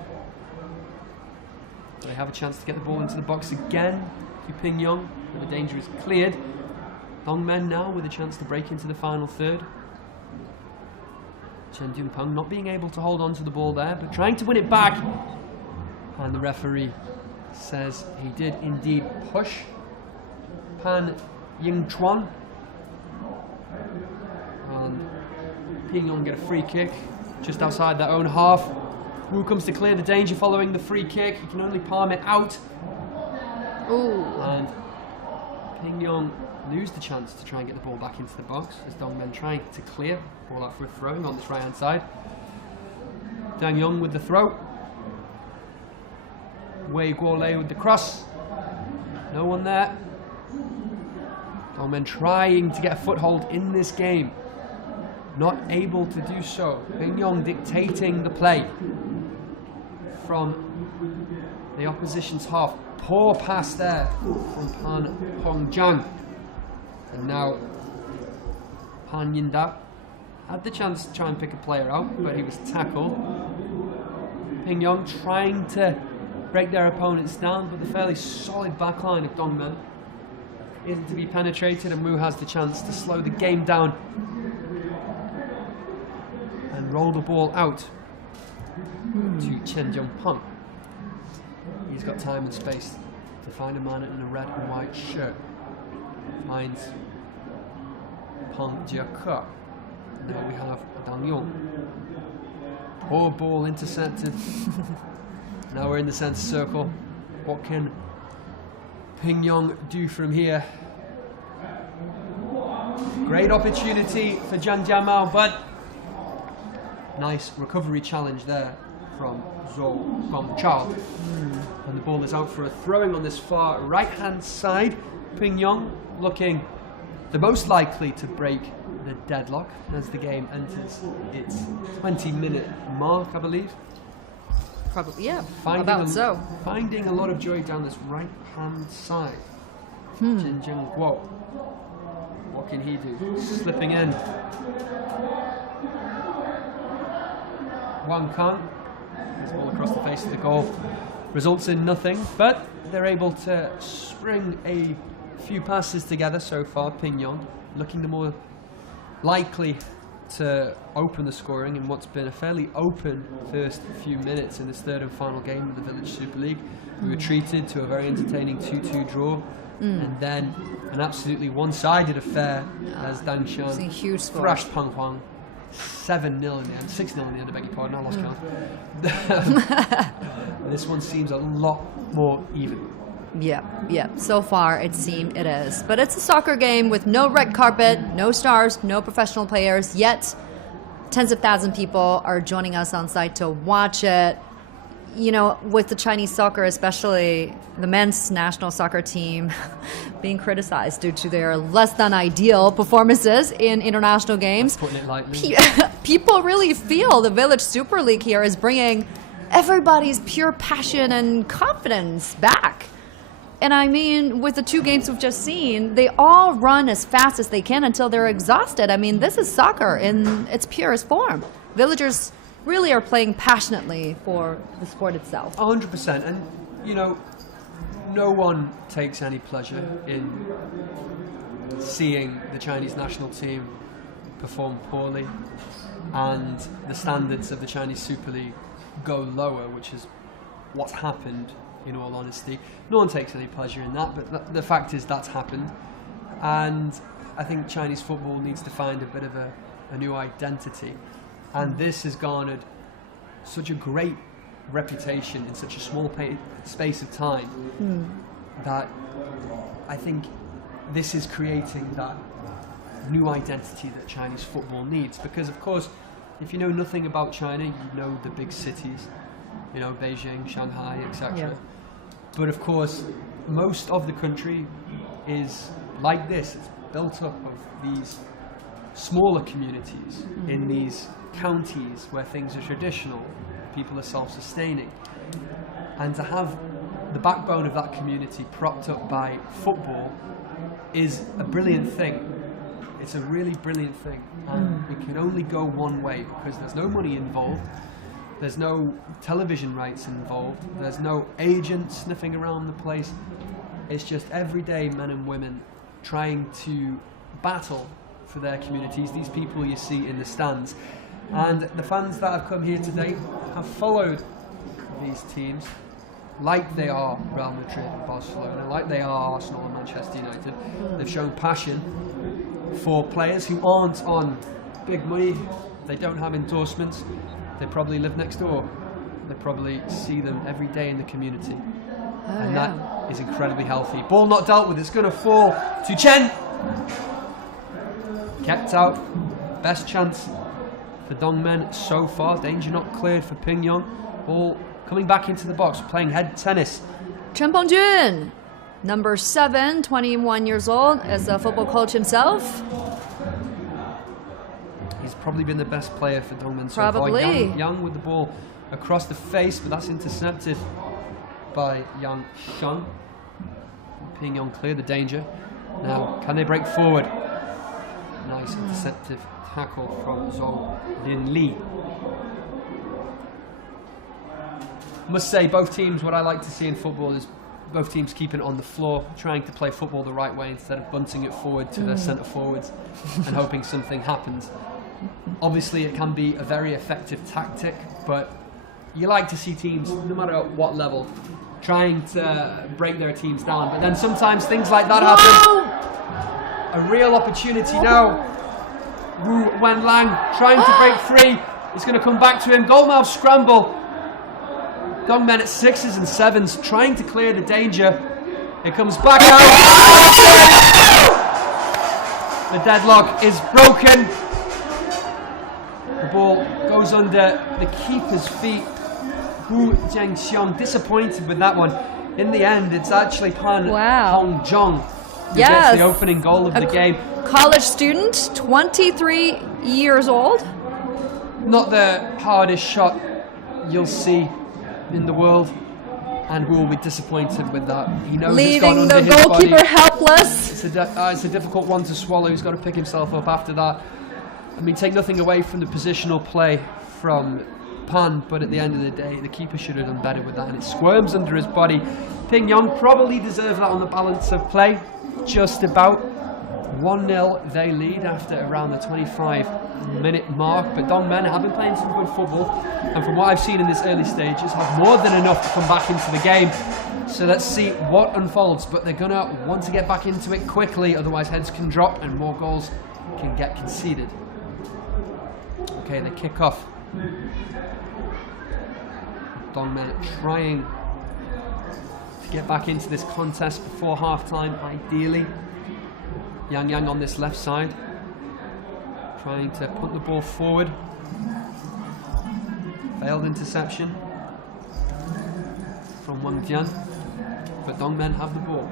They have a chance to get the ball into the box again to Pingyong. The danger is cleared. Dongmen now with a chance to break into the final third. Chen Junpeng not being able to hold on to the ball there, but trying to win it back. And the referee says he did indeed push Pan Yingchuan. And Pingyong get a free kick just outside their own half. Wu comes to clear the danger following the free kick. He can only palm it out. Ooh. And Pingyong lose the chance to try and get the ball back into the box as Dongmen trying to clear. Ball out for a throw on this right hand side. Dang Yong with the throw. Wei Guolei with the cross. No one there. Dongmen trying to get a foothold in this game. Not able to do so. Pingyong dictating the play from the opposition's half. Poor pass there from Pan Hongjiang. And now Pan Yinda had the chance to try and pick a player out, but he was tackled. Pingyong trying to break their opponents down, but the fairly solid backline of Dongmen isn't to be penetrated, and Wu has the chance to slow the game down and roll the ball out to Chen Junpeng. He's got time and space to find a man in a red and white shirt. Finds Peng Jiake. Now we have Dang Yong. Poor ball intercepted. Now we're in the centre circle. What can Pingyong do from here? Great opportunity for Zhang Jiamao, but nice recovery challenge there from Zhou Guangchao. And the ball is out for a throwing on this far right hand side. Pingyong looking the most likely to break the deadlock as the game enters its 20-minute mark, I believe. Probably, yeah. Finding finding a lot of joy down this right hand side. Jin Jing Guo. What can he do? Slipping in. Wang Kang. This ball across the face of the goal results in nothing, but they're able to spring a few passes together so far. Pingyong looking the more likely to open the scoring in what's been a fairly open first few minutes in this third and final game of the Village Super League. We were treated to a very entertaining 2-2 draw, and then an absolutely one-sided affair as Dangshan thrashed Peng Huang 7-0 in the end, 6-0 in the end, I beg your pardon, I lost count. This one seems a lot more even. Yeah. So far, it seems it is. But it's a soccer game with no red carpet, no stars, no professional players, yet tens of thousands of people are joining us on site to watch it. You know, with the Chinese soccer, especially the men's national soccer team being criticized due to their less than ideal performances in international games, putting it lightly. People really feel the Village Super League here is bringing everybody's pure passion and confidence back. And I mean, with the two games we've just seen, they all run as fast as they can until they're exhausted. I mean, this is soccer in its purest form. Villagers really are playing passionately for the sport itself. 100%. And, you know, no one takes any pleasure in seeing the Chinese national team perform poorly and the standards of the Chinese Super League go lower, which is what's happened. In all honesty, no one takes any pleasure in that, but the fact is that's happened, and I think Chinese football needs to find a bit of a new identity, and this has garnered such a great reputation in such a small space of time that I think this is creating that new identity that Chinese football needs, because of course if you know nothing about China, you know the big cities, you know, Beijing, Shanghai, etc. Yeah. But of course, most of the country is like this. It's built up of these smaller communities in these counties where things are traditional, people are self-sustaining. And to have the backbone of that community propped up by football is a brilliant thing. It's a really brilliant thing. And it can only go one way because there's no money involved. There's no television rights involved. There's no agent sniffing around the place. It's just everyday men and women trying to battle for their communities. These people you see in the stands. And the fans that have come here today have followed these teams like they are Real Madrid and Barcelona, like they are Arsenal and Manchester United. They've shown passion for players who aren't on big money, they don't have endorsements, they probably live next door, they probably see them every day in the community. And that is incredibly healthy. Ball not dealt with, it's going to fall to Chen. Kept out, best chance for Dongmen so far. Danger not cleared for Pingyong. Ball coming back into the box, playing head tennis. Chen Pengjun, number 7, 21 years old, as a football coach himself. He's probably been the best player for Dongmen so far. Probably. Yang with the ball across the face, but that's intercepted by Yang Sheng. Pingyong cleared the danger. Now, can they break forward? Nice interceptive tackle from Zhou Lin Li. Must say, both teams, what I like to see in football is both teams keeping it on the floor, trying to play football the right way instead of bunting it forward to their centre forwards and hoping something happens. Obviously, it can be a very effective tactic, but you like to see teams, no matter at what level, trying to break their teams down. But then sometimes things like that happen. A real opportunity now. Wu Wenlang trying to break free. It's going to come back to him. Goalmouth scramble. Dongmen at 6s and 7s trying to clear the danger. It comes back out. The deadlock is broken. The ball goes under the keeper's feet. Hu Jiangxiong disappointed with that one. In the end, it's actually Pan Hongzhong who gets the opening goal of the game. College student, 23 years old. Not the hardest shot you'll see in the world, and Wu will be disappointed with that. He knows it's gone under his body. Leaving the goalkeeper helpless. It's a difficult one to swallow. He's got to pick himself up after that. I mean, take nothing away from the positional play from Pan, but at the end of the day, the keeper should have done better with that, and it squirms under his body. Pingyong probably deserved that on the balance of play. Just about 1-0 they lead after around the 25-minute mark, but Dongmen have been playing some good football, and from what I've seen in this early stages, have more than enough to come back into the game. So let's see what unfolds, but they're going to want to get back into it quickly, otherwise heads can drop and more goals can get conceded. Okay, they kick off. Dongmen trying to get back into this contest before half-time, ideally. Yang on this left side, trying to put the ball forward. Failed interception from Wang Jian, but Dongmen have the ball.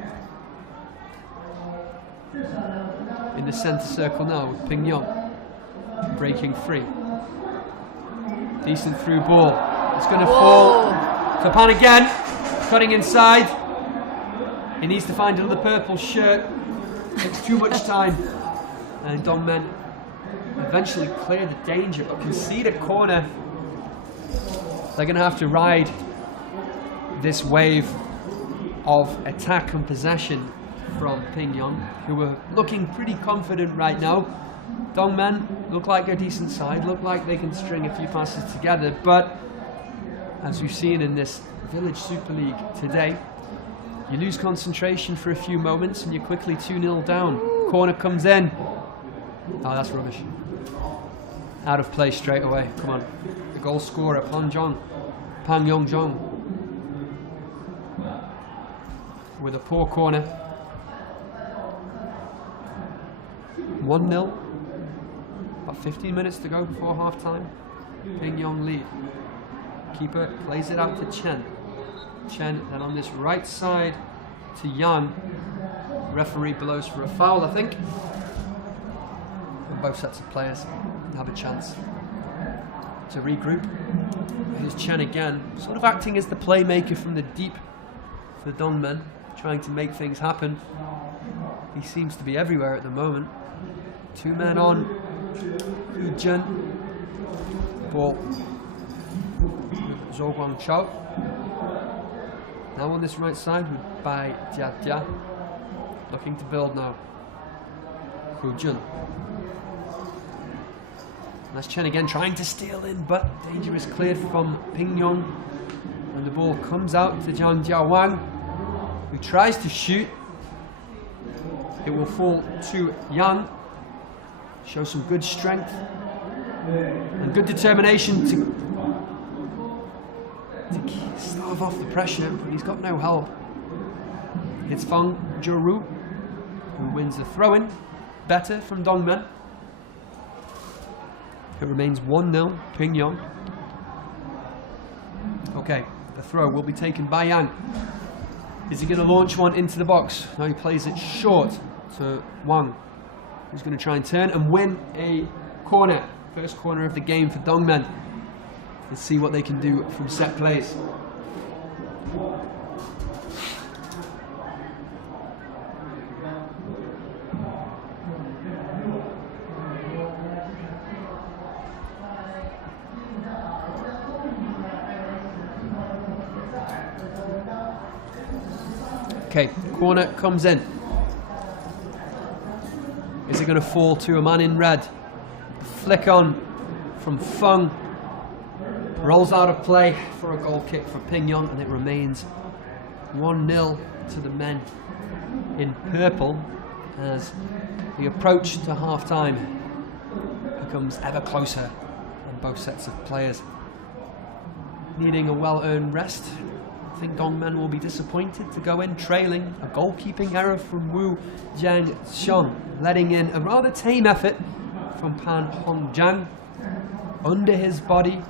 In the centre circle now with Pingyong breaking free. Decent through ball. It's going to fall to Pan again, cutting inside. He needs to find another purple shirt. Takes too much time, and Dongmen eventually clear the danger, but concede a corner. They're going to have to ride this wave of attack and possession from Pingyong, who are looking pretty confident right now. Dongmen look like a decent side, look like they can string a few passes together, but as we've seen in this Village Super League today, you lose concentration for a few moments and you're quickly 2-0 down. Corner comes in. Oh, that's rubbish. Out of play straight away. Come on. The goal scorer, Pan Yongzhong. With a poor corner. 1-0. About 15 minutes to go before half time. Pingyong lead. Keeper plays it out to Chen. Chen, then on this right side to Yang. Referee blows for a foul, I think. And both sets of players have a chance to regroup. Here's Chen again, sort of acting as the playmaker from the deep for Dongmen, trying to make things happen. He seems to be everywhere at the moment. 2 men on. Yu Zhen. Ball. Zhou Guangchao. Now on this right side with Bai Jia. Looking to build now. Hu Jun. That's Chen again trying to steal in, but danger is cleared from Ping Yong. And the ball comes out to Zhang Jiawang, who tries to shoot. It will fall to Yang. Show some good strength and good determination to starve off the pressure, but he's got no help. It's Feng Jiuru who wins the throw-in. Better from Dongmen. It remains 1-0, Ping Yong. Okay, the throw will be taken by Yang. Is he going to launch one into the box? No, he plays it short to Wang, who's going to try and turn and win a corner. First corner of the game for Dongmen. Let's see what they can do from set plays. Okay, corner comes in. Is it going to fall to a man in red? Flick on from Feng. Rolls out of play for a goal kick for Ping Yong, and it remains 1-0 to the men in purple as the approach to half-time becomes ever closer on both sets of players. Needing a well-earned rest, I think Dongmen will be disappointed to go in trailing. A goalkeeping error from Wu Jiangxiong, letting in a rather tame effort from Pan Hongjiang under his body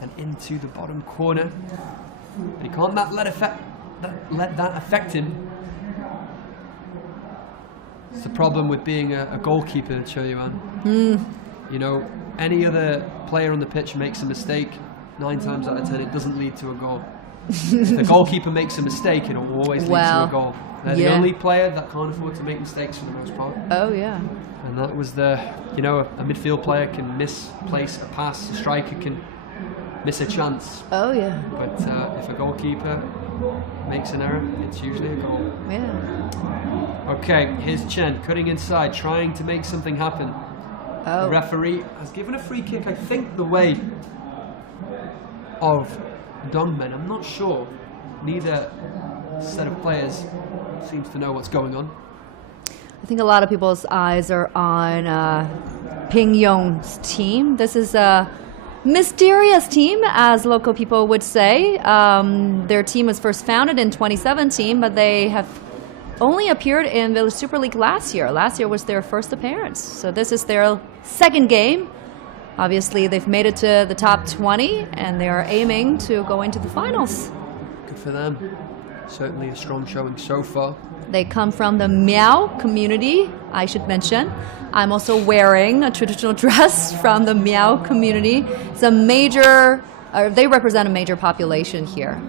and into the bottom corner. But he can't let that affect him. It's the problem with being a goalkeeper, Cho Yuan. You know, any other player on the pitch makes a mistake, 9 times out of 10 it doesn't lead to a goal. If the goalkeeper makes a mistake, it will always lead to a goal. They're the only player that can't afford to make mistakes for the most part. Oh yeah. And that was a midfield player can misplace a pass, a striker can miss a chance. Oh yeah. But if a goalkeeper makes an error, it's usually a goal. Yeah. Okay, here's Chen cutting inside, trying to make something happen. Oh. The referee has given a free kick, I think the way of Dongmen. I'm not sure. Neither set of players seems to know what's going on. I think a lot of people's eyes are on Ping Yong's team. This is a mysterious team, as local people would say. Their team was first founded in 2017, but they have only appeared in the Super League last year. Last year was their first appearance. So this is their second game. Obviously, they've made it to the top 20, and they are aiming to go into the finals. Good for them. Certainly a strong showing so far. They come from the Miao community, I should mention. I'm also wearing a traditional dress from the Miao community. It's a major, they represent a major population here.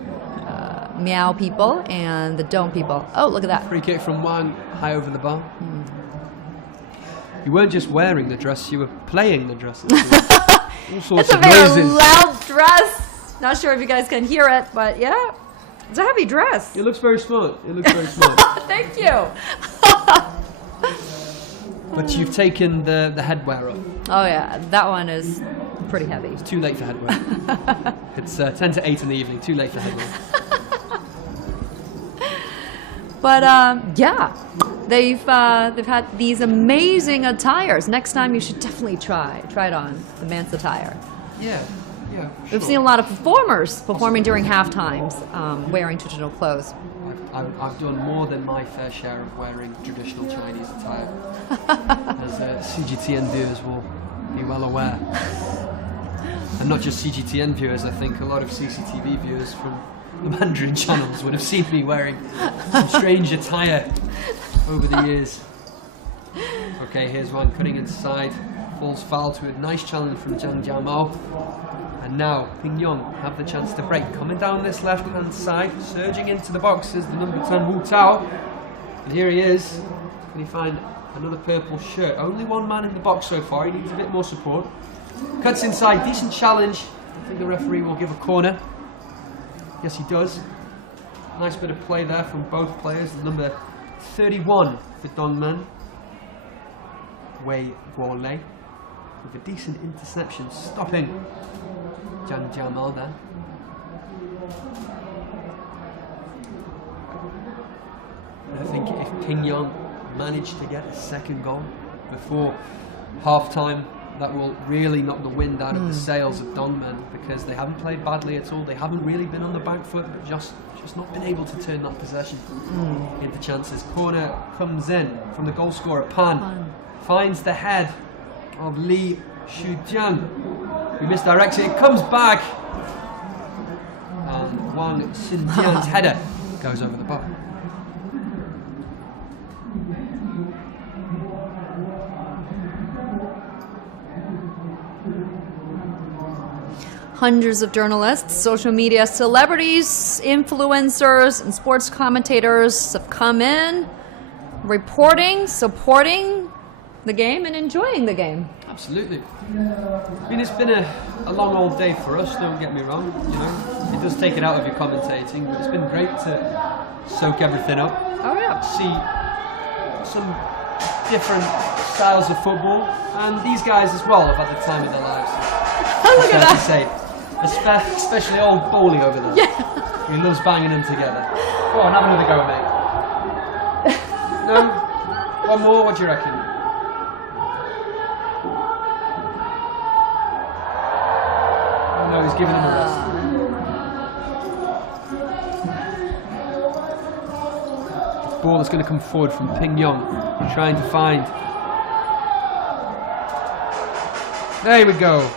Miao people and the Dong people. Oh, look at that. Free kick from Wang, high over the bar. You weren't just wearing the dress, you were playing the dress. All sorts it's a of very noises. loud dress. Not sure if you guys can hear it, but yeah. It's a heavy dress. It looks very smart. It looks very smart. Thank you. But you've taken the headwear off. Oh yeah, that one is pretty heavy. It's too late for headwear. It's 10 to 8 in the evening. Too late for headwear. But yeah, they've had these amazing attires. Next time you should definitely try it on, the men's attire. Yeah. We've seen a lot of performers performing during half times, wearing traditional clothes. I've done more than my fair share of wearing traditional Chinese attire, as CGTN viewers will be well aware. And not just CGTN viewers, I think a lot of CCTV viewers from the Mandarin channels would have seen me wearing some strange attire over the years. Okay, here's one cutting inside, falls foul to a nice challenge from Zhang Jiamao. And now Ping Yong have the chance to break. Coming down this left-hand side, surging into the box is the number 10 Wu Tao. And here he is. Can he find another purple shirt? Only one man in the box so far. He needs a bit more support. Cuts inside, decent challenge. I think the referee will give a corner. Yes, he does. Nice bit of play there from both players. The number 31 for Dongmen, Wei Guolei. with a decent interception, stopping Zhang Jiamao there. I think if Pingyang managed to get a second goal before half-time, that will really knock the wind out of the sails of Dongmen, because they haven't played badly at all. They haven't really been on the back foot, but just not been able to turn that possession into chances. Corner comes in from the goal scorer, Pan. Finds the head of Li Shujiang, who misdirects it. It comes back, and Wang Xinjiang's header goes over the bar. Hundreds of journalists, social media celebrities, influencers, and sports commentators have come in, reporting, supporting the game, and enjoying the game. Absolutely. I mean, it's been a long old day for us, don't get me wrong. You know, it does take it out of your commentating, but it's been great to soak everything up. Oh yeah. See some different styles of football, and these guys as well have had the time of their lives. Look at that. To say. Especially old Bowley over there. Yeah. He loves banging them together. Go on, have another go, mate. No? One more? What do you reckon? No, he's giving him a rest. The ball is going to come forward from Pingyang, trying to find. There we go.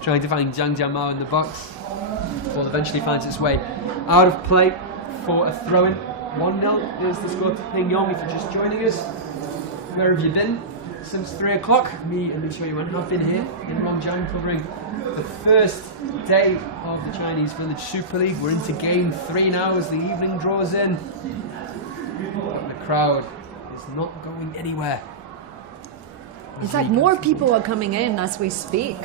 Trying to find Zhang Jiamao in the box. The ball eventually finds its way out of play for a throw-in. 1-0 is the score to Pingyang. If you're just joining us, where have you been since 3 o'clock? Me and Liu Shuiyuan have been here in Rongjiang covering the first day of the Chinese Village Super League. We're into game 3 now as the evening draws in. But the crowd is not going anywhere. In fact, more people are coming in as we speak.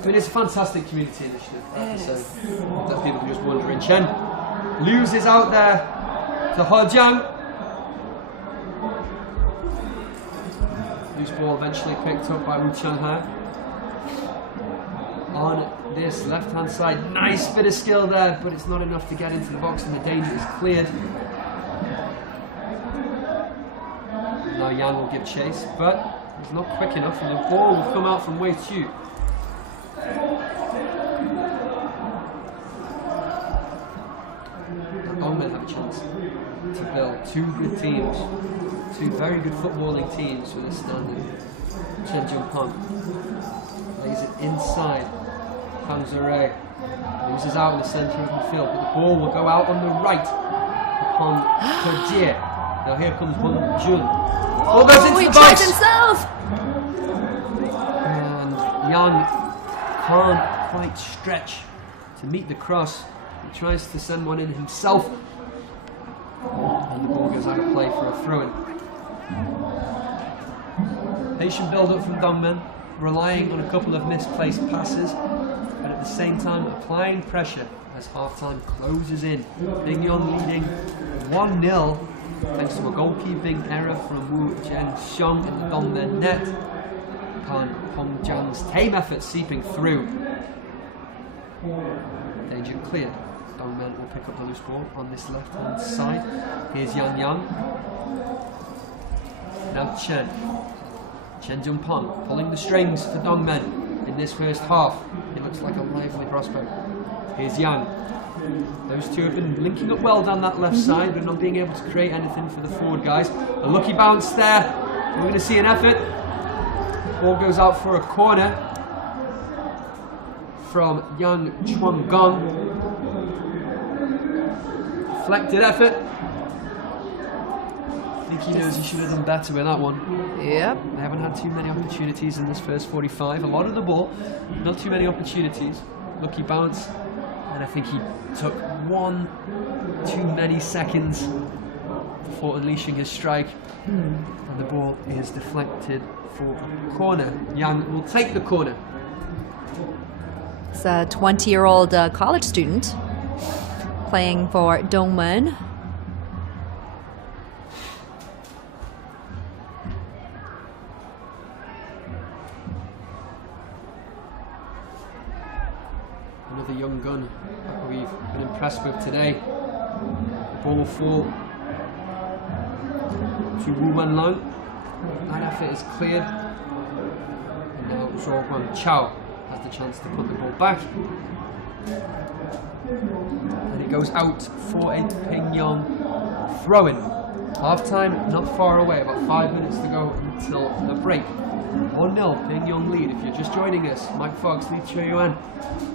I mean, it's a fantastic community initiative, I have to say. That people can just wander in. Chen loses out there to Hejiang. Loose ball eventually picked up by Wu Changhai. On this left-hand side, nice bit of skill there, but it's not enough to get into the box, and the danger is cleared. Now Yang will give chase, but he's not quick enough, and the ball will come out from Wei Chu. Dongmen have a chance to build two good teams, two very good footballing teams with a standard. Chen Jianpeng lays it inside. Pang Zureg loses out in the centre of the field, but the ball will go out on the right upon Jie. Now here comes Wang Jun. Ball goes into the box. Himself. And Yang can't quite stretch to meet the cross. He tries to send one in himself. And the ball goes out of play for a throw-in. Patient build-up from Dongmen, relying on a couple of misplaced passes, but at the same time applying pressure as half-time closes in. Pingyang leading 1-0 thanks to a goalkeeping error from Wu Jianxiong in the Dongmen net. Pan Hongjiang's tame effort seeping through. Danger cleared. Dongmen will pick up the loose ball on this left-hand side. Here's Yang Yang. Now Chen. Chen Jianpeng pulling the strings for Dongmen in this first half. He looks like a lively prospect. Here's Yang. Those two have been linking up well down that left side, but not being able to create anything for the forward guys. A lucky bounce there. We're going to see an effort. Ball goes out for a corner from Yang Chuanggong. Deflected effort. I think he knows he should have done better with that one. Yep. They haven't had too many opportunities in this first 45. A lot of the ball, not too many opportunities. Lucky bounce. And I think he took one too many seconds before unleashing his strike. And the ball is deflected for a corner. Yang will take the corner. It's a 20-year-old college student playing for Dongmen. another young gun that we've been impressed with today. The ball will fall to Wu Wenlang. That effort is cleared. And now Zhou Guangchao has the chance to put the ball back. And it goes out for a Pingyong throw-in. Half-time not far away, about 5 minutes to go until the break. 1-0 Pingyong lead. If you're just joining us, Mike Fox, Lee Choi-Yuan,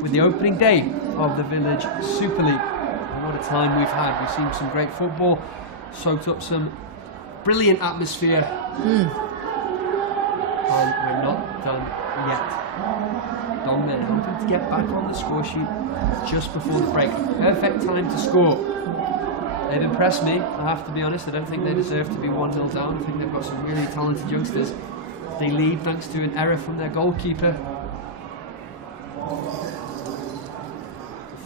with the opening day of the Village Super League. And what a time we've had. We've seen some great football, soaked up some brilliant atmosphere, and we're not done yet. Dongmen hoping to get back on the score sheet just before the break. Perfect time to score. They've impressed me, I have to be honest. I don't think they deserve to be 1-0 down. I think they've got some really talented youngsters. They lead thanks to an error from their goalkeeper.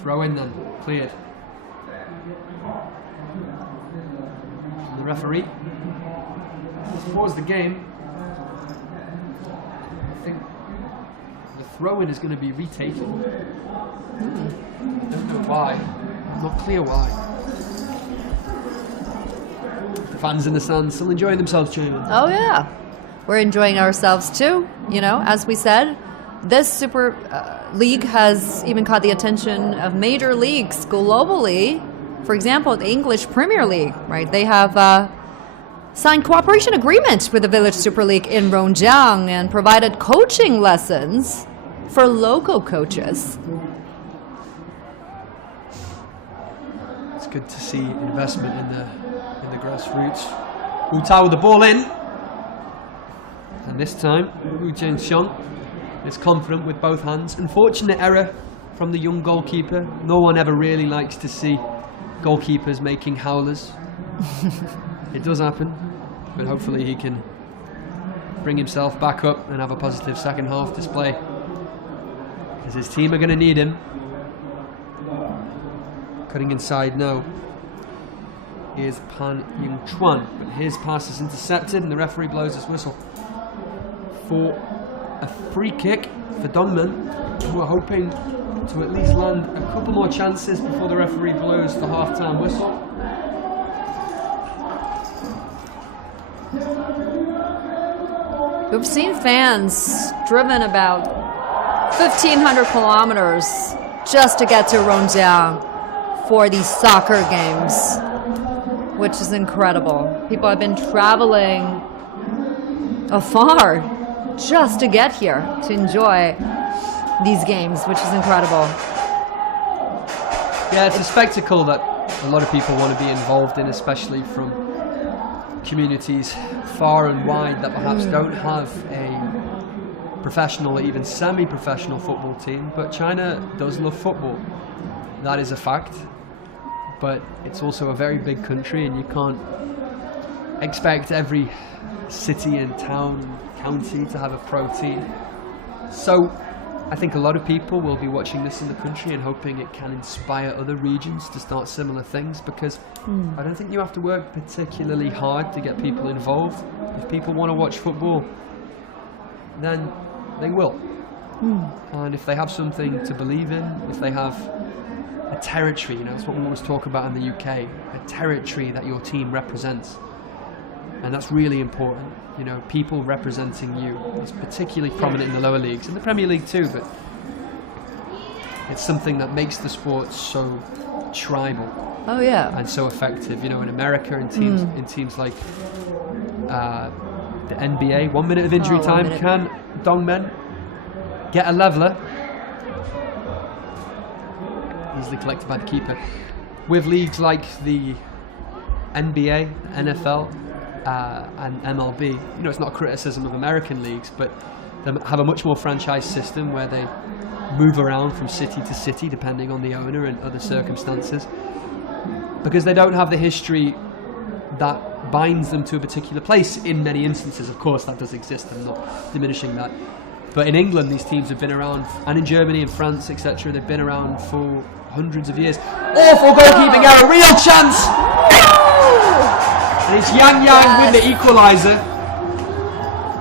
Throw in then, cleared. And the referee has paused the game. I think the throw-in is going to be retaken. I don't know why. I'm not clear why. The fans in the stands still enjoying themselves, Chairman. Oh yeah, we're enjoying ourselves too. You know, as we said, this Super League has even caught the attention of major leagues globally. For example, the English Premier League, right? They have signed cooperation agreements with the Village Super League in Rongjiang and provided coaching lessons for local coaches. It's good to see investment in the grassroots. Wu Tao with the ball in, and this time Wu Jianxiong is confident with both hands. Unfortunate error from the young goalkeeper. No one ever really likes to see goalkeepers making howlers. It does happen, but hopefully he can bring himself back up and have a positive second half display, because his team are going to need him. Cutting inside now is Pan Yingchuan, but his pass is intercepted and the referee blows his whistle for a free kick for Dongmen, who are hoping to at least land a couple more chances before the referee blows the half-time whistle. We've seen fans driven about 1,500 kilometers just to get to Rongjiang for these soccer games, which is incredible. People have been traveling afar just to get here to enjoy these games, which is incredible. Yeah, it's a spectacle that a lot of people want to be involved in, especially from communities far and wide that perhaps don't have a professional or even semi-professional football team. But China does love football. That is a fact. But it's also a very big country, and you can't expect every city and town and county to have a pro team. So I think a lot of people will be watching this in the country and hoping it can inspire other regions to start similar things, because I don't think you have to work particularly hard to get people involved. If people want to watch football, then they will. And if they have something to believe in, if they have a territory, you know, that's what we always talk about in the UK, a territory that your team represents. And that's really important, you know, people representing you. It's particularly prominent in the lower leagues, in the Premier League too, but it's something that makes the sport so tribal. Oh yeah. And so effective, you know, in America, in teams like the NBA, 1 minute of injury time, can Dongmen get a leveler? Easily collected by the keeper. With leagues like the NBA, NFL, and MLB, you know, it's not a criticism of American leagues, but they have a much more franchise system where they move around from city to city depending on the owner and other circumstances, because they don't have the history that binds them to a particular place in many instances. Of course, that does exist, I'm not diminishing that. But in England, these teams have been around, and in Germany and France, etc., they've been around for hundreds of years. Awful goalkeeping error, real chance! And it's Yang with the equaliser.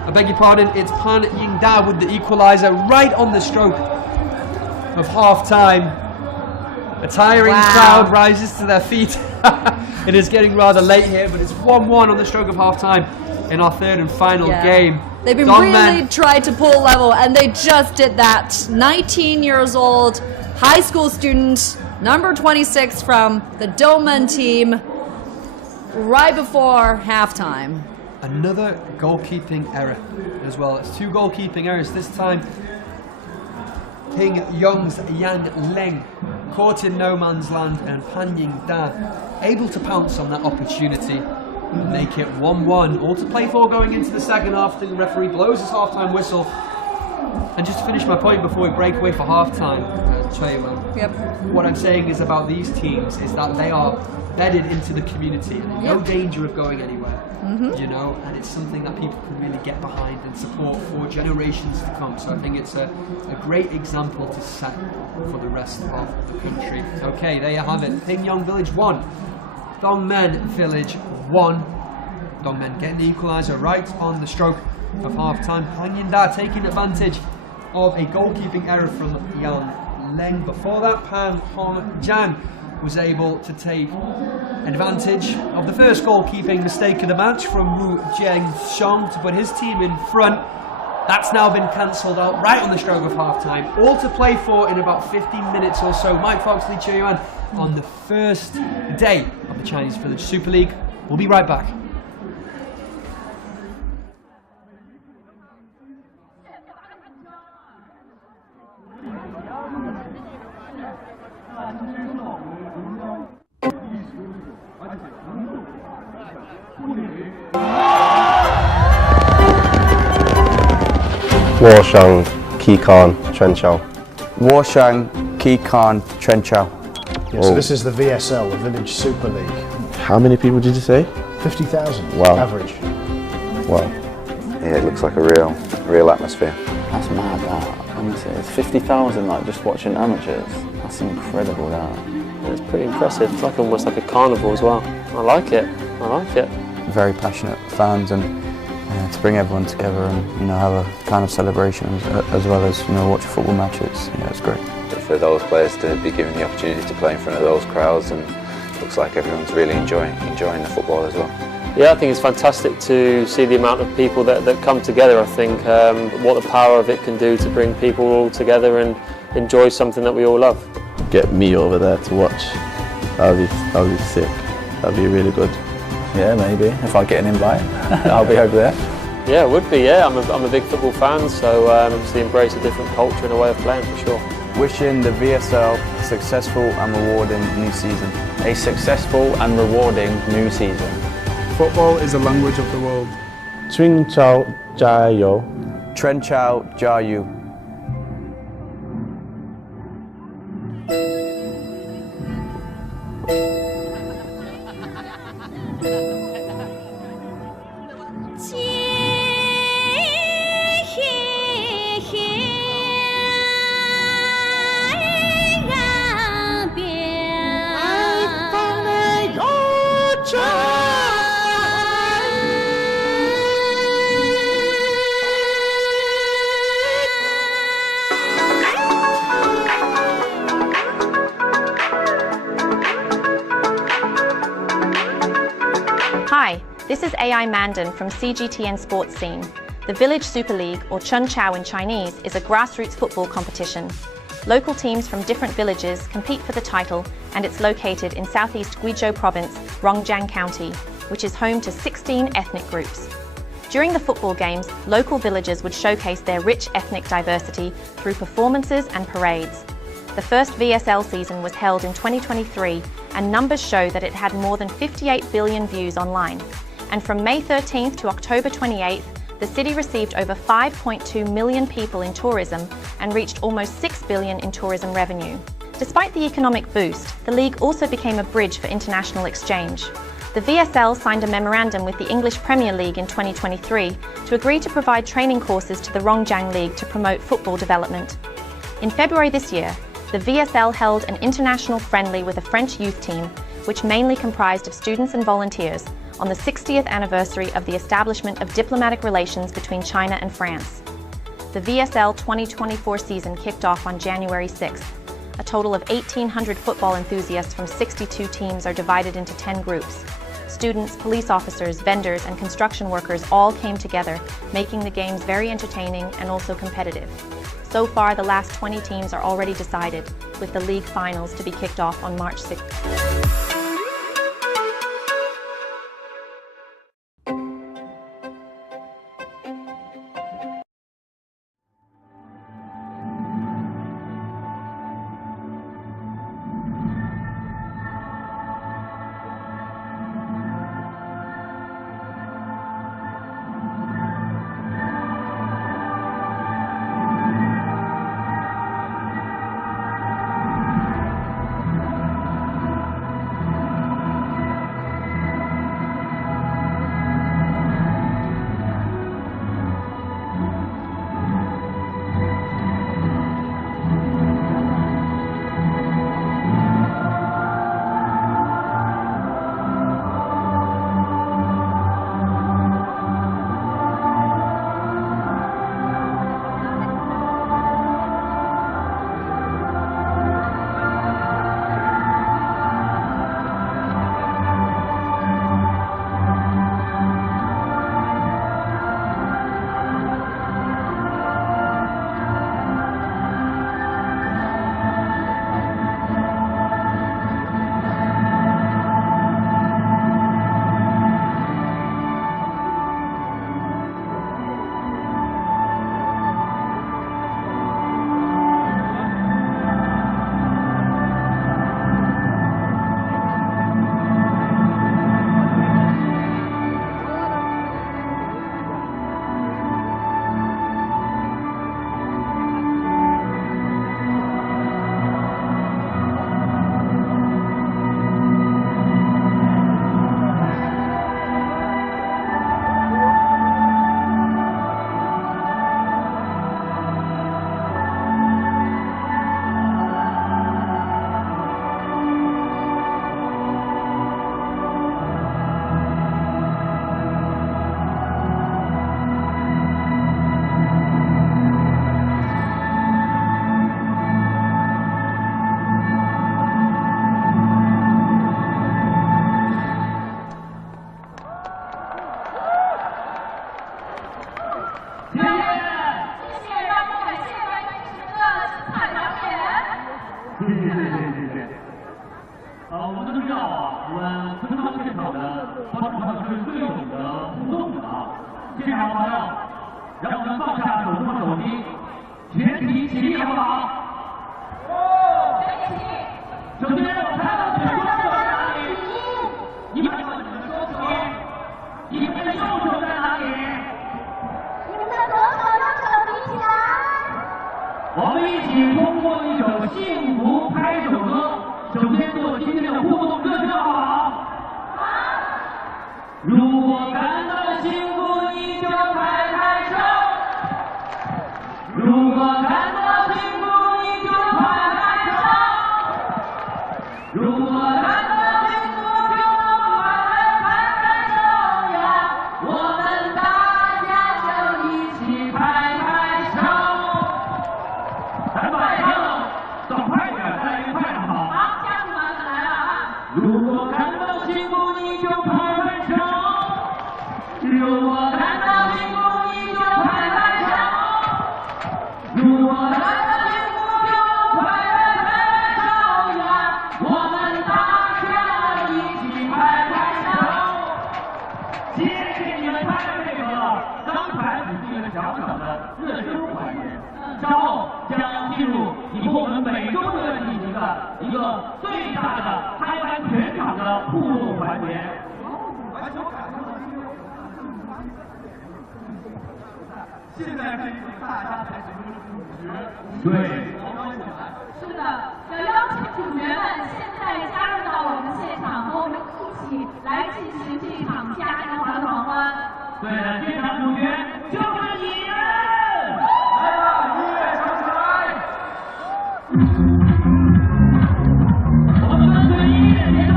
I beg your pardon, it's Pan Yingda with the equaliser right on the stroke. of half-time. A tiring crowd rises to their feet. It is getting rather late here, but it's 1-1 on the stroke of half-time in our third and final game. They've been really tried to pull level, and they just did that. 19 years old, high school student, number 26 from the Dongmen team, right before halftime. Another goalkeeping error as well. It's 2 goalkeeping errors. This time, King Yong's Yang Leng caught in no man's land, and Pan Ying Da able to pounce on that opportunity and make it 1-1. All to play for going into the second half. The referee blows his half-time whistle. And just to finish my point before we break away for half-time, what I'm saying is about these teams is that they are bedded into the community, and no danger of going anywhere. You know, and it's something that people can really get behind and support for generations to come. So I think it's a great example to set for the rest of the country. Okay, there you have it. Pingyong Village 1, Dongmen Village 1. Dongmen getting the equaliser right on the stroke of half-time. Pan Yin Da taking advantage of a goalkeeping error from Yang Leng. Before that, Pan Hong Jiang was able to take advantage of the first goalkeeping mistake of the match from Wu Jiangxiong to put his team in front. That's now been cancelled out right on the stroke of half-time. All to play for in about 15 minutes or so. Mike Fox, Lee Chiu-Yuan on the first day of the Chinese Village Super League. We'll be right back. Warshang, Kikan, Trenchao. Warshang, Kikan, Trenchao. Yeah, so this is the VSL, the Village Super League. How many people did you say? 50,000 Wow. average. Wow. Yeah, it looks like a real atmosphere. That's mad, that. Honestly, it's 50,000 like just watching amateurs. That's incredible, that. It's pretty impressive. It's like almost like a carnival as well. I like it. I like it. Very passionate fans, and to bring everyone together and have a kind of celebration as well as watch football matches. Yeah, it's great. But for those players to be given the opportunity to play in front of those crowds, and looks like everyone's really enjoying the football as well. Yeah, I think it's fantastic to see the amount of people that come together. I think what the power of it can do to bring people all together and enjoy something that we all love. Get me over there to watch. That'll be sick. That'll be really good. Yeah, maybe. If I get an invite, I'll be over there. Yeah, it would be, yeah. I'm a big football fan, so obviously embrace a different culture and a way of playing for sure. Wishing the VSL a successful and rewarding new season. A successful and rewarding new season. Football is a language of the world. Trenchao, Jiao. Trenchao, Jiao. Hi, this is AI Mandan from CGTN Sports Scene. The Village Super League, or Chunqiao in Chinese, is a grassroots football competition. Local teams from different villages compete for the title, and it's located in southeast Guizhou province, Rongjiang County, which is home to 16 ethnic groups. During the football games, local villagers would showcase their rich ethnic diversity through performances and parades. The first VSL season was held in 2023, and numbers show that it had more than 58 billion views online. And from May 13th to October 28th, the city received over 5.2 million people in tourism and reached almost 6 billion in tourism revenue. Despite the economic boost, the league also became a bridge for international exchange. The VSL signed a memorandum with the English Premier League in 2023 to agree to provide training courses to the Rongjiang League to promote football development. In February this year, the VSL held an international friendly with a French youth team, which mainly comprised of students and volunteers, on the 60th anniversary of the establishment of diplomatic relations between China and France. The VSL 2024 season kicked off on January 6th. A total of 1,800 football enthusiasts from 62 teams are divided into 10 groups. Students, police officers, vendors, and construction workers all came together, making the games very entertaining and also competitive. So far, the last 20 teams are already decided, with the league finals to be kicked off on March 6th.我们都知道啊，我们村庄现场的观众朋友是最懂得互动的啊。现场朋友，让我们放下手中的手机，全体起立好不好？全体起立。首先，我看到最光的在哪里？你们的双手，你们的右手在哪里？你们的左手用手比起来。我们一起通过一首幸福拍手歌。首先做今天的互动热身，好不好？好。如果感到幸福，你就拍拍手；如果感到幸福，你就拍拍手；如果感到幸福，就拍拍手呀！我们大家就一起拍拍手。咱们走快点，再来一个快的好。如果感到幸福，你就拍拍手；如果感到幸福，你就拍拍手；如果感到幸福，就拍拍手呀！我们大家一起拍拍手。谢谢你们参加这个，刚才只是一个小小的热身环节，稍后将进入以后我们每周都要进行的一个最大的开完全场的互动环节。现在是一种大家才是主角。对。是的，要邀请主角们现在加入到我们现场，和我们一起来进行这场嘉年华的狂欢。对了，现场主角就是你们！来吧，音乐响起来！我们跟随音乐节奏，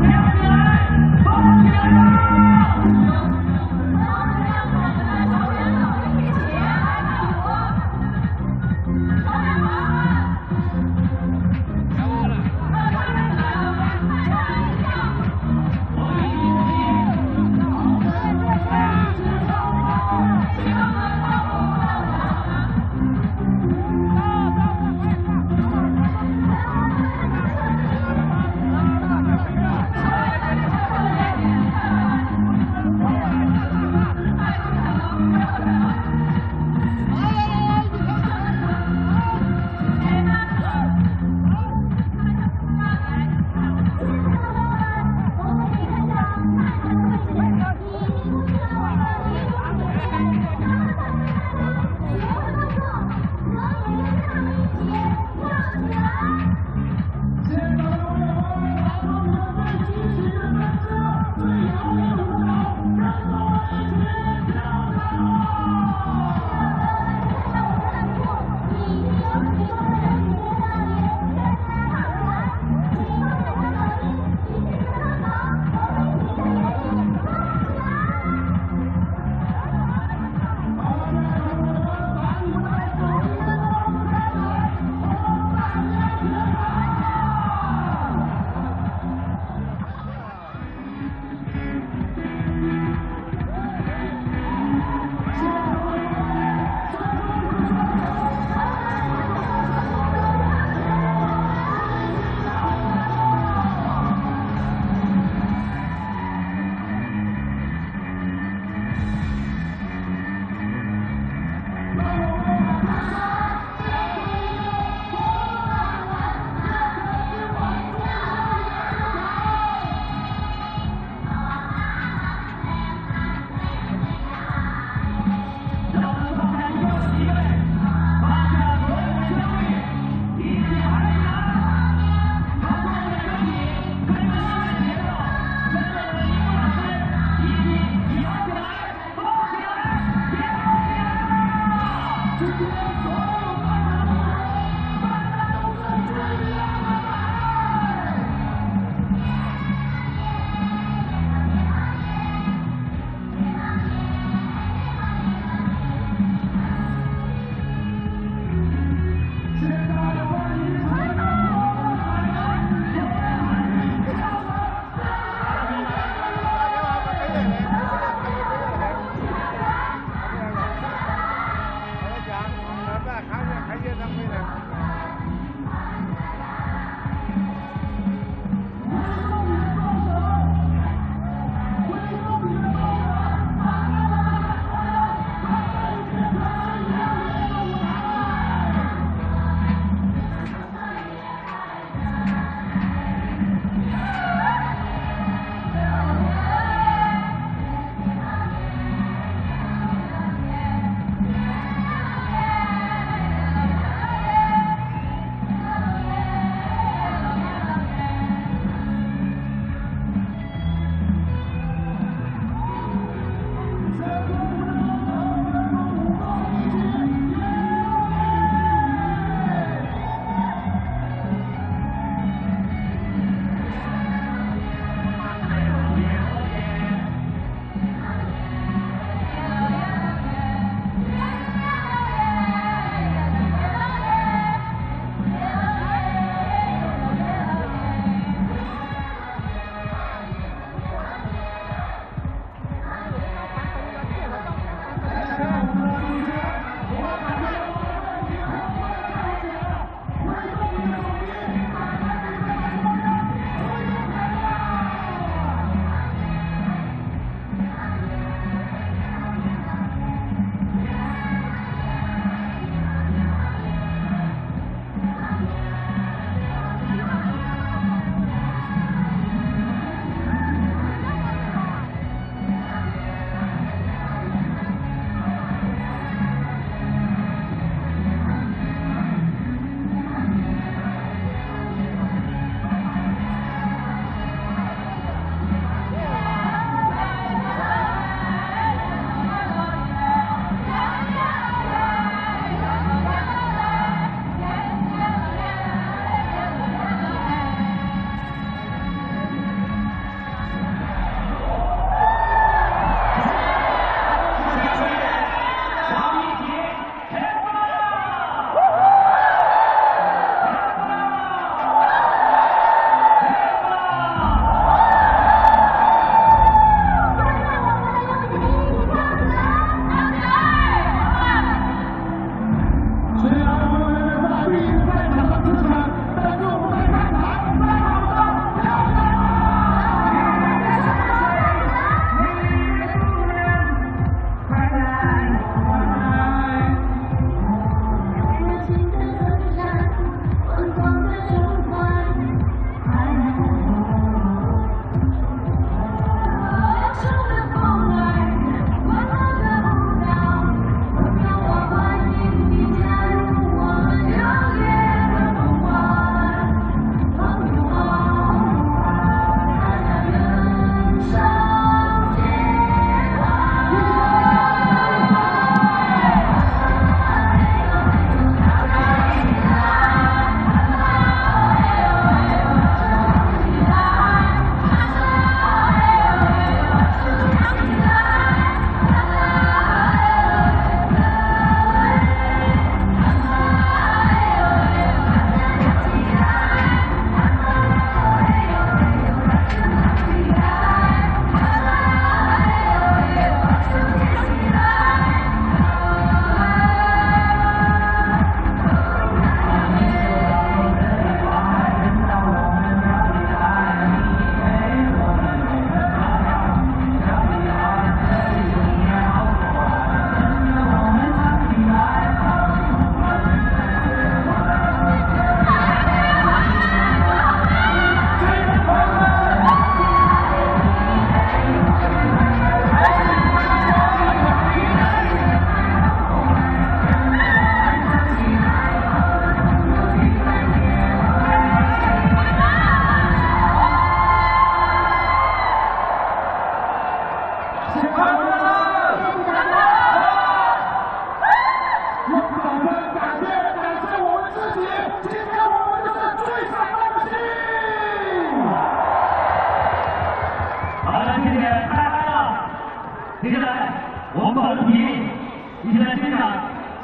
亮起来，放起来吧！让我们的小朋友一起来跳舞。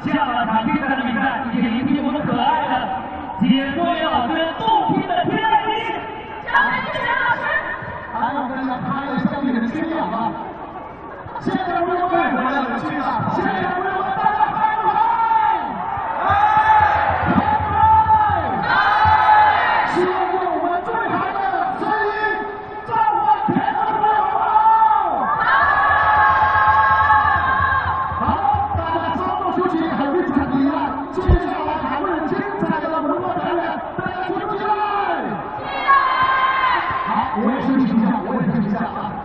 下了场精彩的比赛，一起聆听我们可爱的解说员老师动听的天籁。交给志强老师。还有跟着他的下面的军养啊！现在不用带回来的军长，现在不用大家嗨不嗨？嗨！希望用我们最嗨的声音召唤天上的朋友们！好，大家稍作休息，很厉害厉害，接下来还会有精彩的文化表演，大家期不期待？好，我也休息一下，我也休息一下啊。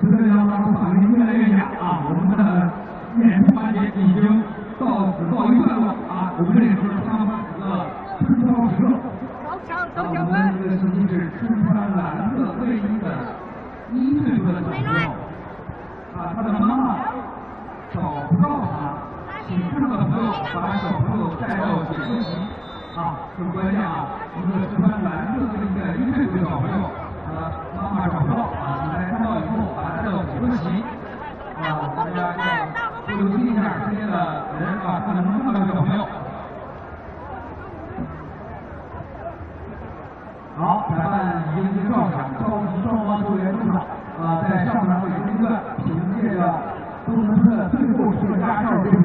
随着要让场地越来越响啊，我们的演出环节已经只告一段落啊，我们这里是他们的春招时刻。我们这个成绩是身穿蓝色卫衣的1岁多的小朋友啊，他的妈妈找不到他，请看到的朋友把小朋友带到解说席啊，很关键啊，一个身穿蓝色卫衣的1岁多的小朋友。妈妈找不到啊！你来看到以后，把他带到解说席啊，大家要多留心一下身边的人啊，看能不能看到小朋友。好，裁判已经是照场，召集双方球员出场啊，在上半场尾声阶段，凭借着东城的最后时刻压哨追平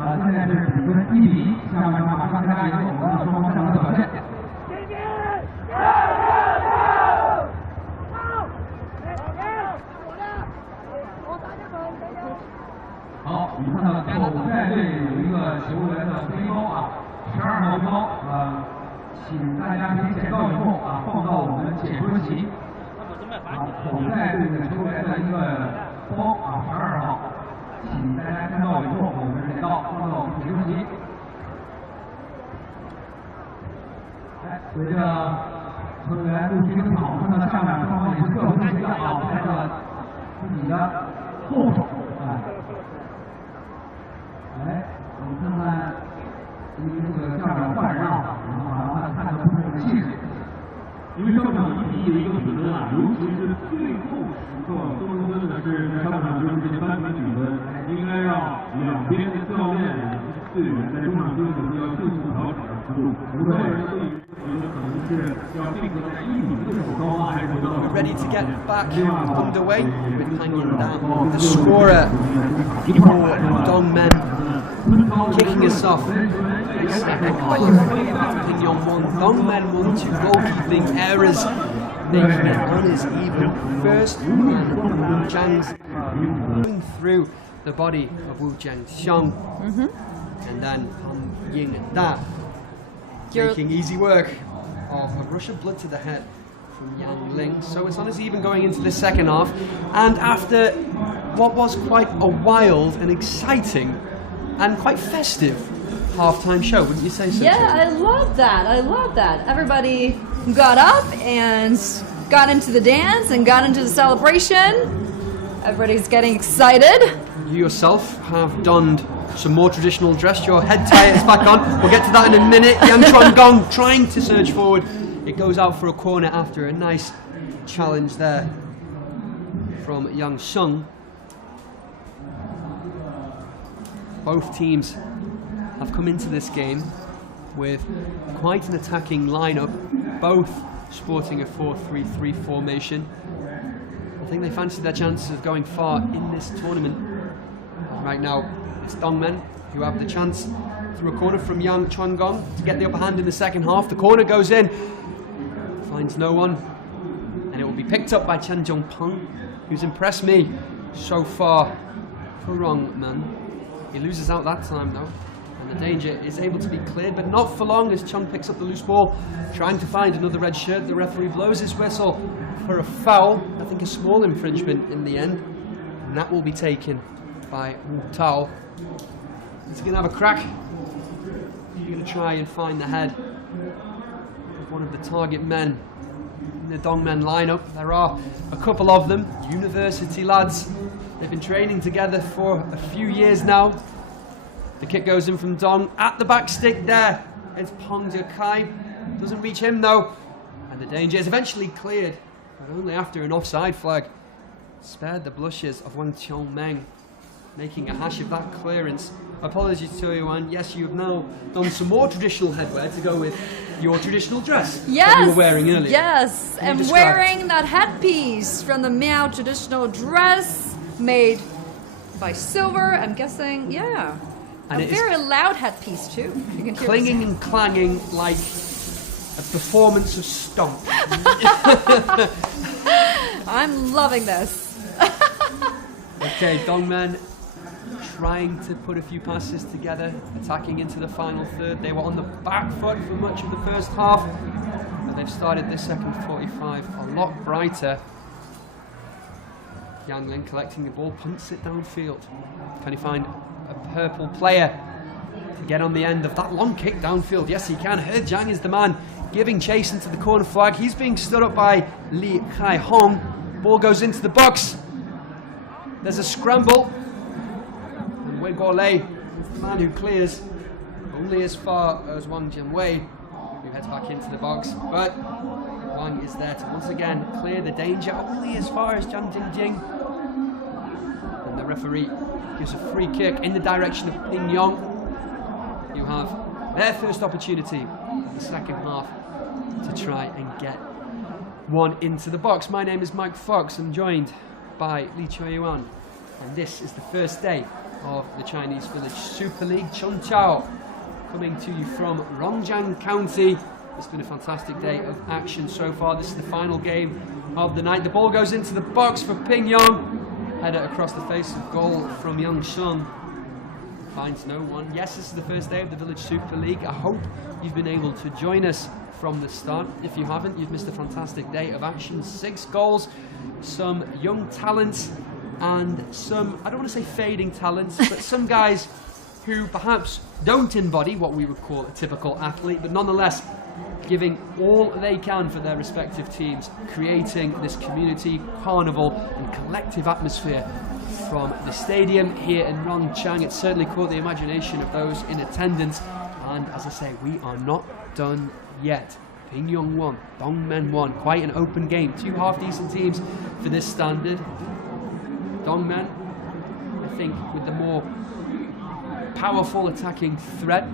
啊，现在是比分1比1，下半场马上开始我们的双方战术表现。好，你看到口袋队有一个球员的背包啊，12号背包啊，请大家可以捡到以后啊，放到我们解说席。啊，口袋队的球员的一个包啊，12号，请大家看到以后，我们捡到放到我们解说席。来，随着球员陆续登场，看到下面双方也是各回各样啊，带着自己的后手啊。来，我们看看，因为这个下场换人啊，然后让他看到不同的气势。因为上场1比1的一个比分啊，尤其是最后时刻，都真的是在上场就是这3比比分，应该让两边的教练、队员在中场休息的时候要迅速调整速度。很多人对于可能是要定格在1比1的手高啊，还是说 ready to get back underway with hanging down the scorer for Dongmen kicking us off. Ping Yong 1, Dongmen 1, 2 goalkeeping errors, making it on his even first, and Wu Zhang's going through the body of Wu Zhangxiang, and then Pang Ying Da making easy work of a rush of blood to the head from Yang Ling. So it's on his even going into the second half, and after what was quite a wild and exciting and quite festive halftime show, wouldn't you say so? Yeah, I love that. I love that. Everybody got up and got into the dance and got into the celebration. Everybody's getting excited. You yourself have donned some more traditional dress. Your head tie is back on. We'll get to that in a minute. Yang Chuan-gong trying to surge forward. It goes out for a corner after a nice challenge there from Yang Sheng. Both teams have come into this game with quite an attacking lineup, both sporting a 4-3-3 formation. I think they fancy their chances of going far in this tournament. Right now, it's Dongmen who have the chance through a corner from Yang Chuan-gong to get the upper hand in the second half. The corner goes in, finds no one, and it will be picked up by Chen Zhongpeng, who's impressed me so far for Rongmen. He loses out that time though, and the danger is able to be cleared, but not for long as Chung picks up the loose ball, trying to find another red shirt. The referee blows his whistle for a foul, I think a small infringement in the end, and that will be taken by Wu Tao. He's going to have a crack. He's going to try and find the head of one of the target men in the Dongmen lineup. There are a couple of them, university lads. They've been training together for a few years now. The kick goes in from Dong at the back stick there. It's Peng Jiakai. Doesn't reach him though. And the danger is eventually cleared, but only after an offside flag. spared the blushes of Wang Qiongmeng, making a hash of that clearance. Apologies to Yuan. Yes, you have now done some more traditional headwear to go with your traditional dress that you were wearing earlier. Yes, and wearing that headpiece from the Miao traditional dress made by silver, I'm guessing, and a very loud headpiece too. You can hear clinging and clanging like a performance of stomp. I'm loving this. Okay, Dongmen trying to put a few passes together, attacking into the final third. They were on the back foot for much of the first half, but they've started this second 45 a lot brighter. Yang Ling collecting the ball, punts it downfield. Can he find a purple player to get on the end of that long kick downfield? Yes, he can. He Jiang is the man giving chase into the corner flag. He's being stood up by Li Kai Hong. Ball goes into the box. There's a scramble. And Wei Guolei is the man who clears only as far as Wang Jianwei, who heads back into the box. But Wang is there to once again clear the danger only as far as Zhang Jingjing. And the referee gives a free kick in the direction of Ping Yong. You have their first opportunity in the second half to try and get one into the box. My name is Mike Fox. I'm joined by Li Chueyuan, and this is the first day of the Chinese Village Super League. Chun Chao coming to you from Rongjiang County. It's been a fantastic day of action so far. This is the final game of the night. The ball goes into the box for Ping Yong. Header across the face of goal from Yang Shun. Finds no one. Yes, this is the first day of the Village Super League. I hope you've been able to join us from the start. If you haven't, you've missed a fantastic day of action. 6 goals, some young talents, and some, I don't want to say fading talents, but some guys who perhaps don't embody what we would call a typical athlete, but nonetheless giving all they can for their respective teams, creating this community, carnival and collective atmosphere from the stadium here in Rongjiang. It certainly caught the imagination of those in attendance, and as I say, we are not done yet. Ping Yong won, Dongmen won. Quite an open game. 2 half-decent teams for this standard. Dongmen, I think, with the more powerful attacking threat,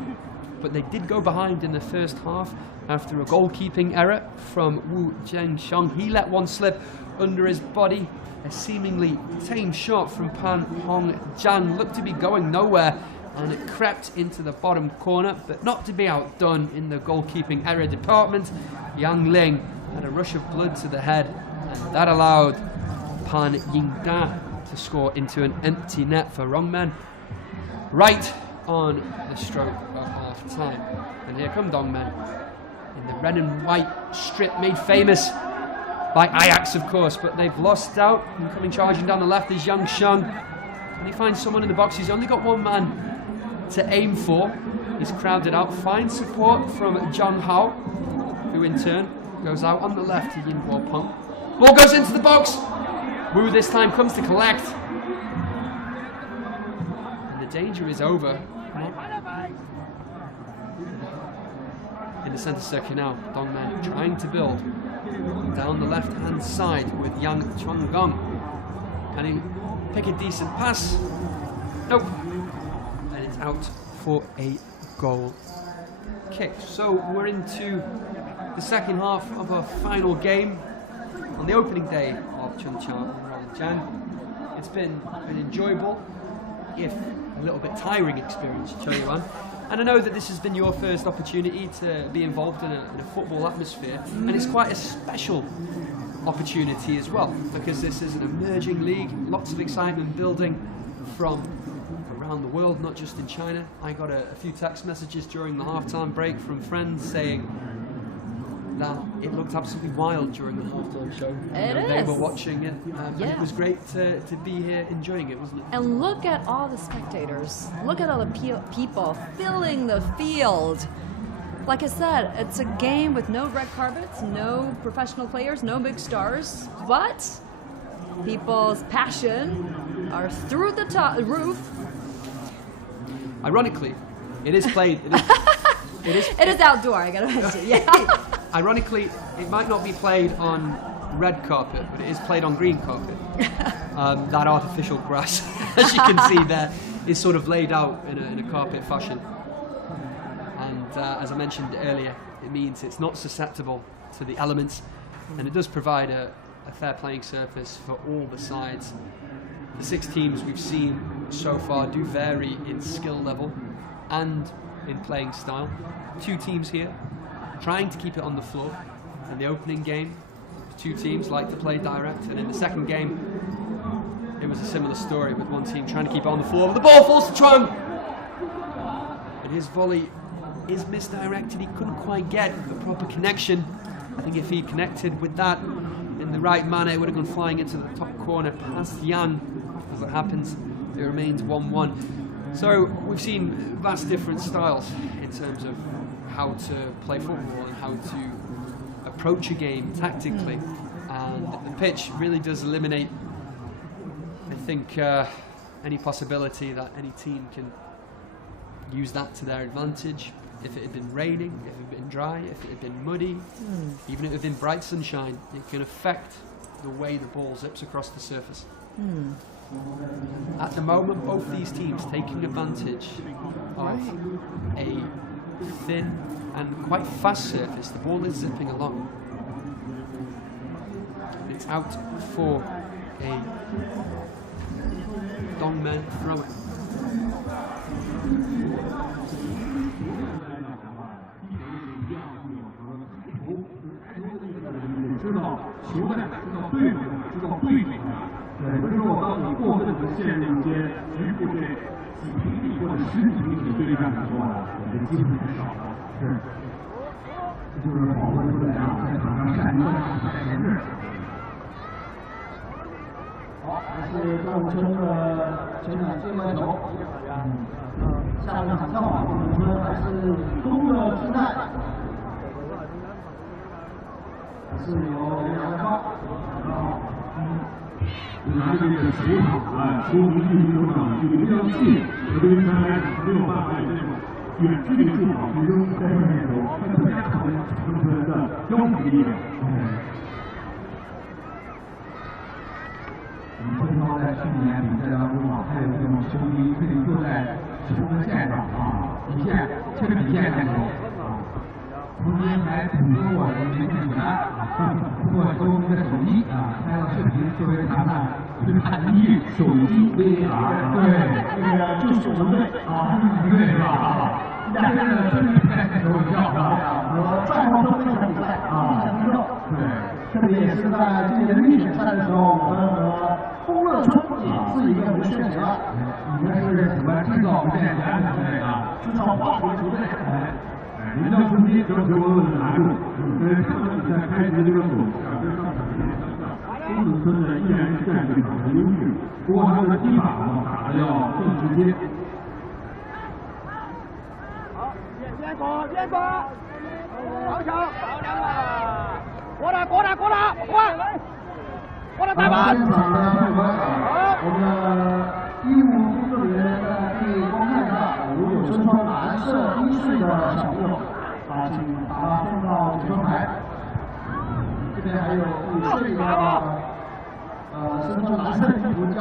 but they did go behind in the first half after a goalkeeping error from Wu Zhengsheng. He let one slip under his body. A seemingly tame shot from Pan Hong Jiang looked to be going nowhere, and it crept into the bottom corner, but not to be outdone in the goalkeeping error department. Yang Ling had a rush of blood to the head, and that allowed Pan Yingda to score into an empty net for Rongmen right on the stroke of half time. And here come Dongmen in the red and white strip made famous by Ajax, of course, but they've lost out. And coming charging down the left is Yang Sheng. And he finds someone in the box. He's only got one man to aim for. He's crowded out. Finds support from Zhang Hao, who in turn goes out on the left to Yin Guo Peng. Ball goes into the box. Wu this time comes to collect. And the danger is over. In the centre circle now, Dongmen trying to build down the left-hand side with Yang Chuanggong. Can he pick a decent pass? Nope. And it's out for a goal kick. So we're into the second half of our final game on the opening day of Chun Chao in Rongjiang. It's been an enjoyable, if a little bit tiring experience, Chueyuan. And I know that this has been your first opportunity to be involved in a football atmosphere, and it's quite a special opportunity as well, because this is an emerging league, lots of excitement building from around the world, not just in China. I got a few text messages during the halftime break from friends saying that it looked absolutely wild during the halftime show. They were watching it, and it was great to be here enjoying it, wasn't it? And look at all the spectators. Look at all the people filling the field. Like I said, it's a game with no red carpets, no professional players, no big stars, but people's passion are through the roof. Ironically, it is played. It is outdoor, I gotta mention. Yeah. Ironically, it might not be played on red carpet, but it is played on green carpet. That artificial grass, as you can see there, is sort of laid out in a carpet fashion. And as I mentioned earlier, it means it's not susceptible to the elements, and it does provide a fair playing surface for all the sides. The 6 teams we've seen so far do vary in skill level and in playing style. 2 teams here trying to keep it on the floor. In the opening game, 2 teams like to play direct, and in the second game it was a similar story with one team trying to keep it on the floor. But the ball falls to Chung, and his volley is misdirected. He couldn't quite get the proper connection. I think if he'd connected with that in the right manner, it would have gone flying into the top corner past Yan. As it happens, it remains 1-1. So we've seen vast different styles in terms of how to play football and how to approach a game tactically, and the pitch really does eliminate, I think, any possibility that any team can use that to their advantage. If it had been raining, if it had been dry, if it had been muddy, even if it had been bright sunshine, it can affect the way the ball zips across the surface. At the moment, both these teams taking advantage of a thin and quite fast surface. The ball is zipping along. It's out for a Dongmen throw-in. 知道球在，知道队伍，知道对比。有的时候，当你过分的陷入一些局部对几平米或者10几平米的对战的时候呢，你的机会是少的。是，这就是好多球员啊，在场上善于观察前置。好，还是张武春的前场接过球。下半场上啊，我们还是以攻的姿态。 是由杨芳，拿着这个球场啊，球迷距离球场距离非常近，和对方来讲没有办法以这种远距离助跑去扔三分球，他特别考验球员的腰体力量。我们春超在去年比赛当中啊，还有这种球迷可以坐在球的线上啊，底线贴着底线看球啊。 曾经还捕捉过一些简单通过收你的手机啊，拍了视频作为谈判依据手机 VAR， 对，这个就是我们队啊，就是你们队是吧？两个人的身体在手一笑是吧？和战况中的比赛啊，听众，对，特别也是在今年的预选赛的时候，我们和丰乐春也是一个我们宣传，你们是什么制造不见家的队啊，制造化学球队。 人家冲击将球拿住，在上场比赛开局这个走势，跟上场比赛相像，丰子村呢依然是占据场的优势，不过他们的踢法呢打得要更直接。好，边走边走，好球，好两个，过来过来过来，换，过来打吧。现场的判官啊，我们医务工作人员在可以观看到，如有身穿蓝色衣饰的小朋友，啊，请把他送到主球台。这边还有这个身穿蓝色衣服叫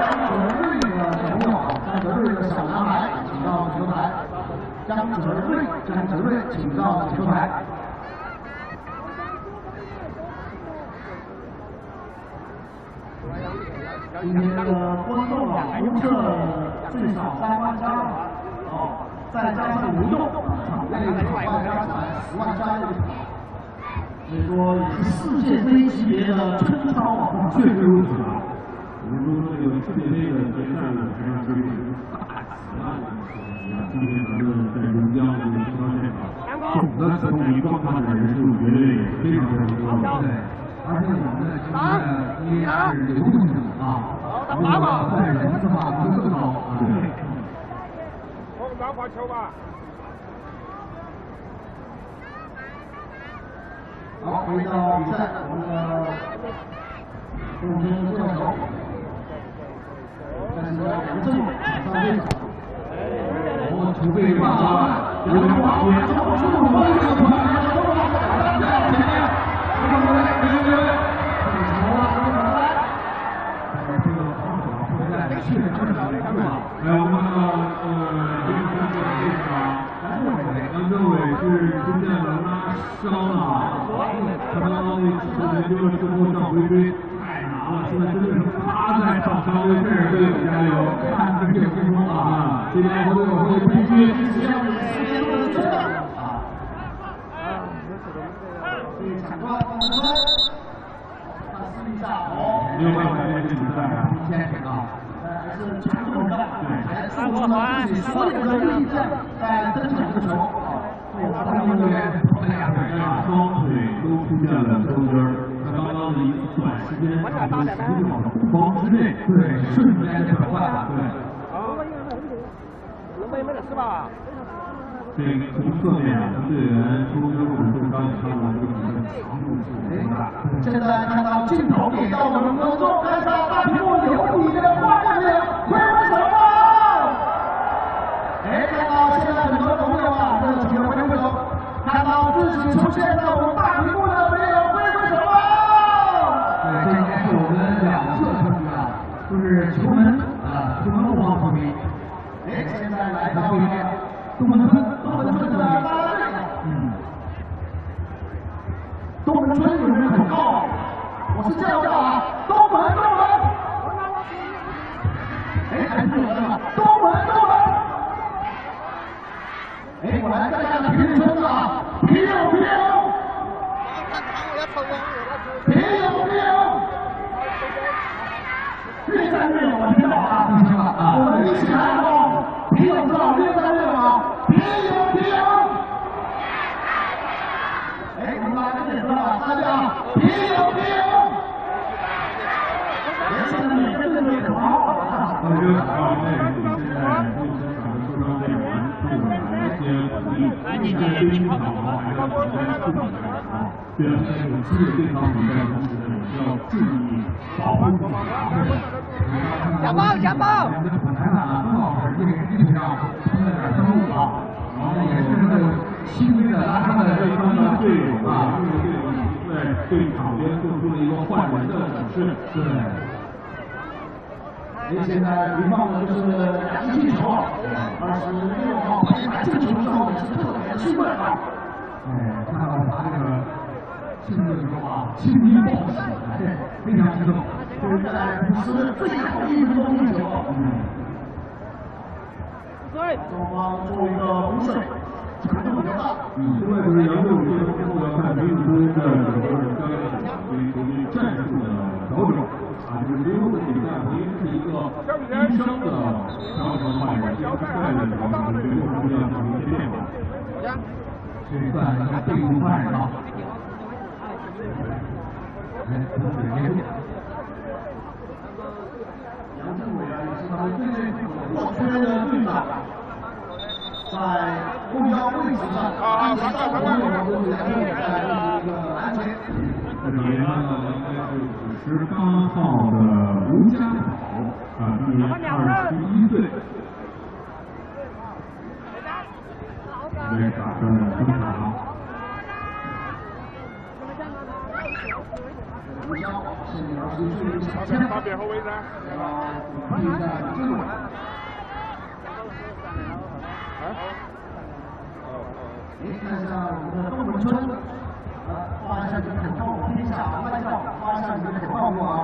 张哲瑞的小朋友啊，张哲瑞的小男孩，请到主球台。张哲瑞，请到主球台。 今天的观众啊，公测最少3万张哦，再加上流动，场内场外加起来10万张一场，所以说也是世界杯级别的春超啊，确实如此啊。我们说这个世界杯的决赛呢，实际上是大词啊，今天咱们在龙江这个春超现场，总的球迷观看的人数绝对也是非常非常多的。 而且我们的球迷呢，因为是流动性啊，如果在人的话会更高啊。对。我们拿把球吧。好，回到比赛，我们的中间接到球，但是吴正上这一场，我储备棒啊，有点往前，谢谢他们的鼓掌。来，我们看到这个队长杨政委是出现了拉伤了，他刚刚那之前丢了之后上回追太难了，现在真的是他在场上为这支队友加油，看这个进攻啊，这边和队友会必须支持。没有办法，这个比赛今天还是强度很高，还付出了自己所有的力量在争抢这个球。他们运动员双腿都出现了抽筋儿，在刚刚的一个短时间10秒钟之内，对，瞬间的转换，对。没得事吧？这个从侧面啊，队员抽筋或者受伤，也看到这个比赛的强度是多大。现在看到镜头给到我们观众，看到大屏幕有你的花样脸，挥挥手吧！哎，看到现在很多朋友啊，热情的挥挥手，看到自己出现在我们大屏幕的朋友，挥挥手吧！对，这应该是我们两侧球迷啊，就是球门球门后方球迷。哎，现在来到一个东门村的啦啦队，东门村有人口号，我是这样叫啊，东门。哎，还是有人啊，东门。哎，我来再看看评论村啊，评。越战越勇，听好了，同学们啊，我们一起来哦，评勇知道越战越勇，评勇。哎，我们来跟点知道吧，大家评勇。现在每个人都有口号啊。这个口号内容比现在目前场的受伤队员对我们来一些鼓励，现在对于场好还要提升处理来啊。对啊，现在有激烈对抗比赛的同时呢，也要注意保护自己的。加爆！本来呢，正好是这个基本上出了点失误啊，然后也是轻微的拉伤了对方的队友啊，因为队友在对场边做出了一个换人的指示。对。现在回放的就是杨进球，26号拍打这个球之后也是特别兴奋啊！哎，看到他这个庆祝的时候啊，青筋暴起，非常激动。现在补时最后1分钟进球，双方做一个补水，强度比较大。另外就是杨政委这个之后要看刘宇敦的整个的教练组对于球队战术的调整啊，就是刘的比赛唯一是一个医生的调整换人，比赛的调整，对刘是要进行一些变化。这算一个被动换人啊。杨政委啊，也是他们最火缺的队长，在后腰位置上，一直到所有都是杨政委在进行一个安全。这里呢，应该是58号的吴家宝啊，今年21岁。这打算登场。吴家宝是22岁小将，打边后卫噻。可以在杨政委。看一下我们的东门村，发一下你的口号，我听一下外教发一下你的口号给我啊。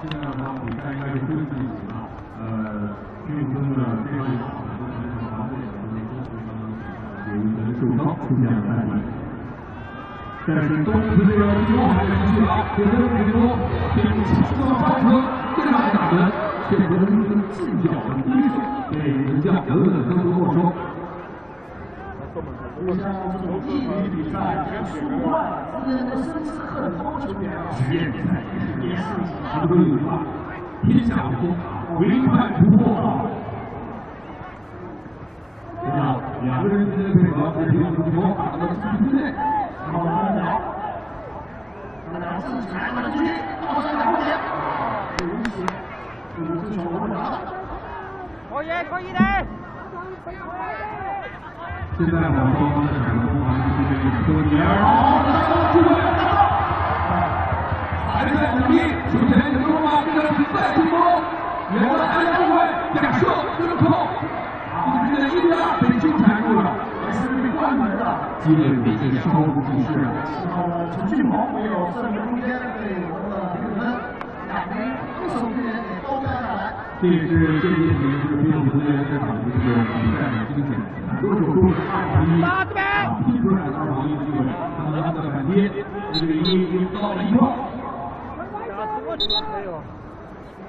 现在呢，比赛应该是恢复进行了。运动中的这样一个好的防护，有一人受伤出现了暂停。但是东门这个进攻还在继续啊，这个进攻偏强的传球，这样打门，选择了一个近角的低射，被门将稳稳的将球没收。就像这种业余比赛，输坏之间的甚至很多球员啊，职业比赛也是常说一句话，天下为公，唯快不破啊。两个人之间的配合，这平球打到了禁区内，然后单脚，自己来了进去，到上两点，有威胁，这球我们拿的，可以的。现在我们双方的场上攻防是这个科尼尔，好，机会，来自奥地利，首先有中华这个比赛进攻，有了安全位，假设这个扣，啊，这个1-2被精彩住了，还是被关门的，激烈比这稍不济事啊。陈俊鹏没有射门空间，被我们的评分2名不守队员给包夹下来。这也是这一题这个辩护队员这场这个比赛的经典，很多手中2-1啊，拼出来的2-1机会，刚刚的反击1-1已经到了1号。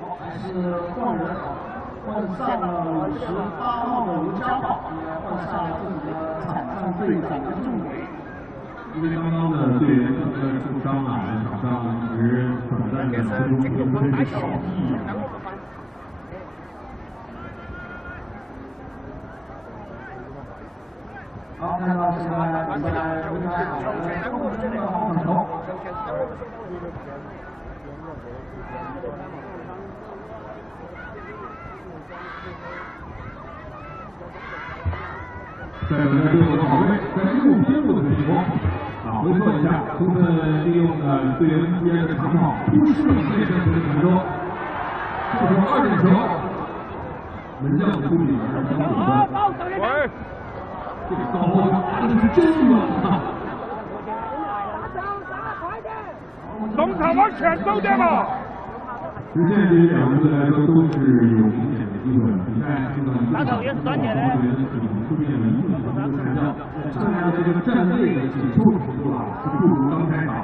好，还是换人啊，换上了58号的刘家宝，也换上了自己的场上队长的仲伟。因为刚刚的队员受伤了，场上一直短暂的分钟不是少踢。好，看到现在比赛舞台好的中间的后场球。在我们的队伍的跑位，在右边路的进攻，啊，回撤一下，充分利用了队员之间的长跑，突出了内线的传中，这是2点球，门将的处理还是相当果断。这个高抛打的是真远啊！中场往前走点嘛！实现对于2个队来说都是有明显的机会。比赛进到一个场，队员可能出现了一定程度的下降，现在这个站位的紧凑程度啊是不如刚开场。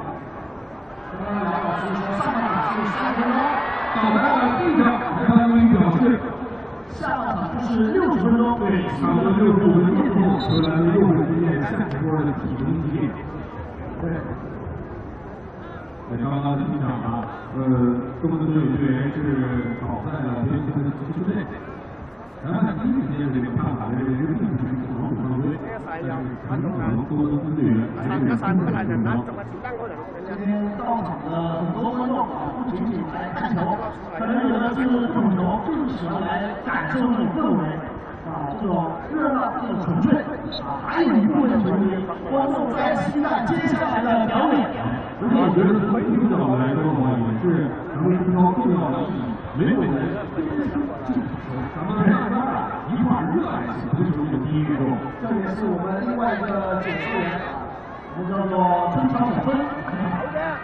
刚刚梁老师说上半场是30分钟，倒在了地上，裁判予以表示。下半场就是60分钟，对，差不多65分钟之后，荷兰又会出现下一波的体能激烈。对。在刚刚的进场啊，中国队有队员是倒在了边线的禁区内。裁判第一时间这个判罚的这个并不是防守犯规，但是全场沟通跟队员还是充分紧张。今天到场的很多观众啊，不仅仅来看球，可能有的是不懂球，就是喜欢来感受这种氛围啊，这种热闹，这种纯粹啊。还有一部分球迷观众在期待接下来的表演。而且我觉得从这个角度来说的话，也是咱们中超重要的意义。没有人非常进球，咱们大家一块热爱足球的第一运动。这也是我们另外一个解说员啊。我们叫做春潮小分，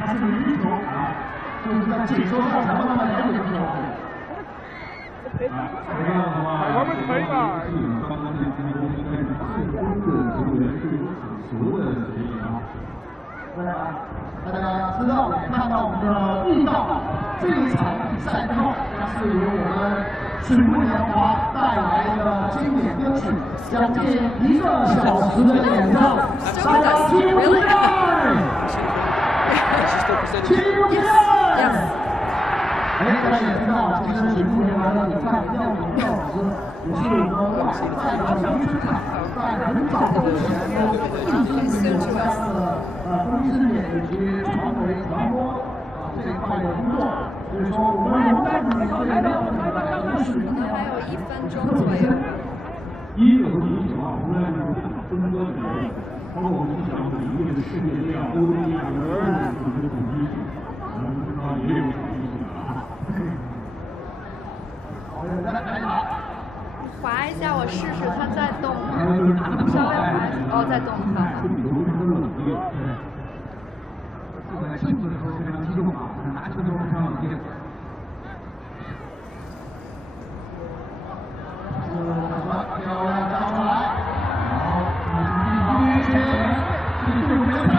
他是女球啊，就是在解说上才慢慢了解足球。我们可以吧？刚刚这个进攻应该是进攻的球员是有死球的嫌疑啊。对啊，大家知道也看到我们的预告，这一场比赛之后将是由我们水木年华带来的经典歌曲，将近1个小时的演唱，大家期不期待？期不期待？大家也知道，其实水木年华的主唱廖老师也是我们外在的杨春场，在很早之前都一直有这样的公益事业以及传媒传播这一块的工作。所以说，我们有在你们的料理的水木年华还有1分钟左右。一个和足球啊，从来就是分割的，包括我们讲的一个世界杯啊、欧洲杯啊，都是统一性，咱们中超也有统一性啊。好，我们再来打。滑一下，我试试，它在动，稍微滑，哦，在动，好。在胜负的时候非常激动啊，拿球的时候非常冷静。漂亮打出来，好，第一球，第6球，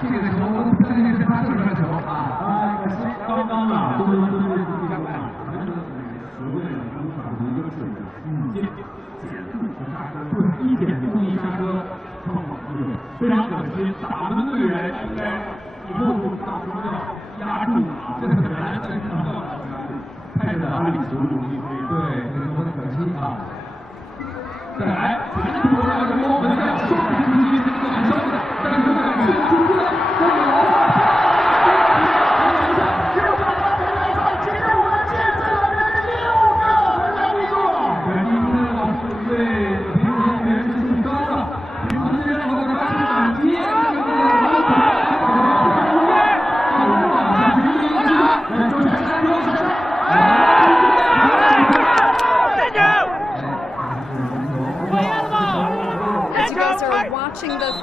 这个球肯定是他射出来的球啊！可惜刚刚啊，中国队的第3场完成了所谓的中场的一个水平减速和刹车，就是1点注意刹车，非常可惜，打门队员应该以后大球要压住，这很难，这很难，太难了，球容易飞，对，这个很可惜啊！再来，全球的成功，门将双手出击，这个很伤的，但是进出界，加油！对，平时人是受伤的，平时人我给他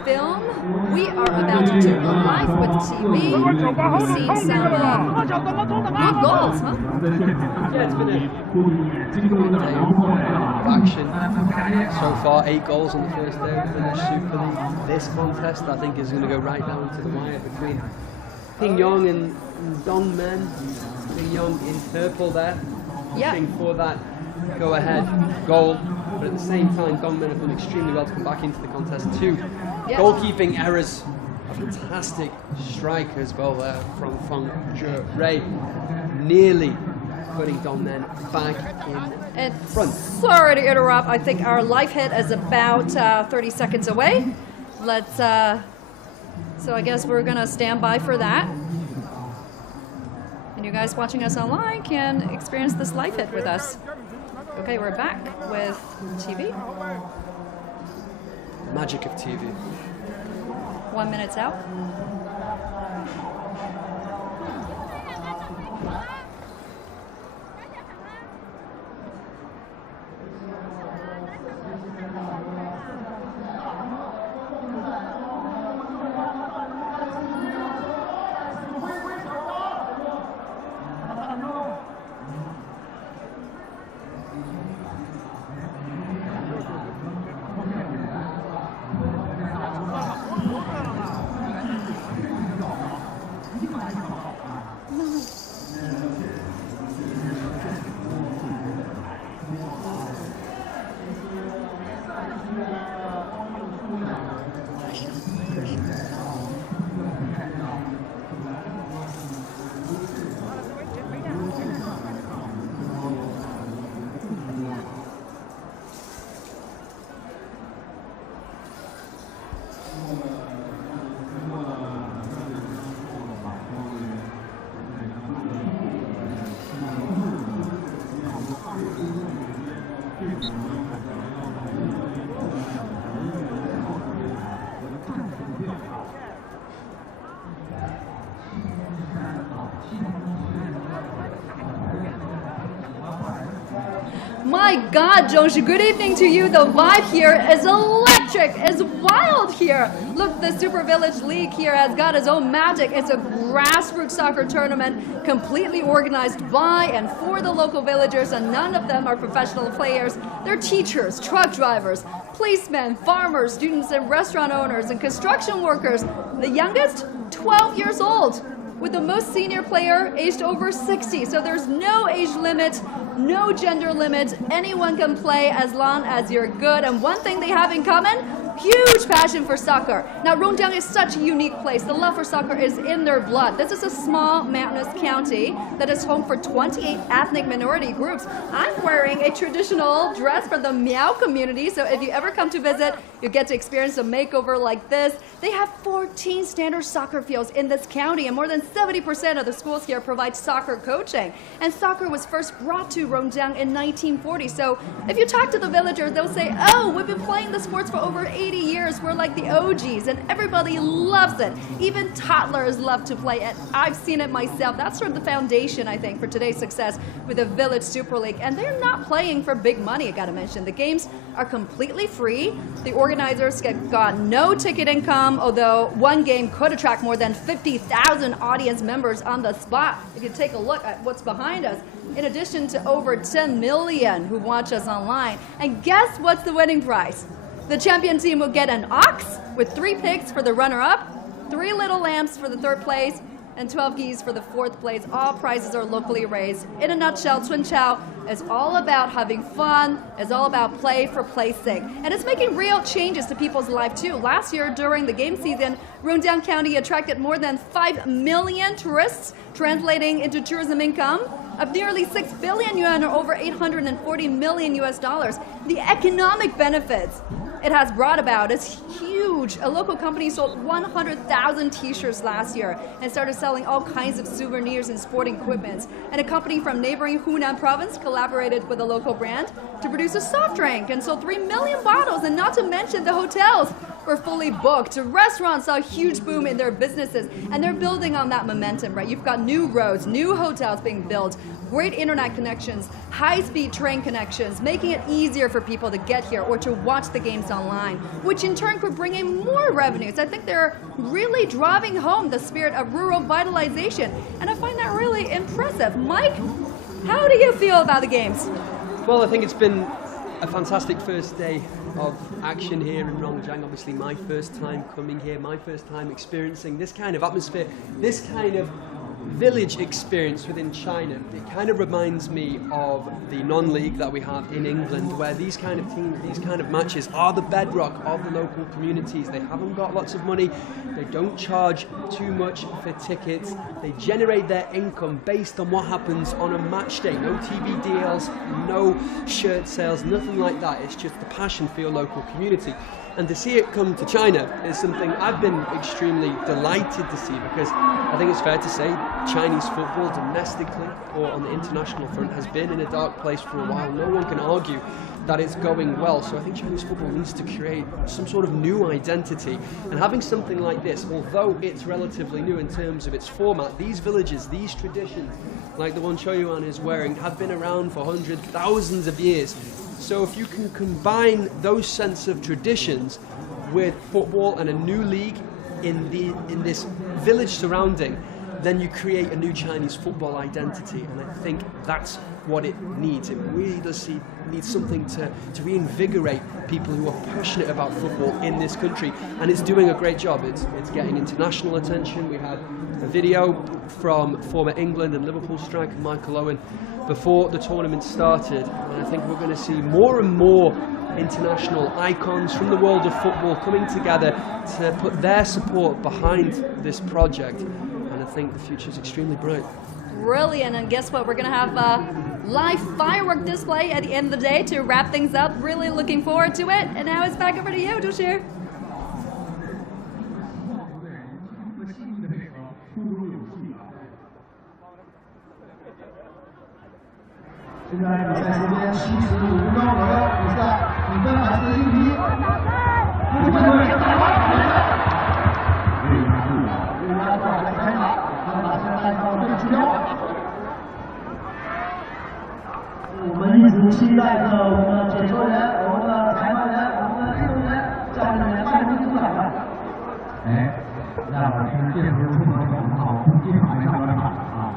film. We are about to do a live with TV. We've seen some good goals, huh? Yeah, it's been a day of action so far. 8 goals on the first day of the Village Super League. This contest, I think, is going to go right down to the wire between Ping Yong and Dongmen. Ping Yong in purple there, pushing for that go-ahead goal. But at the same time, Dongmen have done extremely well to come back into the contest. 2 goalkeeping errors. A fantastic strike as well there from Feng Zhe-Ray, nearly putting Dongmen back in front. Sorry to interrupt. I think our live hit is about 30 seconds away. Let's. So I guess we're gonna stand by for that. And you guys watching us online can experience this live hit with us. Okay, we're back with TV. Magic of TV. 1 minute's out. My God, Zhongshi, good evening to you. The vibe here is electric, is wild here. Look, the Super Village League here has got its own magic. It's a grassroots soccer tournament completely organized by and for the local villagers, and none of them are professional players. They're teachers, truck drivers, policemen, farmers, students and restaurant owners, and construction workers. The youngest, 12 years old, with the most senior player aged over 60. So there's no age limit, no gender limit. Anyone can play as long as you're good. And one thing they have in common, huge passion for soccer. Now, Rongjiang is such a unique place. The love for soccer is in their blood. This is a small mountainous county that is home for 28 ethnic minority groups. I'm wearing a traditional dress from the Miao community, so if you ever come to visit, you get to experience a makeover like this. They have 14 standard soccer fields in this county, and more than 70% of the schools here provide soccer coaching. And soccer was first brought to Rongjiang in 1940. So if you talk to the villagers, they'll say, oh, we've been playing the sports for over 80 years. We're like the OGs, and everybody loves it. Even toddlers love to play it. I've seen it myself. That's sort of the foundation, I think, for today's success with the Village Super League. And they're not playing for big money, I gotta mention. The games are completely free. The organizers got no ticket income, although one game could attract more than 50,000 audience members on the spot. If you take a look at what's behind us, in addition to over 10 million who watch us online. And guess what's the winning prize? The champion team will get an ox with 3 pigs for the runner-up, 3 little lambs for the 3rd place, and 12 geese for the 4th place. All prizes are locally raised. In a nutshell, Chunqiao is all about having fun, it's all about play for play's sake. And it's making real changes to people's life too. Last year, during the game season, Rongjiang County attracted more than 5 million tourists, translating into tourism income of nearly 6 billion yuan, or over 840 million US dollars. The economic benefits it has brought about is huge. A local company sold 100,000 t-shirts last year and started selling all kinds of souvenirs and sporting equipment. And a company from neighboring Hunan province collaborated with a local brand to produce a soft drink and sold 3 million bottles. And not to mention the hotels. were fully booked. Restaurants saw a huge boom in their businesses, and they're building on that momentum, right? You've got new roads, new hotels being built, great internet connections, high-speed train connections, making it easier for people to get here or to watch the games online, which in turn could bring in more revenues. I think they're really driving home the spirit of rural vitalization, and I find that really impressive. Mike, how do you feel about the games? Well, I think it's been a fantastic first day of action here in Rongjiang. Obviously my first time coming here, my first time experiencing this kind of atmosphere, this kind of village experience within China. It kind of reminds me of the non-league that we have in England, where these kind of teams, these kind of matches are the bedrock of the local communities. They haven't got lots of money, they don't charge too much for tickets, they generate their income based on what happens on a match day. No TV deals, no shirt sales, nothing like that. It's just the passion for your local community. And to see it come to China is something I've been extremely delighted to see, because I think it's fair to say Chinese football domestically or on the international front has been in a dark place for a while. No one can argue that it's going well. So I think Chinese football needs to create some sort of new identity. And having something like this, although it's relatively new in terms of its format, these villages, these traditions, like the one Choyuan is wearing, have been around for hundreds, thousands of years. So if you can combine those sense of traditions with football and a new league in this village surrounding, then you create a new Chinese football identity, and I think that's what it needs. It really does need something to reinvigorate people who are passionate about football in this country, and it's doing a great job. It's getting international attention. We had a video from former England and Liverpool striker Michael Owen before the tournament started, and I think we're going to see more and more international icons from the world of football coming together to put their support behind this project, and I think the future is extremely bright. Brilliant, and guess what? We're going to have a live firework display at the end of the day to wrap things up. Really looking forward to it, and now it's back over to you, Zhuxi. 现在比赛时间75分钟左右，比赛比分还是1比1。日本队打完，为拉挂来开场，他马上按照这个指标。我们一直期待着我们的解说员、我们的裁判员、我们的运动员、教练员迈出出场的。哎，那我是这时候出门很好，从机场上了场啊。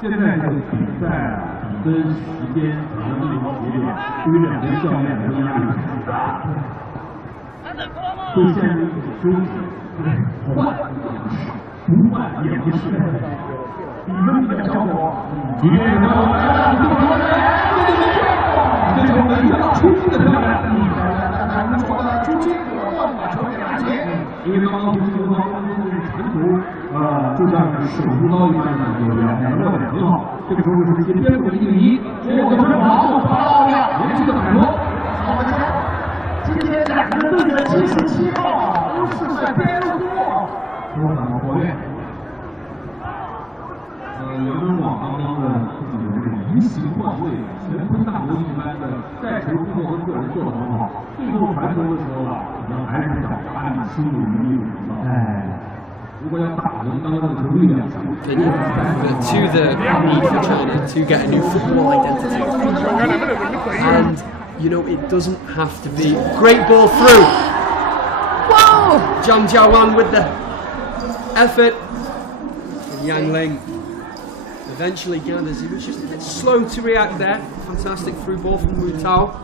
现在这个比赛。 跟时间可能有点，对于两位教练来说压力很大，会陷入一种纠结，换不换也不是，你们比较效果，你这个这是我们遇到出击的漂亮，还不错的出击，换把球给拿起，因为刚刚这个方面是长途，就像是手术刀一般的，有两个点很好。 这个时候是先边路的1比1，结果是好，漂亮，连续的摆脱。好，我们今天两个人对决77号都是在边路过，都很活跃。杨文广刚刚的有这个移形换位、旋风大魔一般的带球动作和个人做得很好，最后传球的时候啊，可能还是想把你心里迷路，哎。 To the need for China to get a new football identity. And, you know, it doesn't have to be... Great ball through! Whoa! Zhang Jiawan with the effort. And Yang Ling eventually gathers. He was just a bit slow to react there. Fantastic through ball from Wu Tao.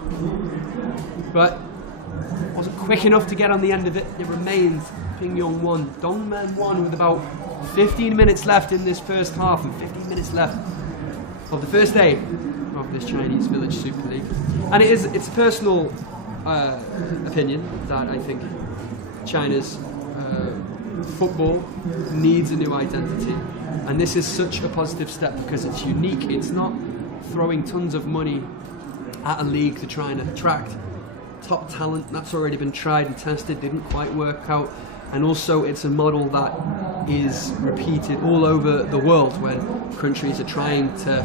But wasn't quick enough to get on the end of it. It remains Pingyong 1, Dongmen 1 with about 15 minutes left in this first half and 15 minutes left of the first day of this Chinese Village Super League. And it's a personal opinion that I think China's football needs a new identity, and this is such a positive step because it's unique. It's not throwing tons of money at a league to try and attract top talent. That's already been tried and tested, didn't quite work out. And also it's a model that is repeated all over the world when countries are trying to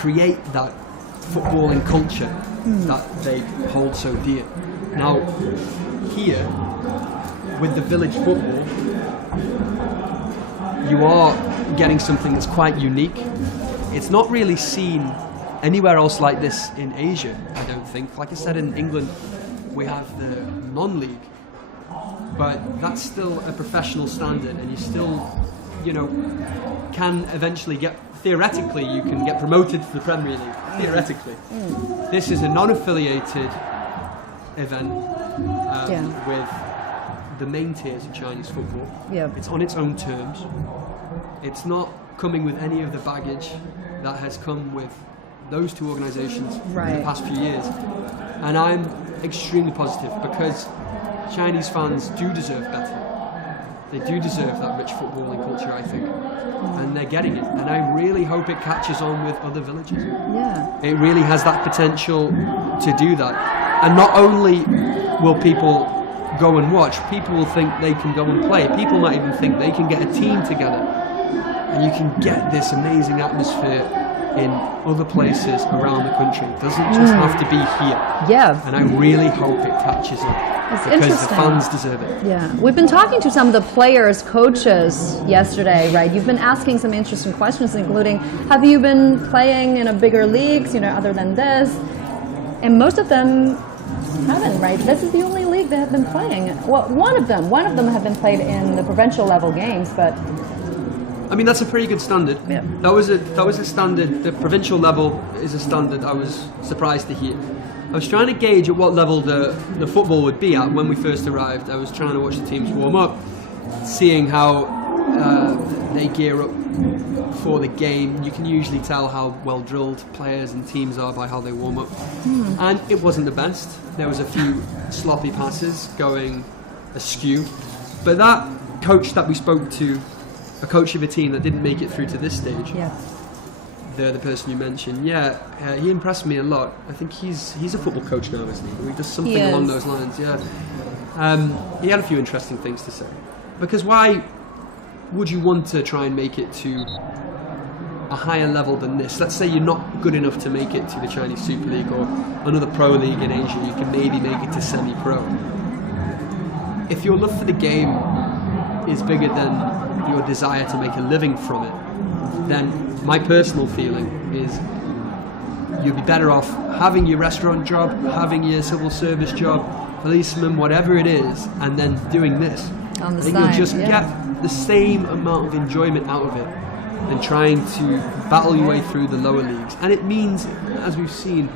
create that footballing culture that they hold so dear. Now, here with the village football, you are getting something that's quite unique. It's not really seen anywhere else like this in Asia, I don't think. Like I said, in England, we have the non-league, but that's still a professional standard, and you still, you know, can eventually get, theoretically, you can get promoted to the Premier League, theoretically. This is a non-affiliated event with the main tiers of Chinese football. It's on its own terms. It's not coming with any of the baggage that has come with those two organisations in the past few years. And I'm extremely positive because Chinese fans do deserve better. They do deserve that rich footballing culture, I think. And they're getting it. And I really hope it catches on with other villages. It really has that potential to do that. And not only will people go and watch, people will think they can go and play. People might even think they can get a team together. And you can get this amazing atmosphere in other places around the country. It doesn't just have to be here. And I really hope it catches on because the fans deserve it. We've been talking to some of the players, coaches yesterday, right? You've been asking some interesting questions, including, have you been playing in a bigger leagues, you know, other than this? And most of them haven't, right? This is the only league they have been playing. Well, one of them have been played in the provincial level games, but I mean, that's a pretty good standard. That was a standard. The provincial level is a standard I was surprised to hear. I was trying to gauge at what level the football would be at when we first arrived. I was trying to watch the teams warm up, seeing how they gear up for the game. You can usually tell how well drilled players and teams are by how they warm up. And it wasn't the best. There was a few sloppy passes going askew. But that coach that we spoke to, a coach of a team that didn't make it through to this stage, the person you mentioned, he impressed me a lot. I think he's a football coach now, isn't he? He does something along those lines, he had a few interesting things to say. Because why would you want to try and make it to a higher level than this? Let's say you're not good enough to make it to the Chinese Super League or another pro league in Asia, you can maybe make it to semi-pro. If your love for the game is bigger than your desire to make a living from it, then my personal feeling is you'd be better off having your restaurant job, having your civil service job, policeman, whatever it is, and then doing this. On the side, you'll just get the same amount of enjoyment out of it than trying to battle your way through the lower leagues. And it means, as we've seen,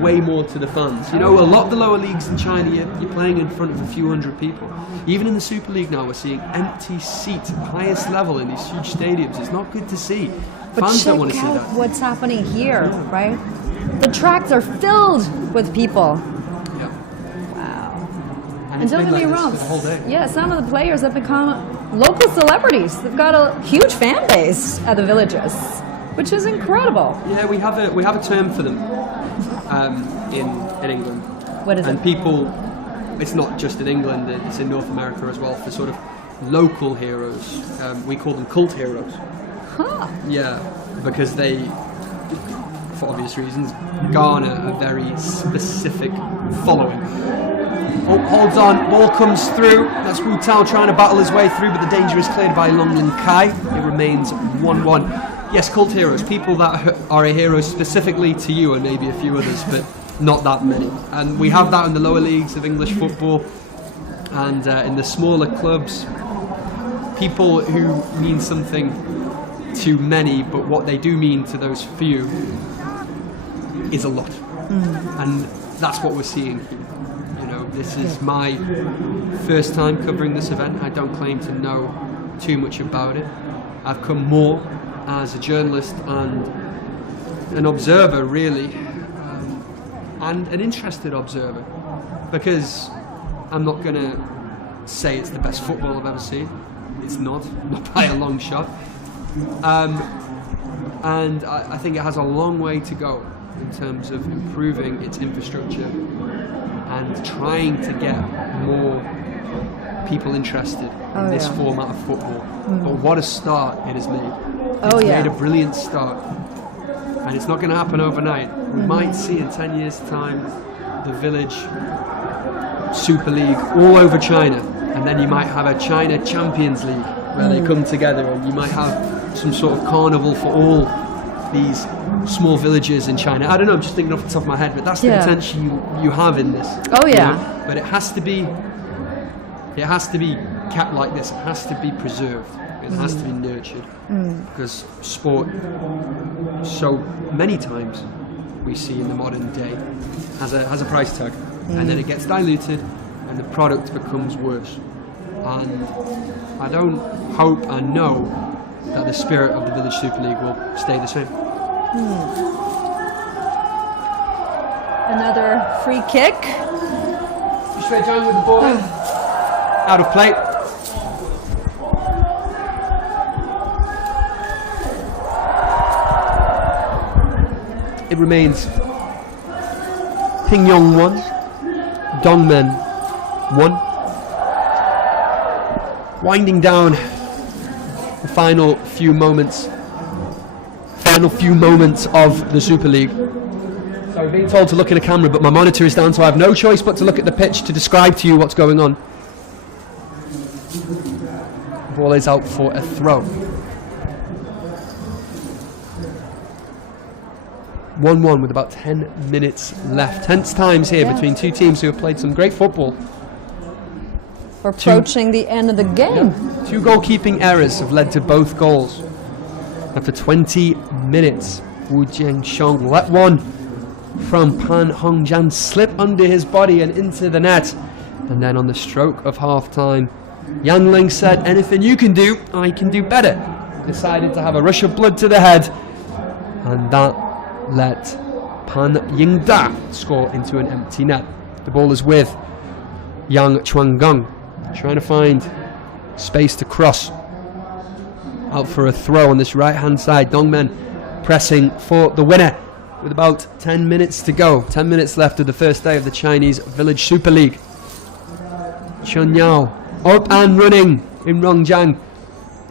way more to the fans. You know, a lot of the lower leagues in China, you're playing in front of a few hundred people. Even in the Super League now, we're seeing empty seats at the highest level in these huge stadiums. It's not good to see. Fans don't want to see that. But check out what's happening here, right? The tracks are filled with people. Wow. And don't get me wrong, some of the players have become local celebrities. They've got a huge fan base at the villages, which is incredible. Yeah, we have a term for them. In England. What is it? And people, it's not just in England, it's in North America as well, for sort of local heroes. We call them cult heroes. Yeah, because they, for obvious reasons, garner a very specific following. Oh, holds on, ball comes through. That's Wu Tao trying to battle his way through, but the danger is cleared by Long Lin Kai. It remains 1-1. Yes, cult heroes, people that are a hero specifically to you and maybe a few others, but not that many. And we have that in the lower leagues of English football and in the smaller clubs. People who mean something to many, but what they do mean to those few is a lot. And that's what we're seeing here. You know, this is my first time covering this event. I don't claim to know too much about it. I've come more as a journalist and an observer, really, and an interested observer, because I'm not going to say it's the best football I've ever seen. It's not by a long shot. And I think it has a long way to go in terms of improving its infrastructure and trying to get more people interested in this format of football. But what a start it has made. It's made a brilliant start, and it's not going to happen overnight. We might see in 10 years' time the village Super League all over China, and then you might have a China Champions League where they come together, and you might have some sort of carnival for all these small villages in China. I don't know, I'm just thinking off the top of my head, but that's the potential you have in this. Oh yeah. You know? But it has to be kept like this. It has to be preserved. It has to be nurtured, because sport, so many times we see in the modern day, has a price tag, and then it gets diluted, and the product becomes worse. And I don't hope and know that the spirit of the Village Super League will stay the same. Another free kick. Straight down with the ball. Out of play. It remains Pingyong 1, Dongmen 1. Winding down the final few moments of the Super League. So I'm being told to look at a camera, but my monitor is down, so I have no choice but to look at the pitch to describe to you what's going on. Ball is out for a throw. 1-1 with about 10 minutes left. Tense times here between two teams who have played some great football. We're approaching the end of the game. Yeah. 2 goalkeeping errors have led to both goals. After 20 minutes, Wu Jianxiong let one from Pan Hongjian slip under his body and into the net. And then on the stroke of half-time, Yang Ling said, "Anything you can do, I can do better." Decided to have a rush of blood to the head, and that let Pan Yingda score into an empty net. The ball is with Yang Chuangang, trying to find space to cross. Out for a throw on this right-hand side. Dongmen pressing for the winner with about 10 minutes to go. 10 minutes left of the first day of the Chinese Village Super League. Chun Yao up and running in Rongjiang.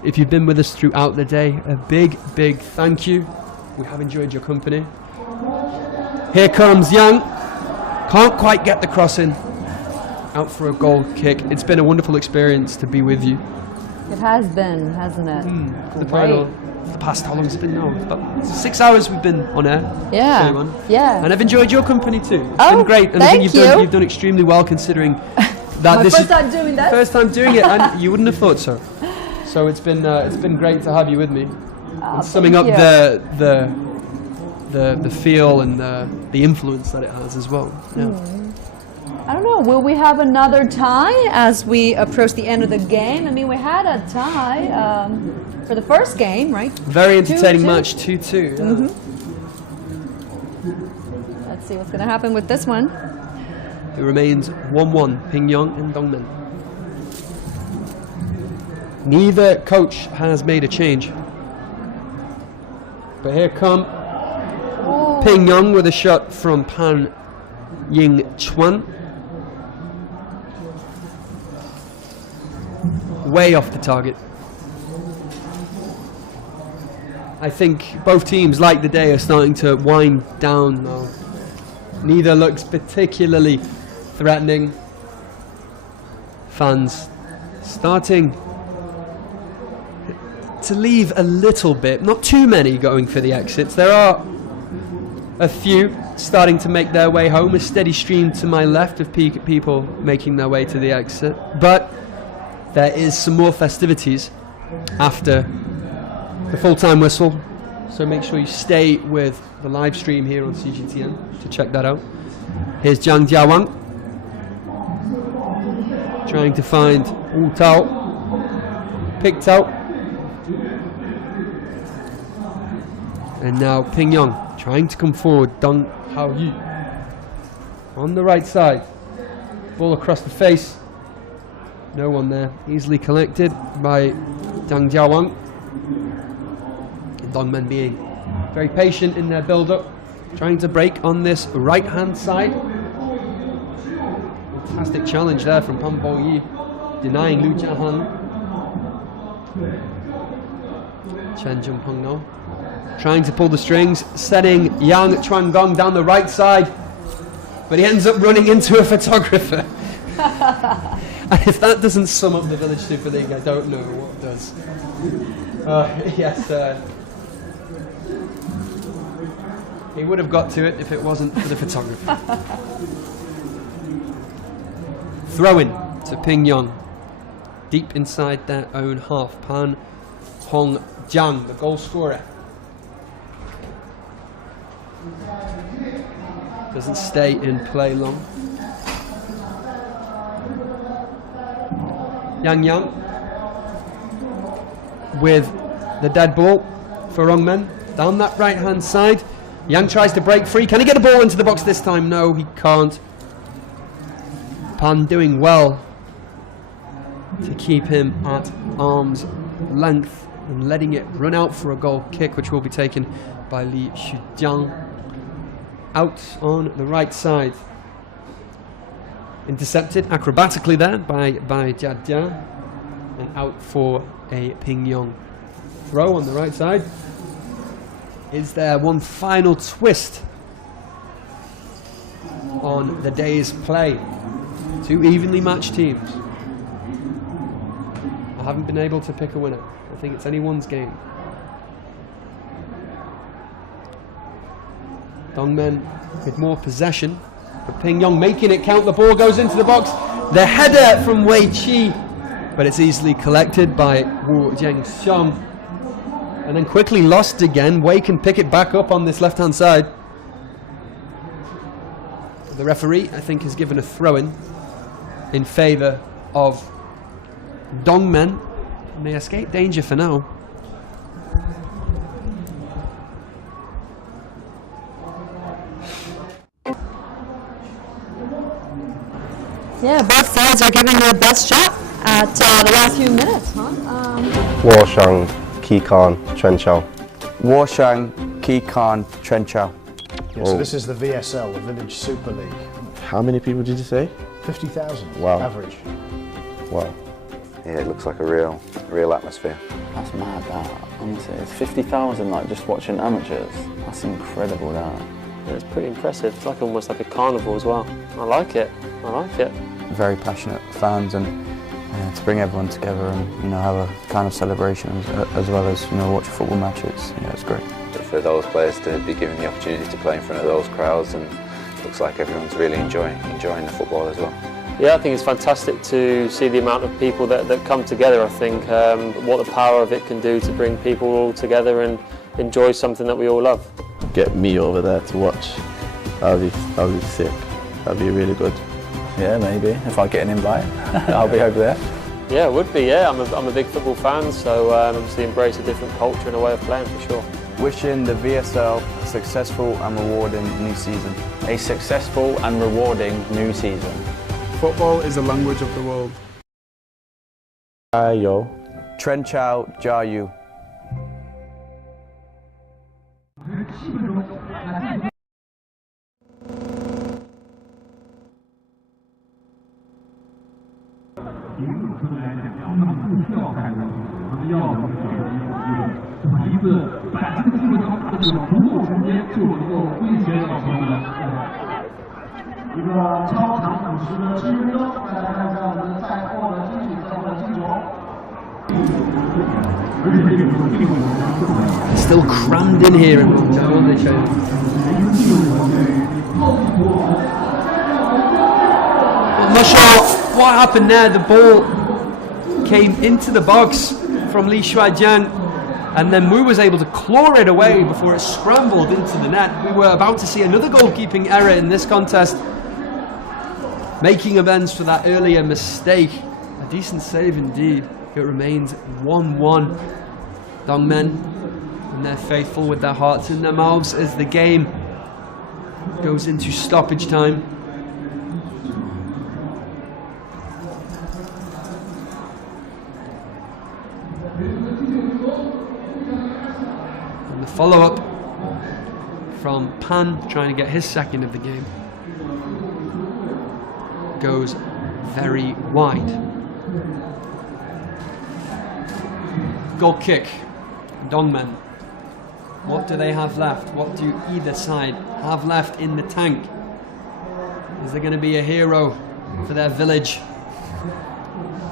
If you've been with us throughout the day, a big thank you. We have enjoyed your company. Here comes Yang. Can't quite get the cross in. Out for a goal kick. It's been a wonderful experience to be with you. It has been, hasn't it? The past, how long has it been now? About 6 hours we've been on air. Yeah. Yeah. And I've enjoyed your company too. It's been great. And I think you've done extremely well, considering that this first time doing that. First time doing it, and you wouldn't have thought so. So it's been great to have you with me. And summing up the feel and the influence that it has as well. Yeah. I don't know, will we have another tie as we approach the end of the game? I mean, we had a tie for the first game, right? Very entertaining match, 2-2. Yeah. Let's see what's going to happen with this one. It remains 1-1, Pingyong and Dongmen. Neither coach has made a change. But here come Pingyong with a shot from Pan Ying Chuan. Way off the target. I think both teams, like the day, are starting to wind down now. Neither looks particularly threatening. Fans starting to leave a little bit, not too many going for the exits. There are a few starting to make their way home, a steady stream to my left of people making their way to the exit. But there is some more festivities after the full-time whistle, so make sure you stay with the live stream here on CGTN to check that out. Here's Zhang Jiawang trying to find Wu Tao, picked out, and now Pingyong trying to come forward. Dong Haoyu on the right side, ball across the face. No one there. Easily collected by Zhang Jiawang. Dongmen being very patient in their build-up, trying to break on this right-hand side. Fantastic challenge there from Pan Bo Yi, denying Lu Jiahan. Chen Jungpeng now trying to pull the strings, setting Yang Chuangong down the right side, but he ends up running into a photographer. And if that doesn't sum up the Village Super League, I don't know what does. Yes, he would have got to it if it wasn't for the photography. Throw-in to Pingyong, deep inside their own half. Pan Hongjiang, the goal scorer, doesn't stay in play long. Yang with the dead ball for Rongmen down that right hand side. Yang tries to break free. Can he get the ball into the box this time? No, he can't. Pan doing well to keep him at arm's length and letting it run out for a goal kick, which will be taken by Li Shujiang. Out on the right side. Intercepted acrobatically there by Jia Jia, and out for a Pingyong throw on the right side. Is there one final twist on the day's play? Two evenly matched teams. I haven't been able to pick a winner. I think it's anyone's game. Dongmen with more possession, but Pingyong making it count. The ball goes into the box. The header from Wei Qi, but it's easily collected by Wu Jiangxiang. And then quickly lost again. Wei can pick it back up on this left-hand side. The referee, I think, has given a throw-in in favour of Dongmen. And they escape danger for now. Yeah, both sides are giving their best shot at the last few minutes, huh? Warshang, Kikan, Trenchao. Warshang, Kikan, Trenchao. Yeah, so this is the VSL, the Village Super League. How many people did you say? 50,000 Wow. average. Wow. Yeah, it looks like a real atmosphere. That's mad, that. Honestly, it's 50,000 like just watching amateurs. That's incredible, that. Yeah, it's pretty impressive. It's like almost like a carnival as well. I like it. I like it. Very passionate fans, and to bring everyone together and have a kind of celebration as well as watch football matches. Yeah, it's great. But for those players to be given the opportunity to play in front of those crowds, and looks like everyone's really enjoying the football as well. Yeah, I think it's fantastic to see the amount of people that come together. I think what the power of it can do to bring people all together and enjoy something that we all love. Get me over there to watch. That'll be sick. That'll be really good. Yeah, maybe. If I get an invite, I'll be over there. Yeah, it would be, yeah. I'm a big football fan, so obviously embrace a different culture and a way of playing for sure. Wishing the VSL a successful and rewarding new season. A successful and rewarding new season. Football is the language of the world. Ayo. Trenchao, Jiayu. Still crammed in here in Guizhou, aren't they, Shane? I'm not sure what happened there. The ball came into the box from Li Shuaijiang, and then Wu was able to claw it away before it scrambled into the net. We were about to see another goalkeeping error in this contest, making amends for that earlier mistake. A decent save indeed. It remains 1-1. Dongmen and they're faithful with their hearts in their mouths as the game goes into stoppage time. And the follow-up from Pan, trying to get his second of the game, goes very wide. Goal kick. Dongmen. What do they have left? What do either side have left in the tank? Is there going to be a hero for their village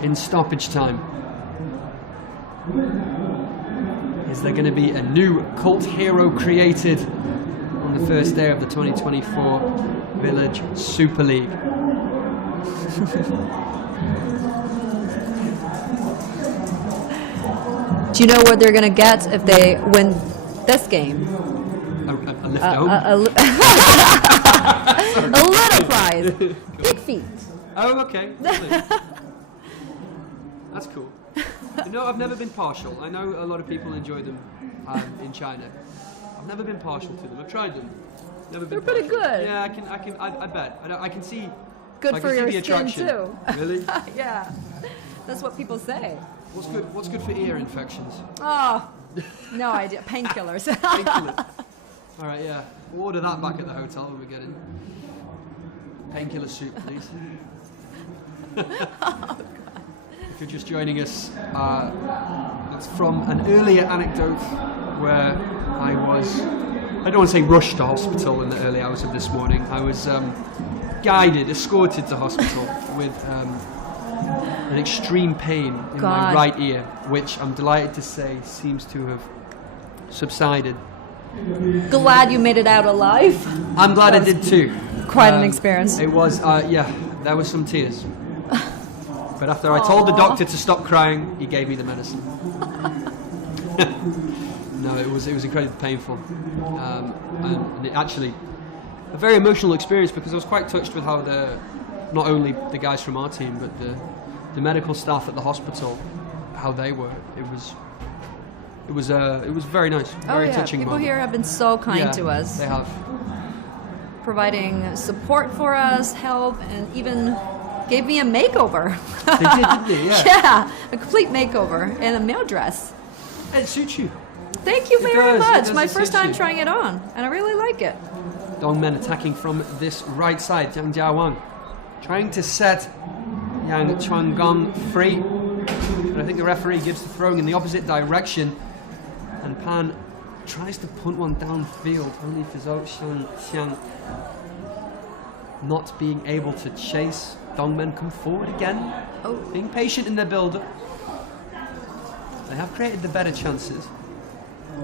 in stoppage time. Is there going to be a new cult hero created on the first day of the 2024 Village Super League? Do you know what they're going to get if they win this game? A lift home? A little prize. Big feet. Oh, okay. Lovely. That's cool. You know, I've never been partial. I know a lot of people enjoy them in China. I've never been partial to them. I've tried them. Never been They're pretty partial. good. Yeah, I bet. I can see. Good I for can see your the skin attraction. too. Really? Yeah. That's what people say. What's good for ear infections? Oh, no idea. Painkillers. Painkillers. All right, yeah. We'll order that back at the hotel when we get in. Painkiller soup, please. If you're just joining us, that's from an earlier anecdote where I don't want to say rushed to hospital in the early hours of this morning. I was guided, escorted to hospital with an extreme pain in my right ear, which I'm delighted to say seems to have subsided. Glad you made it out alive. I'm glad I did too. Quite an experience. It was, yeah, there were some tears. But after I told the doctor to stop crying, he gave me the medicine. No, it was incredibly painful. And it actually, a very emotional experience because I was quite touched with how not only the guys from our team, but the medical staff at the hospital, how they were. It was very nice, very touching People moment. here have been so kind to us. They have. Providing support for us, help, and even gave me a makeover. They did, didn't they? Yeah. Yeah, a complete makeover and a male dress. It suits you. Thank you very much. My It first suits time you. trying it on, and I really like it. Dongmen attacking from this right side, Jiang Jiawang trying to set Yang Chuanggong free, but I think the referee gives the throwing in the opposite direction, and Pan tries to punt one downfield, only for Zhou Xiang not being able to chase. Dongmen come forward again, being patient in their build-up. They have created the better chances.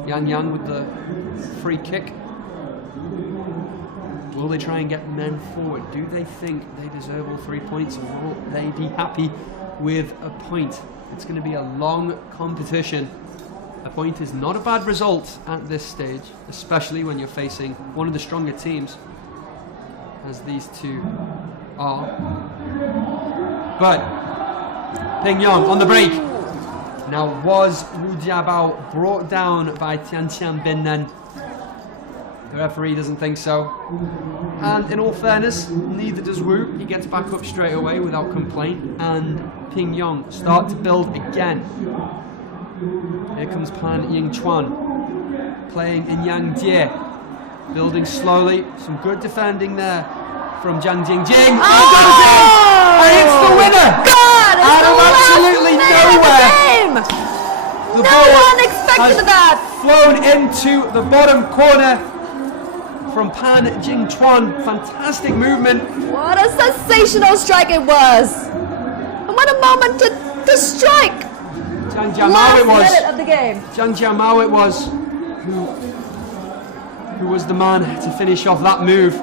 Yang with the free kick. Will they try and get men forward? Do they think they deserve all 3 points, or will they be happy with a point? It's going to be a long competition. A point is not a bad result at this stage, especially when you're facing one of the stronger teams, as these two are. But Ping Yong on the break. Now, was Wu Jiabao brought down by Tian Qianbin then? The referee doesn't think so. And in all fairness, neither does Wu. He gets back up straight away without complaint. And Ping Yong start to build again. Here comes Pan Yingchuan playing in Yang Jie. Building slowly. Some good defending there from Zhang Jingjing. Oh! And it's the winner! God! It's Out of absolutely nowhere! The No ball one expected that! Flown into the bottom corner from Pan Jingchuan. Fantastic movement. What a sensational strike it was! And what a moment to strike! Zhang Jiamao it was. Last minute of the game. Zhang Jiamao it was who was the man to finish off that move.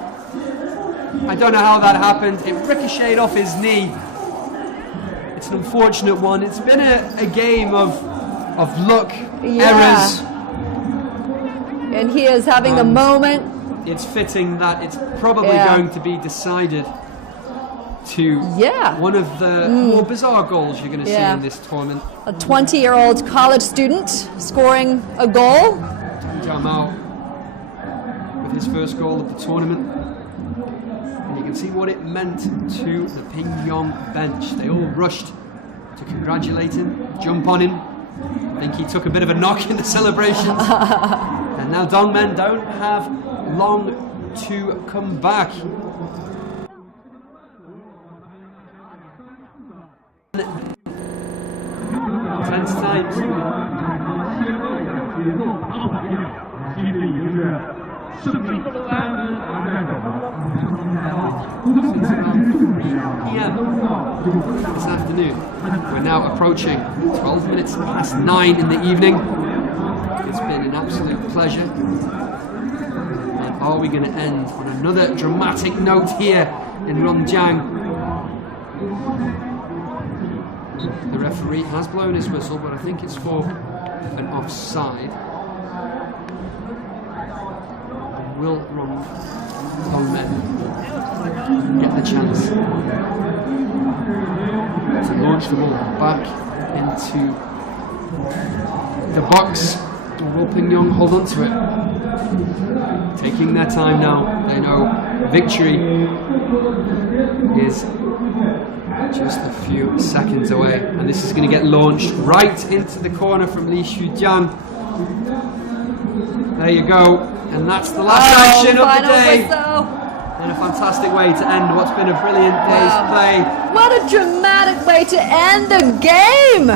I don't know how that happened. It ricocheted off his knee. It's an unfortunate one. It's been a game of luck, errors. And he is having the moment. It's fitting that it's probably going to be decided to one of the more bizarre goals you're going to see in this tournament. A 20-year-old college student scoring a goal. Jiamao with his first goal of the tournament. And you can see what it meant to the Ping Yong bench. They all rushed to congratulate him, jump on him. I think he took a bit of a knock in the celebrations. And now Dongmen don't have long to come back. Tense times. 胜利是胜利的3支战手。since around 3 p.m. this afternoon. We're now approaching 12 minutes past 9 in the evening. It's been an absolute pleasure. And are we going to end on another dramatic note here in Rongjiang? The referee has blown his whistle, but I think it's for an offside. Will Rongmen get the chance to launch the ball back into the box? Or will Pingyong hold on to it? Taking their time now. They know victory is just a few seconds away, and this is going to get launched right into the corner from Li Shujiang. There you go, and that's the last action of the day. And a fantastic way to end what's been a brilliant day's play. What a dramatic way to end the game!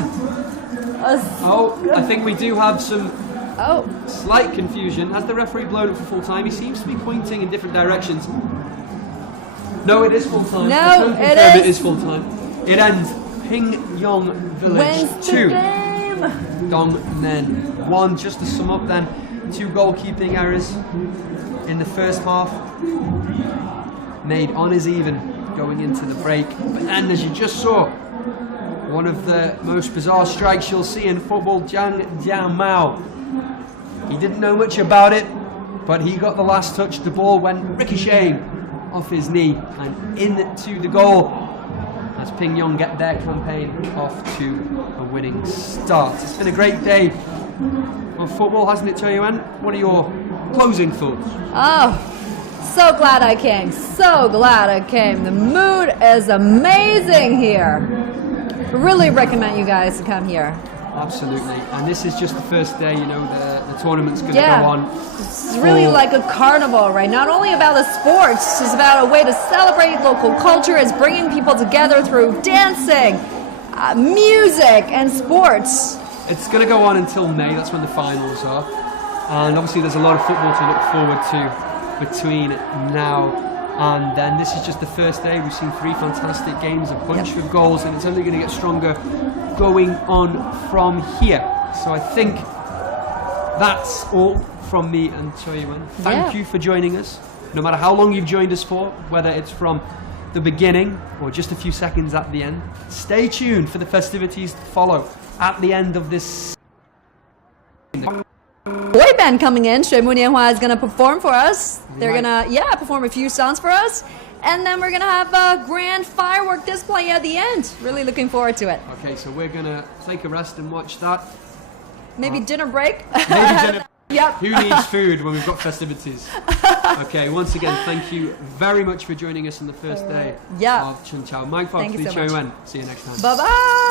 I think we do have some slight confusion. Has the referee blown it for full time? He seems to be pointing in different directions. No, it is full time. No, it is full time. It ends Pingyong Village 2, Dongmen 1. Just to sum up then, 2 goalkeeping errors in the first half, made on as even going into the break. But then, as you just saw, one of the most bizarre strikes you'll see in football, Zhang Jiamao. He didn't know much about it, but he got the last touch. The ball went ricocheting off his knee and into the goal as Pingyong get their campaign off to a winning start. It's been a great day of football, hasn't it, Choi Yuan? What are your closing thoughts? Oh, so glad I came. So glad I came. The mood is amazing here. Really recommend you guys to come here. Absolutely. And this is just the first day, you know, the tournament's going to go on. It's really like a carnival, right? Not only about the sports, it's about a way to celebrate local culture. It's bringing people together through dancing, music, and sports. It's going to go on until May. That's when the finals are. And obviously there's a lot of football to look forward to between now and then. This is just the first day. We've seen 3 fantastic games, a bunch of goals, and it's only going to get stronger going on from here. So I think that's all from me and Choi Yuan. Thank you for joining us. No matter how long you've joined us for, whether it's from the beginning or just a few seconds at the end, stay tuned for the festivities to follow at the end of this. Boy band coming in. 水木年华 is going to perform for us. They're going to, perform a few songs for us. And then we're going to have a grand firework display at the end. Really looking forward to it. Okay, so we're going to take a rest and watch that. Maybe dinner break. Maybe dinner. Yep. Who needs food when we've got festivities? Okay, once again, thank you very much for joining us on the first day of Chunchao. Mike Fox, Lee Choi Wen. See you next time. Bye-bye.